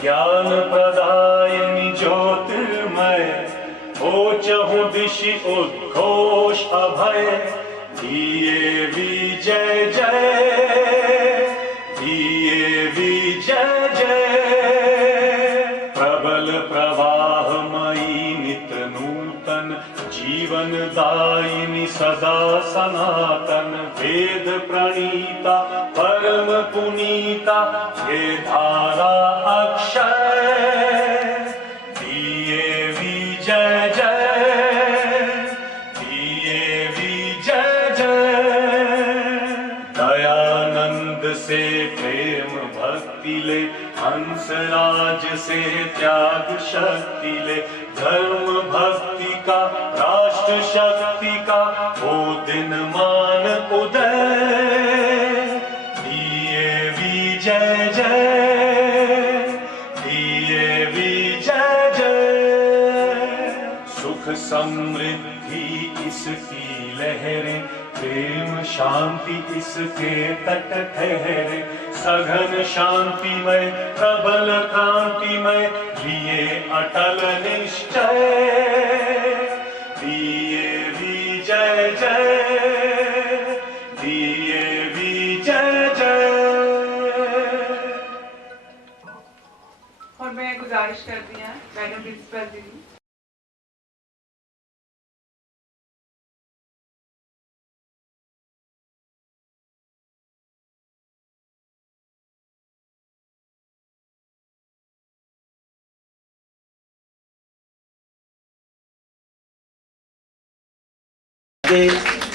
ज्ञान प्रदायिनी ज्योतिर्मय, हो चहु दिशि उद्घोष अभय, दिए विजय जय, दिए विजय जय। प्रबल प्रवाहमयी नित नूतन, जीवन दायिनी सदा सनातन, वेद प्रणीता परम पुनीता, ये धारा अक्षय, दिए विजय जय, दिए विजय जय। दयानंद से प्रेम भक्ति ले, हंसराज से त्याग शक्ति ले, धर्म भक्ति का राष्ट्र शक्ति का वो दिन मान उदय, दिए विजय जय, दिए विजय जय। सुख समृद्धि इसकी लहरें, प्रेम शांति इसके तट ठहरे, सघन शांतिमय प्रबल क्रांतिमय, लिए अटल निश्चय, दिए विजय जय, दिए विजय जय। और मैं गुजारिश करती हूँ मैडम प्रिंसिपल दीदी,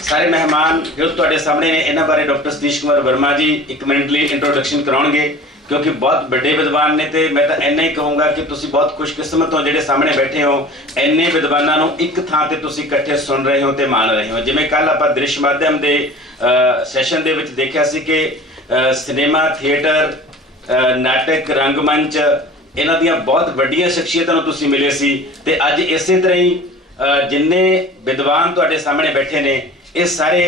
सारे मेहमान जो तुहाडे सामने ने, इन्हां बारे डॉक्टर सतीश कुमार वर्मा जी एक मिनट लिए इंट्रोडक्शन कराउणगे, क्योंकि बहुत बड़े विद्वान ने। तो मैं तो इन्ना ही कहूँगा कि तुसीं बहुत खुशकिस्मत हो ਜਿਹੜੇ सामने बैठे हो, ਇੰਨੇ विद्वानों ਨੂੰ ਇੱਕ ਥਾਂ ਤੇ ਤੁਸੀਂ ਇਕੱਠੇ ਸੁਣ ਰਹੇ ਹੋ ਤੇ ਮਾਣ ਰਹੇ ਹੋ। ਜਿਵੇਂ ਕੱਲ ਆਪਾਂ ਦ੍ਰਿਸ਼ ਮਾਧਿਅਮ ਦੇ ਸੈਸ਼ਨ ਦੇ ਵਿੱਚ ਦੇਖਿਆ ਸੀ ਕਿ ਸਿਨੇਮਾ, ਥੀਏਟਰ, ਨਾਟਕ, ਰੰਗਮੰਚ, ਇਹਨਾਂ ਦੀਆਂ ਬਹੁਤ ਵੱਡੀਆਂ ਸ਼ਖਸੀਅਤਾਂ ਨੂੰ ਤੁਸੀਂ ਮਿਲੇ ਸੀ। ਤੇ ਅੱਜ ਇਸੇ ਤਰ੍ਹਾਂ ਹੀ जिन्ने विद्वान तुहाडे सामने बैठे ने, ये सारे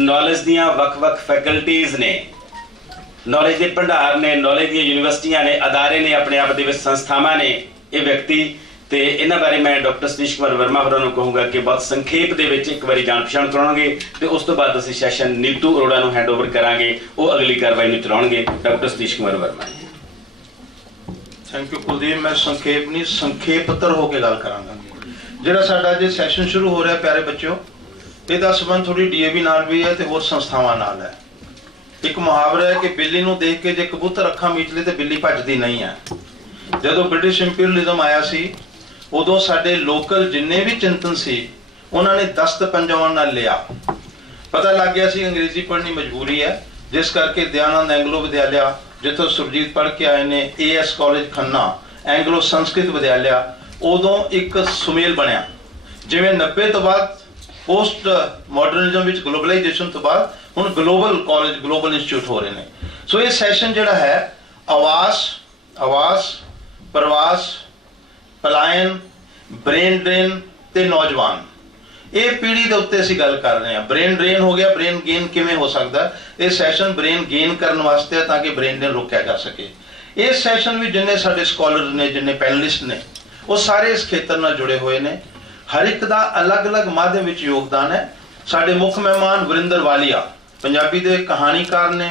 नॉलेज दियां वख-वख फैकल्टीज़ ने, नॉलेज के भंडार ने, नॉलेज दी यूनिवर्सिटियां ने, अदारे ने, अपने आप दे विच संस्थावां ने। ये व्यक्ति ते इन्हां बारे मैं डॉक्टर सतीश कुमार वर्मा होरां नूं कहूँगा कि बहुत संखेप दे विच एक बारी जाण पछाण कराउणगे ते उस तो बाद असीं सैशन नीतू अरोड़ा नूं हैंड ओवर करांगे, वो अगली कार्रवाई नूं चलाउणगे। Doctor Satish Kumar Verma ji. Thank you Kuldeep. मैं संखेप नहीं संखेपतर होकर गल करांगा। ਜਿਹੜਾ ਸਾਡਾ ਅੱਜ ਸੈਸ਼ਨ ਸ਼ੁਰੂ ਹੋ ਰਿਹਾ ਪਿਆਰੇ ਬੱਚਿਓ, ਇਹਦਾ ਸੰਬੰਧ ਥੋੜੀ ਡੀਏਵੀ ਨਾਲ ਵੀ ਹੈ ਤੇ ਹੋਰ ਸੰਸਥਾਵਾਂ ਨਾਲ ਹੈ। ਇੱਕ ਮੁਹਾਵਰਾ ਹੈ ਕਿ ਬਿੱਲੀ ਨੂੰ ਦੇਖ ਕੇ ਜੇ ਕਬੂਤਰ ਅੱਖਾਂ ਮੀਚ ਲੇ ਤੇ ਬਿੱਲੀ ਭੱਜਦੀ ਨਹੀਂ ਹੈ। ਜਦੋਂ ਬ੍ਰਿਟਿਸ਼ ਇੰਪੀਰੀਅਲਿਜ਼ਮ ਆਇਆ ਸੀ, ਉਦੋਂ ਸਾਡੇ ਲੋਕਲ ਜਿੰਨੇ ਵੀ ਚਿੰਤਨ ਸੀ, ਉਹਨਾਂ ਨੇ ਦਸਤ ਪੰਜਾਉਣ ਨਾਲ ਲਿਆ। ਪਤਾ ਲੱਗ ਗਿਆ ਸੀ ਅੰਗਰੇਜ਼ੀ ਪੜ੍ਹਨੀ ਮਜਬੂਰੀ ਹੈ, ਜਿਸ ਕਰਕੇ ਦਿਆਨੰਦ ਐਂਗਲੋ ਵਿਦਿਆਲਿਆ, ਜਿੱਥੋਂ ਸੁਰਜੀਤ ਪੜ੍ਹ ਕੇ ਆਏ ਨੇ, AS college Khanna, Anglo Sanskrit Vidyalaya, ਉਦੋਂ ਇੱਕ ਸੁਮੇਲ ਬਣਿਆ। ਜਿਵੇਂ 90 ਤੋਂ ਬਾਅਦ ਪੋਸਟ ਮਾਡਰਨਿਜ਼ਮ ਵਿੱਚ ਗਲੋਬਲਾਈਜੇਸ਼ਨ ਤੋਂ ਬਾਅਦ ਹੁਣ ਗਲੋਬਲ ਕਾਲਜ, ਗਲੋਬਲ ਇੰਸਟੀਚਿਊਟ ਹੋ ਰਹੇ ਨੇ। ਸੋ ਇਹ ਸੈਸ਼ਨ ਜਿਹੜਾ ਹੈ ਆਵਾਸ, ਪ੍ਰਵਾਸ, ਪਲਾਇਨ, ਬ੍ਰੇਨ ਡਰੇਨ ਤੇ ਨੌਜਵਾਨ, ਇਹ ਪੀੜ੍ਹੀ ਦੇ ਉੱਤੇ ਅਸੀਂ ਗੱਲ ਕਰ ਰਹੇ ਹਾਂ। ਬ੍ਰੇਨ ਡਰੇਨ ਹੋ ਗਿਆ, ਬ੍ਰੇਨ ਗੇਨ ਕਿਵੇਂ ਹੋ ਸਕਦਾ? ਇਹ ਸੈਸ਼ਨ ਬ੍ਰੇਨ ਗੇਨ ਕਰਨ ਵਾਸਤੇ ਹੈ ਤਾਂ ਕਿ ਬ੍ਰੇਨ ਡਰੇਨ ਰੋਕਿਆ ਜਾ ਸਕੇ। ਇਸ ਸੈਸ਼ਨ ਵਿੱਚ ਜਿੰਨੇ ਸਾਡੇ ਸਕਾਲਰ ਨੇ, ਜਿੰਨੇ ਪੈਨਲਿਸਟ ਨੇ, ਉਹ ਸਾਰੇ ਇਸ ਖੇਤਰ ਨਾਲ ਜੁੜੇ ਹੋਏ ਨੇ। ਹਰ ਇੱਕ ਦਾ ਅਲੱਗ-ਅਲੱਗ ਮਾਧਿਅਮ ਵਿੱਚ ਯੋਗਦਾਨ ਹੈ। ਸਾਡੇ ਮੁੱਖ ਮਹਿਮਾਨ ਵਰਿੰਦਰ ਵਾਲੀਆ ਪੰਜਾਬੀ ਦੇ ਕਹਾਣੀਕਾਰ ਨੇ,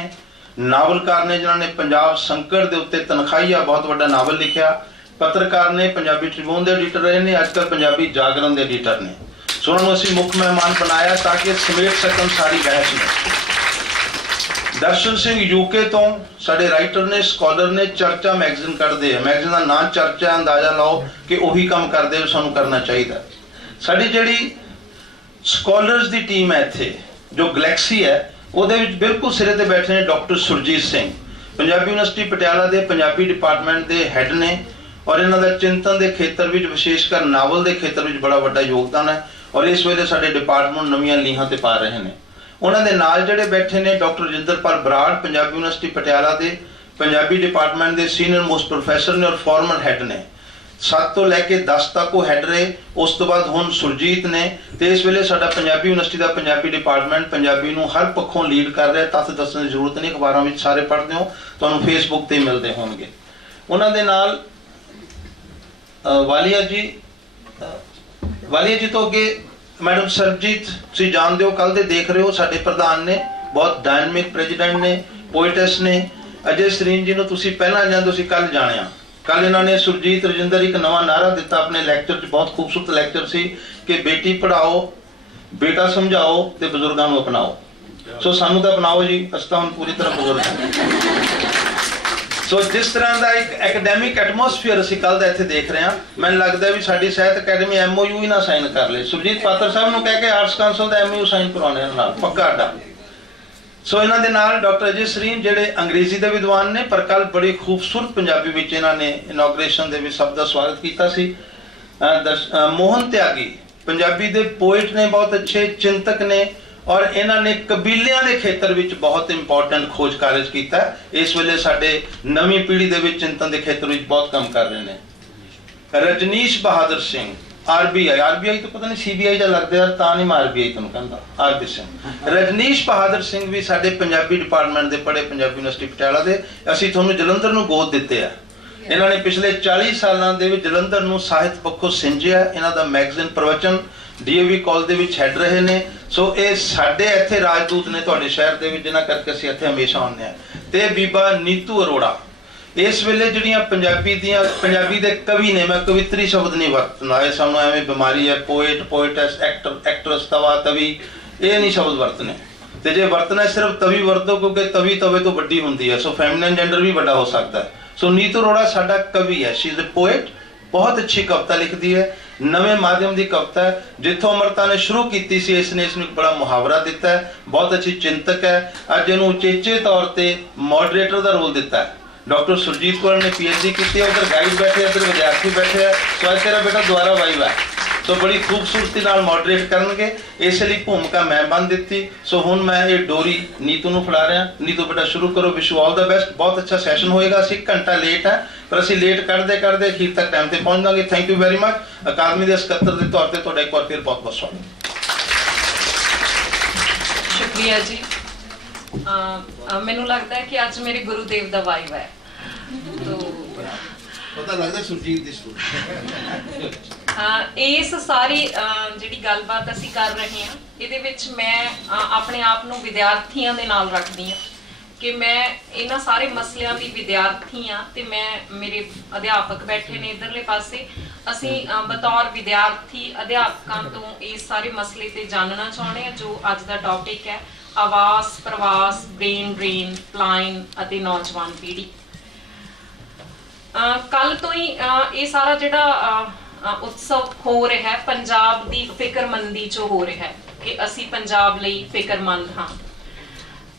ਨਾਵਲਕਾਰ ਨੇ, ਜਿਨ੍ਹਾਂ ਨੇ ਪੰਜਾਬ ਸੰਕਟ ਦੇ ਉੱਤੇ ਤਨਖਾਹੀਆ ਬਹੁਤ ਵੱਡਾ ਨਾਵਲ ਲਿਖਿਆ। ਪੱਤਰਕਾਰ ਨੇ, ਪੰਜਾਬੀ ਟ੍ਰਿਬਿਊਨ ਦੇ ਐਡੀਟਰ ਰਹੇ ਨੇ, ਅੱਜ ਕੱਲ੍ਹ ਪੰਜਾਬੀ ਜਾਗਰਣ ਦੇ ਐਡੀਟਰ ਨੇ। ਸੋ ਉਹਨਾਂ ਨੂੰ ਅਸੀਂ ਮੁੱਖ ਮਹਿਮਾਨ ਬਣਾਇਆ ਤਾਂ ਕਿ ਸਮੇਟ ਸਕਣ ਸਾਰੀ ਬਹਿਸ ਨੂੰ। ਦਰਸ਼ਨ ਸਿੰਘ UK ਤੋਂ ਸਾਡੇ ਰਾਈਟਰ ਨੇ, ਸਕਾਲਰ ਨੇ, ਚਰਚਾ ਮੈਗਜ਼ੀਨ ਕੱਢਦੇ ਆ। ਮੈਗਜ਼ੀਨ ਦਾ ਨਾਂ ਚਰਚਾ, ਅੰਦਾਜ਼ਾ ਲਾਓ ਕਿ ਉਹੀ ਕੰਮ ਕਰਦੇ ਹੋ ਸਾਨੂੰ ਕਰਨਾ ਚਾਹੀਦਾ। ਸਾਡੀ ਜਿਹੜੀ ਸਕਾਲਰਸ ਦੀ ਟੀਮ ਹੈ ਇੱਥੇ, ਜੋ ਗਲੈਕਸੀ ਹੈ, ਉਹਦੇ ਵਿੱਚ ਬਿਲਕੁਲ ਸਿਰੇ ਤੇ ਬੈਠੇ ਨੇ ਡਾਕਟਰ ਸੁਰਜੀਤ ਸਿੰਘ, ਪੰਜਾਬੀ ਯੂਨੀਵਰਸਿਟੀ ਪਟਿਆਲਾ ਦੇ ਪੰਜਾਬੀ ਡਿਪਾਰਟਮੈਂਟ ਦੇ ਹੈੱਡ ਨੇ, ਔਰ ਇਹਨਾਂ ਦਾ ਚਿੰਤਨ ਦੇ ਖੇਤਰ ਵਿੱਚ, ਵਿਸ਼ੇਸ਼ ਕਰ ਨਾਵਲ ਦੇ ਖੇਤਰ ਵਿੱਚ ਬੜਾ ਵੱਡਾ ਯੋਗਦਾਨ ਹੈ, ਔਰ ਇਸ ਵੇਲੇ ਸਾਡੇ ਡਿਪਾਰਟਮੈਂਟ ਨਵੀਆਂ ਲੀਹਾਂ ਤੇ ਪਾ ਰਹੇ ਨੇ। ਉਹਨਾਂ ਦੇ ਨਾਲ ਜਿਹੜੇ ਬੈਠੇ ਨੇ ਡਾਕਟਰ ਰਜਿੰਦਰਪਾਲ ਬਰਾੜ, ਪੰਜਾਬੀ ਯੂਨੀਵਰਸਿਟੀ ਪਟਿਆਲਾ ਦੇ ਪੰਜਾਬੀ ਡਿਪਾਰਟਮੈਂਟ ਦੇ ਸੀਨੀਅਰ ਮੋਸਟ ਪ੍ਰੋਫੈਸਰ ਨੇ ਔਰ ਫਾਰਮਰ ਹੈੱਡ ਨੇ। 7 ਤੋਂ ਲੈ ਕੇ 10 ਤੱਕ ਉਹ ਹੈੱਡ ਰਹੇ। ਉਸ ਤੋਂ ਬਾਅਦ ਹੁਣ ਸੁਰਜੀਤ ਨੇ, ਤੇ ਇਸ ਵੇਲੇ ਸਾਡਾ ਪੰਜਾਬੀ ਯੂਨੀਵਰਸਿਟੀ ਦਾ ਪੰਜਾਬੀ ਡਿਪਾਰਟਮੈਂਟ ਪੰਜਾਬੀ ਨੂੰ ਹਰ ਪੱਖੋਂ ਲੀਡ ਕਰ ਰਿਹਾ। ਤੱਥ ਦੱਸਣ ਦੀ ਜ਼ਰੂਰਤ ਨਹੀਂ, ਅਖਬਾਰਾਂ ਵਿੱਚ ਸਾਰੇ ਪੜ੍ਹਦੇ ਹੋ, ਤੁਹਾਨੂੰ ਫੇਸਬੁੱਕ ਤੇ ਮਿਲਦੇ ਹੋਣਗੇ। ਉਹਨਾਂ ਦੇ ਨਾਲ ਵਾਲੀਆ ਜੀ ਤੋਂ ਅੱਗੇ ਮੈਡਮ ਸਰਬਜੀਤ, ਤੁਸੀਂ ਜਾਣਦੇ ਹੋ, ਕੱਲ ਦੇ ਦੇਖ ਰਹੇ ਹੋ, ਸਾਡੇ ਪ੍ਰਧਾਨ ਨੇ, ਬਹੁਤ ਡਾਇਨਾਮਿਕ ਪ੍ਰੈਜ਼ੀਡੈਂਟ ਨੇ, ਪੋਇਟਸ ਨੇ। ਅਜੇ ਸਰੀਨ ਜੀ ਨੂੰ ਤੁਸੀਂ ਪਹਿਲਾਂ ਜਾਂਦੇ, ਤੁਸੀਂ ਕੱਲ ਜਾਣਿਆ। ਕੱਲ ਇਹਨਾਂ ਨੇ ਸੁਰਜੀਤ ਰਜਿੰਦਰ ਇੱਕ ਨਵਾਂ ਨਾਰਾ ਦਿੱਤਾ ਆਪਣੇ ਲੈਕਚਰ 'ਚ, ਬਹੁਤ ਖੂਬਸੂਰਤ ਲੈਕਚਰ ਸੀ ਕਿ ਬੇਟੀ ਪੜ੍ਹਾਓ, ਬੇਟਾ ਸਮਝਾਓ ਤੇ ਬਜ਼ੁਰਗਾਂ ਨੂੰ ਅਪਣਾਓ। ਸੋ ਸਾਨੂੰ ਤਾਂ ਅਪਣਾਓ ਜੀ, ਅਸੀਂ ਤਾਂ ਹੁਣ ਪੂਰੀ ਤਰ੍ਹਾਂ ਬਜ਼ੁਰਗ ਹਾਂ। ਸੋ ਜਿਸ ਤਰ੍ਹਾਂ ਦਾ ਇੱਕ ਐਕੈਡੈਮਿਕ ਐਟਮੋਸਫੀਅਰ ਅਸੀਂ ਕੱਲ ਦਾ ਇੱਥੇ ਦੇਖ ਰਹੇ ਹਾਂ, ਮੈਨੂੰ ਲੱਗਦਾ ਵੀ ਸਾਡੀ ਸਾਹਿਤ ਅਕੈਡਮੀ MOU ਹੀ ਨਾ ਸਾਈਨ ਕਰ ਲੇ। ਸੁਰਜੀਤ ਪਾਤਰ ਸਾਹਿਬ ਨੂੰ ਕਹਿ ਕੇ ਆਰਟਸ ਕਾਉਂਸਲ ਦਾ MOU ਸਾਈਨ ਕਰਵਾਉਣੇ ਨਾਲ, ਪੱਕਾ ਅੱਡਾ। ਸੋ ਇਹਨਾਂ ਦੇ ਨਾਲ ਡਾਕਟਰ ਅਜੇ ਸਰੀਨ ਜਿਹੜੇ ਅੰਗਰੇਜ਼ੀ ਦੇ ਵਿਦਵਾਨ ਨੇ, ਪਰ ਕੱਲ ਬੜੀ ਖੂਬਸੂਰਤ ਪੰਜਾਬੀ ਵਿੱਚ ਇਹਨਾਂ ਨੇ ਇਨੋਗ੍ਰੇਸ਼ਨ ਦੇ ਵਿੱਚ ਸਭ ਦਾ ਸਵਾਗਤ ਕੀਤਾ ਸੀ। ਮੋਹਨ ਤਿਆਗੀ ਪੰਜਾਬੀ ਦੇ ਪੋਇਟ ਨੇ, ਬਹੁਤ ਅੱਛੇ ਚਿੰਤਕ ਨੇ, ਔਰ ਇਹਨਾਂ ਨੇ ਕਬੀਲਿਆਂ ਦੇ ਖੇਤਰ ਵਿੱਚ ਬਹੁਤ ਇੰਪੋਰਟੈਂਟ ਖੋਜ ਕਾਰਜ ਕੀਤਾ। ਇਸ ਵੇਲੇ ਸਾਡੇ ਨਵੀਂ ਪੀੜ੍ਹੀ ਦੇ ਵਿੱਚ ਚਿੰਤਨ ਦੇ ਖੇਤਰ ਵਿੱਚ ਬਹੁਤ ਕੰਮ ਕਰ ਰਹੇ ਨੇ। ਰਜਨੀਸ਼ ਬਹਾਦਰ ਸਿੰਘ RBI ਤੋਂ ਪਤਾ ਨਹੀਂ CBI ਦਾ ਲੱਗਦਾ ਯਾਰ, ਤਾਂ ਨਹੀਂ ਮੈਂ RBI ਤੁਹਾਨੂੰ ਕਹਿੰਦਾ, RB ਸਿੰਘ। ਰਜਨੀਸ਼ ਬਹਾਦਰ ਸਿੰਘ ਵੀ ਸਾਡੇ ਪੰਜਾਬੀ ਡਿਪਾਰਟਮੈਂਟ ਦੇ ਪੜ੍ਹੇ, ਪੰਜਾਬੀ ਯੂਨੀਵਰਸਿਟੀ ਪਟਿਆਲਾ ਦੇ। ਅਸੀਂ ਤੁਹਾਨੂੰ ਜਲੰਧਰ ਨੂੰ ਗੋਦ ਦਿੱਤੇ ਆ। ਇਹਨਾਂ ਨੇ ਪਿਛਲੇ 40 ਸਾਲਾਂ ਦੇ ਵਿੱਚ ਜਲੰਧਰ ਨੂੰ ਸਾਹਿਤ ਪੱਖੋਂ ਸਿੰਜਿਆ। ਇਹਨਾਂ ਦਾ ਮੈਗਜ਼ੀਨ ਪ੍ਰਵਚਨ DAV ਕਾਲਜ ਦੇ ਵਿੱਚ ਹੈਡ ਰਹੇ ਨੇ। ਸੋ ਇਹ ਸਾਡੇ ਇੱਥੇ ਰਾਜਦੂਤ ਨੇ ਤੁਹਾਡੇ ਸ਼ਹਿਰ ਦੇ ਵਿੱਚ, ਜਿਨ੍ਹਾਂ ਕਰਕੇ ਅਸੀਂ ਇੱਥੇ ਹਮੇਸ਼ਾ ਆਉਂਦੇ ਹਾਂ। ਤੇ ਬੀਬਾ ਨੀਤੂ ਅਰੋੜਾ, ਇਸ ਵੇਲੇ ਜਿਹੜੀਆਂ ਪੰਜਾਬੀ ਦੇ ਕਵੀ ਨੇ, ਮੈਂ ਕਵਿਤਰੀ ਸ਼ਬਦ ਨਹੀਂ ਵਰਤਣਾ, ਇਹ ਸਾਨੂੰ ਐਵੇਂ ਬਿਮਾਰੀ ਹੈ, ਪੋਇਟ, ਪੋਇਟਸ, ਐਕਟਰਸ, ਤਵਾ, ਤਵੀ, ਇਹ ਨਹੀਂ ਸ਼ਬਦ ਵਰਤਨੇ। ਤੇ ਜੇ ਵਰਤਣਾ ਸਿਰਫ ਤਵੀ ਵਰਤੋ, ਕਿਉਂਕਿ ਤਵੀ ਤਵੇ ਤੋਂ ਵੱਡੀ ਹੁੰਦੀ ਹੈ। ਸੋ ਫੈਮਿਨਨ ਜੈਂਡਰ ਵੀ ਵੱਡਾ ਹੋ ਸਕਦਾ ਹੈ। ਸੋ ਨੀਤੂ ਅਰੋੜਾ ਸਾਡਾ ਕਵੀ ਹੈ, ਸ਼ੀ ਇਜ਼ ਅ ਪੋਇਟ, ਬਹੁਤ ਅੱਛੀ ਕਵਿਤਾ ਲਿਖਦੀ ਹੈ, ਨਵੇਂ ਮਾਧਿਅਮ ਦੀ ਕਵਿਤਾ ਹੈ। ਜਿੱਥੋਂ ਅਮਰਤਾ ਨੇ ਸ਼ੁਰੂ ਕੀਤੀ ਸੀ, ਇਸ ਨੇ ਇਸ ਨੂੰ ਇੱਕ ਬੜਾ ਮੁਹਾਵਰਾ ਦਿੱਤਾ ਹੈ। ਬਹੁਤ ਅੱਛੀ ਚਿੰਤਕ ਹੈ। ਅੱਜ ਇਹਨੂੰ ਉਚੇਚੇ ਤੌਰ ਤੇ ਮੋਡਰੇਟਰ ਦਾ ਰੋਲ ਦਿੱਤਾ ਹੈ। ਡਾਕਟਰ ਸੁਰਜੀਤ ਕੌਰ ਨੇ PhD ਕੀਤੀ ਹੈ, ਉਧਰ ਗਾਈਡ ਬੈਠੇ, ਇੱਧਰ ਵਿਦਿਆਰਥੀ ਬੈਠੇ ਆ। ਸੋ ਅੱਜ ਤੇਰਾ ਬੇਟਾ ਦੁਆਰਾ ਵਾਈਵਾ ਹੈ, ਸੋ ਬੜੀ ਖੂਬਸੂਰਤੀ ਨਾਲ ਮੋਡਰੇਟ ਕਰਨਗੇ। ਇਸ ਲਈ ਭੂਮਿਕਾ ਮੈਂ ਬੰਨ ਦਿੱਤੀ। ਸੋ ਹੁਣ ਮੈਂ ਇਹ ਡੋਰੀ ਨੀਤੂ ਨੂੰ ਫੜਾ ਰਿਹਾ। ਨੀਤੂ ਬੇਟਾ ਸ਼ੁਰੂ ਕਰੋ। Wish you all the best. ਬਹੁਤ ਅੱਛਾ ਸੈਸ਼ਨ ਹੋਏਗਾ। ਅਸੀਂ 1 ਘੰਟਾ ਲੇਟ ਹੈ, ਪਰ ਅਸੀਂ ਲੇਟ ਕਰਦੇ ਅਖੀਰ ਤੱਕ ਟਾਈਮ ਤੇ ਪਹੁੰਚ ਜਾਵਾਂਗੇ। Thank you very much. ਅਕਾਦਮੀ ਦੇ ਸਕੱਤਰ ਦੇ ਤੌਰ ਤੇ ਤੁਹਾਡਾ ਇੱਕ ਵਾਰ ਫਿਰ ਬਹੁਤ ਬਹੁਤ ਸਵਾਗਤ। ਸ਼ੁਕਰੀਆ ਜੀ। ਮੈਨੂੰ ਲੱਗਦਾ ਹੈ ਕਿ ਅੱਜ ਮੇਰੇ ਗੁਰੂਦੇਵ ਦਾ ਵਾਈਵ ਹੈ। ਪਤਾ ਲੱਗਦਾ ਸੁਰਜੀਤ ਦੀ ਸਟੋਰੀ। ਇਸ ਸਾਰੀ ਜਿਹੜੀ ਗੱਲਬਾਤ ਅਸੀਂ ਕਰ ਰਹੇ ਹਾਂ, ਇਹਦੇ ਵਿੱਚ ਮੈਂ ਆਪਣੇ ਆਪ ਨੂੰ ਵਿਦਿਆਰਥੀਆਂ ਦੇ ਨਾਲ ਰੱਖਦੀ ਹਾਂ ਕਿ ਮੈਂ ਇਹਨਾਂ ਸਾਰੇ ਮਸਲਿਆਂ ਦੀ ਵਿਦਿਆਰਥੀ ਹਾਂ ਤੇ ਮੇਰੇ ਅਧਿਆਪਕ ਬੈਠੇ ਨੇ ਇੱਧਰਲੇ ਪਾਸੇ। ਅਸੀਂ ਬਤੌਰ ਵਿਦਿਆਰਥੀ ਅਧਿਆਪਕਾਂ ਤੋਂ ਇਸ ਸਾਰੇ ਮਸਲੇ ਤੇ ਜਾਣਨਾ ਚਾਹੁੰਦੇ ਹਾਂ, ਜੋ ਅੱਜ ਦਾ ਟੌਪਿਕ ਹੈ, ਆਵਾਸ, ਪ੍ਰਵਾਸ, ਬ੍ਰੇਨ ਡਰੇਨ, ਪਲਾਇਨ ਅਤੇ ਨੌਜਵਾਨ ਪੀੜ੍ਹੀ। ਕੱਲ ਤੋਂ ਹੀ ਇਹ ਸਾਰਾ ਜਿਹੜਾ ਉਤਸਵ ਹੋ ਰਿਹਾ ਹੈ, ਪੰਜਾਬ ਦੀ ਫਿਕਰਮੰਦੀ ਚੋਂ ਹੋ ਰਿਹਾ ਹੈ ਕਿ ਅਸੀਂ ਪੰਜਾਬ ਲਈ ਫਿਕਰਮੰਦ ਹਾਂ।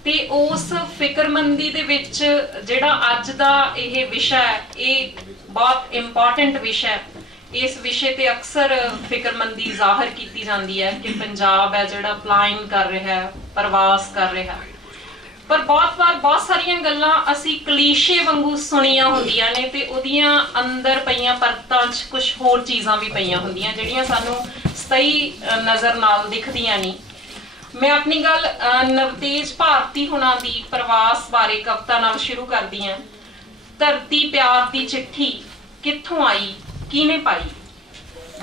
ਤੇ ਉਸ ਫਿਕਰਮੰਦੀ ਦੇ ਵਿੱਚ ਜਿਹੜਾ ਅੱਜ ਦਾ ਇਹ ਵਿਸ਼ਾ ਹੈ, ਇਹ ਬਹੁਤ ਇੰਪੋਰਟੈਂਟ ਵਿਸ਼ਾ ਹੈ। ਇਸ ਵਿਸ਼ੇ ਤੇ ਅਕਸਰ ਫਿਕਰਮੰਦੀ ਜ਼ਾਹਰ ਕੀਤੀ ਜਾਂਦੀ ਹੈ ਕਿ ਪੰਜਾਬ ਹੈ ਜਿਹੜਾ ਪਲਾਇਨ ਕਰ ਰਿਹਾ ਹੈ, ਪ੍ਰਵਾਸ ਕਰ ਰਿਹਾ ਹੈ। ਪਰ ਬਹੁਤ ਵਾਰ ਬਹੁਤ ਸਾਰੀਆਂ ਗੱਲਾਂ ਅਸੀਂ ਕਲੀਸ਼ੇ ਵਾਂਗੂ ਸੁਣੀਆਂ ਹੁੰਦੀਆਂ ਨੇ ਤੇ ਉਹਦੀਆਂ ਅੰਦਰ ਪਈਆਂ ਪਰਤਾਂ 'ਚ ਕੁਝ ਹੋਰ ਚੀਜ਼ਾਂ ਵੀ ਪਈਆਂ ਹੁੰਦੀਆਂ ਜਿਹੜੀਆਂ ਸਾਨੂੰ ਸਹੀ ਨਜ਼ਰ ਨਾਲ ਦਿਖਦੀਆਂ ਨਹੀਂ। ਮੈਂ ਆਪਣੀ ਗੱਲ ਨਵਤੇਜ ਭਾਰਤੀ ਹੁਣਾਂ ਦੀ ਪ੍ਰਵਾਸ ਬਾਰੇ ਕਵਿਤਾ ਨਾਲ ਸ਼ੁਰੂ ਕਰਦੀ ਹਾਂ। ਧਰਤੀ ਪਿਆਰ ਦੀ ਚਿੱਠੀ ਕਿੱਥੋਂ ਆਈ, ਕਿਹਨੇ ਪਾਈ,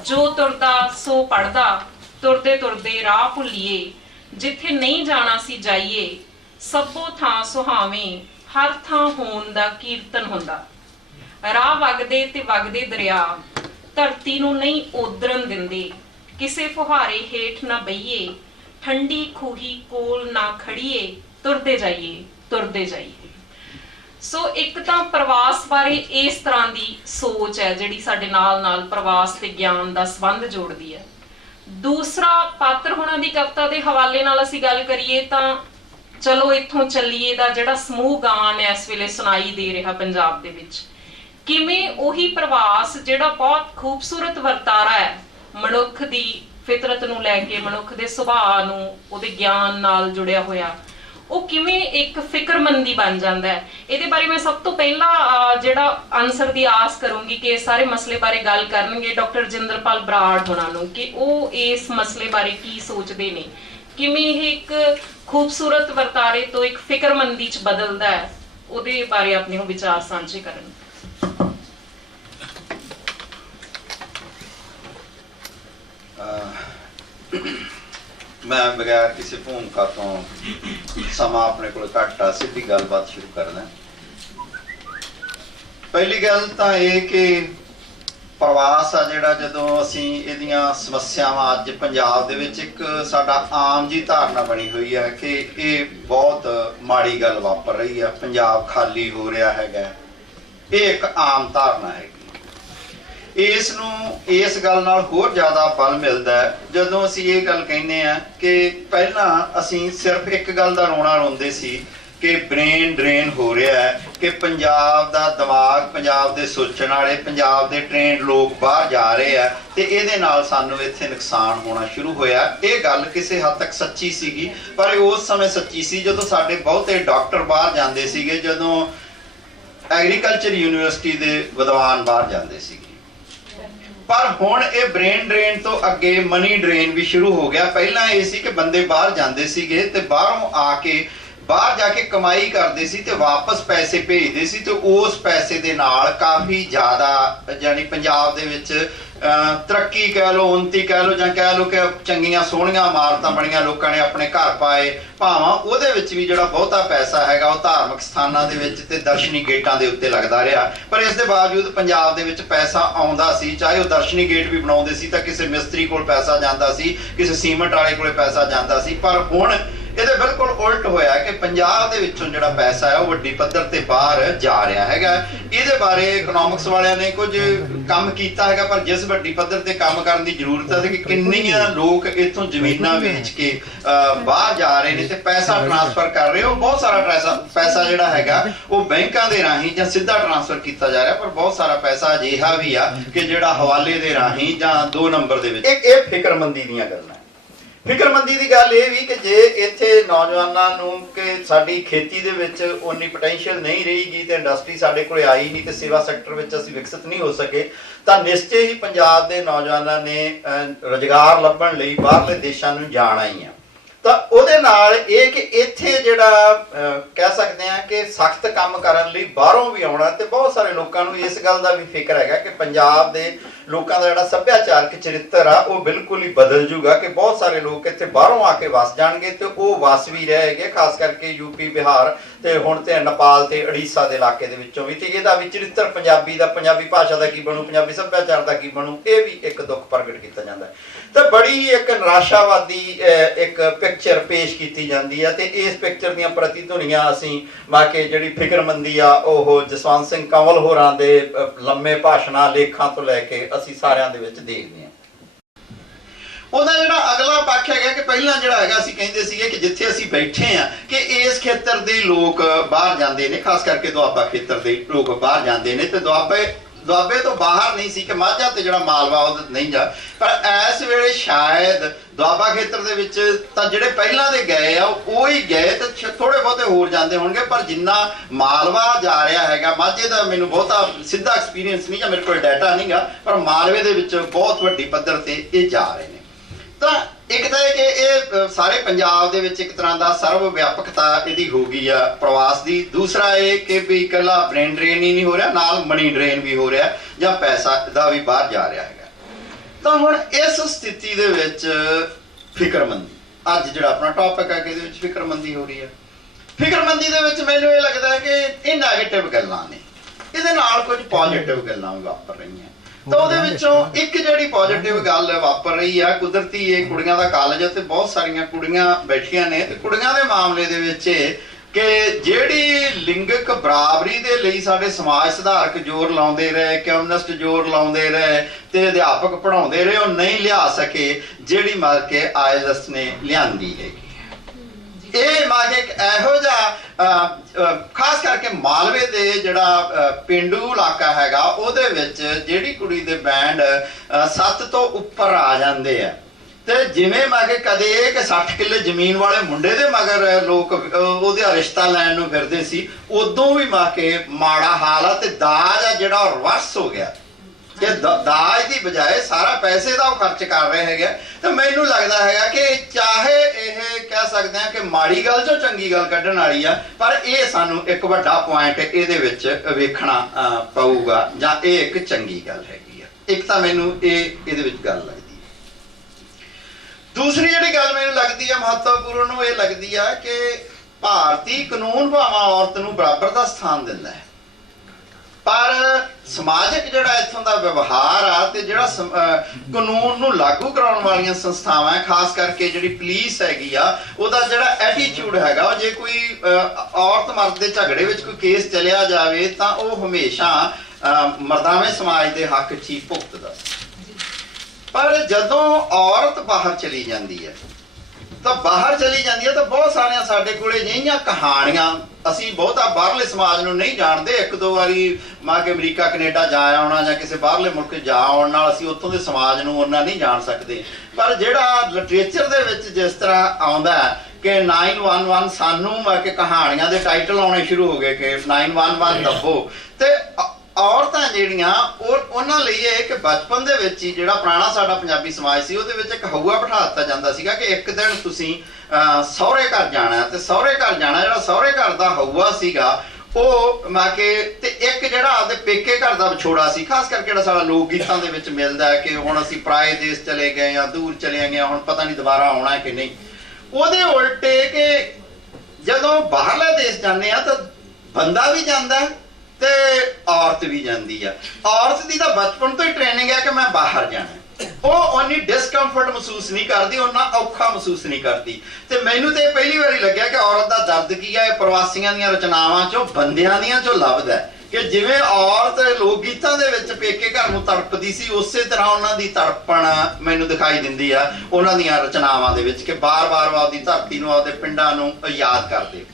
ਜੋ ਤੁਰਦਾ ਸੋ ਪੜਦਾ, ਤੁਰਦੇ ਤੁਰਦੇ ਰਾਹ ਭੁੱਲੀਏ, ਜਿੱਥੇ ਨਹੀਂ ਜਾਣਾ ਸੀ ਜਾਈਏ, ਸਭੋ ਥਾਂ ਸੁਹਾਵੇਂ, ਹਰ ਥਾਂ ਹੋਣ ਦਾ ਕੀਰਤਨ ਹੁੰਦਾ। ਰਾਹ ਵਗਦੇ ਤੇ ਵਗਦੇ ਦਰਿਆ, ਧਰਤੀ ਨੂੰ ਨਹੀਂ ਉਦਰਨ ਦਿੰਦੇ, ਕਿਸੇ ਫੁਹਾਰੇ ਹੇਠ ਨਾ ਬਈਏ, ਠੰਡੀ ਖੂਹੀ ਕੋਲ ਨਾ ਖੜੀਏ, ਤੁਰਦੇ ਜਾਈਏ, ਤੁਰਦੇ ਜਾਈਏ। ਸੋ ਇੱਕ ਤਾਂ ਪ੍ਰਵਾਸ ਬਾਰੇ ਇਸ ਤਰ੍ਹਾਂ ਦੀ ਸੋਚ ਹੈ ਜਿਹੜੀ ਸਾਡੇ ਨਾਲ ਪ੍ਰਵਾਸ ਤੇ ਗਿਆਨ ਦਾ ਸੰਬੰਧ ਜੋੜਦੀ ਹੈ। ਦੂਸਰਾ, ਪਾਤਰ ਹੋਣਾ ਦੀ ਕਵਿਤਾ ਦੇ ਹਵਾਲੇ ਨਾਲ ਅਸੀਂ ਗੱਲ ਕਰੀਏ ਤਾਂ ਚਲੋ ਇੱਥੋਂ ਚੱਲੀਏ ਦਾ ਜਿਹੜਾ ਸਮੂਹ ਗਾਨ ਹੈ ਇਸ ਵੇਲੇ ਸੁਣਾਈ ਦੇ ਰਿਹਾ ਪੰਜਾਬ ਦੇ ਵਿੱਚ, ਕਿਵੇਂ ਉਹੀ ਪ੍ਰਵਾਸ ਜਿਹੜਾ ਬਹੁਤ ਖੂਬਸੂਰਤ ਵਰਤਾਰਾ ਹੈ ਮਨੁੱਖ ਦੀ ਫਿਤਰਤ ਨੂੰ ਲੈ ਕੇ, ਮਨੁੱਖ ਦੇ ਸੁਭਾਅ ਨੂੰ, ਉਹਦੇ ਗਿਆਨ ਨਾਲ ਜੁੜਿਆ ਹੋਇਆ, ਉਹ ਕਿਵੇਂ ਇੱਕ ਫਿਕਰਮੰਦੀ ਬਣ ਜਾਂਦਾ ਹੈ। ਇਹਦੇ ਬਾਰੇ ਮੈਂ ਸਭ ਤੋਂ ਪਹਿਲਾਂ ਜਿਹੜਾ ਆਨਸਰ ਦੀ ਆਸ ਕਰੂੰਗੀ ਕਿ ਇਸ ਸਾਰੇ ਮਸਲੇ ਬਾਰੇ ਗੱਲ ਕਰਨਗੇ ਡਾਕਟਰ ਜਿੰਦਰਪਾਲ ਬਰਾੜ ਹੋਣਾ ਨੂੰ, ਕਿ ਉਹ ਇਸ ਮਸਲੇ ਬਾਰੇ ਕੀ ਸੋਚਦੇ ਨੇ, ਕਿਵੇਂ ਇਹ ਇੱਕ ਖੂਬਸੂਰਤ ਵਰਤਾਰੇ ਤੋਂ ਇੱਕ ਫਿਕਰਮੰਦੀ 'ਚ ਬਦਲਦਾ ਹੈ, ਉਹਦੇ ਬਾਰੇ ਆਪਣੇ ਵਿਚਾਰ ਸਾਂਝੇ ਕਰਨ। मैं बगैर किसी भूमिका तो समा अपने को घट आ सीधी गलबात शुरू करना। पहली गल तो यह कि प्रवास आ जिहड़ा जदों असीं इहदियां समस्यावां अज पंजाब दे विच एक साडा आम जी धारणा बनी हुई है कि ये बहुत माड़ी गल वापर रही है, पंजाब खाली हो रहा हैगा, ये एक आम धारणा है। इस गल नाल होर ज़्यादा बल मिलता है जदों असीं ये गल कहने आ कि पहलां असीं सिर्फ एक गल दा रोना रोंदे सी कि ब्रेन ड्रेन हो रहा है, कि पंजाब दा दिमाग, पंजाब दे सोचण वाले, पंजाब दे ट्रेंड लोग बाहर जा रहे हैं ते इहदे नाल सानूं इत्थे नुकसान होना शुरू होया। ये गल किसी हद तक सच्ची सीगी, पर उस समय सच्ची सी जदों साडे बहुते डॉक्टर बाहर जांदे सीगे, जदों एग्रीकल्चर यूनिवर्सिटी दे विद्वान बाहर जांदे सीगे। पर हुण ये ब्रेन ड्रेन तो अगे मनी ड्रेन भी शुरू हो गया। पहला ये सी कि बंदे बाहर जांदे सीगे ते बाहरों आके बाहर जाके कमाई करते सी ते वापस पैसे भेजते सी ते उस पैसे दे नाल काफ़ी ज़्यादा यानी पंजाब दे विच तरक्की कह लो, उन्नति कह लो, जां कह लो कि चंगियां सोहणियां इमारतां बणियां, लोकां ने अपने घर पाए, भावां उहदे विच भी जिहड़ा बहुता पैसा हैगा वो धार्मिक स्थानां दे विच ते दर्शनी गेटां दे उत्ते लगदा रहा। पर इस दे बावजूद पंजाब दे विच पैसा आउंदा सी, चाहे वो दर्शनी गेट भी बनाउंदे सी तां किसी मिस्त्री कोल पैसा जांदा सी, किसी सीमेंट वाले कोल पैसा जांदा सी। पर हुण ਇਹਦੇ बिल्कुल उल्ट होया कि पंजाब दे विचों जिहड़ा पैसा है वो वड्डी पद्धर ते बाहर जा रहा हैगा। इहदे बारे इकनॉमिक्स वालियां ने कुछ काम कीता हैगा, पर जिस वड्डी पद्धर ते काम करन दी जरूरत है कि किन्नियां लोग इत्थों जमीनां वेच के बाहर जा रहे ने ते पैसा ट्रांसफर कर रहे हो। बहुत सारा पैसा जिहड़ा हैगा वो बैंकां दे राहीं जां सीधा ट्रांसफर कीता जा रहा, पर बहुत सारा पैसा अजिहा भी आ कि जिहड़ा हवाले दे राहीं जां 2 नंबर दे विच ये फिक्रमंदी दीयां गल्लां। फिक्रमंदी की गल ये भी कि जे इत्थे नौजवानों नूं कि साडी खेती दे विच उन्नी पोटैंशियल नहीं रहेगी तो इंडस्ट्री साडे कोल आई नहीं तो सेवा सैक्टर विच असीं विकसित नहीं हो सके, तो निश्चय ही पंजाब दे नौजवानों ने रोजगार लभण लई बाहरले देशां नूं जाना ही आ। तो उहदे नाल ये कि इत्थे जिहड़ा कह सकते हैं कि सख्त काम करन लई बाहरों भी आउणा, ते बहुत सारे लोगों नूं इस गल का भी फिक्र है कि पंजाब दे लोगों का जिहड़ा सभ्याचारक चरित्र आ वो बिल्कुल ही बदल जूगा, कि बहुत सारे लोग इत्थे बाहरों आके वस जाणगे ते वो वस भी रहेंगे, खास करके यूपी बिहार ते हुण ते नेपाल ते उड़ीसा दे इलाके दे विचों भी। ते इहदा भी चरित्र पंजाबी दा, पंजाबी भाषा दा की बनू, पंजाबी सभ्याचार दा की बनू, ये भी एक दुख प्रगट किया जाता है। तो बड़ी एक निराशावादी एक पिक्चर पेश की जाती है, तो इस पिक्चर दी प्रतिध्वनियां असीं बाकी जिहड़ी फिक्रमंदी आ ओह जसवंत सिंह कंवल होरां दे लम्मे भाषणां लेखां तो लैके असीं सारिआं दे विच देखदे हां। ਉਹਦਾ ਜਿਹੜਾ ਅਗਲਾ ਪੱਖ ਹੈਗਾ ਕਿ ਪਹਿਲਾਂ ਜਿਹੜਾ ਹੈਗਾ ਅਸੀਂ ਕਹਿੰਦੇ ਸੀਗੇ ਕਿ ਜਿੱਥੇ ਅਸੀਂ ਬੈਠੇ ਆ ਕਿ ਇਸ ਖੇਤਰ ਦੇ ਲੋਕ ਬਾਹਰ ਜਾਂਦੇ ਨੇ, ਖਾਸ ਕਰਕੇ ਦੁਆਬਾ ਖੇਤਰ ਦੇ ਲੋਕ ਬਾਹਰ ਜਾਂਦੇ ਨੇ, ਤੇ ਦੁਆਬੇ ਤੋਂ ਬਾਹਰ ਨਹੀਂ ਸੀ ਕਿ ਮਾਝਾ ਤੇ ਜਿਹੜਾ ਮਾਲਵਾ ਉਹ ਨਹੀਂ ਜਾ, ਪਰ ਇਸ ਵੇਲੇ ਸ਼ਾਇਦ ਦੁਆਬਾ ਖੇਤਰ ਦੇ ਵਿੱਚ ਤਾਂ ਜਿਹੜੇ ਪਹਿਲਾਂ ਦੇ ਗਏ ਆ ਉਹ ਹੀ ਗਏ ਤੇ ਥੋੜੇ ਬਹੁਤੇ ਹੋਰ ਜਾਂਦੇ ਹੋਣਗੇ, ਪਰ ਜਿੰਨਾ ਮਾਲਵਾ ਜਾ ਰਿਹਾ ਹੈਗਾ, ਮਾਝੇ ਦਾ ਮੈਨੂੰ ਬਹੁਤਾ ਸਿੱਧਾ ਐਕਸਪੀਰੀਅੰਸ ਨਹੀਂ ਜਾਂ ਮੇਰੇ ਕੋਲ ਡਾਟਾ ਨਹੀਂਗਾ, ਪਰ ਮਾਲਵੇ ਦੇ ਵਿੱਚ ਬਹੁਤ ਵੱਡੀ ਪੱਧਰ ਤੇ ਇਹ ਜਾ ਰਹੇ ਨੇ। ਤਾਂ ਇੱਕ ਤਾਂ ਇਹ ਕਿ ਇਹ ਸਾਰੇ ਪੰਜਾਬ ਦੇ ਵਿੱਚ ਇੱਕ ਤਰ੍ਹਾਂ ਦਾ ਸਰਵ ਵਿਆਪਕਤਾ ਇਹਦੀ ਹੋ ਗਈ ਆ ਪ੍ਰਵਾਸ ਦੀ। ਦੂਸਰਾ ਇਹ ਕਿ ਵੀ ਇਕੱਲਾ ਬ੍ਰੇਨ ਡਰੇਨ ਹੀ ਨਹੀਂ ਹੋ ਰਿਹਾ, ਨਾਲ ਮਨੀ ਡਰੇਨ ਵੀ ਹੋ ਰਿਹਾ ਜਾਂ ਪੈਸਾ ਦਾ ਵੀ ਬਾਹਰ ਜਾ ਰਿਹਾ ਹੈਗਾ। ਤਾਂ ਹੁਣ ਇਸ ਸਥਿਤੀ ਦੇ ਵਿੱਚ ਫਿਕਰਮੰਦੀ, ਅੱਜ ਜਿਹੜਾ ਆਪਣਾ ਟੌਪਿਕ ਹੈ ਕਿ ਇਹਦੇ ਵਿੱਚ ਫਿਕਰਮੰਦੀ ਹੋ ਰਹੀ ਹੈ। ਫਿਕਰਮੰਦੀ ਦੇ ਵਿੱਚ ਮੈਨੂੰ ਇਹ ਲੱਗਦਾ ਹੈ ਕਿ ਇਹ ਨੈਗੇਟਿਵ ਗੱਲਾਂ ਨੇ, ਇਹਦੇ ਨਾਲ ਕੁਝ ਪੋਜ਼ਿਟਿਵ ਗੱਲਾਂ ਵੀ ਵਾਪਰ ਰਹੀਆਂ। ਤਾਂ ਉਹਦੇ ਵਿੱਚੋਂ ਇੱਕ ਜਿਹੜੀ ਪੋਜ਼ਿਟਿਵ ਗੱਲ ਵਾਪਰ ਰਹੀ ਆ, ਕੁਦਰਤੀ ਇਹ ਕੁੜੀਆਂ ਦਾ ਕਾਲਜ ਤੇ ਬਹੁਤ ਸਾਰੀਆਂ ਕੁੜੀਆਂ ਬੈਠੀਆਂ ਨੇ, ਤੇ ਕੁੜੀਆਂ ਦੇ ਮਾਮਲੇ ਦੇ ਵਿੱਚ ਕਿ ਜਿਹੜੀ ਲਿੰਗਕ ਬਰਾਬਰੀ ਦੇ ਲਈ ਸਾਡੇ ਸਮਾਜ ਸੁਧਾਰਕ ਜ਼ੋਰ ਲਾਉਂਦੇ ਰਹੇ, ਕਮਿਊਨਿਸਟ ਜ਼ੋਰ ਲਾਉਂਦੇ ਰਹੇ ਤੇ ਅਧਿਆਪਕ ਪੜ੍ਹਾਉਂਦੇ ਰਹੇ, ਉਹ ਨਹੀਂ ਲਿਆ ਸਕੇ ਜਿਹੜੀ ਮਰ ਕੇ ਆਇਲਸ ਨੇ ਲਿਆਂਦੀ ਹੈਗੀ। ਇਹ ਮਾਗੇ ਇੱਕ ਇਹੋ ਜਿਹਾ ਖਾਸ ਕਰਕੇ ਮਾਲਵੇ ਦੇ ਜਿਹੜਾ ਪੇਂਡੂ ਇਲਾਕਾ ਹੈਗਾ ਉਹਦੇ ਵਿੱਚ ਜਿਹੜੀ ਕੁੜੀ ਦੇ ਬੈਂਡ 7 ਤੋਂ ਉੱਪਰ ਆ ਜਾਂਦੇ ਆ, ਤੇ ਜਿਵੇਂ ਮਾਗੇ ਕਦੇ ਇਹ ਕਿ 60 ਕਿੱਲੇ ਜ਼ਮੀਨ ਵਾਲੇ ਮੁੰਡੇ ਦੇ ਮਗਰ ਲੋਕ ਉਹਦਾ ਰਿਸ਼ਤਾ ਲੈਣ ਨੂੰ ਫਿਰਦੇ ਸੀ, ਉਦੋਂ ਵੀ ਮਾਕੇ ਮਾੜਾ ਹਾਲ ਆ। ਤੇ ਦਾਜ ਆ ਜਿਹੜਾ ਰਿਵਰਸ ਹੋ ਗਿਆ ਕਿ ਦਾਜ ਦੀ ਬਜਾਏ ਸਾਰਾ ਪੈਸੇ ਦਾ ਉਹ ਖਰਚ ਕਰ ਰਹੇ ਹੈਗੇ। ਤੇ ਮੈਨੂੰ ਲੱਗਦਾ ਹੈਗਾ ਕਿ ਚਾਹੇ ਇਹ ਕਹਿ ਸਕਦੇ ਹਾਂ ਕਿ ਮਾੜੀ ਗੱਲ ਚੋਂ ਚੰਗੀ ਗੱਲ ਕੱਢਣ ਵਾਲੀ ਆ, ਪਰ ਇਹ ਸਾਨੂੰ ਇੱਕ ਵੱਡਾ ਪੁਆਇੰਟ ਇਹਦੇ ਵਿੱਚ ਵੇਖਣਾ ਪਊਗਾ, ਜਾਂ ਇਹ ਇੱਕ ਚੰਗੀ ਗੱਲ ਹੈਗੀ ਆ। ਇੱਕ ਤਾਂ ਮੈਨੂੰ ਇਹਦੇ ਵਿੱਚ ਗੱਲ ਲੱਗਦੀ। ਦੂਸਰੀ ਜਿਹੜੀ ਗੱਲ ਮੈਨੂੰ ਲੱਗਦੀ ਹੈ ਮਹੱਤਵਪੂਰਨ, ਉਹ ਇਹ ਲੱਗਦੀ ਆ ਕਿ ਭਾਰਤੀ ਕਾਨੂੰਨ ਭਾਵੇਂ ਔਰਤ ਨੂੰ ਬਰਾਬਰ ਦਾ ਸਥਾਨ ਦਿੰਦਾ ਹੈ, ਪਰ ਸਮਾਜਿਕ ਜਿਹੜਾ ਇੱਥੋਂ ਦਾ ਵਿਵਹਾਰ ਆ ਤੇ ਜਿਹੜਾ ਕਾਨੂੰਨ ਨੂੰ ਲਾਗੂ ਕਰਾਉਣ ਵਾਲੀਆਂ ਸੰਸਥਾਵਾਂ ਹੈ, ਖਾਸ ਕਰਕੇ ਜਿਹੜੀ ਪੁਲਿਸ ਹੈਗੀ ਆ, ਉਹਦਾ ਜਿਹੜਾ ਐਟੀਟਿਊਡ ਹੈਗਾ, ਉਹ ਜੇ ਕੋਈ ਔਰਤ ਮਰਦ ਦੇ ਝਗੜੇ ਵਿੱਚ ਕੋਈ ਕੇਸ ਚਲਿਆ ਜਾਵੇ ਤਾਂ ਉਹ ਹਮੇਸ਼ਾ ਮਰਦਾਵੇਂ ਸਮਾਜ ਦੇ ਹੱਕ 'ਚ ਹੀ ਭੁਗਤਦਾ। ਪਰ ਜਦੋਂ ਔਰਤ ਬਾਹਰ ਚਲੀ ਜਾਂਦੀ ਹੈ ਤਾਂ ਬਹੁਤ ਸਾਰੀਆਂ ਸਾਡੇ ਕੋਲੇ ਜਿਹੀਆਂ ਕਹਾਣੀਆਂ, ਅਸੀਂ ਬਹੁਤਾ ਬਾਹਰਲੇ ਸਮਾਜ ਨੂੰ ਨਹੀਂ ਜਾਣਦੇ, ਇੱਕ ਦੋ ਵਾਰੀ ਮਾਂ ਕੇ ਅਮਰੀਕਾ ਕੈਨੇਡਾ ਜਾ ਆਉਣਾ ਜਾਂ ਕਿਸੇ ਬਾਹਰਲੇ ਮੁਲਕ ਜਾ ਆਉਣ ਨਾਲ ਅਸੀਂ ਉੱਥੋਂ ਦੇ ਸਮਾਜ ਨੂੰ ਉਹਨਾਂ ਨਹੀਂ ਜਾਣ ਸਕਦੇ। ਪਰ ਜਿਹੜਾ ਲਿਟਰੇਚਰ ਦੇ ਵਿੱਚ ਜਿਸ ਤਰ੍ਹਾਂ ਆਉਂਦਾ ਕਿ 911 ਸਾਨੂੰ ਕਿ ਕਹਾਣੀਆਂ ਦੇ ਟਾਈਟਲ ਆਉਣੇ ਸ਼ੁਰੂ ਹੋ ਗਏ ਕਿ 911 ਦੱਬੋ, ਤੇ ਔਰਤਾਂ ਜਿਹੜੀਆਂ ਉਹਨਾਂ ਲਈ ਇਹ ਕਿ ਬਚਪਨ ਦੇ ਵਿੱਚ ਹੀ ਜਿਹੜਾ ਪੁਰਾਣਾ ਸਾਡਾ ਪੰਜਾਬੀ ਸਮਾਜ ਸੀ ਉਹਦੇ ਵਿੱਚ ਇੱਕ ਹਊਆ ਬਿਠਾ ਦਿੱਤਾ ਜਾਂਦਾ ਸੀਗਾ ਕਿ ਇੱਕ ਦਿਨ ਤੁਸੀਂ ਸਹੁਰੇ ਘਰ ਜਾਣਾ, ਤੇ ਸਹੁਰੇ ਘਰ ਜਾਣਾ ਜਿਹੜਾ ਸਹੁਰੇ ਘਰ ਦਾ ਹਊਆ ਸੀਗਾ ਉਹ ਤੇ ਇੱਕ ਜਿਹੜਾ ਆਪਦੇ ਪੇਕੇ ਘਰ ਦਾ ਵਿਛੋੜਾ ਸੀ, ਖਾਸ ਕਰਕੇ ਜਿਹੜਾ ਸਾਡਾ ਲੋਕ ਗੀਤਾਂ ਦੇ ਵਿੱਚ ਮਿਲਦਾ ਹੈ ਕਿ ਹੁਣ ਅਸੀਂ ਪਰਾਏ ਦੇਸ਼ ਚਲੇ ਗਏ ਜਾਂ ਦੂਰ ਚਲੇ ਗਏ, ਹੁਣ ਪਤਾ ਨਹੀਂ ਦੁਬਾਰਾ ਆਉਣਾ ਹੈ ਕਿ ਨਹੀਂ। ਉਹਦੇ ਉਲਟੇ ਕਿ ਜਦੋਂ ਬਾਹਰਲੇ ਦੇਸ਼ ਜਾਂਦੇ ਆ ਤਾਂ ਬੰਦਾ ਵੀ ਜਾਂਦਾ ਤੇ ਔਰਤ ਵੀ ਜਾਂਦੀ ਆ। ਔਰਤ ਦੀ ਤਾਂ ਬਚਪਨ ਤੋਂ ਹੀ ਟ੍ਰੇਨਿੰਗ ਹੈ ਕਿ ਮੈਂ ਬਾਹਰ ਜਾਣਾ, ਉਹ ਓਨੀ ਡਿਸਕੰਫਰਟ ਮਹਿਸੂਸ ਨਹੀਂ ਕਰਦੀ, ਉਹਨਾਂ ਔਖਾ ਮਹਿਸੂਸ ਨਹੀਂ ਕਰਦੀ। ਤੇ ਮੈਨੂੰ ਤੇ ਪਹਿਲੀ ਵਾਰੀ ਲੱਗਿਆ ਕਿ ਔਰਤ ਦਾ ਦਰਦ ਕੀ ਹੈ, ਇਹ ਪ੍ਰਵਾਸੀਆਂ ਦੀਆਂ ਰਚਨਾਵਾਂ ਚੋਂ, ਬੰਦਿਆਂ ਦੀਆਂ ਚੋਂ ਲੱਭਦਾ ਕਿ ਜਿਵੇਂ ਔਰਤ ਲੋਕ ਗੀਤਾਂ ਦੇ ਵਿੱਚ ਪੇਕੇ ਘਰ ਨੂੰ ਤੜਪਦੀ ਸੀ, ਉਸੇ ਤਰ੍ਹਾਂ ਉਹਨਾਂ ਦੀ ਤੜਪਣ ਮੈਨੂੰ ਦਿਖਾਈ ਦਿੰਦੀ ਆ ਉਹਨਾਂ ਦੀਆਂ ਰਚਨਾਵਾਂ ਦੇ ਵਿੱਚ ਕਿ ਬਾਰ-ਬਾਰ ਆਪਦੀ ਧਰਤੀ ਨੂੰ, ਆਪਦੇ ਪਿੰਡਾਂ ਨੂੰ ਯਾਦ ਕਰਦੇ।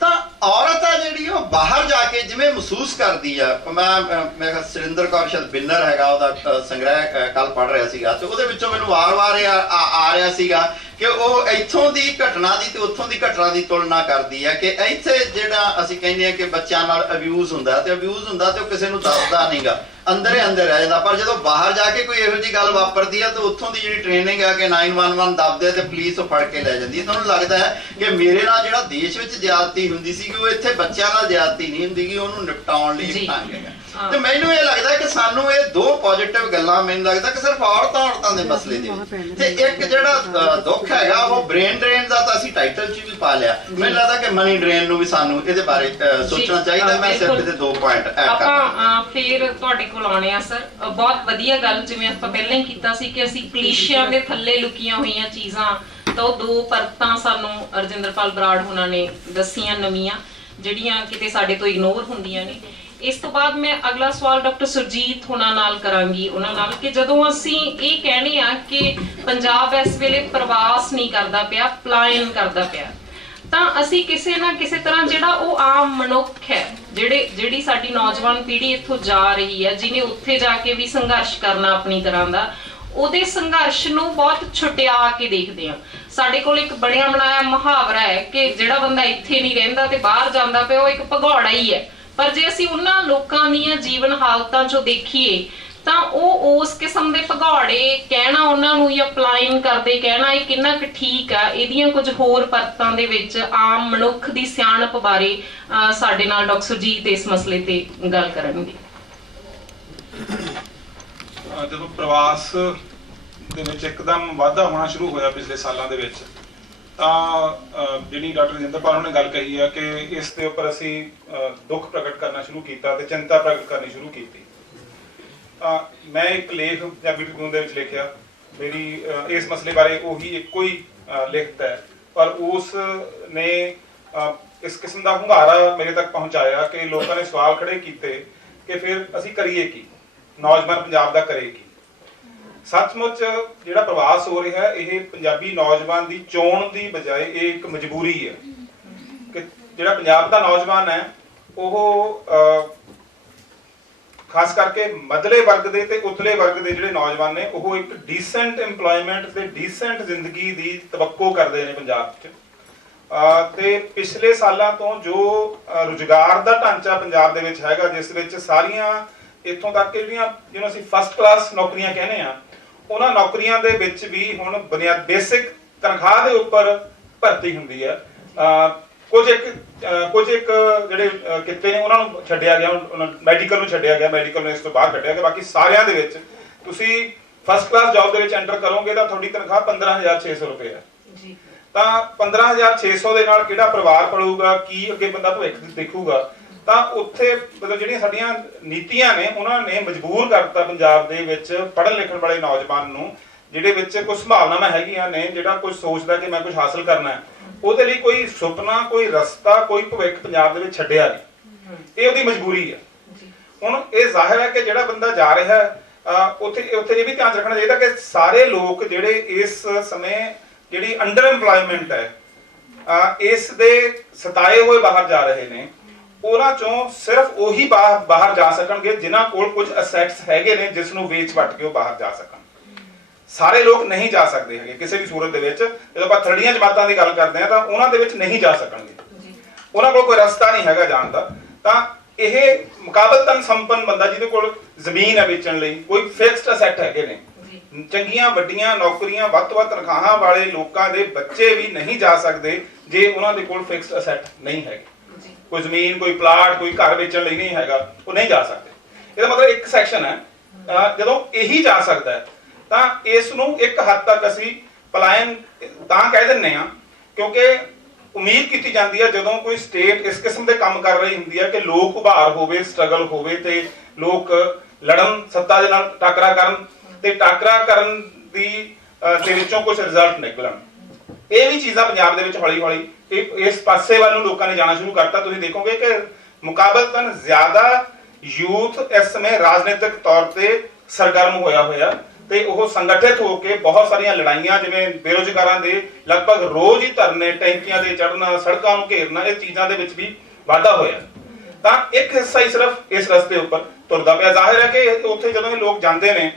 ਤਾਂ ਔਰਤ ਆ ਜਿਹੜੀ ਉਹ ਬਾਹਰ ਜਾ ਕੇ ਜਿਵੇਂ ਮਹਿਸੂਸ ਕਰਦੀ ਆ, ਮੈਂ ਸੁਰਿੰਦਰ ਕੌਰ ਸ਼ਾਇਦ ਬਿੰਨਰ ਹੈਗਾ, ਉਹਦਾ ਸੰਗ੍ਰਹਿ ਕੱਲ ਪੜ੍ਹ ਰਿਹਾ ਸੀਗਾ, ਤੇ ਉਹਦੇ ਵਿੱਚੋਂ ਮੈਨੂੰ ਵਾਰ-ਵਾਰ ਆ ਰਿਹਾ ਸੀਗਾ ਕਿ ਉਹ ਇੱਥੋਂ ਦੀ ਘਟਨਾ ਦੀ ਤੇ ਉੱਥੋਂ ਦੀ ਘਟਨਾ ਦੀ ਤੁਲਨਾ ਕਰਦੀ ਹੈ ਕਿ ਇੱਥੇ ਜਿਹੜਾ ਅਸੀਂ ਕਹਿੰਦੇ ਆ ਕਿ ਬੱਚਿਆਂ ਨਾਲ ਅਬਿਊਜ਼ ਹੁੰਦਾ ਤੇ ਉਹ ਕਿਸੇ ਨੂੰ ਦੱਸਦਾ ਨਹੀਂਗਾ, ਅੰਦਰੇ ਅੰਦਰ ਰਹਿ ਜਾਂਦਾ। ਪਰ ਜਦੋਂ ਬਾਹਰ ਜਾ ਕੇ ਕੋਈ ਇਹੋ ਜਿਹੀ ਗੱਲ ਵਾਪਰਦੀ ਆ ਤਾਂ ਉੱਥੋਂ ਦੀ ਜਿਹੜੀ ਟ੍ਰੇਨਿੰਗ ਆ ਕਿ 911 ਦੱਬਦੇ ਤੇ ਪੁਲਿਸ ਉਹ ਫੜ ਕੇ ਲੈ ਜਾਂਦੀ ਹੈ। ਤੁਹਾਨੂੰ ਲੱਗਦਾ ਹੈ ਕਿ ਮੇਰੇ ਨਾਲ ਜਿਹੜਾ ਦੇਸ਼ ਵਿੱਚ ਜ਼ਿਆਦਤੀ ਹੁੰਦੀ ਸੀ ਕਿ ਉਹ ਇੱਥੇ ਬੱਚਿਆਂ ਨਾਲ ਜ਼ਿਆਦਤੀ ਨਹੀਂ ਹੁੰਦੀ, ਕਿ ਉਹਨੂੰ ਨਿਪਟਾਉਣ ਲਈ ਇੱਕ ਢੰਗ ਹੈਗਾ। ਤੇ ਮੈਨੂੰ ਇਹ ਲੱਗਦਾ ਕਿ ਸਾਨੂੰ ਇਹ ਦੋ ਪੋਜ਼ਿਟਿਵ ਗੱਲਾਂ, ਮੈਨੂੰ ਲੱਗਦਾ ਕਿ ਸਿਰਫ ਔਰਤਾਂ ਦੇ ਮਸਲੇ ਦੇ ਵਿੱਚ, ਤੇ ਇੱਕ ਜਿਹੜਾ ਦੁੱਖ ਹੈਗਾ ਉਹ ਬ੍ਰੇਨ ਡਰੇਨ ਦਾ, ਤਾਂ ਅਸੀਂ ਟਾਈਟਲ 'ਚ ਵੀ ਪਾ ਲਿਆ। ਮੈਨੂੰ ਲੱਗਦਾ ਕਿ ਮਨੀ ਡਰੇਨ ਨੂੰ ਵੀ ਸਾਨੂੰ ਇਹਦੇ ਬਾਰੇ ਸੋਚਣਾ ਚਾਹੀਦਾ। ਮੈਂ ਸਿਰਫ ਇਹਦੇ 2 ਪੁਆਇੰਟ ਐਡ ਕਰਦਾ। ਆਪਾਂ ਫਿਰ ਤੁਹਾਡੇ ਕੋਲ ਆਉਣੇ ਆ ਸਰ, ਬਹੁਤ ਵਧੀਆ ਗੱਲ ਜਿਵੇਂ ਆਪਾਂ ਪਹਿਲਾਂ ਹੀ ਕੀਤਾ ਸੀ ਕਿ ਅਸੀਂ ਕਲੀਸ਼ਿਆਂ ਦੇ ਥੱਲੇ ਲੁਕੀਆਂ ਹੋਈਆਂ ਚੀਜ਼ਾਂ, ਤਾਂ ਉਹ 2 ਪਰਤਾਂ ਸਾਨੂੰ ਰਜਿੰਦਰਪਾਲ ਬਰਾੜ ਹੋਣਾ ਨੇ ਦੱਸੀਆਂ ਨਵੀਆਂ, ਜਿਹੜੀਆਂ ਕਿਤੇ ਸਾਡੇ ਤੋਂ ਇਗਨੋਰ ਹੁੰਦੀਆਂ ਨੇ। ਇਸ ਤੋਂ ਬਾਅਦ ਮੈਂ ਅਗਲਾ ਸਵਾਲ ਡਾਕਟਰ ਸੁਰਜੀਤ ਹੋਣਾ ਨਾਲ ਕਰਾਂਗੀ, ਉਹਨਾਂ ਨਾਲ ਕਿ ਜਦੋਂ ਅਸੀਂ ਇਹ ਕਹਿੰਦੇ ਆ ਕਿ ਪੰਜਾਬ ਇਸ ਵੇਲੇ ਪ੍ਰਵਾਸ ਨਹੀਂ ਕਰਦਾ ਪਿਆ, ਪਲਾਇਨ ਕਰਦਾ ਪਿਆ, ਤਾਂ ਅਸੀਂ ਕਿਸੇ ਨਾ ਕਿਸੇ ਤਰ੍ਹਾਂ ਜਿਹੜਾ ਉਹ ਆਮ ਮਨੁੱਖ ਹੈ, ਜਿਹੜੀ ਸਾਡੀ ਨੌਜਵਾਨ ਪੀੜ੍ਹੀ ਇੱਥੋਂ ਜਾ ਰਹੀ ਹੈ, ਜਿਹਨੇ ਉੱਥੇ ਜਾ ਕੇ ਵੀ ਸੰਘਰਸ਼ ਕਰਨਾ ਆਪਣੀ ਤਰ੍ਹਾਂ ਦਾ, ਉਹਦੇ ਸੰਘਰਸ਼ ਨੂੰ ਬਹੁਤ ਛੁਟਿਆ ਕੇ ਦੇਖਦੇ ਆ। ਸਾਡੇ ਕੋਲ ਇੱਕ ਬਣਿਆ ਬਣਾਇਆ ਮੁਹਾਵਰਾ ਹੈ ਕਿ ਜਿਹੜਾ ਬੰਦਾ ਇੱਥੇ ਨਹੀਂ ਰਹਿੰਦਾ ਤੇ ਬਾਹਰ ਜਾਂਦਾ ਪਿਆ ਉਹ ਇੱਕ ਭਗੌੜਾ ਹੀ ਹੈ। ਪਰ ਜੇ ਅਸੀਂ ਉਹਨਾਂ ਲੋਕਾਂ ਦੀਆਂ ਜੀਵਨ ਹਾਲਤਾਂ 'ਚੋਂ ਦੇਖੀਏ ਤਾਂ ਉਹ ਉਸ ਕਿਸਮ ਦੇ ਭਗੌੜੇ ਕਹਿਣਾ ਉਹਨਾਂ ਨੂੰ ਜਾਂ ਪਲਾਇਨ ਕਰਦੇ ਕਹਿਣਾ ਇਹ ਕਿੰਨਾ ਕੁ ਠੀਕ ਆ। ਇਹਦੀਆਂ ਕੁਝ ਹੋਰ ਪਰਤਾਂ ਦੇ ਵਿੱਚ ਆਮ ਮਨੁੱਖ ਦੀ ਸਿਆਣਪ ਬਾਰੇ ਸਾਡੇ ਨਾਲ ਡਾਕਟਰ ਸੁਰਜੀਤ ਇਸ ਮਸਲੇ ਤੇ ਗੱਲ ਕਰਨਗੇ। ਜਦੋਂ ਪ੍ਰਵਾਸ ਦੇ ਵਿੱਚ ਇੱਕਦਮ ਵਾਧਾ ਹੋਣਾ ਸ਼ੁਰੂ ਹੋਇਆ ਪਿਛਲੇ ਸਾਲਾਂ ਦੇ ਵਿੱਚ, ਤਾਂ ਜਿਹੜੀ ਡਾਕਟਰ ਰਜਿੰਦਰਪਾਲ ਨੇ ਗੱਲ ਕਹੀ ਹੈ ਕਿ ਇਸ ਦੇ ਉੱਪਰ ਅਸੀਂ ਦੁੱਖ ਪ੍ਰਗਟ ਕਰਨਾ ਸ਼ੁਰੂ ਕੀਤਾ ਤੇ ਚਿੰਤਾ ਪ੍ਰਗਟ ਕਰਨੀ ਸ਼ੁਰੂ ਕੀਤੀ। ਮੈਂ ਇੱਕ ਲੇਖ ਪੰਜਾਬੀ ਟ੍ਰਿਬਿਊਨ ਦੇ ਵਿੱਚ ਲਿਖਿਆ, ਮੇਰੀ ਇਸ ਮਸਲੇ ਬਾਰੇ ਉਹੀ ਇੱਕੋ ਹੀ ਲਿਖਤ ਹੈ, ਪਰ ਉਸ ਨੇ ਇਸ ਕਿਸਮ ਦਾ ਹੁੰਗਾਰਾ ਮੇਰੇ ਤੱਕ ਪਹੁੰਚਾਇਆ ਕਿ ਲੋਕਾਂ ਨੇ ਸਵਾਲ ਖੜੇ ਕੀਤੇ ਕਿ ਫਿਰ ਅਸੀਂ ਕਰੀਏ ਕੀ, ਨੌਜਵਾਨ ਪੰਜਾਬ ਦਾ ਕਰੇ ਕੀ। ਸੱਚਮੁੱਚ ਜਿਹੜਾ ਪ੍ਰਵਾਸ ਹੋ ਰਿਹਾ ਇਹ ਪੰਜਾਬੀ ਨੌਜਵਾਨ ਦੀ ਚੋਣ ਦੀ ਬਜਾਏ ਇਹ ਇੱਕ ਮਜਬੂਰੀ ਹੈ ਕਿ ਜਿਹੜਾ ਪੰਜਾਬ ਦਾ ਨੌਜਵਾਨ ਹੈ ਉਹ ਖਾਸ ਕਰਕੇ ਮੱਧਲੇ ਵਰਗ ਦੇ ਤੇ ਉਤਲੇ ਵਰਗ ਦੇ ਜਿਹੜੇ ਨੌਜਵਾਨ ਨੇ ਉਹ ਇੱਕ ਡੀਸੈਂਟ ਏਮਪਲੋਇਮੈਂਟ ਤੇ ਡੀਸੈਂਟ ਜ਼ਿੰਦਗੀ ਦੀ ਤਵੱਕੋ ਕਰਦੇ ਨੇ ਪੰਜਾਬ 'ਚ। ਤੇ ਪਿਛਲੇ ਸਾਲਾਂ ਤੋਂ ਜੋ ਰੁਜ਼ਗਾਰ ਦਾ ਢਾਂਚਾ ਪੰਜਾਬ ਦੇ ਵਿੱਚ ਹੈਗਾ, ਜਿਸ ਵਿੱਚ ਸਾਰੀਆਂ ਇੱਥੋਂ ਤੱਕ ਜਿਹੜੀਆਂ ਜਿਹਨੂੰ ਅਸੀਂ ਫਸਟ ਕਲਾਸ ਨੌਕਰੀਆਂ ਕਹਿੰਦੇ ਆ, ਉਹਨਾਂ ਨੌਕਰੀਆਂ ਦੇ ਵਿੱਚ ਵੀ ਹੁਣ ਬੇਸਿਕ ਤਨਖਾਹ ਦੇ ਉੱਪਰ ਭਰਤੀ ਹੁੰਦੀ ਹੈ। ਕੁਝ ਇੱਕ ਜਿਹੜੇ ਕਿੱਤੇ ਨੇ ਉਹਨਾਂ ਨੂੰ ਛੱਡਿਆ ਗਿਆ, ਮੈਡੀਕਲ ਨੂੰ ਛੱਡਿਆ ਗਿਆ, ਮੈਡੀਕਲ ਨੂੰ ਇਸ ਤੋਂ ਬਾਹਰ ਕੱਢਿਆ ਗਿਆ, ਬਾਕੀ ਸਾਰਿਆਂ ਦੇ ਵਿੱਚ ਤੁਸੀਂ ਫਸਟ ਕਲਾਸ ਜੌਬ ਦੇ ਵਿੱਚ ਐਂਟਰ ਕਰੋਗੇ ਤਾਂ ਤੁਹਾਡੀ ਤਨਖਾਹ 15600 ਰੁਪਏ ਹੈ ਜੀ ਤਾਂ 15600 ਦੇ ਨਾਲ ਕਿਹੜਾ ਪਰਿਵਾਰ ਪਲੂਗਾ, ਕੀ ਅੱਗੇ ਬੰਦਾ ਭਵਿੱਖ ਦੇਖੂਗਾ। ਤਾਂ ਉੱਥੇ ਮਤਲਬ ਜਿਹੜੀਆਂ ਸਾਡੀਆਂ ਨੀਤੀਆਂ ਨੇ ਉਹਨਾਂ ਨੇ ਮਜਬੂਰ ਕਰਤਾ ਪੰਜਾਬ ਦੇ ਵਿੱਚ ਪੜ੍ਹਨ ਲਿਖਣ ਵਾਲੇ ਨੌਜਵਾਨ ਨੂੰ, ਜਿਹੜੇ ਵਿੱਚ ਕੁਝ ਸੰਭਾਵਨਾਵਾਂ ਹੈਗੀਆਂ ਨੇ, ਜਿਹੜਾ ਕੁਝ ਸੋਚਦਾ ਕਿ ਮੈਂ ਕੁਝ ਹਾਸਲ ਕਰਨਾ ਹੈ, ਉਹਦੇ ਲਈ ਕੋਈ ਸੁਪਨਾ, ਕੋਈ ਰਸਤਾ, ਕੋਈ ਭਵਿੱਖ ਪੰਜਾਬ ਦੇ ਵਿੱਚ ਛੱਡਿਆ ਨਹੀਂ। ਇਹ ਉਹਦੀ ਮਜਬੂਰੀ ਹੈ। ਹੁਣ ਇਹ ਜ਼ਾਹਿਰ ਹੈ ਕਿ ਜਿਹੜਾ ਬੰਦਾ ਜਾ ਰਿਹਾ ਹੈ ਉੱਥੇ ਇਹ ਵੀ ਧਿਆਨ ਰੱਖਣਾ ਚਾਹੀਦਾ ਕਿ ਸਾਰੇ ਲੋਕ ਜਿਹੜੇ ਇਸ ਸਮੇਂ ਜਿਹੜੀ ਅੰਡਰ ਐਮਪਲੋਇਮੈਂਟ ਹੈ, ਇਸ ਦੇ ਸਤਾਏ ਹੋਏ ਬਾਹਰ ਜਾ ਰਹੇ ਨੇ, ਉਹਨਾਂ ਚੋਂ ਸਿਰਫ ਉਹੀ ਬਾਹਰ ਜਾ ਸਕਣਗੇ ਜਿਨ੍ਹਾਂ ਕੋਲ ਕੁਝ ਅਸੈਟਸ ਹੈਗੇ ਨੇ ਜਿਸ ਨੂੰ ਵੇਚ ਵੱਟ ਕੇ ਉਹ ਬਾਹਰ ਜਾ ਸਕਣ। ਸਾਰੇ ਲੋਕ ਨਹੀਂ ਜਾ ਸਕਦੇ ਹੈਗੇ ਕਿਸੇ ਵੀ ਸੂਰਤ ਦੇ ਵਿੱਚ। ਜਦੋਂ ਆਪਾਂ ਥਰੜੀਆਂ ਜਮਾਤਾਂ ਦੀ ਗੱਲ ਕਰਦੇ ਹਾਂ ਤਾਂ ਉਹਨਾਂ ਦੇ ਵਿੱਚ ਨਹੀਂ ਜਾ ਸਕਣਗੇ, ਉਹਨਾਂ ਕੋਲ ਕੋਈ ਰਸਤਾ ਨਹੀਂ ਹੈਗਾ ਜਾਣ ਦਾ। ਤਾਂ ਇਹ ਮੁਕਾਬਲਤਨ ਸੰਪੰਨ ਬੰਦਾ ਜਿਹਦੇ ਕੋਲ ਜ਼ਮੀਨ ਹੈ ਵੇਚਣ ਲਈ, ਕੋਈ ਫਿਕਸਡ ਅਸੈਟ ਹੈਗੇ ਨੇ, ਚੰਗੀਆਂ ਵੱਡੀਆਂ ਨੌਕਰੀਆਂ, ਵੱਧ ਤੋਂ ਵੱਧ ਤਨਖਾਹਾਂ ਵਾਲੇ ਲੋਕਾਂ ਦੇ ਬੱਚੇ ਵੀ ਨਹੀਂ ਜਾ ਸਕਦੇ ਜੇ ਉਹਨਾਂ ਦੇ ਕੋਲ ਫਿਕਸਡ ਅਸੈਟ ਨਹੀਂ ਹੈਗੇ। ਕੋਈ ਜ਼ਮੀਨ, ਕੋਈ ਪਲਾਟ, ਕੋਈ ਘਰ ਵੇਚਣ ਲਈ ਨਹੀਂ ਹੈਗਾ, ਉਹ ਨਹੀਂ ਜਾ ਸਕਦੇ। ਇਹਦਾ ਮਤਲਬ ਇੱਕ ਸੈਕਸ਼ਨ ਹੈ, ਜਦੋਂ ਇਹੀ ਜਾ ਸਕਦਾ ਹੈ ਤਾਂ ਇਸ ਨੂੰ ਇੱਕ ਹੱਦ ਤੱਕ ਅਸੀਂ ਪਲਾਇਨ ਤਾਂ ਕਹਿ ਦਿੰਦੇ ਹਾਂ ਕਿਉਂਕਿ ਉਮੀਦ ਕੀਤੀ ਜਾਂਦੀ ਹੈ ਜਦੋਂ ਕੋਈ ਸਟੇਟ ਇਸ ਕਿਸਮ ਦੇ ਕੰਮ ਕਰ ਰਹੀ ਹੁੰਦੀ ਹੈ ਕਿ ਲੋਕ ਉਭਾਰ ਹੋਵੇ, ਸਟਰਗਲ ਹੋਵੇ ਤੇ ਲੋਕ ਲੜਨ, ਸੱਤਾ ਦੇ ਨਾਲ ਟਾਕਰਾ ਕਰਨ ਤੇ ਟਾਕਰਾ ਕਰਨ ਦੇ ਵਿੱਚੋਂ ਕੁਝ ਰਿਜ਼ਲਟ ਨਿਕਲਣ। ਇਹ ਵੀ ਚੀਜ਼ਾਂ ਪੰਜਾਬ ਦੇ ਵਿੱਚ ਹੌਲੀ ਹੌਲੀ ਇਸ ਪਾਸੇ ਵੱਲ ਨੂੰ ਲੋਕਾਂ ਨੇ ਜਾਣਾ ਸ਼ੁਰੂ ਕਰਤਾ। ਤੁਸੀਂ ਦੇਖੋਗੇ ਕਿ ਮੁਕਾਬਲਤਨ ਜ਼ਿਆਦਾ ਯੂਥ ਇਸ ਸਮੇਂ ਰਾਜਨੀਤਿਕ ਤੌਰ ਤੇ ਸਰਗਰਮ ਹੋਇਆ ਤੇ ਉਹ ਸੰਗਠਿਤ ਹੋ ਕੇ ਬਹੁਤ ਸਾਰੀਆਂ ਲੜਾਈਆਂ, ਜਿਵੇਂ ਬੇਰੁਜ਼ਗਾਰਾਂ ਦੇ ਲਗਭਗ ਰੋਜ਼ ਹੀ ਧਰਨੇ, ਟੈਂਕੀਆਂ ਦੇ ਚੜ੍ਹਨਾ, ਸੜਕਾਂ ਨੂੰ ਘੇਰਨਾ, ਇਹ ਚੀਜ਼ਾਂ ਦੇ ਵਿੱਚ ਵੀ ਵਾਧਾ ਹੋਇਆ। ਤਾਂ ਇੱਕ ਹਿੱਸਾ ਹੀ ਸਿਰਫ ਇਸ ਰਸਤੇ ਉੱਪਰ ਤੁਰਦਾ ਪਿਆ। ਜ਼ਾਹਿਰ ਹੈ ਕਿ ਉੱਥੇ ਜਦੋਂ ਇਹ ਲੋਕ ਜਾਂਦੇ ਨੇ,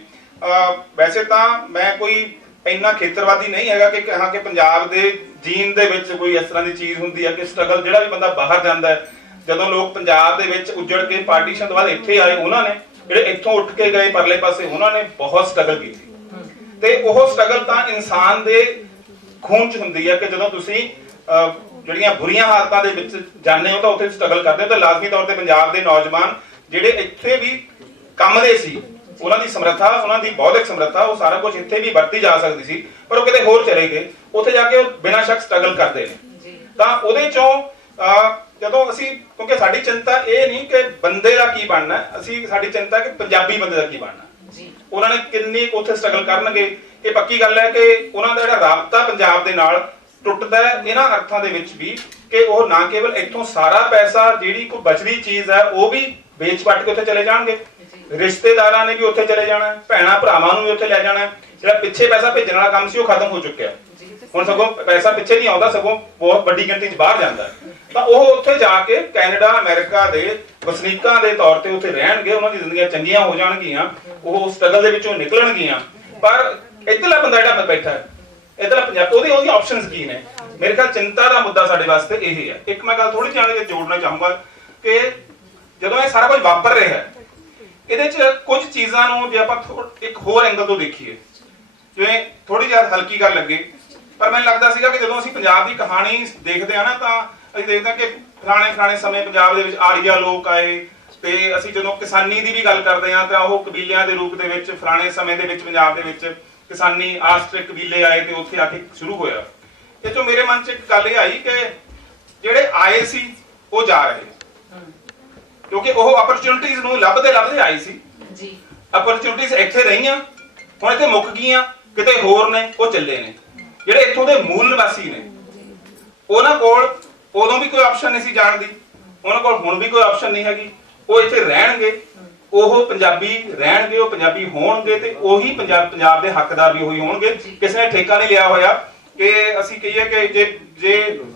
ਵੈਸੇ ਤਾਂ ਮੈਂ ਕੋਈ ਇੰਨਾ ਖੇਤਰਵਾਦੀ ਨਹੀਂ ਹੈਗਾ ਕਿ ਕਹਾਂ ਕਿ ਪੰਜਾਬ ਦੇ ਜੀਨ ਦੇ ਵਿੱਚ ਕੋਈ ਇਸ ਤਰ੍ਹਾਂ ਦੀ ਚੀਜ਼ ਹੁੰਦੀ ਹੈ ਕਿ ਸਟਰਗਲ, ਜਿਹੜਾ ਵੀ ਬੰਦਾ ਬਾਹਰ ਜਾਂਦਾ ਹੈ, ਜਦੋਂ ਲੋਕ ਪੰਜਾਬ ਦੇ ਵਿੱਚ ਉੱਜੜ ਕੇ ਪਾਰਟੀਸ਼ਨ ਤੋਂ ਬਾਅਦ ਇੱਥੇ ਆਏ, ਉਹਨਾਂ ਨੇ ਜਿਹੜੇ ਇੱਥੋਂ ਉੱਠ ਕੇ ਗਏ ਪਰਲੇ ਪਾਸੇ, ਉਹਨਾਂ ਨੇ ਬਹੁਤ ਸਟਰਗਲ ਕੀਤੀ ਤੇ ਉਹ ਸਟਰਗਲ ਤਾਂ ਇਨਸਾਨ ਦੇ ਖੂਨ 'ਚ ਹੁੰਦੀ ਹੈ ਕਿ ਜਦੋਂ ਤੁਸੀਂ ਜਿਹੜੀਆਂ ਬੁਰੀਆਂ ਹਾਲਤਾਂ ਦੇ ਵਿੱਚ ਜਾਂਦੇ ਹੋ ਤਾਂ ਉੱਥੇ ਸਟਰਗਲ ਕਰਦੇ ਹੋ। ਤਾਂ ਲਾਜ਼ਮੀ ਤੌਰ ਤੇ ਪੰਜਾਬ ਦੇ ਨੌਜਵਾਨ ਜਿਹੜੇ ਇੱਥੇ ਵੀ ਕੰਮ ਦੇ ਸੀ, ਉਹਨਾਂ ਦੀ ਸਮਰੱਥਾ, ਉਹਨਾਂ ਦੀ ਬੌਧਿਕ ਸਮਰੱਥਾ, ਉਹ ਸਾਰਾ ਕੁਝ ਇੱਥੇ ਵੀ ਵਰਤੀ ਜਾ ਸਕਦੀ ਸੀ, ਪਰ ਉਹ ਕਿਤੇ ਹੋਰ ਚਲੇ ਗਏ, ਉੱਥੇ ਜਾ ਕੇ ਉਹ ਬਿਨਾਂ ਸ਼ੱਕ ਸਟਰਗਲ ਕਰਦੇ ਨੇ। ਤਾਂ ਉਹਦੇ ਚੋਂ ਜਦੋਂ ਅਸੀਂ, ਕਿਉਂਕਿ ਸਾਡੀ ਚਿੰਤਾ ਇਹ ਨਹੀਂ ਕਿ ਬੰਦੇ ਦਾ ਕੀ ਬਣਨਾ, ਸਾਡੀ ਚਿੰਤਾ ਕਿ ਪੰਜਾਬੀ ਬੰਦੇ ਦਾ ਕੀ ਬਣਨਾ, ਉਹਨਾਂ ਨੇ ਕਿੰਨੀ ਉੱਥੇ ਸਟਰਗਲ ਕਰਨਗੇ। ਇਹ ਪੱਕੀ ਗੱਲ ਹੈ ਕਿ ਉਹਨਾਂ ਦਾ ਜਿਹੜਾ ਰਾਬਤਾ ਪੰਜਾਬ ਦੇ ਨਾਲ ਟੁੱਟਦਾ ਹੈ ਇਹਨਾਂ ਅਰਥਾਂ ਦੇ ਵਿੱਚ ਵੀ ਕਿ ਉਹ ਨਾ ਕੇਵਲ ਇੱਥੋਂ ਸਾਰਾ ਪੈਸਾ, ਜਿਹੜੀ ਕੋਈ ਬਚਦੀ ਚੀਜ਼ ਹੈ, ਉਹ ਵੀ ਵੇਚ ਵੱਟ ਕੇ ਉੱਥੇ ਚਲੇ ਜਾਣਗੇ, ਰਿਸ਼ਤੇਦਾਰਾਂ ਨੇ ਵੀ ਉੱਥੇ ਚਲੇ ਜਾਣਾ, ਭੈਣਾਂ ਭਰਾਵਾਂ ਨੂੰ ਵੀ ਉੱਥੇ ਲੈ ਜਾਣਾ। ਜਿਹੜਾ ਪਿੱਛੇ ਪੈਸਾ ਭੇਜਣ ਵਾਲਾ ਕੰਮ ਸੀ ਉਹ ਖਤਮ ਹੋ ਚੁੱਕਿਆ, ਹੁਣ ਸਗੋਂ ਪੈਸਾ ਪਿੱਛੇ ਨਹੀਂ ਆਉਂਦਾ, ਸਗੋਂ ਬਹੁਤ ਵੱਡੀ ਗਿਣਤੀ 'ਚ ਬਾਹਰ ਜਾਂਦਾ। ਤਾਂ ਉਹ ਉੱਥੇ ਜਾ ਕੇ ਕੈਨੇਡਾ, ਅਮਰੀਕਾ ਦੇ ਵਸਨੀਕਾਂ ਦੇ ਤੌਰ ਤੇ ਉੱਥੇ ਰਹਿਣਗੇ, ਉਹਨਾਂ ਦੀ ਜ਼ਿੰਦਗੀਆਂ ਚੰਗੀਆਂ ਹੋ ਜਾਣਗੀਆਂ, ਉਹ ਸਟਰਗਲ ਦੇ ਵਿੱਚੋਂ ਨਿਕਲਣਗੀਆਂ। ਪਰ ਇੱਧਰਲਾ ਬੰਦਾ ਜਿਹੜਾ ਬੈਠਾ ਹੈ, ਇੱਧਰਲਾ ਪੰਜਾਬ, ਉਹਦੀ ਆਪਸ਼ਨਸ ਕੀ ਨੇ? ਮੇਰੇ ਖਿਆਲ ਚਿੰਤਾ ਦਾ ਮੁੱਦਾ ਸਾਡੇ ਵਾਸਤੇ ਇਹ ਹੈ। ਇੱਕ ਮੈਂ ਗੱਲ ਥੋੜੀ ਜਿਹੀ ਜੋੜਨਾ ਚਾਹੂੰਗਾ ਕਿ ਜਦੋਂ ਇਹ ਸਾਰਾ ਕੁਝ ਵਾਪਰ ਰਿਹਾ ਹੈ, ਇਹਦੇ 'ਚ ਕੁਝ ਚੀਜ਼ਾਂ ਨੂੰ ਜੇ ਆਪਾਂ ਇੱਕ ਹੋਰ ਐਂਗਲ ਤੋਂ ਦੇਖੀਏ, ਜਿਵੇਂ ਥੋੜੀ ਜਿਹੀ ਹਲਕੀ ਗੱਲ ਲੱਗੇ, ਪਰ ਮੈਨੂੰ ਲੱਗਦਾ ਸੀਗਾ ਕਿ ਜਦੋਂ ਅਸੀਂ ਪੰਜਾਬ ਦੀ ਕਹਾਣੀ ਦੇਖਦੇ ਆ ਨਾ, ਤਾਂ ਅਸੀਂ ਦੇਖਦੇ ਹਾਂ ਕਿ ਪੁਰਾਣੇ ਸਮੇਂ ਪੰਜਾਬ ਦੇ ਵਿੱਚ ਆਰੀਆ ਲੋਕ ਆਏ, ਤੇ ਅਸੀਂ ਜਦੋਂ ਕਿਸਾਨੀ ਦੀ ਵੀ ਗੱਲ ਕਰਦੇ ਹਾਂ ਤਾਂ ਉਹ ਕਬੀਲਿਆਂ ਦੇ ਰੂਪ ਦੇ ਵਿੱਚ ਪੁਰਾਣੇ ਸਮੇਂ ਦੇ ਵਿੱਚ ਪੰਜਾਬ ਦੇ ਵਿੱਚ ਕਿਸਾਨੀ ਆਸ਼ਰਿਤ ਕਬੀਲੇ ਆਏ ਤੇ ਉੱਥੇ ਆ ਕੇ ਸ਼ੁਰੂ ਹੋਇਆ। ਇਹ ਤੋਂ ਮੇਰੇ ਮਨ 'ਚ ਇੱਕ ਗੱਲ ਇਹ ਆਈ ਕਿ ਜਿਹੜੇ ਆਏ ਸੀ ਉਹ ਜਾ ਰਹੇ, ਕਿਉਂਕਿ ਉਹ ਅਪਰਚੁਨਿਟੀਜ਼ ਨੂੰ ਲੱਭਦੇ ਆਏ ਸੀ ਜੀ। ਅਪਰਚੁਨਿਟੀਜ਼ ਇੱਥੇ ਰਹੀਆਂ, ਹੁਣ ਇੱਥੇ ਮੁੱਕ ਗਈਆਂ, ਕਿਤੇ ਹੋਰ ਨੇ, ਉਹ ਚੱਲੇ ਨੇ। ਜਿਹੜੇ ਇੱਥੋਂ ਦੇ ਮੂਲ ਨਿਵਾਸੀ ਨੇ, ਉਹਨਾਂ ਕੋਲ ਉਦੋਂ ਵੀ ਕੋਈ ਆਪਸ਼ਨ ਨਹੀਂ ਸੀ ਜਾਣ ਦੀ, ਉਹਨਾਂ ਕੋਲ ਹੁਣ ਵੀ ਕੋਈ ਆਪਸ਼ਨ ਨਹੀਂ ਹੈਗੀ। ਉਹ ਇੱਥੇ ਰਹਿਣਗੇ, ਉਹ ਪੰਜਾਬੀ ਰਹਿਣਗੇ, ਉਹ ਪੰਜਾਬੀ ਹੋਣਗੇ ਤੇ ਉਹੀ ਪੰਜਾਬ ਦੇ ਹੱਕਦਾਰ ਵੀ ਉਹੀ ਹੋਣਗੇ। ਕਿਸੇ ਨੇ ਠੇਕਾ ਨਹੀਂ ਲਿਆ ਹੋਇਆ ਕਿ ਅਸੀਂ ਕਹੀਏ ਕਿ ਜੇ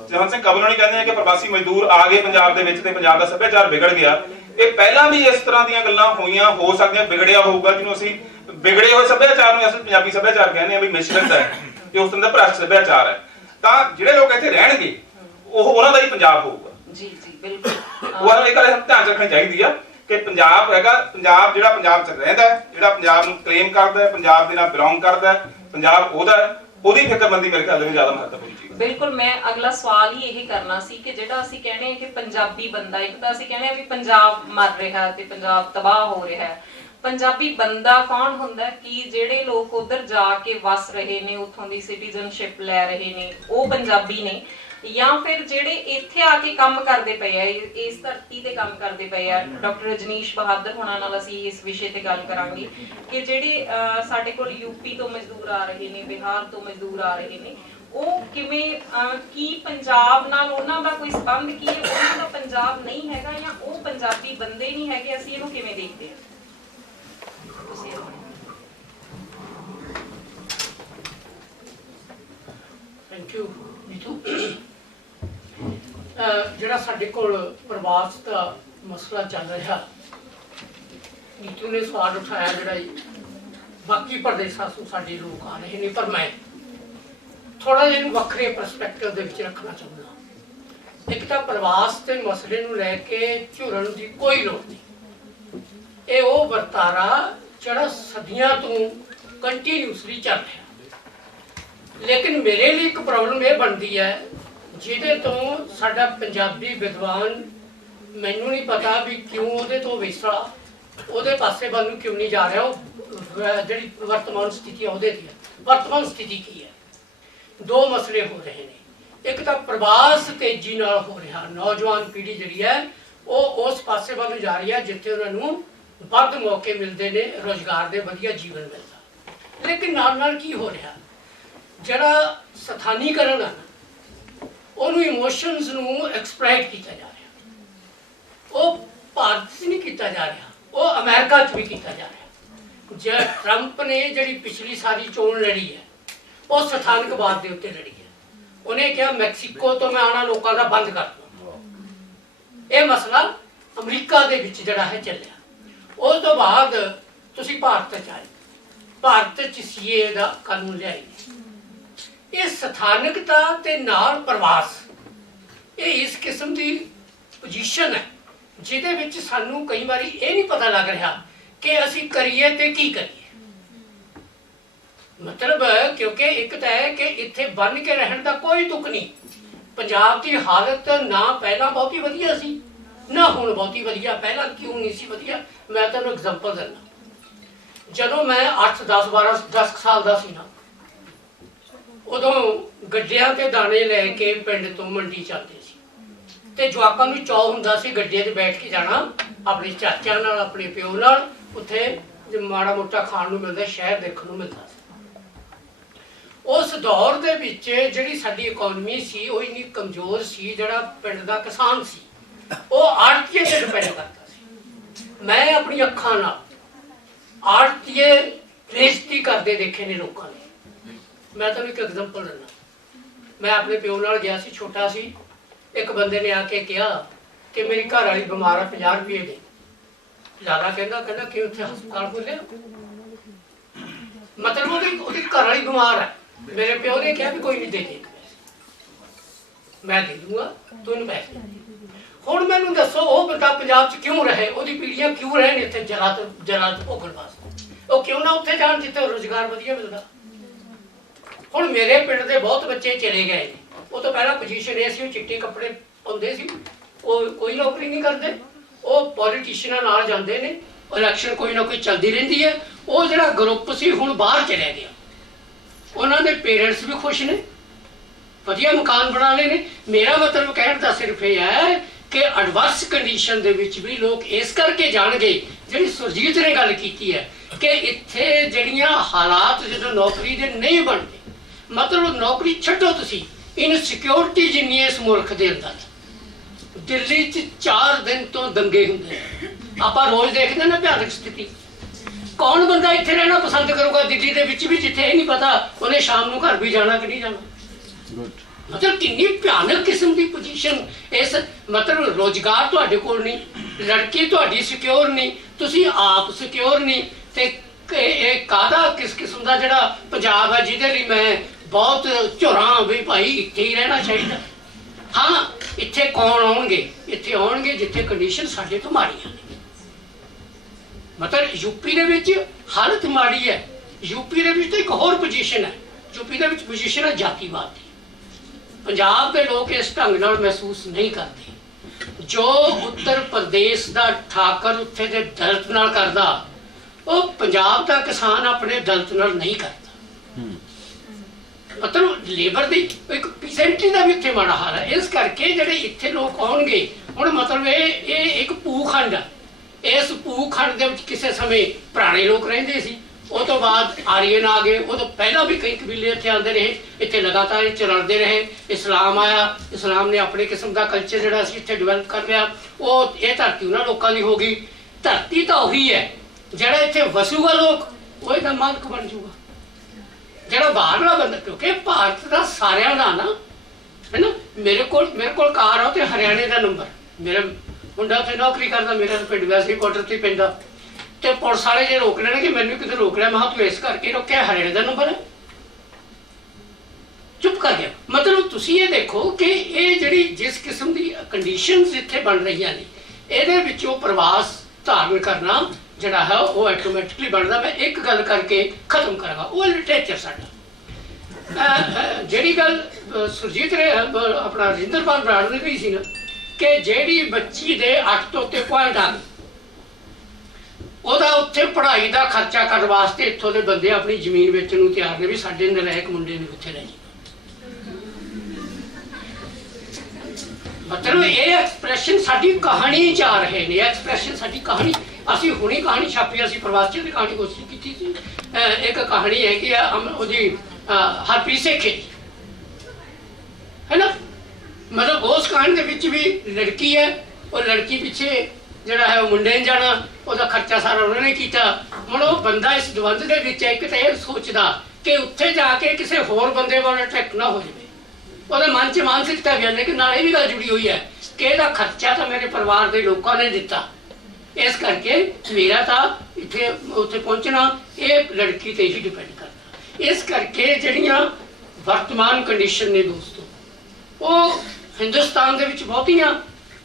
ਜਹਨ ਸਿੰਘ ਕਬਲੋਂ ਕਹਿੰਦੇ ਆ ਕਿ ਪ੍ਰਵਾਸੀ ਮਜ਼ਦੂਰ ਆ ਗਏ ਪੰਜਾਬ ਦੇ ਵਿੱਚ ਤੇ ਪੰਜਾਬ ਦਾ ਸੱਭਿਆਚਾਰ ਵਿਗੜ ਗਿਆ। ਇਹ ਪਹਿਲਾਂ ਵੀ ਇਸ ਤਰ੍ਹਾਂ ਦੀਆਂ ਗੱਲਾਂ ਹੋਈਆਂ, ਹੋ ਸਕਦੀਆਂ ਵਿਗੜਿਆ ਹੋਊਗਾ, ਜਿਹਨੂੰ ਅਸੀਂ ਵਿਗੜੇ ਹੋਏ ਸੱਭਿਆਚਾਰ ਨੂੰ ਅਸੀਂ ਪੰਜਾਬੀ ਸੱਭਿਆਚਾਰ ਕਹਿੰਦੇ ਆ ਵੀ ਮਿਸ਼ਰਤ ਹੈ, ਇਹ ਉਸ ਤਰ੍ਹਾਂ ਦਾ ਭ੍ਰਸ਼ਟ ਸੱਭਿਆਚਾਰ ਹੈ। ਤਾਂ ਜਿਹੜੇ ਲੋਕ ਇੱਥੇ ਰਹਿਣਗੇ ਉਹ ਉਹਨਾਂ ਦਾ ਹੀ ਪੰਜਾਬ ਹੋਊਗਾ। ਜੀ ਬਿਲਕੁਲ, ਉਹ ਇਹ ਗੱਲ ਧਿਆਨ ਰੱਖਣੀ ਚਾਹੀਦੀ ਆ ਕਿ ਪੰਜਾਬ ਹੈਗਾ, ਪੰਜਾਬ ਜਿਹੜਾ ਪੰਜਾਬ 'ਚ ਰਹਿੰਦਾ ਹੈ, ਜਿਹੜਾ ਪੰਜਾਬ ਨੂੰ ਕਲੇਮ ਕਰਦਾ ਹੈ, ਪੰਜਾਬ ਦੇ ਨਾਲ ਬਿਲੋਂਗ ਕਰਦਾ ਹੈ, ਪੰਜਾਬ ਉਹਦਾ ਹੈ, ਉਹਦੀ ਫਿਕਰਮੰਦੀ ਮੇਰੇ ਖਿਆਲ ਦੇ ਵਿੱਚ ਜ਼ਿਆਦਾ ਮਹੱਤਵਪੂਰਨ ਚੀਜ਼ ਹੈ। ਬਿਲਕੁਲ, ਮੈਂ ਅਗਲਾ ਸਵਾਲ ਹੀ ਇਹ ਕਰਨਾ ਸੀ ਕਿ ਜਿਹੜਾ ਅਸੀਂ ਕਹਿੰਦੇ ਹਾਂ ਕਿ ਪੰਜਾਬੀ ਬੰਦਾ, ਇੱਕ ਤਾਂ ਅਸੀਂ ਕਹਿੰਦੇ ਹਾਂ ਵੀ ਪੰਜਾਬ ਮਰ ਰਿਹਾ ਤੇ ਪੰਜਾਬ ਤਬਾਹ ਹੋ ਰਿਹਾ ਹੈ, ਪੰਜਾਬੀ ਬੰਦਾ ਕੌਣ ਹੁੰਦਾ ਕਿ ਜਿਹੜੇ ਲੋਕ ਉਧਰ ਜਾ ਕੇ ਵਸ ਰਹੇ ਨੇ, ਉੱਥੋਂ ਦੀ ਸਿਟੀਜ਼ਨਸ਼ਿਪ ਲੈ ਰਹੇ ਨੇ, ਉਹ ਪੰਜਾਬੀ ਨੇ, ਜਾਂ ਫਿਰ ਜਿਹੜੇ ਇੱਥੇ ਆ ਕੇ ਕੰਮ ਕਰਦੇ ਪਏ ਆ, ਇਸ ਧਰਤੀ ਤੇ ਕੰਮ ਕਰਦੇ ਪਏ ਆ। ਡਾਕਟਰ ਰਜਨੀਸ਼ ਬਹਾਦਰ ਹੋਣਾ ਨਾਲ ਅਸੀਂ ਇਸ ਵਿਸ਼ੇ ਤੇ ਗੱਲ ਕਰਾਂਗੇ ਕਿ ਜਿਹੜੇ ਸਾਡੇ ਕੋਲ ਯੂਪੀ ਤੋਂ ਮਜ਼ਦੂਰ ਆ ਰਹੇ ਨੇ, ਬਿਹਾਰ ਤੋਂ ਮਜ਼ਦੂਰ ਆ ਰਹੇ ਨੇ, ਉਹ ਕਿਵੇਂ ਕੀ ਪੰਜਾਬ ਨਾਲ ਉਹਨਾਂ ਦਾ ਕੋਈ ਸੰਬੰਧ ਕੀ ਹੈ, ਉਹਨਾਂ ਦਾ ਪੰਜਾਬ ਨਹੀਂ ਹੈਗਾ ਜਾਂ ਉਹ ਪੰਜਾਬੀ ਬੰਦੇ ਨਹੀਂ ਹੈਗੇ, ਅਸੀਂ ਇਹਨੂੰ ਕਿਵੇਂ ਦੇਖਦੇ ਹਾਂ? Thank you Neetu. ਜਿਹੜਾ ਸਾਡੇ ਕੋਲ ਪ੍ਰਵਾਸ ਦਾ ਮਸਲਾ ਚੱਲ ਰਿਹਾ, ਨੀਤੂ ਨੇ ਸਵਾਲ ਉਠਾਇਆ ਜਿਹੜਾ ਬਾਕੀ ਪ੍ਰਦੇਸ਼ਾਂ ਤੋਂ ਸਾਡੇ ਲੋਕ ਆ ਰਹੇ ਨੇ, ਪਰ ਮੈਂ ਥੋੜਾ ਜਿਹਾ ਵੱਖਰੇ ਪਰਸਪੈਕਟਿਵ ਦੇ ਵਿੱਚ ਰੱਖਣਾ ਚਾਹੁੰਦਾ। ਇੱਕ ਤਾਂ ਪ੍ਰਵਾਸ ਦੇ ਮਸਲੇ ਨੂੰ ਲੈ ਕੇ ਝੁਰਨ ਦੀ ਕੋਈ ਲੋੜ ਨਹੀਂ। ਇਹ ਉਹ ਵਰਤਾਰਾ ਜਿਹੜਾ ਸਦੀਆਂ ਤੋਂ ਕੰਟੀਨਿਊਸਲੀ ਚੱਲ ਰਿਹਾ। ਲੇਕਿਨ ਮੇਰੇ ਲਈ ਇੱਕ ਪ੍ਰੋਬਲਮ ਇਹ ਬਣਦੀ ਹੈ ਜਿਹਦੇ ਤੋਂ ਸਾਡਾ ਪੰਜਾਬੀ ਵਿਦਵਾਨ, ਮੈਨੂੰ ਨਹੀਂ ਪਤਾ ਵੀ ਕਿਉਂ ਉਹਦੇ ਤੋਂ ਵਿਸਰਾ ਉਹਦੇ ਪਾਸੇ ਵੱਲ ਨੂੰ ਕਿਉਂ ਨਹੀਂ ਜਾ ਰਿਹਾ। ਉਹ ਜਿਹੜੀ ਵਰਤਮਾਨ ਸਥਿਤੀ ਉਹਦੇ ਦੀ ਹੈ। ਵਰਤਮਾਨ ਸਥਿਤੀ ਕੀ ਹੈ? ਦੋ ਮਸਲੇ ਹੋ ਰਹੇ ਨੇ। ਇੱਕ ਤਾਂ ਪ੍ਰਵਾਸ ਤੇਜ਼ੀ ਨਾਲ ਹੋ ਰਿਹਾ, ਨੌਜਵਾਨ ਪੀੜ੍ਹੀ ਜਿਹੜੀ ਹੈ ਉਹ ਉਸ ਪਾਸੇ ਵੱਲ ਨੂੰ ਜਾ ਰਹੀ ਹੈ ਜਿੱਥੇ ਉਹਨਾਂ ਨੂੰ ਵੱਧ ਮੌਕੇ ਮਿਲਦੇ ਨੇ, ਰੁਜ਼ਗਾਰ ਦੇ ਵਧੀਆ ਜੀਵਨ ਮਿਲਦਾ। ਲੇਕਿਨ ਨਾਲ ਨਾਲ ਕੀ ਹੋ ਰਿਹਾ, ਜਿਹੜਾ ਸਥਾਨੀਕਰਨ ਹੈ ਉਹਨੂੰ ਇਮੋਸ਼ਨਸ ਨੂੰ ਐਕਸਪ੍ਰੈਸ ਕੀਤਾ ਜਾ ਰਿਹਾ। ਉਹ ਭਾਰਤ 'ਚ ਨਹੀਂ ਕੀਤਾ ਜਾ ਰਿਹਾ, ਉਹ ਅਮਰੀਕਾ 'ਚ ਵੀ ਕੀਤਾ ਜਾ ਰਿਹਾ। ਜੇ ਟਰੰਪ ਨੇ ਜਿਹੜੀ ਪਿਛਲੀ ਸਾਰੀ ਚੋਣ ਲੜੀ ਹੈ ਉਹ ਸਥਾਨਕਵਾਦ ਦੇ ਉੱਤੇ ਲੜੀ ਹੈ। ਉਹਨੇ ਕਿਹਾ ਮੈਕਸੀਕੋ ਤੋਂ ਮੈਂ ਆਉਣਾ ਲੋਕਾਂ ਦਾ ਬੰਦ ਕਰ ਦੂੰ। ਇਹ ਮਸਲਾ ਅਮਰੀਕਾ ਦੇ ਵਿੱਚ ਜਿਹੜਾ ਹੈ ਚੱਲਿਆ। ਉਸ ਤੋਂ ਬਾਅਦ ਤੁਸੀਂ ਭਾਰਤ 'ਚ ਆਏ, ਭਾਰਤ 'ਚ ਸੀਏ ਦਾ ਕਾਨੂੰਨ ਲਿਆਏ। ਇਹ ਸਥਾਨਕਤਾ ਤੇ ਨਾਲ ਪ੍ਰਵਾਸ, ਇਹ ਇਸ ਕਿਸਮ ਦੀ ਪੋਜੀਸ਼ਨ ਹੈ ਜਿਹਦੇ ਵਿੱਚ ਸਾਨੂੰ ਕਈ ਵਾਰੀ ਇਹ ਨਹੀਂ ਪਤਾ ਲੱਗ ਰਿਹਾ ਕਿ ਅਸੀਂ ਕਰੀਏ ਤੇ ਕੀ ਕਰੀਏ। ਮਤਲਬ ਕਿਉਂਕਿ ਇੱਕ ਤਾਂ ਹੈ ਕਿ ਇੱਥੇ ਬੰਨ ਕੇ ਰਹਿਣ ਦਾ ਕੋਈ ਤੁਕ ਨਹੀਂ। ਪੰਜਾਬ ਦੀ ਹਾਲਤ ਨਾ ਪਹਿਲਾਂ ਬਹੁਤੀ ਵਧੀਆ ਸੀ ਨਾ ਹੁਣ ਬਹੁਤੀ ਵਧੀਆ। ਪਹਿਲਾਂ ਕਿਉਂ ਨਹੀਂ ਸੀ ਵਧੀਆ? ਮੈਂ ਤੁਹਾਨੂੰ ਐਗਜ਼ਾਮਪਲ ਦਿੰਦਾ। ਜਦੋਂ ਮੈਂ 8, 10, 12, 10 ਸਾਲ ਦਾ ਸੀ ਨਾ, ਉਦੋਂ ਗੱਡਿਆਂ ਤੇ ਦਾਣੇ ਲੈ ਕੇ ਪਿੰਡ ਤੋਂ ਮੰਡੀ ਜਾਂਦੇ ਸੀ ਤੇ ਜਵਾਕਾਂ ਨੂੰ ਚਾਅ ਹੁੰਦਾ ਸੀ ਗੱਡੀਆਂ 'ਤੇ ਬੈਠ ਕੇ ਜਾਣਾ, ਆਪਣੇ ਚਾਚਿਆਂ ਨਾਲ, ਆਪਣੇ ਪਿਓ ਨਾਲ। ਉੱਥੇ ਮਾੜਾ ਮੋਟਾ ਖਾਣ ਨੂੰ ਮਿਲਦਾ, ਸ਼ਹਿਰ ਦੇਖਣ ਨੂੰ ਮਿਲਦਾ ਸੀ। ਉਸ ਦੌਰ ਦੇ ਵਿੱਚ ਜਿਹੜੀ ਸਾਡੀ ਇਕੋਨਮੀ ਸੀ ਉਹ ਇੰਨੀ ਕਮਜ਼ੋਰ ਸੀ। ਜਿਹੜਾ ਪਿੰਡ ਦਾ ਕਿਸਾਨ ਸੀ ਉਹ ਆੜ੍ਹਤੀਏ ਤੇ ਡਿਪੈਂਡ ਕਰਦਾ ਸੀ। ਮੈਂ ਆਪਣੀ ਅੱਖਾਂ ਨਾਲ ਆੜ੍ਹਤੀਏ ਬੇਇੱਜ਼ਤੀ ਕਰਦੇ ਦੇਖੇ ਨੇ ਲੋਕਾਂ ਨੇ। ਮੈਂ ਤੁਹਾਨੂੰ ਇੱਕ ਐਗਜ਼ਾਮਪਲ ਦਿੰਦਾ। ਮੈਂ ਆਪਣੇ ਪਿਓ ਨਾਲ ਗਿਆ ਸੀ, ਛੋਟਾ ਸੀ। ਇੱਕ ਬੰਦੇ ਨੇ ਆ ਕੇ ਕਿਹਾ ਕਿ ਮੇਰੀ ਘਰ ਵਾਲੀ ਬਿਮਾਰ ਆ, 50 ਰੁਪਏ ਦੇ। ਲਾਲਾ ਕਹਿੰਦਾ ਕਿ ਉੱਥੇ ਹਸਪਤਾਲ ਖੋਲ੍ਹਿਆ? ਮਤਲਬ ਉਹਦੀ ਘਰ ਵਾਲੀ ਬਿਮਾਰ ਹੈ। ਮੇਰੇ ਪਿਓ ਨੇ ਕਿਹਾ ਵੀ ਕੋਈ ਨਹੀਂ, ਦੇ ਦੇ ਮੈਂ ਦੇ ਦੂੰਗਾ, ਤੂੰ ਇਹਨੂੰ ਪੈਸੇ। ਹੁਣ ਮੈਨੂੰ ਦੱਸੋ ਉਹ ਬੰਦਾ ਪੰਜਾਬ 'ਚ ਕਿਉਂ ਰਹੇ? ਉਹਦੀ ਪੀੜ੍ਹੀਆਂ ਕਿਉਂ ਰਹਿਣ ਇੱਥੇ ਜਲਾਤ ਭੋਗਣ ਵਾਸਤੇ? ਉਹ ਕਿਉਂ ਨਾ ਉੱਥੇ ਜਾਣ ਜਿੱਥੇ ਰੁਜ਼ਗਾਰ ਵਧੀਆ ਮਿਲਦਾ? ਹੁਣ ਮੇਰੇ ਪਿੰਡ ਦੇ ਬਹੁਤ ਬੱਚੇ ਚਲੇ ਗਏ ਨੇ। ਉਹ ਤੋਂ ਪਹਿਲਾਂ ਪੋਜੀਸ਼ਨ ਇਹ ਸੀ, ਉਹ ਚਿੱਟੇ ਕੱਪੜੇ ਪਾਉਂਦੇ ਸੀ, ਉਹ ਕੋਈ ਨੌਕਰੀ ਨਹੀਂ ਕਰਦੇ, ਉਹ ਪੋਲੀਟੀਸ਼ੀਅਨਾਂ ਨਾਲ ਜਾਂਦੇ ਨੇ, ਇਲੈਕਸ਼ਨ ਕੋਈ ਨਾ ਕੋਈ ਚੱਲਦੀ ਰਹਿੰਦੀ ਹੈ। ਉਹ ਜਿਹੜਾ ਗਰੁੱਪ ਸੀ ਹੁਣ ਬਾਹਰ ਚਲਿਆ ਗਿਆ। ਉਹਨਾਂ ਦੇ ਪੇਰੈਂਟਸ ਵੀ ਖੁਸ਼ ਨੇ, ਵਧੀਆ ਮਕਾਨ ਬਣਾ ਲਏ ਨੇ। ਮੇਰਾ ਮਤਲਬ ਕਹਿਣ ਦਾ ਸਿਰਫ ਇਹ ਹੈ ਕਿ ਐਡਵਰਸ ਕੰਡੀਸ਼ਨ ਦੇ ਵਿੱਚ ਵੀ ਲੋਕ ਇਸ ਕਰਕੇ ਜਾਣਗੇ, ਜਿਹੜੀ ਸੁਰਜੀਤ ਨੇ ਗੱਲ ਕੀਤੀ ਹੈ ਕਿ ਇੱਥੇ ਜਿਹੜੀਆਂ ਹਾਲਾਤ ਜਦੋਂ ਨੌਕਰੀ ਦੇ ਨਹੀਂ ਬਣਦੇ, ਮਤਲਬ ਨੌਕਰੀ ਛੱਡੋ ਤੁਸੀਂ, ਇਨਸਿਕਿਉਰਿਟੀ ਜਿੰਨੀ ਇਸ ਮੁਲਕ ਦੇ ਅੰਦਰ। ਦਿੱਲੀ 'ਚ 4 ਦਿਨ ਤੋਂ ਦੰਗੇ ਹੁੰਦੇ ਆਪਾਂ ਰੋਜ਼ ਦੇਖਦੇ ਨਾ ਭਿਆਨਕ ਸਥਿਤੀ। ਕੌਣ ਬੰਦਾ ਇੱਥੇ ਰਹਿਣਾ ਪਸੰਦ ਕਰੂਗਾ ਦਿੱਲੀ ਦੇ ਵਿੱਚ ਵੀ, ਜਿੱਥੇ ਇਹ ਨਹੀਂ ਪਤਾ ਉਹਨੇ ਸ਼ਾਮ ਨੂੰ ਘਰ ਵੀ ਜਾਣਾ ਕਿ ਨਹੀਂ ਜਾਣਾ? ਮਤਲਬ ਕਿੰਨੀ ਭਿਆਨਕ ਕਿਸਮ ਦੀ ਪੋਜੀਸ਼ਨ। ਇਸ ਮਤਲਬ ਰੋਜ਼ਗਾਰ ਤੁਹਾਡੇ ਕੋਲ ਨਹੀਂ, ਲੜਕੀ ਤੁਹਾਡੀ ਸਿਕਿਉਰ ਨਹੀਂ, ਤੁਸੀਂ ਆਪ ਸਿਕਿਉਰ ਨਹੀਂ। ਤੇ ਇਹ ਕਾਹਦਾ ਕਿਸ ਕਿਸਮ ਦਾ ਜਿਹੜਾ ਪੰਜਾਬ ਹੈ ਜਿਹਦੇ ਲਈ ਮੈਂ ਬਹੁਤ ਝੁਰਾਂ ਵੀ ਭਾਈ ਇੱਥੇ ਹੀ ਰਹਿਣਾ ਚਾਹੀਦਾ। ਹਾਂ, ਇੱਥੇ ਕੌਣ ਆਉਣਗੇ? ਇੱਥੇ ਆਉਣਗੇ ਜਿੱਥੇ ਕੰਡੀਸ਼ਨ ਸਾਡੇ ਤੋਂ ਮਾੜੀਆਂ ਨੇ। ਮਤਲਬ ਯੂਪੀ ਦੇ ਵਿੱਚ ਹਾਲਤ ਮਾੜੀ ਹੈ। ਯੂਪੀ ਦੇ ਵਿੱਚ ਤਾਂ ਇੱਕ ਹੋਰ ਪੋਜੀਸ਼ਨ ਹੈ। ਯੂਪੀ ਦੇ ਵਿੱਚ ਪੋਜੀਸ਼ਨ ਹੈ ਜਾਤੀਵਾਦ ਦੀ। ਪੰਜਾਬ ਦੇ ਲੋਕ ਇਸ ਢੰਗ ਨਾਲ ਮਹਿਸੂਸ ਨਹੀਂ ਕਰਦੇ। ਜੋ ਉੱਤਰ ਪ੍ਰਦੇਸ਼ ਦਾ ਠਾਕਰ ਉੱਥੇ ਦੇ ਦਲਿਤ ਨਾਲ ਕਰਦਾ, ਉਹ ਪੰਜਾਬ ਦਾ ਕਿਸਾਨ ਆਪਣੇ ਦਲਤ ਨਾਲ ਨਹੀਂ ਕਰਦਾ। ਮਤਲਬ ਲੇਬਰ ਦੀ ਇੱਕ ਪਰਸੈਂਟੇਜ ਦਾ ਵੀ ਇੱਥੇ ਮਾੜਾ ਹਾਲ ਹੈ। ਇਸ ਕਰਕੇ ਜਿਹੜੇ ਇੱਥੇ ਲੋਕ ਆਉਣਗੇ, ਹੁਣ ਮਤਲਬ ਇਹ ਇੱਕ ਭੂਖੰਡ ਆ। ਇਸ ਭੂਖੰਡ ਦੇ ਵਿੱਚ ਕਿਸੇ ਸਮੇਂ ਪੁਰਾਣੇ ਲੋਕ ਰਹਿੰਦੇ ਸੀ, ਉਹ ਤੋਂ ਬਾਅਦ ਆਰੀਅਨ ਆ ਗਏ, ਉਹ ਤੋਂ ਪਹਿਲਾਂ ਵੀ ਕਈ ਕਬੀਲੇ ਇੱਥੇ ਆਉਂਦੇ ਰਹੇ, ਇੱਥੇ ਲਗਾਤਾਰ ਚਲਦੇ ਰਹੇ। ਇਸਲਾਮ ਆਇਆ, ਇਸਲਾਮ ਨੇ ਆਪਣੇ ਕਿਸਮ ਦਾ ਕਲਚਰ ਜਿਹੜਾ ਅਸੀਂ ਇੱਥੇ ਡਿਵੈਲਪ ਕਰ ਲਿਆ। ਉਹ ਇਹ ਧਰਤੀ ਉਹਨਾਂ ਲੋਕਾਂ ਦੀ ਹੋ ਗਈ। ਧਰਤੀ ਤਾਂ ਉਹੀ ਹੈ, ਜਿਹੜਾ ਇੱਥੇ ਵਸੂਗਾ ਲੋਕ ਉਹ ਇਹਦਾ ਮਾਲਕ ਬਣ ਜਾਊਗਾ। ਜਿਹੜਾ ਬਾਹਰਲਾ ਬੰਦਾ, ਕਿਉਂਕਿ ਭਾਰਤ ਦਾ ਸਾਰਿਆਂ ਦਾ ਨਾ ਹੈ ਨਾ। ਮੇਰੇ ਕੋਲ ਕਾਰ ਆ ਤੇ ਹਰਿਆਣੇ ਦਾ ਨੰਬਰ, ਮੇਰਾ ਮੁੰਡਾ ਉੱਥੇ ਨੌਕਰੀ ਕਰਦਾ, ਮੇਰਾ ਪਿੰਡ ਵੈਸੇ ਬਾਰਡਰ ਤੇ ਪੈਂਦਾ, ਤੇ ਪੁਲਿਸ ਵਾਲੇ ਜੇ ਰੋਕ ਲੈਣਗੇ, ਮੈਨੂੰ ਕਿਤੇ ਰੋਕ ਲਿਆ, ਮੈਂ ਕਿਹਾ ਤੂੰ ਇਸ ਕਰਕੇ ਰੋਕਿਆ, ਹਰਿਆਣੇ ਦਾ ਨੰਬਰ ਹੈ, ਚੁੱਪ ਕਰ ਗਿਆ। ਮਤਲਬ ਤੁਸੀਂ ਇਹ ਦੇਖੋ ਕਿ ਇਹ ਜਿਹੜੀ ਜਿਸ ਕਿਸਮ ਦੀ ਕੰਡੀਸ਼ਨਸ ਇੱਥੇ ਬਣ ਰਹੀਆਂ ਨੇ, ਇਹਦੇ ਵਿੱਚੋਂ ਪ੍ਰਵਾਸ ਧਾਰਨ ਕਰਨਾ ਜਿਹੜਾ ਹੈ ਉਹ ਆਟੋਮੈਟਿਕਲੀ ਬਣਦਾ। ਮੈਂ ਇੱਕ ਗੱਲ ਕਰਕੇ ਖਤਮ ਕਰਾਂਗਾ, ਉਹ ਲਿਟਰੇਚਰ ਸਾਡਾ। ਜਿਹੜੀ ਗੱਲ ਸੁਰਜੀਤ ਨੇ ਆਪਣਾ ਰਿੰਦਰਪਾਲ ਬਰਾੜ ਨੇ ਕਹੀ ਸੀ ਨਾ, ਕਿ ਜਿਹੜੀ ਬੱਚੀ ਦੇ 8 ਤੋਂ ਉੱਤੇ ਪੁਆਇੰਟ ਆ ਗਏ, ਉਹਦਾ ਉੱਥੇ ਪੜ੍ਹਾਈ ਦਾ ਖਰਚਾ ਕਰਨ ਵਾਸਤੇ ਇੱਥੋਂ ਦੇ ਬੰਦੇ ਆਪਣੀ ਜ਼ਮੀਨ ਵੇਚਣ ਨੂੰ ਤਿਆਰ ਨੇ, ਵੀ ਸਾਡੇ ਨਲਾਇਕ ਮੁੰਡੇ ਨੂੰ ਉੱਥੇ ਲੈ ਜੀ। ਮਤਲਬ ਇਹ ਐਕਸਪ੍ਰੈਸ਼ਨ ਸਾਡੀ ਕਹਾਣੀ ਚ ਆ ਰਹੇ ਨੇ। ਐਕਸਪ੍ਰੈਸ਼ਨ ਸਾਡੀ ਕਹਾਣੀ, ਅਸੀਂ ਹੁਣੀ ਕਹਾਣੀ ਛਾਪੀ, ਅਸੀਂ ਪ੍ਰਵਾਸੀਆਂ ਦੀ ਕਹਾਣੀ ਕੋਸ਼ਿਸ਼ ਕੀਤੀ ਸੀ। ਇੱਕ ਕਹਾਣੀ ਹੈ ਕਿ ਉਹਦੀ ਹਰਪ੍ਰੀਤ ਸੇਖੀ ਹੈ ਨਾ। ਮਤਲਬ ਉਸ ਕਹਾਣੀ ਦੇ ਵਿੱਚ ਵੀ ਲੜਕੀ ਹੈ, ਉਹ ਲੜਕੀ ਪਿੱਛੇ ਜਿਹੜਾ ਹੈ ਉਹ ਮੁੰਡੇ ਨੇ ਜਾਣਾ, ਉਹਦਾ ਖਰਚਾ ਸਾਰਾ ਉਹਨਾਂ ਨੇ ਕੀਤਾ। ਹੁਣ ਉਹ ਬੰਦਾ ਇਸ ਦਵੰਦ ਦੇ ਵਿੱਚ ਇੱਕ ਤਾਂ ਇਹ ਸੋਚਦਾ ਕਿ ਉੱਥੇ ਜਾ ਕੇ ਕਿਸੇ ਹੋਰ ਬੰਦੇ ਵੱਲ ਅਟਰੈਕਟ ਨਾ ਹੋ ਜਾਵੇ। ਉਹਦੇ ਮਨ 'ਚ ਮਾਨਸਿਕਤਾ ਵੀ ਹੈ ਕਿ ਨਾਲ ਇਹ ਵੀ ਗੱਲ ਜੁੜੀ ਹੋਈ ਹੈ ਕਿ ਇਹਦਾ ਖਰਚਾ ਤਾਂ ਮੇਰੇ ਪਰਿਵਾਰ ਦੇ ਲੋਕਾਂ ਨੇ ਦਿੱਤਾ, ਇਸ ਕਰਕੇ ਮੇਰਾ ਤਾਂ ਇੱਥੇ ਉੱਥੇ ਪਹੁੰਚਣਾ ਇਹ ਲੜਕੀ ਤੇ ਹੀ ਡਿਪੈਂਡ ਕਰਦਾ। ਇਸ ਕਰਕੇ ਜਿਹੜੀਆਂ ਵਰਤਮਾਨ ਕੰਡੀਸ਼ਨ ਨੇ ਦੋਸਤੋ, ਉਹ ਹਿੰਦੁਸਤਾਨ ਦੇ ਵਿੱਚ ਬਹੁਤੀਆਂ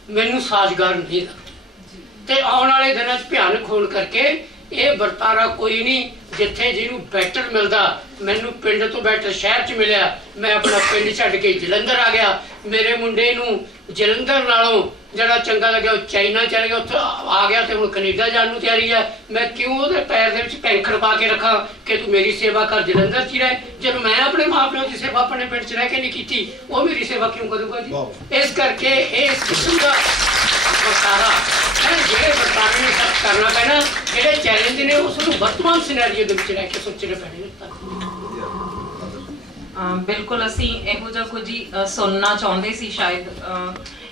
ਮੈਨੂੰ ਸਾਜ਼ਗਾਰ ਨਹੀਂ ਲੱਗਦੀਆਂ, ਤੇ ਆਉਣ ਵਾਲੇ ਦਿਨਾਂ 'ਚ ਭਿਆਨਕ ਹੋਣ ਕਰਕੇ ਇਹ ਵਰਤਾਰਾ ਕੋਈ ਨਹੀਂ। ਜਿੱਥੇ ਜਿਹਨੂੰ ਬੈਟਰ ਮਿਲਦਾ, ਮੈਨੂੰ ਪਿੰਡ ਤੋਂ ਬੈਟਰ ਸ਼ਹਿਰ 'ਚ ਮਿਲਿਆ, ਮੈਂ ਆਪਣਾ ਪਿੰਡ ਛੱਡ ਕੇ ਜਲੰਧਰ ਆ ਗਿਆ। ਮੇਰੇ ਮੁੰਡੇ ਨੂੰ ਜਲੰਧਰ ਨਾਲੋਂ ਜਿਹੜਾ ਚੰਗਾ ਲੱਗਿਆ ਉਹ ਚਾਈਨਾ ਚਲ ਗਿਆ, ਉੱਥੇ ਆ ਗਿਆ ਤੇ ਹੁਣ ਕੈਨੇਡਾ ਜਾਣ ਨੂੰ ਤਿਆਰੀ ਹੈ। ਮੈਂ ਕਿਉਂ ਉਹਦੇ ਪੈਰ ਦੇ ਵਿੱਚ ਪੈਂਖਰ ਪਾ ਕੇ ਰੱਖਾਂ ਕਿ ਤੂੰ ਮੇਰੀ ਸੇਵਾ ਕਰ, ਜਲੰਧਰ 'ਚ ਹੀ ਰਹਿ, ਜਦੋਂ ਮੈਂ ਆਪਣੇ ਮਾਂ-ਪਿਓ ਦੀ ਸੇਵਾ ਆਪਣੇ ਪਿੰਡ 'ਚ ਰਹਿ ਕੇ ਨਹੀਂ ਕੀਤੀ, ਉਹ ਮੇਰੀ ਸੇਵਾ ਕਿਉਂ ਕਰੂਗਾ ਜੀ। ਇਸ ਕਰਕੇ ਇਸ ਕਿਸਮ ਦਾ ਵਰਤਾਰਾ ਜਿਹੜੇ ਵਰਤਾਰੇ ਨੇ ਸਭ ਕਰਨਾ ਪੈਣਾ, ਜਿਹੜੇ ਚੈਲੰਜ ਨੇ ਉਸ ਨੂੰ ਵਰਤਮਾਨ ਸਿਨੈਰੀਓ ਦੇ ਵਿੱਚ ਰਹਿ ਕੇ ਸੋਚਣੇ ਪੈਣੇ। ਬਿਲਕੁਲ ਅਸੀਂ ਇਹੋ ਜਿਹਾ ਕੁਝ ਹੀ ਸੁਣਨਾ ਚਾਹੁੰਦੇ ਸੀ ਸ਼ਾਇਦ।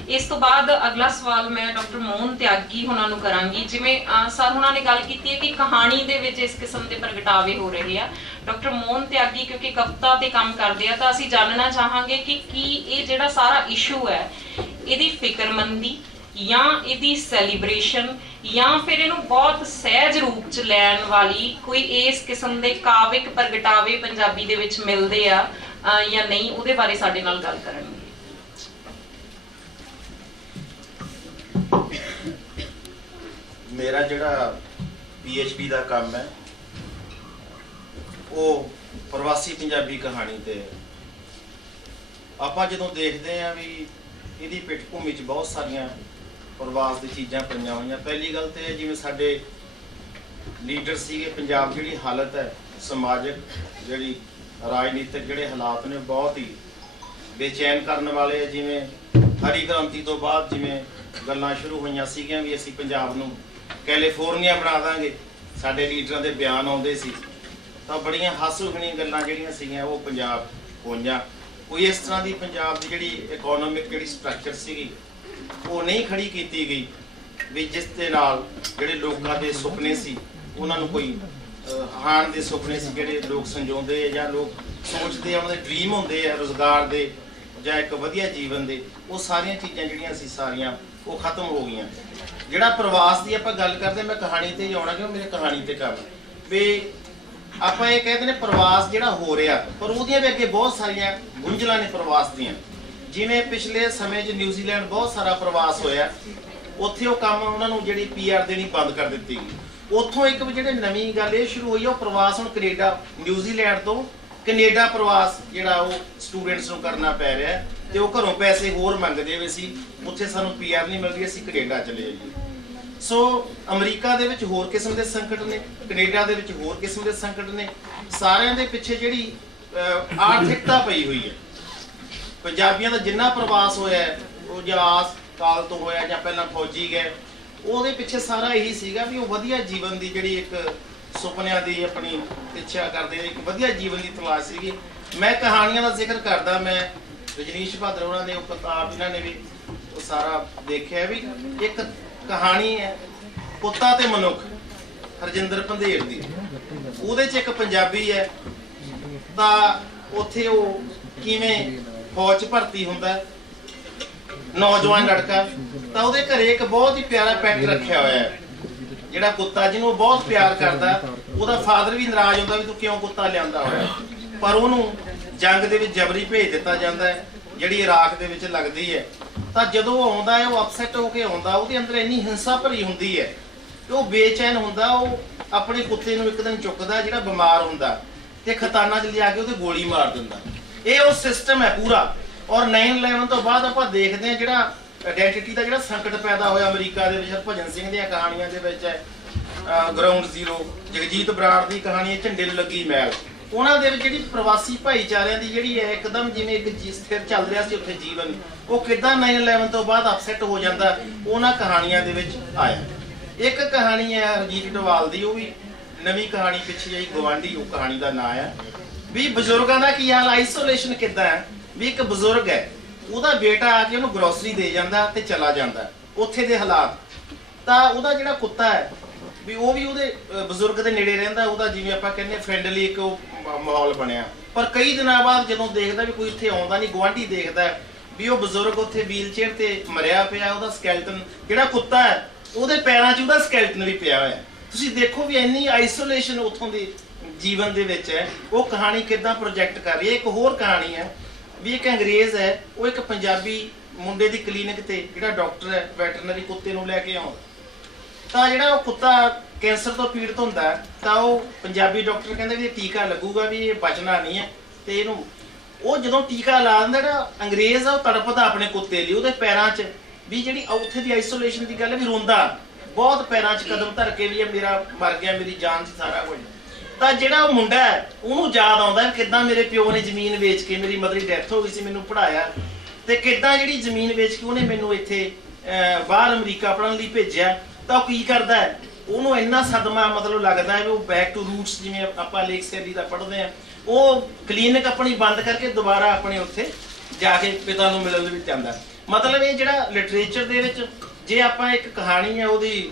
ਇਸ ਤੋਂ ਬਾਅਦ ਅਗਲਾ ਸਵਾਲ ਮੈਂ ਡਾਕਟਰ ਮੋਹਨ ਤਿਆਗੀ ਹੁਣਾਂ ਨੂੰ ਕਰਾਂਗੀ। ਜਿਵੇਂ ਸਰ ਹੁਣਾਂ ਨੇ ਗੱਲ ਕੀਤੀ ਹੈ ਕਿ ਕਹਾਣੀ ਦੇ ਵਿੱਚ ਇਸ ਕਿਸਮ ਦੇ ਪ੍ਰਗਟਾਵੇ ਹੋ ਰਹੇ ਆ, ਡਾਕਟਰ ਮੋਹਨ ਤਿਆਗੀ ਕਿਉਂਕਿ ਕਵਿਤਾ ਤੇ ਕੰਮ ਕਰਦੇ ਆ, ਤਾਂ ਅਸੀਂ ਜਾਣਨਾ ਚਾਹਾਂਗੇ ਕਿ ਕੀ ਇਹ ਜਿਹੜਾ ਸਾਰਾ ਇਸ਼ੂ ਹੈ ਇਹਦੀ ਫਿਕਰਮੰਦੀ ਜਾਂ ਇਹਦੀ ਸੈਲੀਬ੍ਰੇਸ਼ਨ ਜਾਂ ਫਿਰ ਇਹਨੂੰ ਬਹੁਤ ਸਹਿਜ ਰੂਪ ਚ ਲੈਣ ਵਾਲੀ ਕੋਈ ਇਸ ਕਿਸਮ ਦੇ ਕਾਵਿਕ ਪ੍ਰਗਟਾਵੇ ਪੰਜਾਬੀ ਦੇ ਵਿੱਚ ਮਿਲਦੇ ਆ ਜਾਂ ਨਹੀਂ, ਉਹਦੇ ਬਾਰੇ ਸਾਡੇ ਨਾਲ ਗੱਲ ਕਰਨਗੇ। ਮੇਰਾ ਜਿਹੜਾ PhD ਦਾ ਕੰਮ ਹੈ ਉਹ ਪ੍ਰਵਾਸੀ ਪੰਜਾਬੀ ਕਹਾਣੀ ਤੇ ਹੈ। ਆਪਾਂ ਜਦੋਂ ਦੇਖਦੇ ਆ ਵੀ ਇਹਦੀ ਪਿੱਠ ਭੂਮੀ 'ਚ ਬਹੁਤ ਸਾਰੀਆਂ ਪ੍ਰਵਾਸ ਦੀ ਚੀਜ਼ਾਂ ਪਈਆਂ ਹੋਈਆਂ। ਪਹਿਲੀ ਗੱਲ ਤੇ ਜਿਵੇਂ ਸਾਡੇ ਲੀਡਰ ਸੀਗੇ, ਪੰਜਾਬ ਜਿਹੜੀ ਹਾਲਤ ਹੈ ਸਮਾਜਿਕ, ਜਿਹੜੀ ਰਾਜਨੀਤਿਕ ਜਿਹੜੇ ਹਾਲਾਤ ਨੇ ਬਹੁਤ ਹੀ ਬੇਚੈਨ ਕਰਨ ਵਾਲੇ। ਜਿਵੇਂ ਹਰੀ ਕ੍ਰਾਂਤੀ ਤੋਂ ਬਾਅਦ ਜਿਵੇਂ ਗੱਲਾਂ ਸ਼ੁਰੂ ਹੋਈਆਂ ਸੀਗੀਆਂ ਵੀ ਅਸੀਂ ਪੰਜਾਬ ਨੂੰ ਕੈਲੀਫੋਰਨੀਆ ਬਣਾ ਦਾਂਗੇ, ਸਾਡੇ ਲੀਡਰਾਂ ਦੇ ਬਿਆਨ ਆਉਂਦੇ ਸੀ, ਤਾਂ ਬੜੀਆਂ ਹਾਸੋਹੀਣੀਆਂ ਗੱਲਾਂ ਜਿਹੜੀਆਂ ਸੀਗੀਆਂ ਉਹ ਪੰਜਾਬ ਹੋਈਆਂ। ਕੋਈ ਇਸ ਤਰ੍ਹਾਂ ਦੀ ਪੰਜਾਬ ਦੀ ਜਿਹੜੀ ਇਕਨੋਮਿਕ ਜਿਹੜੀ ਸਟਰਕਚਰ ਸੀਗੀ ਉਹ ਨਹੀਂ ਖੜੀ ਕੀਤੀ ਗਈ ਵੀ ਜਿਸ ਦੇ ਨਾਲ ਜਿਹੜੇ ਲੋਕਾਂ ਦੇ ਸੁਪਨੇ ਸੀ ਉਹਨਾਂ ਨੂੰ ਕੋਈ ਹਾਣ ਦੇ ਸੁਪਨੇ ਸੀ ਜਿਹੜੇ ਲੋਕ ਸੰਜੋਂਦੇ ਜਾਂ ਲੋਕ ਸੋਚਦੇ ਆ, ਉਹਨਾਂ ਦੇ ਡ੍ਰੀਮ ਹੁੰਦੇ ਆ ਰੁਜ਼ਗਾਰ ਦੇ ਜਾਂ ਇੱਕ ਵਧੀਆ ਜੀਵਨ ਦੇ, ਉਹ ਸਾਰੀਆਂ ਚੀਜ਼ਾਂ ਜਿਹੜੀਆਂ ਸੀ ਸਾਰੀਆਂ ਉਹ ਖਤਮ ਹੋ ਗਈਆਂ। ਜਿਹੜਾ ਪ੍ਰਵਾਸ ਦੀ ਆਪਾਂ ਗੱਲ ਕਰਦੇ, ਮੈਂ ਕਹਾਣੀ ਤੇ ਹੀ ਆਉਣਾ ਕਿ ਮੇਰੇ ਕਹਾਣੀ ਤੇ ਕੰਮ ਵੀ ਆਪਾਂ ਇਹ ਕਹਿੰਦੇ ਨੇ ਪ੍ਰਵਾਸ ਜਿਹੜਾ ਹੋ ਰਿਹਾ, ਪਰ ਉਹਦੀਆਂ ਵੀ ਅੱਗੇ ਬਹੁਤ ਸਾਰੀਆਂ ਗੁੰਝਲਾਂ ਨੇ ਪ੍ਰਵਾਸ ਦੀਆਂ। ਜਿਵੇਂ ਪਿਛਲੇ ਸਮੇਂ 'ਚ ਨਿਊਜ਼ੀਲੈਂਡ ਬਹੁਤ ਸਾਰਾ ਪ੍ਰਵਾਸ ਹੋਇਆ, ਉੱਥੇ ਉਹ ਕੰਮ ਉਹਨਾਂ ਨੂੰ ਜਿਹੜੀ PR ਦੇਣੀ ਬੰਦ ਕਰ ਦਿੱਤੀ ਗਈ। ਉੱਥੋਂ ਇੱਕ ਜਿਹੜੇ ਨਵੀਂ ਗੱਲ ਇਹ ਸ਼ੁਰੂ ਹੋਈ, ਉਹ ਪ੍ਰਵਾਸ ਹੁਣ ਕੈਨੇਡਾ, ਨਿਊਜ਼ੀਲੈਂਡ ਤੋਂ ਕੈਨੇਡਾ ਪ੍ਰਵਾਸ ਜਿਹੜਾ ਉਹ ਸਟੂਡੈਂਟਸ ਨੂੰ ਕਰਨਾ ਪੈ ਰਿਹਾ, ਤੇ ਉਹ ਘਰੋਂ ਪੈਸੇ ਹੋਰ ਮੰਗਦੇ ਵੀ ਸੀ, ਉੱਥੇ ਸਾਨੂੰ PR ਨਹੀਂ ਮਿਲਦੀ, ਅਸੀਂ ਕੈਨੇਡਾ ਚਲੇ ਜਾਈਏ। ਸੋ ਅਮਰੀਕਾ ਦੇ ਵਿੱਚ ਹੋਰ ਕਿਸਮ ਦੇ ਸੰਕਟ ਨੇ, ਕੈਨੇਡਾ ਦੇ ਵਿੱਚ ਹੋਰ ਕਿਸਮ ਦੇ ਸੰਕਟ ਨੇ। ਸਾਰਿਆਂ ਦੇ ਪਿੱਛੇ ਜਿਹੜੀ ਆਰਥਿਕਤਾ ਪਈ ਹੋਈ ਹੈ। ਪੰਜਾਬੀਆਂ ਦਾ ਜਿੰਨਾ ਪ੍ਰਵਾਸ ਹੋਇਆ ਉਹ ਜਾਂ ਆਸ ਕਾਲ ਤੋਂ ਹੋਇਆ ਜਾਂ ਪਹਿਲਾਂ ਫੌਜੀ ਗਏ, ਉਹਦੇ ਪਿੱਛੇ ਸਾਰਾ ਇਹੀ ਸੀਗਾ ਵੀ ਉਹ ਵਧੀਆ ਜੀਵਨ ਦੀ ਜਿਹੜੀ ਇੱਕ ਸੁਪਨਿਆਂ ਦੀ ਆਪਣੀ ਇੱਛਾ ਕਰਦੇ, ਇੱਕ ਵਧੀਆ ਜੀਵਨ ਦੀ ਤਲਾਸ਼ ਸੀਗੀ। ਮੈਂ ਕਹਾਣੀਆਂ ਦਾ ਜ਼ਿਕਰ ਕਰਦਾ, ਮੈਂ ਰਜਨੀਸ਼ ਭਾਦਰ ਉਹਨਾਂ ਦੇ ਉਹ ਕਿਤਾਬ ਇਹਨਾਂ ਨੇ ਵੀ ਉਹ ਸਾਰਾ ਦੇਖਿਆ ਵੀ ਇੱਕ ਕਹਾਣੀ ਹੈ ਕੁੱਤਾ ਤੇ ਮਨੁੱਖ, ਹਰਜਿੰਦਰ ਪੰਧੇਰ ਦੀ। ਉਹਦੇ 'ਚ ਇੱਕ ਪੰਜਾਬੀ ਹੈ ਤਾਂ ਉੱਥੇ ਉਹ ਕਿਵੇਂ ਫੌਜ 'ਚ ਭਰਤੀ ਹੁੰਦਾ, ਨੌਜਵਾਨ ਲੜਕਾ, ਤਾਂ ਉਹਦੇ ਘਰੇ ਇੱਕ ਬਹੁਤ ਹੀ ਪਿਆਰਾ ਪੈਟ ਰੱਖਿਆ ਹੋਇਆ ਹੈ ਜਿਹੜਾ ਕੁੱਤਾ, ਜਿਹਨੂੰ ਉਹ ਬਹੁਤ ਪਿਆਰ ਕਰਦਾ। ਉਹਦਾ ਫਾਦਰ ਵੀ ਨਾਰਾਜ਼ ਹੁੰਦਾ ਵੀ ਤੂੰ ਕਿਉਂ ਕੁੱਤਾ ਲਿਆਂਦਾ ਹੋਇਆ, ਪਰ ਉਹਨੂੰ ਜੰਗ ਦੇ ਵਿੱਚ ਜਬਰੀ ਭੇਜ ਦਿੱਤਾ ਜਾਂਦਾ ਹੈ ਜਿਹੜੀ ਇਰਾਕ ਦੇ ਵਿੱਚ ਲੱਗਦੀ ਹੈ। ਤਾਂ ਜਦੋਂ ਉਹ ਆਉਂਦਾ ਹੈ ਉਹ ਅਪਸੈਟ ਹੋ ਕੇ ਆਉਂਦਾ, ਉਹਦੇ ਅੰਦਰ ਇੰਨੀ ਹਿੰਸਾ ਭਰੀ ਹੁੰਦੀ ਹੈ ਕਿ ਉਹ ਬੇਚੈਨ ਹੁੰਦਾ। ਉਹ ਆਪਣੇ ਕੁੱਤੇ ਨੂੰ ਇੱਕ ਦਿਨ ਚੁੱਕਦਾ ਜਿਹੜਾ ਬਿਮਾਰ ਹੁੰਦਾ ਤੇ ਖਤਾਨਾ 'ਚ ਲਿਆ ਕੇ ਉਹਦੇ ਗੋਲੀ ਮਾਰ ਦਿੰਦਾ। ਇਹ ਉਹ ਸਿਸਟਮ ਹੈ ਪੂਰਾ। ਔਰ 9/11 ਤੋਂ ਬਾਅਦ ਆਪਾਂ ਦੇਖਦੇ ਹਾਂ ਜਿਹੜਾ ਆਇਡੈਂਟੀਟੀ ਦਾ ਜਿਹੜਾ ਸੰਕਟ ਪੈਦਾ ਹੋਇਆ ਅਮਰੀਕਾ ਦੇ ਵਿੱਚ, ਹਰਭਜਨ ਸਿੰਘ ਦੀਆਂ ਕਹਾਣੀਆਂ ਦੇ ਵਿੱਚ ਹੈ ਗਰਾਊਂਡ ਜ਼ੀਰੋ, ਜਗਜੀਤ ਬਰਾੜ ਦੀ ਕਹਾਣੀ ਹੈ ਝੰਡੇ ਨੂੰ ਲੱਗੀ ਮੈਲ। ਉਹਨਾਂ ਦੇ ਵਿੱਚ ਜਿਹੜੀ ਪ੍ਰਵਾਸੀ ਭਾਈਚਾਰਿਆਂ ਦੀ ਜਿਹੜੀ ਹੈ ਇੱਕਦਮ ਜਿਵੇਂ ਇੱਕ ਸਥਿਰ ਚੱਲ ਰਿਹਾ ਸੀ ਉੱਥੇ ਜੀਵਨ, ਉਹ ਕਿੱਦਾਂ 9/11 ਤੋਂ ਬਾਅਦ ਅਪਸੈਟ ਹੋ ਜਾਂਦਾ, ਉਹਨਾਂ ਕਹਾਣੀਆਂ ਦੇ ਵਿੱਚ ਆਇਆ। ਇੱਕ ਕਹਾਣੀ ਹੈ ਹਰਜੀਤ ਡੋਵਾਲ ਦੀ, ਉਹ ਵੀ ਨਵੀਂ ਕਹਾਣੀ ਪਿੱਛੇ ਆਈ, ਗਵਾਂਢੀ ਉਹ ਕਹਾਣੀ ਦਾ ਨਾਂ ਹੈ। ਵੀ ਬਜ਼ੁਰਗਾਂ ਦਾ ਕੀ ਹਾਲ, ਆਈਸੋਲੇਸ਼ਨ ਕਿੱਦਾਂ ਹੈ। ਵੀ ਇੱਕ ਬਜ਼ੁਰਗ ਹੈ, ਉਹਦਾ ਬੇਟਾ ਆ ਕੇ ਉਹਨੂੰ ਗਰੋਸਰੀ ਦੇ ਜਾਂਦਾ ਤੇ ਚਲਾ ਜਾਂਦਾ, ਉੱਥੇ ਦੇ ਹਾਲਾਤ। ਤਾਂ ਉਹਦਾ ਜਿਹੜਾ ਕੁੱਤਾ ਹੈ ਵੀ ਉਹ ਵੀ ਉਹਦੇ ਬਜ਼ੁਰਗ ਦੇ ਨੇੜੇ ਰਹਿੰਦਾ, ਉਹਦਾ ਜਿਵੇਂ ਆਪਾਂ ਕਹਿੰਦੇ ਫਰੈਂਡਲੀ ਇੱਕ ਉਹ ਮਾਹੌਲ ਬਣਿਆ। ਪਰ ਕਈ ਦਿਨਾਂ ਬਾਅਦ ਜਦੋਂ ਦੇਖਦਾ ਵੀ ਕੋਈ ਇੱਥੇ ਆਉਂਦਾ ਨਹੀਂ, ਗੁਆਂਢੀ ਦੇਖਦਾ ਵੀ ਉਹ ਬਜ਼ੁਰਗ ਉੱਥੇ ਵੀਲਚੇਅਰ ਤੇ ਮਰਿਆ ਪਿਆ, ਉਹਦਾ ਸਕੈਲਟਨ ਜਿਹੜਾ ਕੁੱਤਾ ਹੈ ਉਹਦੇ ਪੈਰਾਂ 'ਚ ਉਹਦਾ ਸਕੈਲਟਨ ਵੀ ਪਿਆ ਹੋਇਆ। ਤੁਸੀਂ ਦੇਖੋ ਵੀ ਇੰਨੀ ਆਈਸੋਲੇਸ਼ਨ ਉੱਥੋਂ ਦੀ ਜੀਵਨ ਦੇ ਵਿੱਚ ਹੈ। ਉਹ ਕਹਾਣੀ ਕਿੱਦਾਂ ਪ੍ਰੋਜੈਕਟ ਕਰ ਰਹੀ ਹੈ। ਇੱਕ ਹੋਰ ਕਹਾਣੀ ਹੈ ਵੀ ਇੱਕ ਅੰਗਰੇਜ਼ ਹੈ, ਉਹ ਇੱਕ ਪੰਜਾਬੀ ਮੁੰਡੇ ਦੀ ਕਲੀਨਿਕ ਤੇ ਜਿਹੜਾ ਡਾਕਟਰ ਹੈ ਵੈਟਰਨਰੀ ਕੁੱਤੇ ਨੂੰ ਲੈ ਕੇ ਆਉਂਦਾ। ਤਾਂ ਜਿਹੜਾ ਉਹ ਕੁੱਤਾ ਕੈਂਸਰ ਤੋਂ ਪੀੜਤ ਹੁੰਦਾ ਤਾਂ ਉਹ ਪੰਜਾਬੀ ਡਾਕਟਰ ਕਹਿੰਦੇ ਵੀ ਇਹ ਟੀਕਾ ਲੱਗੂਗਾ ਵੀ ਇਹ ਬਚਣਾ ਨਹੀਂ ਹੈ ਤੇ ਇਹਨੂੰ, ਉਹ ਜਦੋਂ ਟੀਕਾ ਲਾ ਦਿੰਦਾ ਜਿਹੜਾ ਅੰਗਰੇਜ਼ ਆ ਉਹ ਤੜਪਦਾ ਆਪਣੇ ਕੁੱਤੇ ਲਈ, ਉਹਦੇ ਪੈਰਾਂ 'ਚ ਵੀ ਜਿਹੜੀ ਉੱਥੇ ਦੀ ਆਈਸੋਲੇਸ਼ਨ ਦੀ ਗੱਲ ਵੀ ਰੋਂਦਾ ਬਹੁਤ, ਪੈਰਾਂ 'ਚ ਕਦਮ ਧਰ ਕੇ ਵੀ ਇਹ ਮੇਰਾ ਮਰ ਗਿਆ, ਮੇਰੀ ਜਾਨ 'ਚ ਸਾਰਾ ਕੁਝ। ਤਾਂ ਜਿਹੜਾ ਉਹ ਮੁੰਡਾ ਹੈ ਉਹਨੂੰ ਯਾਦ ਆਉਂਦਾ ਕਿੱਦਾਂ ਮੇਰੇ ਪਿਓ ਨੇ ਜ਼ਮੀਨ ਵੇਚ ਕੇ, ਮੇਰੀ ਮਦਰ ਦੀ ਡੈਥ ਹੋ ਗਈ ਸੀ, ਮੈਨੂੰ ਪੜ੍ਹਾਇਆ ਤੇ ਕਿੱਦਾਂ ਜਿਹੜੀ ਜ਼ਮੀਨ ਵੇਚ ਕੇ ਉਹਨੇ ਮੈਨੂੰ ਇੱਥੇ ਬਾਹਰ ਅਮਰੀਕਾ ਪੜ੍ਹਨ ਲਈ ਭੇਜਿਆ। ਤਾਂ ਉਹ ਕੀ ਕਰਦਾ ਹੈ, ਉਹਨੂੰ ਇੰਨਾ ਸਦਮਾ ਮਤਲਬ ਲੱਗਦਾ ਹੈ ਵੀ ਉਹ ਬੈਕ ਟੂ ਰੂਟਸ, ਜਿਵੇਂ ਆਪਾਂ ਲੇਖ ਸੈਲੀ ਦਾ ਪੜ੍ਹਦੇ ਹਾਂ, ਉਹ ਕਲੀਨਿਕ ਆਪਣੀ ਬੰਦ ਕਰਕੇ ਦੁਬਾਰਾ ਆਪਣੇ ਉੱਥੇ ਜਾ ਕੇ ਪਿਤਾ ਨੂੰ ਮਿਲਣ ਵਿੱਚ ਜਾਂਦਾ। ਮਤਲਬ ਇਹ ਜਿਹੜਾ ਲਿਟਰੇਚਰ ਦੇ ਵਿੱਚ ਜੇ ਆਪਾਂ ਇੱਕ ਕਹਾਣੀ ਹੈ ਉਹਦੀ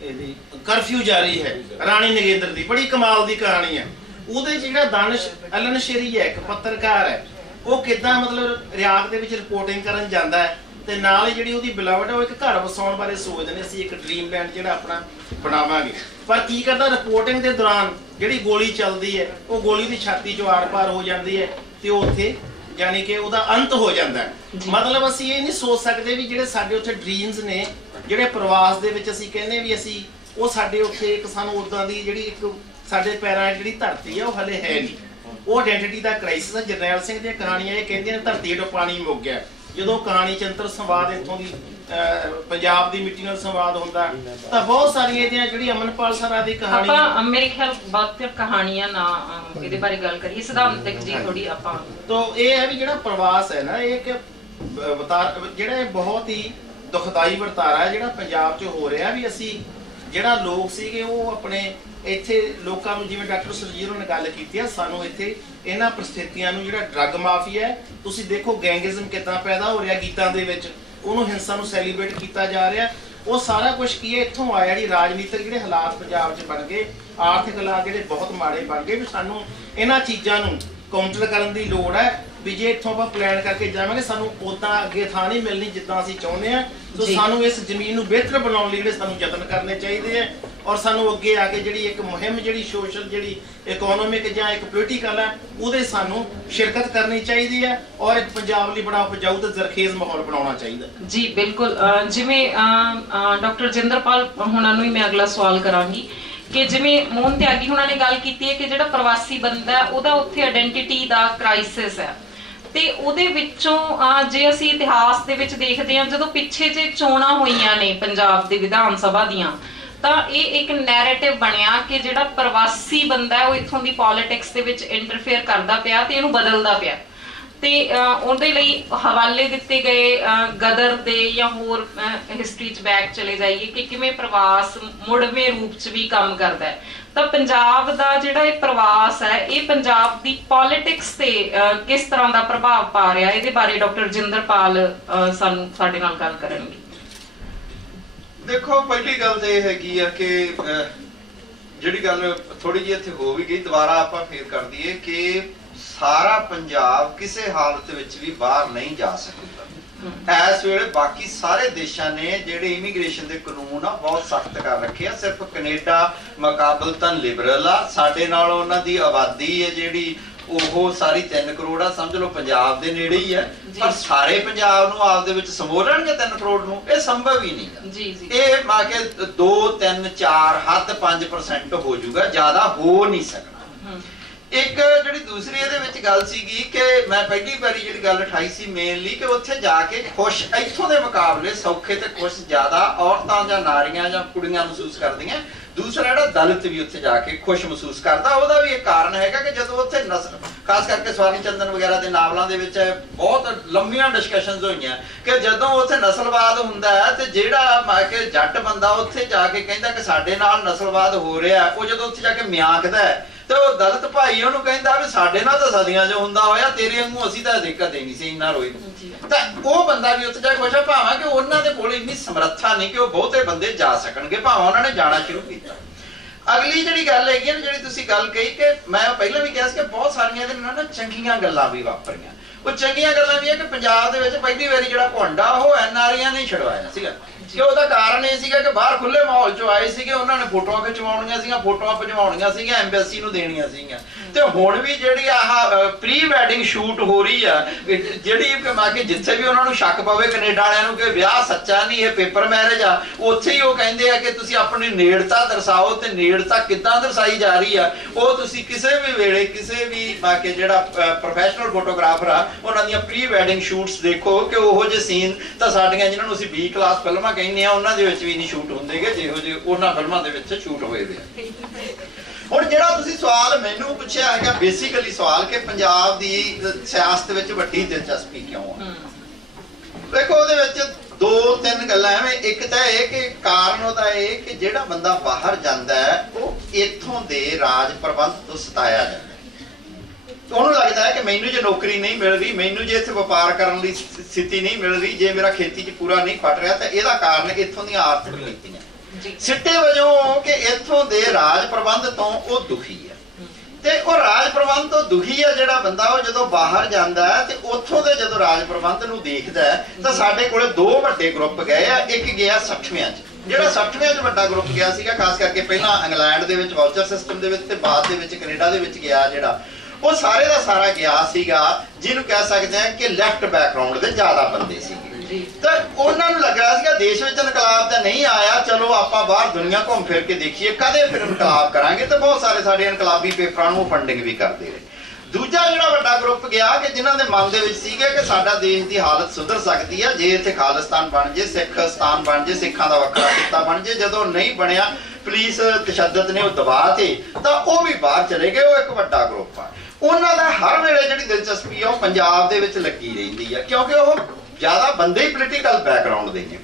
ਇਹਦੀ ਕਰਫਿਊ ਜਾਰੀ ਹੈ ਰਾਣੀ ਨਗੇਂਦਰ ਦੀ, ਬੜੀ ਕਮਾਲ ਦੀ ਕਹਾਣੀ ਹੈ। ਉਹਦੇ 'ਚ ਜਿਹੜਾ ਦਾਨਿਸ਼ ਅਲਨ ਸ਼ੇਰੀ ਹੈ, ਇੱਕ ਪੱਤਰਕਾਰ ਹੈ, ਉਹ ਕਿੱਦਾਂ ਮਤਲਬ ਇਰਾਕ ਦੇ ਵਿੱਚ ਰਿਪੋਰਟਿੰਗ ਕਰਨ ਜਾਂਦਾ ਹੈ ਤੇ ਨਾਲ ਹੀ ਜਿਹੜੀ ਉਹਦੀ ਬਿਲਾਵਡ ਹੈ ਉਹ ਇੱਕ ਘਰ ਵਸਾਉਣ ਬਾਰੇ ਸੋਚਦੇ ਨੇ, ਅਸੀਂ ਇੱਕ ਡ੍ਰੀਮ ਲੈਂਡ ਜਿਹੜਾ ਆਪਣਾ ਬਣਾਵਾਂਗੇ। ਪਰ ਕੀ ਕਰਦਾ, ਰਿਪੋਰਟਿੰਗ ਦੇ ਦੌਰਾਨ ਜਿਹੜੀ ਗੋਲੀ ਚੱਲਦੀ ਹੈ ਉਹ ਗੋਲੀ ਦੀ ਛਾਤੀ 'ਚੋਂ ਆਰ-ਪਾਰ ਹੋ ਜਾਂਦੀ ਹੈ ਤੇ ਉਹ ਉੱਥੇ ਯਾਨੀ ਕਿ ਉਹਦਾ ਅੰਤ ਹੋ ਜਾਂਦਾ ਹੈ। ਮਤਲਬ ਅਸੀਂ ਇਹ ਨਹੀਂ ਸੋਚ ਸਕਦੇ ਵੀ ਜਿਹੜੇ ਸਾਡੇ ਉੱਥੇ ਡ੍ਰੀਮਸ ਨੇ, ਜਿਹੜੇ ਪ੍ਰਵਾਸ ਦੇ ਵਿੱਚ ਅਸੀਂ ਕਹਿੰਦੇ ਵੀ ਅਸੀਂ ਉਹ ਸਾਡੇ ਉੱਥੇ ਇੱਕ ਸਾਨੂੰ ਉਦਾਂ ਦੀ ਜਿਹੜੀ ਇੱਕ ਸਾਡੇ ਪੈਰਾਂ 'ਚ ਜਿਹੜੀ ਧਰਤੀ ਹੈ ਉਹ ਹਲੇ ਹੈ ਨਹੀਂ। ਉਹ ਆਇਡੈਂਟੀਟੀ ਦਾ ਕ੍ਰਾਈਸਿਸ ਹੈ। ਜਰਨੈਲ ਸਿੰਘ ਦੀਆਂ ਕਹਾਣੀਆਂ ਇਹ ਕਹਿੰਦੀਆਂ ਨੇ ਧਰਤੀ ਹੇਠੋਂ ਪਾਣੀ ਮੁੱਕ ਗਿਆ। ਜਦੋਂ ਕਹਾਣੀ ਚੰਤਰ ਸੰਵਾਦ ਇੱਥੋਂ ਦੀ ਪੰਜਾਬ ਦੀ ਮਿੱਟੀ ਨਾਲ ਸੰਵਾਦ ਹੁੰਦਾ ਤਾਂ ਬਹੁਤ ਸਾਰੀਆਂ ਇਹਦੀਆਂ ਜਿਹੜੀ ਅਮਨਪਾਲ ਸਰਾ ਦੀ ਕਹਾਣੀ ਆਪਾਂ ਮੇਰੇ ਖਿਆਲ ਬਾਤ ਕਹਾਣੀਆਂ ਨਾ ਇਹਦੇ ਬਾਰੇ ਗੱਲ ਕਰੀਏ ਸਿਧਾਂਤਕ ਜੀ ਥੋੜੀ ਆਪਾਂ। ਤਾਂ ਇਹ ਹੈ ਵੀ ਜਿਹੜਾ ਪ੍ਰਵਾਸ ਹੈ ਨਾ, ਇਹ ਇੱਕ ਜਿਹੜਾ ਬਹੁਤ ਹੀ ਦੁਖਦਾਈ ਵਰਤਾਰਾ ਹੈ ਜਿਹੜਾ ਪੰਜਾਬ 'ਚ ਹੋ ਰਿਹਾ। ਵੀ ਅਸੀਂ ਜਿਹੜਾ ਲੋਕ ਸੀਗੇ ਉਹ ਆਪਣੇ ਇੱਥੇ ਲੋਕਾਂ ਨੂੰ, ਜਿਵੇਂ ਡਾਕਟਰ ਸਰਜੀਤ ਨੇ ਗੱਲ ਕੀਤੀ ਹੈ, ਸਾਨੂੰ ਇੱਥੇ ਇਹਨਾਂ ਪਰਿਸਥਿਤੀਆਂ ਨੂੰ ਜਿਹੜਾ ਡਰੱਗ ਮਾਫੀਆ ਹੈ, ਤੁਸੀਂ ਦੇਖੋ ਗੈਂਗਿਜ਼ਮ ਕਿੱਦਾਂ ਪੈਦਾ ਹੋ ਰਿਹਾ ਗੀਤਾਂ ਦੇ ਵਿੱਚ, ਉਹਨੂੰ ਹਿੰਸਾ ਨੂੰ ਸੈਲੀਬ੍ਰੇਟ ਕੀਤਾ ਜਾ ਰਿਹਾ। ਉਹ ਸਾਰਾ ਕੁਝ ਕੀ ਹੈ ਇੱਥੋਂ ਆਇਆ। ਜਿਹੜੀ ਰਾਜਨੀਤਿਕ ਜਿਹੜੇ ਹਾਲਾਤ ਪੰਜਾਬ 'ਚ ਬਣ ਗਏ, ਆਰਥਿਕ ਹਾਲਾਤ ਜਿਹੜੇ ਬਹੁਤ ਮਾੜੇ ਬਣ ਗਏ, ਵੀ ਸਾਨੂੰ ਇਹਨਾਂ ਚੀਜ਼ਾਂ ਨੂੰ ਕਾਊਂਟਰ ਕਰਨ ਦੀ ਲੋੜ ਹੈ। ਵੀ ਜੇ ਇੱਥੋਂ ਆਪਾਂ ਪਲਾਨ ਕਰਕੇ ਜਾਵਾਂਗੇ ਸਾਨੂੰ ਉਦਾਂ ਅੱਗੇ ਥਾਂ ਨਹੀਂ ਮਿਲਣੀ ਜਿੱਦਾਂ ਅਸੀਂ ਚਾਹੁੰਦੇ ਹਾਂ। ਸੋ ਸਾਨੂੰ ਇਸ ਜ਼ਮੀਨ ਨੂੰ ਬਿਹਤਰ ਬਣਾਉਣ ਲਈ ਜਿਹੜੇ ਸਾਨੂੰ ਯਤਨ ਕਰਨੇ ਚਾਹੀਦੇ ਹੈ ਔਰ ਸਾਨੂੰ ਅੱਗੇ ਆ ਕੇ ਜਿਹੜੀ ਇੱਕ ਮੁਹਿੰਮ ਜਿਹੜੀ ਸੋਸ਼ਲ, ਜਿਹੜੀ ਇਕਨੋਮਿਕ ਜਾਂ ਇੱਕ ਪੋਲੀਟੀਕਲ ਹੈ, ਉਹਦੇ ਸਾਨੂੰ ਸ਼ਿਰਕਤ ਕਰਨੀ ਚਾਹੀਦੀ ਹੈ ਔਰ ਇੱਕ ਪੰਜਾਬ ਲਈ ਬੜਾ ਉਪਜਾਊ ਤੇ ਜ਼ਰਖੇਜ਼ ਮਾਹੌਲ ਬਣਾਉਣਾ ਚਾਹੀਦਾ ਜੀ। ਬਿਲਕੁਲ, ਜਿਵੇਂ ਡਾਕਟਰ ਜਿੰਦਰਪਾਲ ਹੁਣਾਂ ਨੂੰ ਹੀ ਮੈਂ ਅਗਲਾ ਸਵਾਲ ਕਰਾਂਗੀ ਕਿ ਜਿਵੇਂ ਮੋਹਨ ਤਿਆਗੀ ਹੁਣਾਂ ਨੇ ਗੱਲ ਕੀਤੀ ਹੈ ਕਿ ਜਿਹੜਾ ਪ੍ਰਵਾਸੀ ਬੰਦਾ ਉਹਦਾ ਉੱਥੇ ਆਇਡੈਂਟੀਟੀ ਦਾ ਕ੍ਰਾਈਸਿਸ ਹੈ, ਤੇ ਉਹਦੇ ਵਿੱਚੋਂ ਜੇ ਅਸੀਂ ਇਤਿਹਾਸ ਦੇ ਵਿੱਚ ਦੇਖਦੇ ਹਾਂ, ਜਦੋਂ ਪਿੱਛੇ ਜੇ ਚੋਣਾਂ ਹੋਈਆਂ ਨੇ ਪੰਜਾਬ ਦੇ ਵਿਧਾਨ ਸਭਾ ਦੀਆਂ, ਤਾਂ ਇਹ ਇੱਕ ਨੈਰੇਟਿਵ ਬਣਿਆ ਕਿ ਜਿਹੜਾ ਪ੍ਰਵਾਸੀ ਬੰਦਾ ਉਹ ਇੱਥੋਂ ਦੀ ਪੋਲਿਟਿਕਸ ਦੇ ਵਿੱਚ ਇੰਟਰਫੇਅਰ ਕਰਦਾ ਪਿਆ ਤੇ ਇਹਨੂੰ ਬਦਲਦਾ ਪਿਆ, ਤੇ ਉਹਦੇ ਲਈ ਹਵਾਲੇ ਦਿੱਤੇ ਗਏ ਗਦਰ ਦੇ ਜਾਂ ਹੋਰ ਹਿਸਟਰੀ 'ਚ ਬੈਕ ਚਲੇ ਜਾਈਏ ਕਿ ਕਿਵੇਂ ਪ੍ਰਵਾਸ ਮੁੜਵੇਂ ਰੂਪ 'ਚ ਵੀ ਕੰਮ ਕਰਦਾ ਹੈ। ਤਾਂ ਪੰਜਾਬ ਦਾ ਜਿਹੜਾ ਇਹ ਪ੍ਰਵਾਸ ਹੈ, ਇਹ ਪੰਜਾਬ ਦੀ ਪੋਲਿਟਿਕਸ ਤੇ ਕਿਸ ਤਰ੍ਹਾਂ ਦਾ ਪ੍ਰਭਾਵ ਪਾ ਰਿਹਾ, ਇਹਦੇ ਬਾਰੇ ਡਾਕਟਰ ਜਿੰਦਰਪਾਲ ਸਾਨੂੰ ਸਾਡੇ ਨਾਲ ਗੱਲ ਕਰਨਗੇ। ਦੇਖੋ, ਪਹਿਲੀ ਗੱਲ ਤਾਂ ਇਹ ਹੈਗੀ ਆ ਕਿ ਜਿਹੜੀ ਗੱਲ ਥੋੜੀ ਜਿਹੀ ਇੱਥੇ ਹੋ ਵੀ ਗਈ, ਦੁਬਾਰਾ ਆਪਾਂ ਫੇਰ ਕਰ ਦਈਏ ਕਿ ਸਾਰਾ ਪੰਜਾਬ ਕਿਸੇ ਹਾਲਤ ਵਿੱਚ ਵੀ ਬਾਹਰ ਨਹੀਂ ਜਾ ਸਕਦਾ। ਇਸ ਵੇਲੇ ਬਾਕੀ ਸਾਰੇ ਦੇਸ਼ਾਂ ਨੇ ਜਿਹੜੇ ਇਮੀਗ੍ਰੇਸ਼ਨ ਦੇ ਕਾਨੂੰਨ ਆ ਬਹੁਤ ਸਖਤ ਕਰ ਰੱਖੇ ਆ। ਸਿਰਫ ਕੈਨੇਡਾ ਮੁਕਾਬਲਤਨ ਲਿਬਰਲ ਆ, ਸਾਡੇ ਨਾਲ ਉਹਨਾਂ ਦੀ ਆਬਾਦੀ ਹੈ ਜਿਹੜੀ ਉਹ ਸਾਰੀ 3 ਕਰੋੜ ਆ, ਸਮਝ ਲਓ ਪੰਜਾਬ ਦੇ ਨੇੜੇ ਹੀ ਹੈ, ਪਰ ਸਾਰੇ ਪੰਜਾਬ ਨੂੰ ਆਪਦੇ ਵਿੱਚ ਸਮੋ ਲੈਣਗੇ 3 ਕਰੋੜ ਨੂੰ, ਇਹ ਸੰਭਵ ਹੀ ਨਹੀਂ। ਇਹ ਮਾ ਕੇ 2 3 4 ਹੱਦ 5% ਹੋ ਜਾਊਗਾ, ਜ਼ਿਆਦਾ ਹੋ ਨਹੀਂ ਸਕਦਾ। ਇੱਕ ਜਿਹੜੀ ਦੂਸਰੀ ਇਹਦੇ ਵਿੱਚ ਗੱਲ ਸੀਗੀ ਕਿ ਮੈਂ ਪਹਿਲੀ ਵਾਰੀ ਜਿਹੜੀ ਗੱਲ ਉਠਾਈ ਸੀ ਮੇਨਲੀ ਕਿ ਉੱਥੇ ਜਾ ਕੇ ਖੁਸ਼ ਇੱਥੋਂ ਦੇ ਮੁਕਾਬਲੇ ਸੌਖੇ ਤੇ ਖੁਸ਼ ਜ਼ਿਆਦਾ ਔਰਤਾਂ ਜਾਂ ਨਾਰੀਆਂ ਜਾਂ ਕੁੜੀਆਂ ਮਹਿਸੂਸ ਕਰਦੀਆਂ। ਦੂਸਰਾ ਜਿਹੜਾ ਦਲਿਤ ਵੀ ਉੱਥੇ ਜਾ ਕੇ ਖੁਸ਼ ਮਹਿਸੂਸ ਕਰਦਾ, ਉਹਦਾ ਵੀ ਇੱਕ ਕਾਰਨ ਹੈਗਾ ਕਿ ਜਦੋਂ ਉੱਥੇ ਨਸਲ, ਖਾਸ ਕਰਕੇ ਸਵਾਮੀ ਚੰਦਨ ਵਗੈਰਾ ਦੇ ਨਾਵਲਾਂ ਦੇ ਵਿੱਚ ਬਹੁਤ ਲੰਮੀਆਂ ਡਿਸਕਸ਼ਨਸ ਹੋਈਆਂ ਕਿ ਜਦੋਂ ਉੱਥੇ ਨਸਲਵਾਦ ਹੁੰਦਾ ਹੈ ਤੇ ਜਿਹੜਾ ਕਿ ਜੱਟ ਬੰਦਾ ਉੱਥੇ ਜਾ ਕੇ ਕਹਿੰਦਾ ਕਿ ਸਾਡੇ ਨਾਲ ਨਸਲਵਾਦ ਹੋ ਰਿਹਾ, ਉਹ ਜਦੋਂ ਉੱਥੇ ਜਾ ਕੇ ਮਿਆਂਕਦਾ ਹੈ ਤੇ ਉਹ ਦਲਿਤ ਭਾਈ ਉਹਨੂੰ ਕਹਿੰਦਾ ਵੀ ਸਾਡੇ ਨਾਲ ਤਾਂ ਸਦੀਆਂ ਜੋ ਹੁੰਦਾ ਹੋਇਆ, ਤੇਰੇ ਵਾਂਗੂ ਅਸੀਂ ਤਾਂ ਕਦੇ ਨਹੀਂ ਸੀ ਇੰਨਾ ਰੋਏ। ਤਾਂ ਉਹ ਬੰਦਾ ਵੀ ਉੱਥੇ ਜਾ ਕੇ ਖੁਸ਼ ਭਾਵਾਂ ਕਿ ਉਹਨਾਂ ਦੇ ਕੋਲ ਇੰਨੀ ਸਮਰੱਥਾ ਨਹੀਂ ਕਿ ਉਹ ਬਹੁਤੇ ਬੰਦੇ ਜਾ ਸਕਣਗੇ, ਭਾਵਾਂ ਉਹਨਾਂ ਨੇ ਜਾਣਾ ਸ਼ੁਰੂ ਕੀਤਾ। ਅਗਲੀ ਜਿਹੜੀ ਗੱਲ ਹੈਗੀ ਨਾ, ਜਿਹੜੀ ਤੁਸੀਂ ਗੱਲ ਕਹੀ ਕਿ ਮੈਂ ਪਹਿਲਾਂ ਵੀ ਕਿਹਾ ਸੀ ਕਿ ਬਹੁਤ ਸਾਰੀਆਂ ਇਹਦੇ ਨਾਲ ਨਾ ਚੰਗੀਆਂ ਗੱਲਾਂ ਵੀ ਵਾਪਰੀਆਂ। ਉਹ ਚੰਗੀਆਂ ਗੱਲਾਂ ਵੀ ਹੈ ਕਿ ਪੰਜਾਬ ਦੇ ਵਿੱਚ ਪਹਿਲੀ ਵਾਰੀ ਜਿਹੜਾ ਭੁੰਡਾ ਉਹ NRIਆਂ ਨੇ ਛਡਵਾਇਆ ਸੀਗਾ, ਕਿ ਉਹਦਾ ਕਾਰਨ ਇਹ ਸੀਗਾ ਕਿ ਬਾਹਰ ਖੁੱਲੇ ਮਾਹੌਲ ਚੋਂ ਆਏ ਸੀਗੇ, ਉਹਨਾਂ ਨੇ ਫੋਟੋਆਂ ਖਿਚਵਾਉਣੀਆਂ ਸੀਗੀਆਂ, ਫੋਟੋਆਂ ਭਜਵਾਉਣੀਆਂ ਸੀਗੀਆਂ, ਐਮਬੈਸੀ ਨੂੰ ਦੇਣੀਆਂ ਸੀਗੀਆਂ। ਤੇ ਹੁਣ ਵੀ ਜਿਹੜੀ ਆਹ ਪ੍ਰੀ ਵੈਡਿੰਗ ਸ਼ੂਟ ਹੋ ਰਹੀ ਆ, ਜਿਹੜੀ ਮੈਂ ਕਿ ਜਿੱਥੇ ਵੀ ਉਹਨਾਂ ਨੂੰ ਸ਼ੱਕ ਪਵੇ ਕੈਨੇਡਾ ਵਾਲਿਆਂ ਨੂੰ ਕਿ ਵਿਆਹ ਸੱਚਾ ਨਹੀਂ, ਇਹ ਪੇਪਰ ਮੈਰਿਜ ਆ, ਉੱਥੇ ਹੀ ਉਹ ਕਹਿੰਦੇ ਆ ਕਿ ਤੁਸੀਂ ਆਪਣੀ ਨੇੜਤਾ ਦਰਸਾਓ, ਤੇ ਨੇੜਤਾ ਕਿੱਦਾਂ ਦਰਸਾਈ ਜਾ ਰਹੀ ਆ ਉਹ ਤੁਸੀਂ ਕਿਸੇ ਵੀ ਵੇਲੇ ਕਿਸੇ ਵੀ ਮੈਂ ਕਿ ਜਿਹੜਾ ਪ੍ਰੋਫੈਸ਼ਨਲ ਫੋਟੋਗ੍ਰਾਫਰ ਆ ਉਹਨਾਂ ਦੀਆਂ ਪ੍ਰੀ ਵੈਡਿੰਗ ਸ਼ੂਟਸ ਦੇਖੋ ਕਿ ਉਹੋ ਜਿਹੇ ਸੀਨ ਤਾਂ ਸਾਡੀਆਂ ਜਿਹਨਾਂ ਨੂੰ ਅਸੀਂ B ਕਲਾਸ ਫਿਲਮਾਂ ਕਹਿੰਦੇ ਆ ਉਹਨਾਂ ਦੇ ਵਿੱਚ ਵੀ ਨਹੀਂ ਸ਼ੂਟ ਹੁੰਦੇਗੇ ਜਿਹੋ ਜਿਹੇ ਉਹਨਾਂ ਫਿਲਮਾਂ ਦੇ ਵਿੱਚ ਸ਼ੂਟ ਹੋਏ ਵੇ ਆ। ਹੁਣ ਜਿਹੜਾ ਤੁਸੀਂ ਸਵਾਲ ਮੈਨੂੰ ਪੁੱਛਿਆ ਹੈਗਾ, ਬੇਸਿਕਲੀ ਸਵਾਲ ਕਿ ਪੰਜਾਬ ਦੀ ਸਿਆਸਤ ਵਿੱਚ ਵੱਡੀ ਦਿਲਚਸਪੀ ਕਿਉਂ ਆ, ਦੇਖੋ ਉਹਦੇ ਵਿੱਚ 2-3 ਗੱਲਾਂ ਐਵੇਂ। ਇੱਕ ਤਾਂ ਇਹ ਕਿ ਕਾਰਨ ਉਹਦਾ ਇਹ ਕਿ ਜਿਹੜਾ ਬੰਦਾ ਬਾਹਰ ਜਾਂਦਾ ਹੈ ਉਹ ਇੱਥੋਂ ਦੇ ਰਾਜ ਪ੍ਰਬੰਧ ਤੋਂ ਸਤਾਇਆ ਜਾਂਦਾ, ਉਹਨੂੰ ਲੱਗਦਾ ਹੈ ਕਿ ਮੈਨੂੰ ਜੇ ਨੌਕਰੀ ਨਹੀਂ ਮਿਲ ਰਹੀ, ਮੈਨੂੰ ਜੇ ਇੱਥੇ ਵਪਾਰ ਕਰਨ ਦੀ ਸਥਿਤੀ ਨਹੀਂ ਮਿਲ ਰਹੀ, ਜੇ ਮੇਰਾ ਖੇਤੀ 'ਚ ਪੂਰਾ ਨਹੀਂ ਫਟ ਰਿਹਾ, ਤਾਂ ਇਹਦਾ ਕਾਰਨ ਇੱਥੋਂ ਦੀਆਂ ਆਰਥਿਕ ਨੀਤੀਆਂ ਸਿੱਟੇ ਵਜੋਂ ਕਿ ਇੱਥੋਂ ਦੇ ਰਾਜ ਪ੍ਰਬੰਧ ਤੋਂ ਉਹ ਦੁਖੀ ਹੈ। ਤੇ ਉਹ ਰਾਜ ਪ੍ਰਬੰਧ ਤੋਂ ਦੁਖੀ ਹੈ ਜਿਹੜਾ ਬੰਦਾ, ਉਹ ਜਦੋਂ ਬਾਹਰ ਜਾਂਦਾ ਹੈ ਤੇ ਉੱਥੋਂ ਦੇ ਜਦੋਂ ਰਾਜ ਪ੍ਰਬੰਧ ਨੂੰ ਦੇਖਦਾ ਹੈ ਤਾਂ ਸਾਡੇ ਕੋਲੇ 2 ਵੱਡੇ ਗਰੁੱਪ ਗਏ ਆ। ਇੱਕ ਗਿਆ 60ਵਿਆਂ 'ਚ, ਜਿਹੜਾ 60ਵਿਆਂ 'ਚ ਵੱਡਾ ਗਰੁੱਪ ਗਿਆ ਸੀਗਾ, ਖਾਸ ਕਰਕੇ ਪਹਿਲਾਂ ਇੰਗਲੈਂਡ ਦੇ ਵਿੱਚ ਵਾਊਚਰ ਸਿਸਟਮ ਦੇ ਵਿੱਚ ਤੇ ਬਾਅਦ ਦੇ ਵਿੱਚ ਕੈਨੇਡਾ ਦੇ ਵਿੱਚ ਗਿਆ, ਜਿਹੜਾ ਉਹ ਸਾਰੇ ਦਾ ਸਾਰਾ ਗਿਆ ਸੀਗਾ ਜਿਹਨੂੰ ਕਹਿ ਸਕਦੇ ਆ ਕਿ ਲੈਫਟ ਬੈਕਗ੍ਰਾਉਂਡ ਦੇ ਜ਼ਿਆਦਾ ਬੰਦੇ ਸੀਗੇ। ਤਾਂ ਉਹਨਾਂ ਨੂੰ ਲੱਗ ਰਿਹਾ ਸੀਗਾ ਦੇਸ਼ ਵਿੱਚ ਇਨਕਲਾਬ ਤਾਂ ਨਹੀਂ ਆਇਆ, ਚਲੋ ਆਪਾਂ ਬਾਹਰ ਦੁਨੀਆ ਘੁੰਮ ਫਿਰ ਕੇ ਦੇਖੀਏ, ਕਦੇ ਫਿਰ ਇਨਕਲਾਬ ਕਰਾਂਗੇ। ਤੇ ਬਹੁਤ ਸਾਰੇ ਸਾਡੇ ਇਨਕਲਾਬੀ ਪੇਪਰਾਂ ਨੂੰ ਫੰਡਿੰਗ ਵੀ ਕਰਦੇ ਰਹੇ। ਦੂਜਾ ਜਿਹੜਾ ਵੱਡਾ ਗਰੁੱਪ ਗਿਆ ਕਿ ਜਿਨ੍ਹਾਂ ਦੇ ਮਨ ਦੇ ਵਿੱਚ ਸੀਗਾ ਕਿ ਸਾਡਾ ਦੇਸ਼ ਦੀ ਹਾਲਤ ਸੁਧਰ ਸਕਦੀ ਹੈ ਜੇ ਇੱਥੇ ਖਾਲਿਸਤਾਨ ਬਣ ਜੇ, ਸਿੱਖਸਤਾਨ ਬਣ ਜੇ, ਸਿੱਖਾਂ ਦਾ ਵੱਖਰਾ ਕਿੱਤਾ ਬਣ ਜੇ। ਜਦੋਂ ਨਹੀਂ ਬਣਿਆ, ਪੁਲਿਸ ਤਸ਼ੱਦਦ ਨੇ ਉਹ ਦਬਾ ਤੇ, ਤਾਂ ਉਹ ਵੀ ਬਾਹਰ ਚਲੇ ਗਏ। ਉਹ ਇੱਕ ਵੱਡਾ ਗਰੁੱਪ ਆ। ਉਹਨਾਂ ਦਾ ਹਰ ਵੇਲੇ ਜਿਹੜੀ ਦਿਲਚਸਪੀ ਆ ਉਹ ਪੰਜਾਬ ਦੇ ਵਿੱਚ ਲੱਗੀ ਰਹਿੰਦੀ ਆ, ਕਿਉਂਕਿ ਉਹ ਜ਼ਿਆਦਾ ਬੰਦੇ ਹੀ ਪੋਲੀਟੀਕਲ ਬੈਕਗ੍ਰਾਉਂਡ ਦੇ ਨੇ।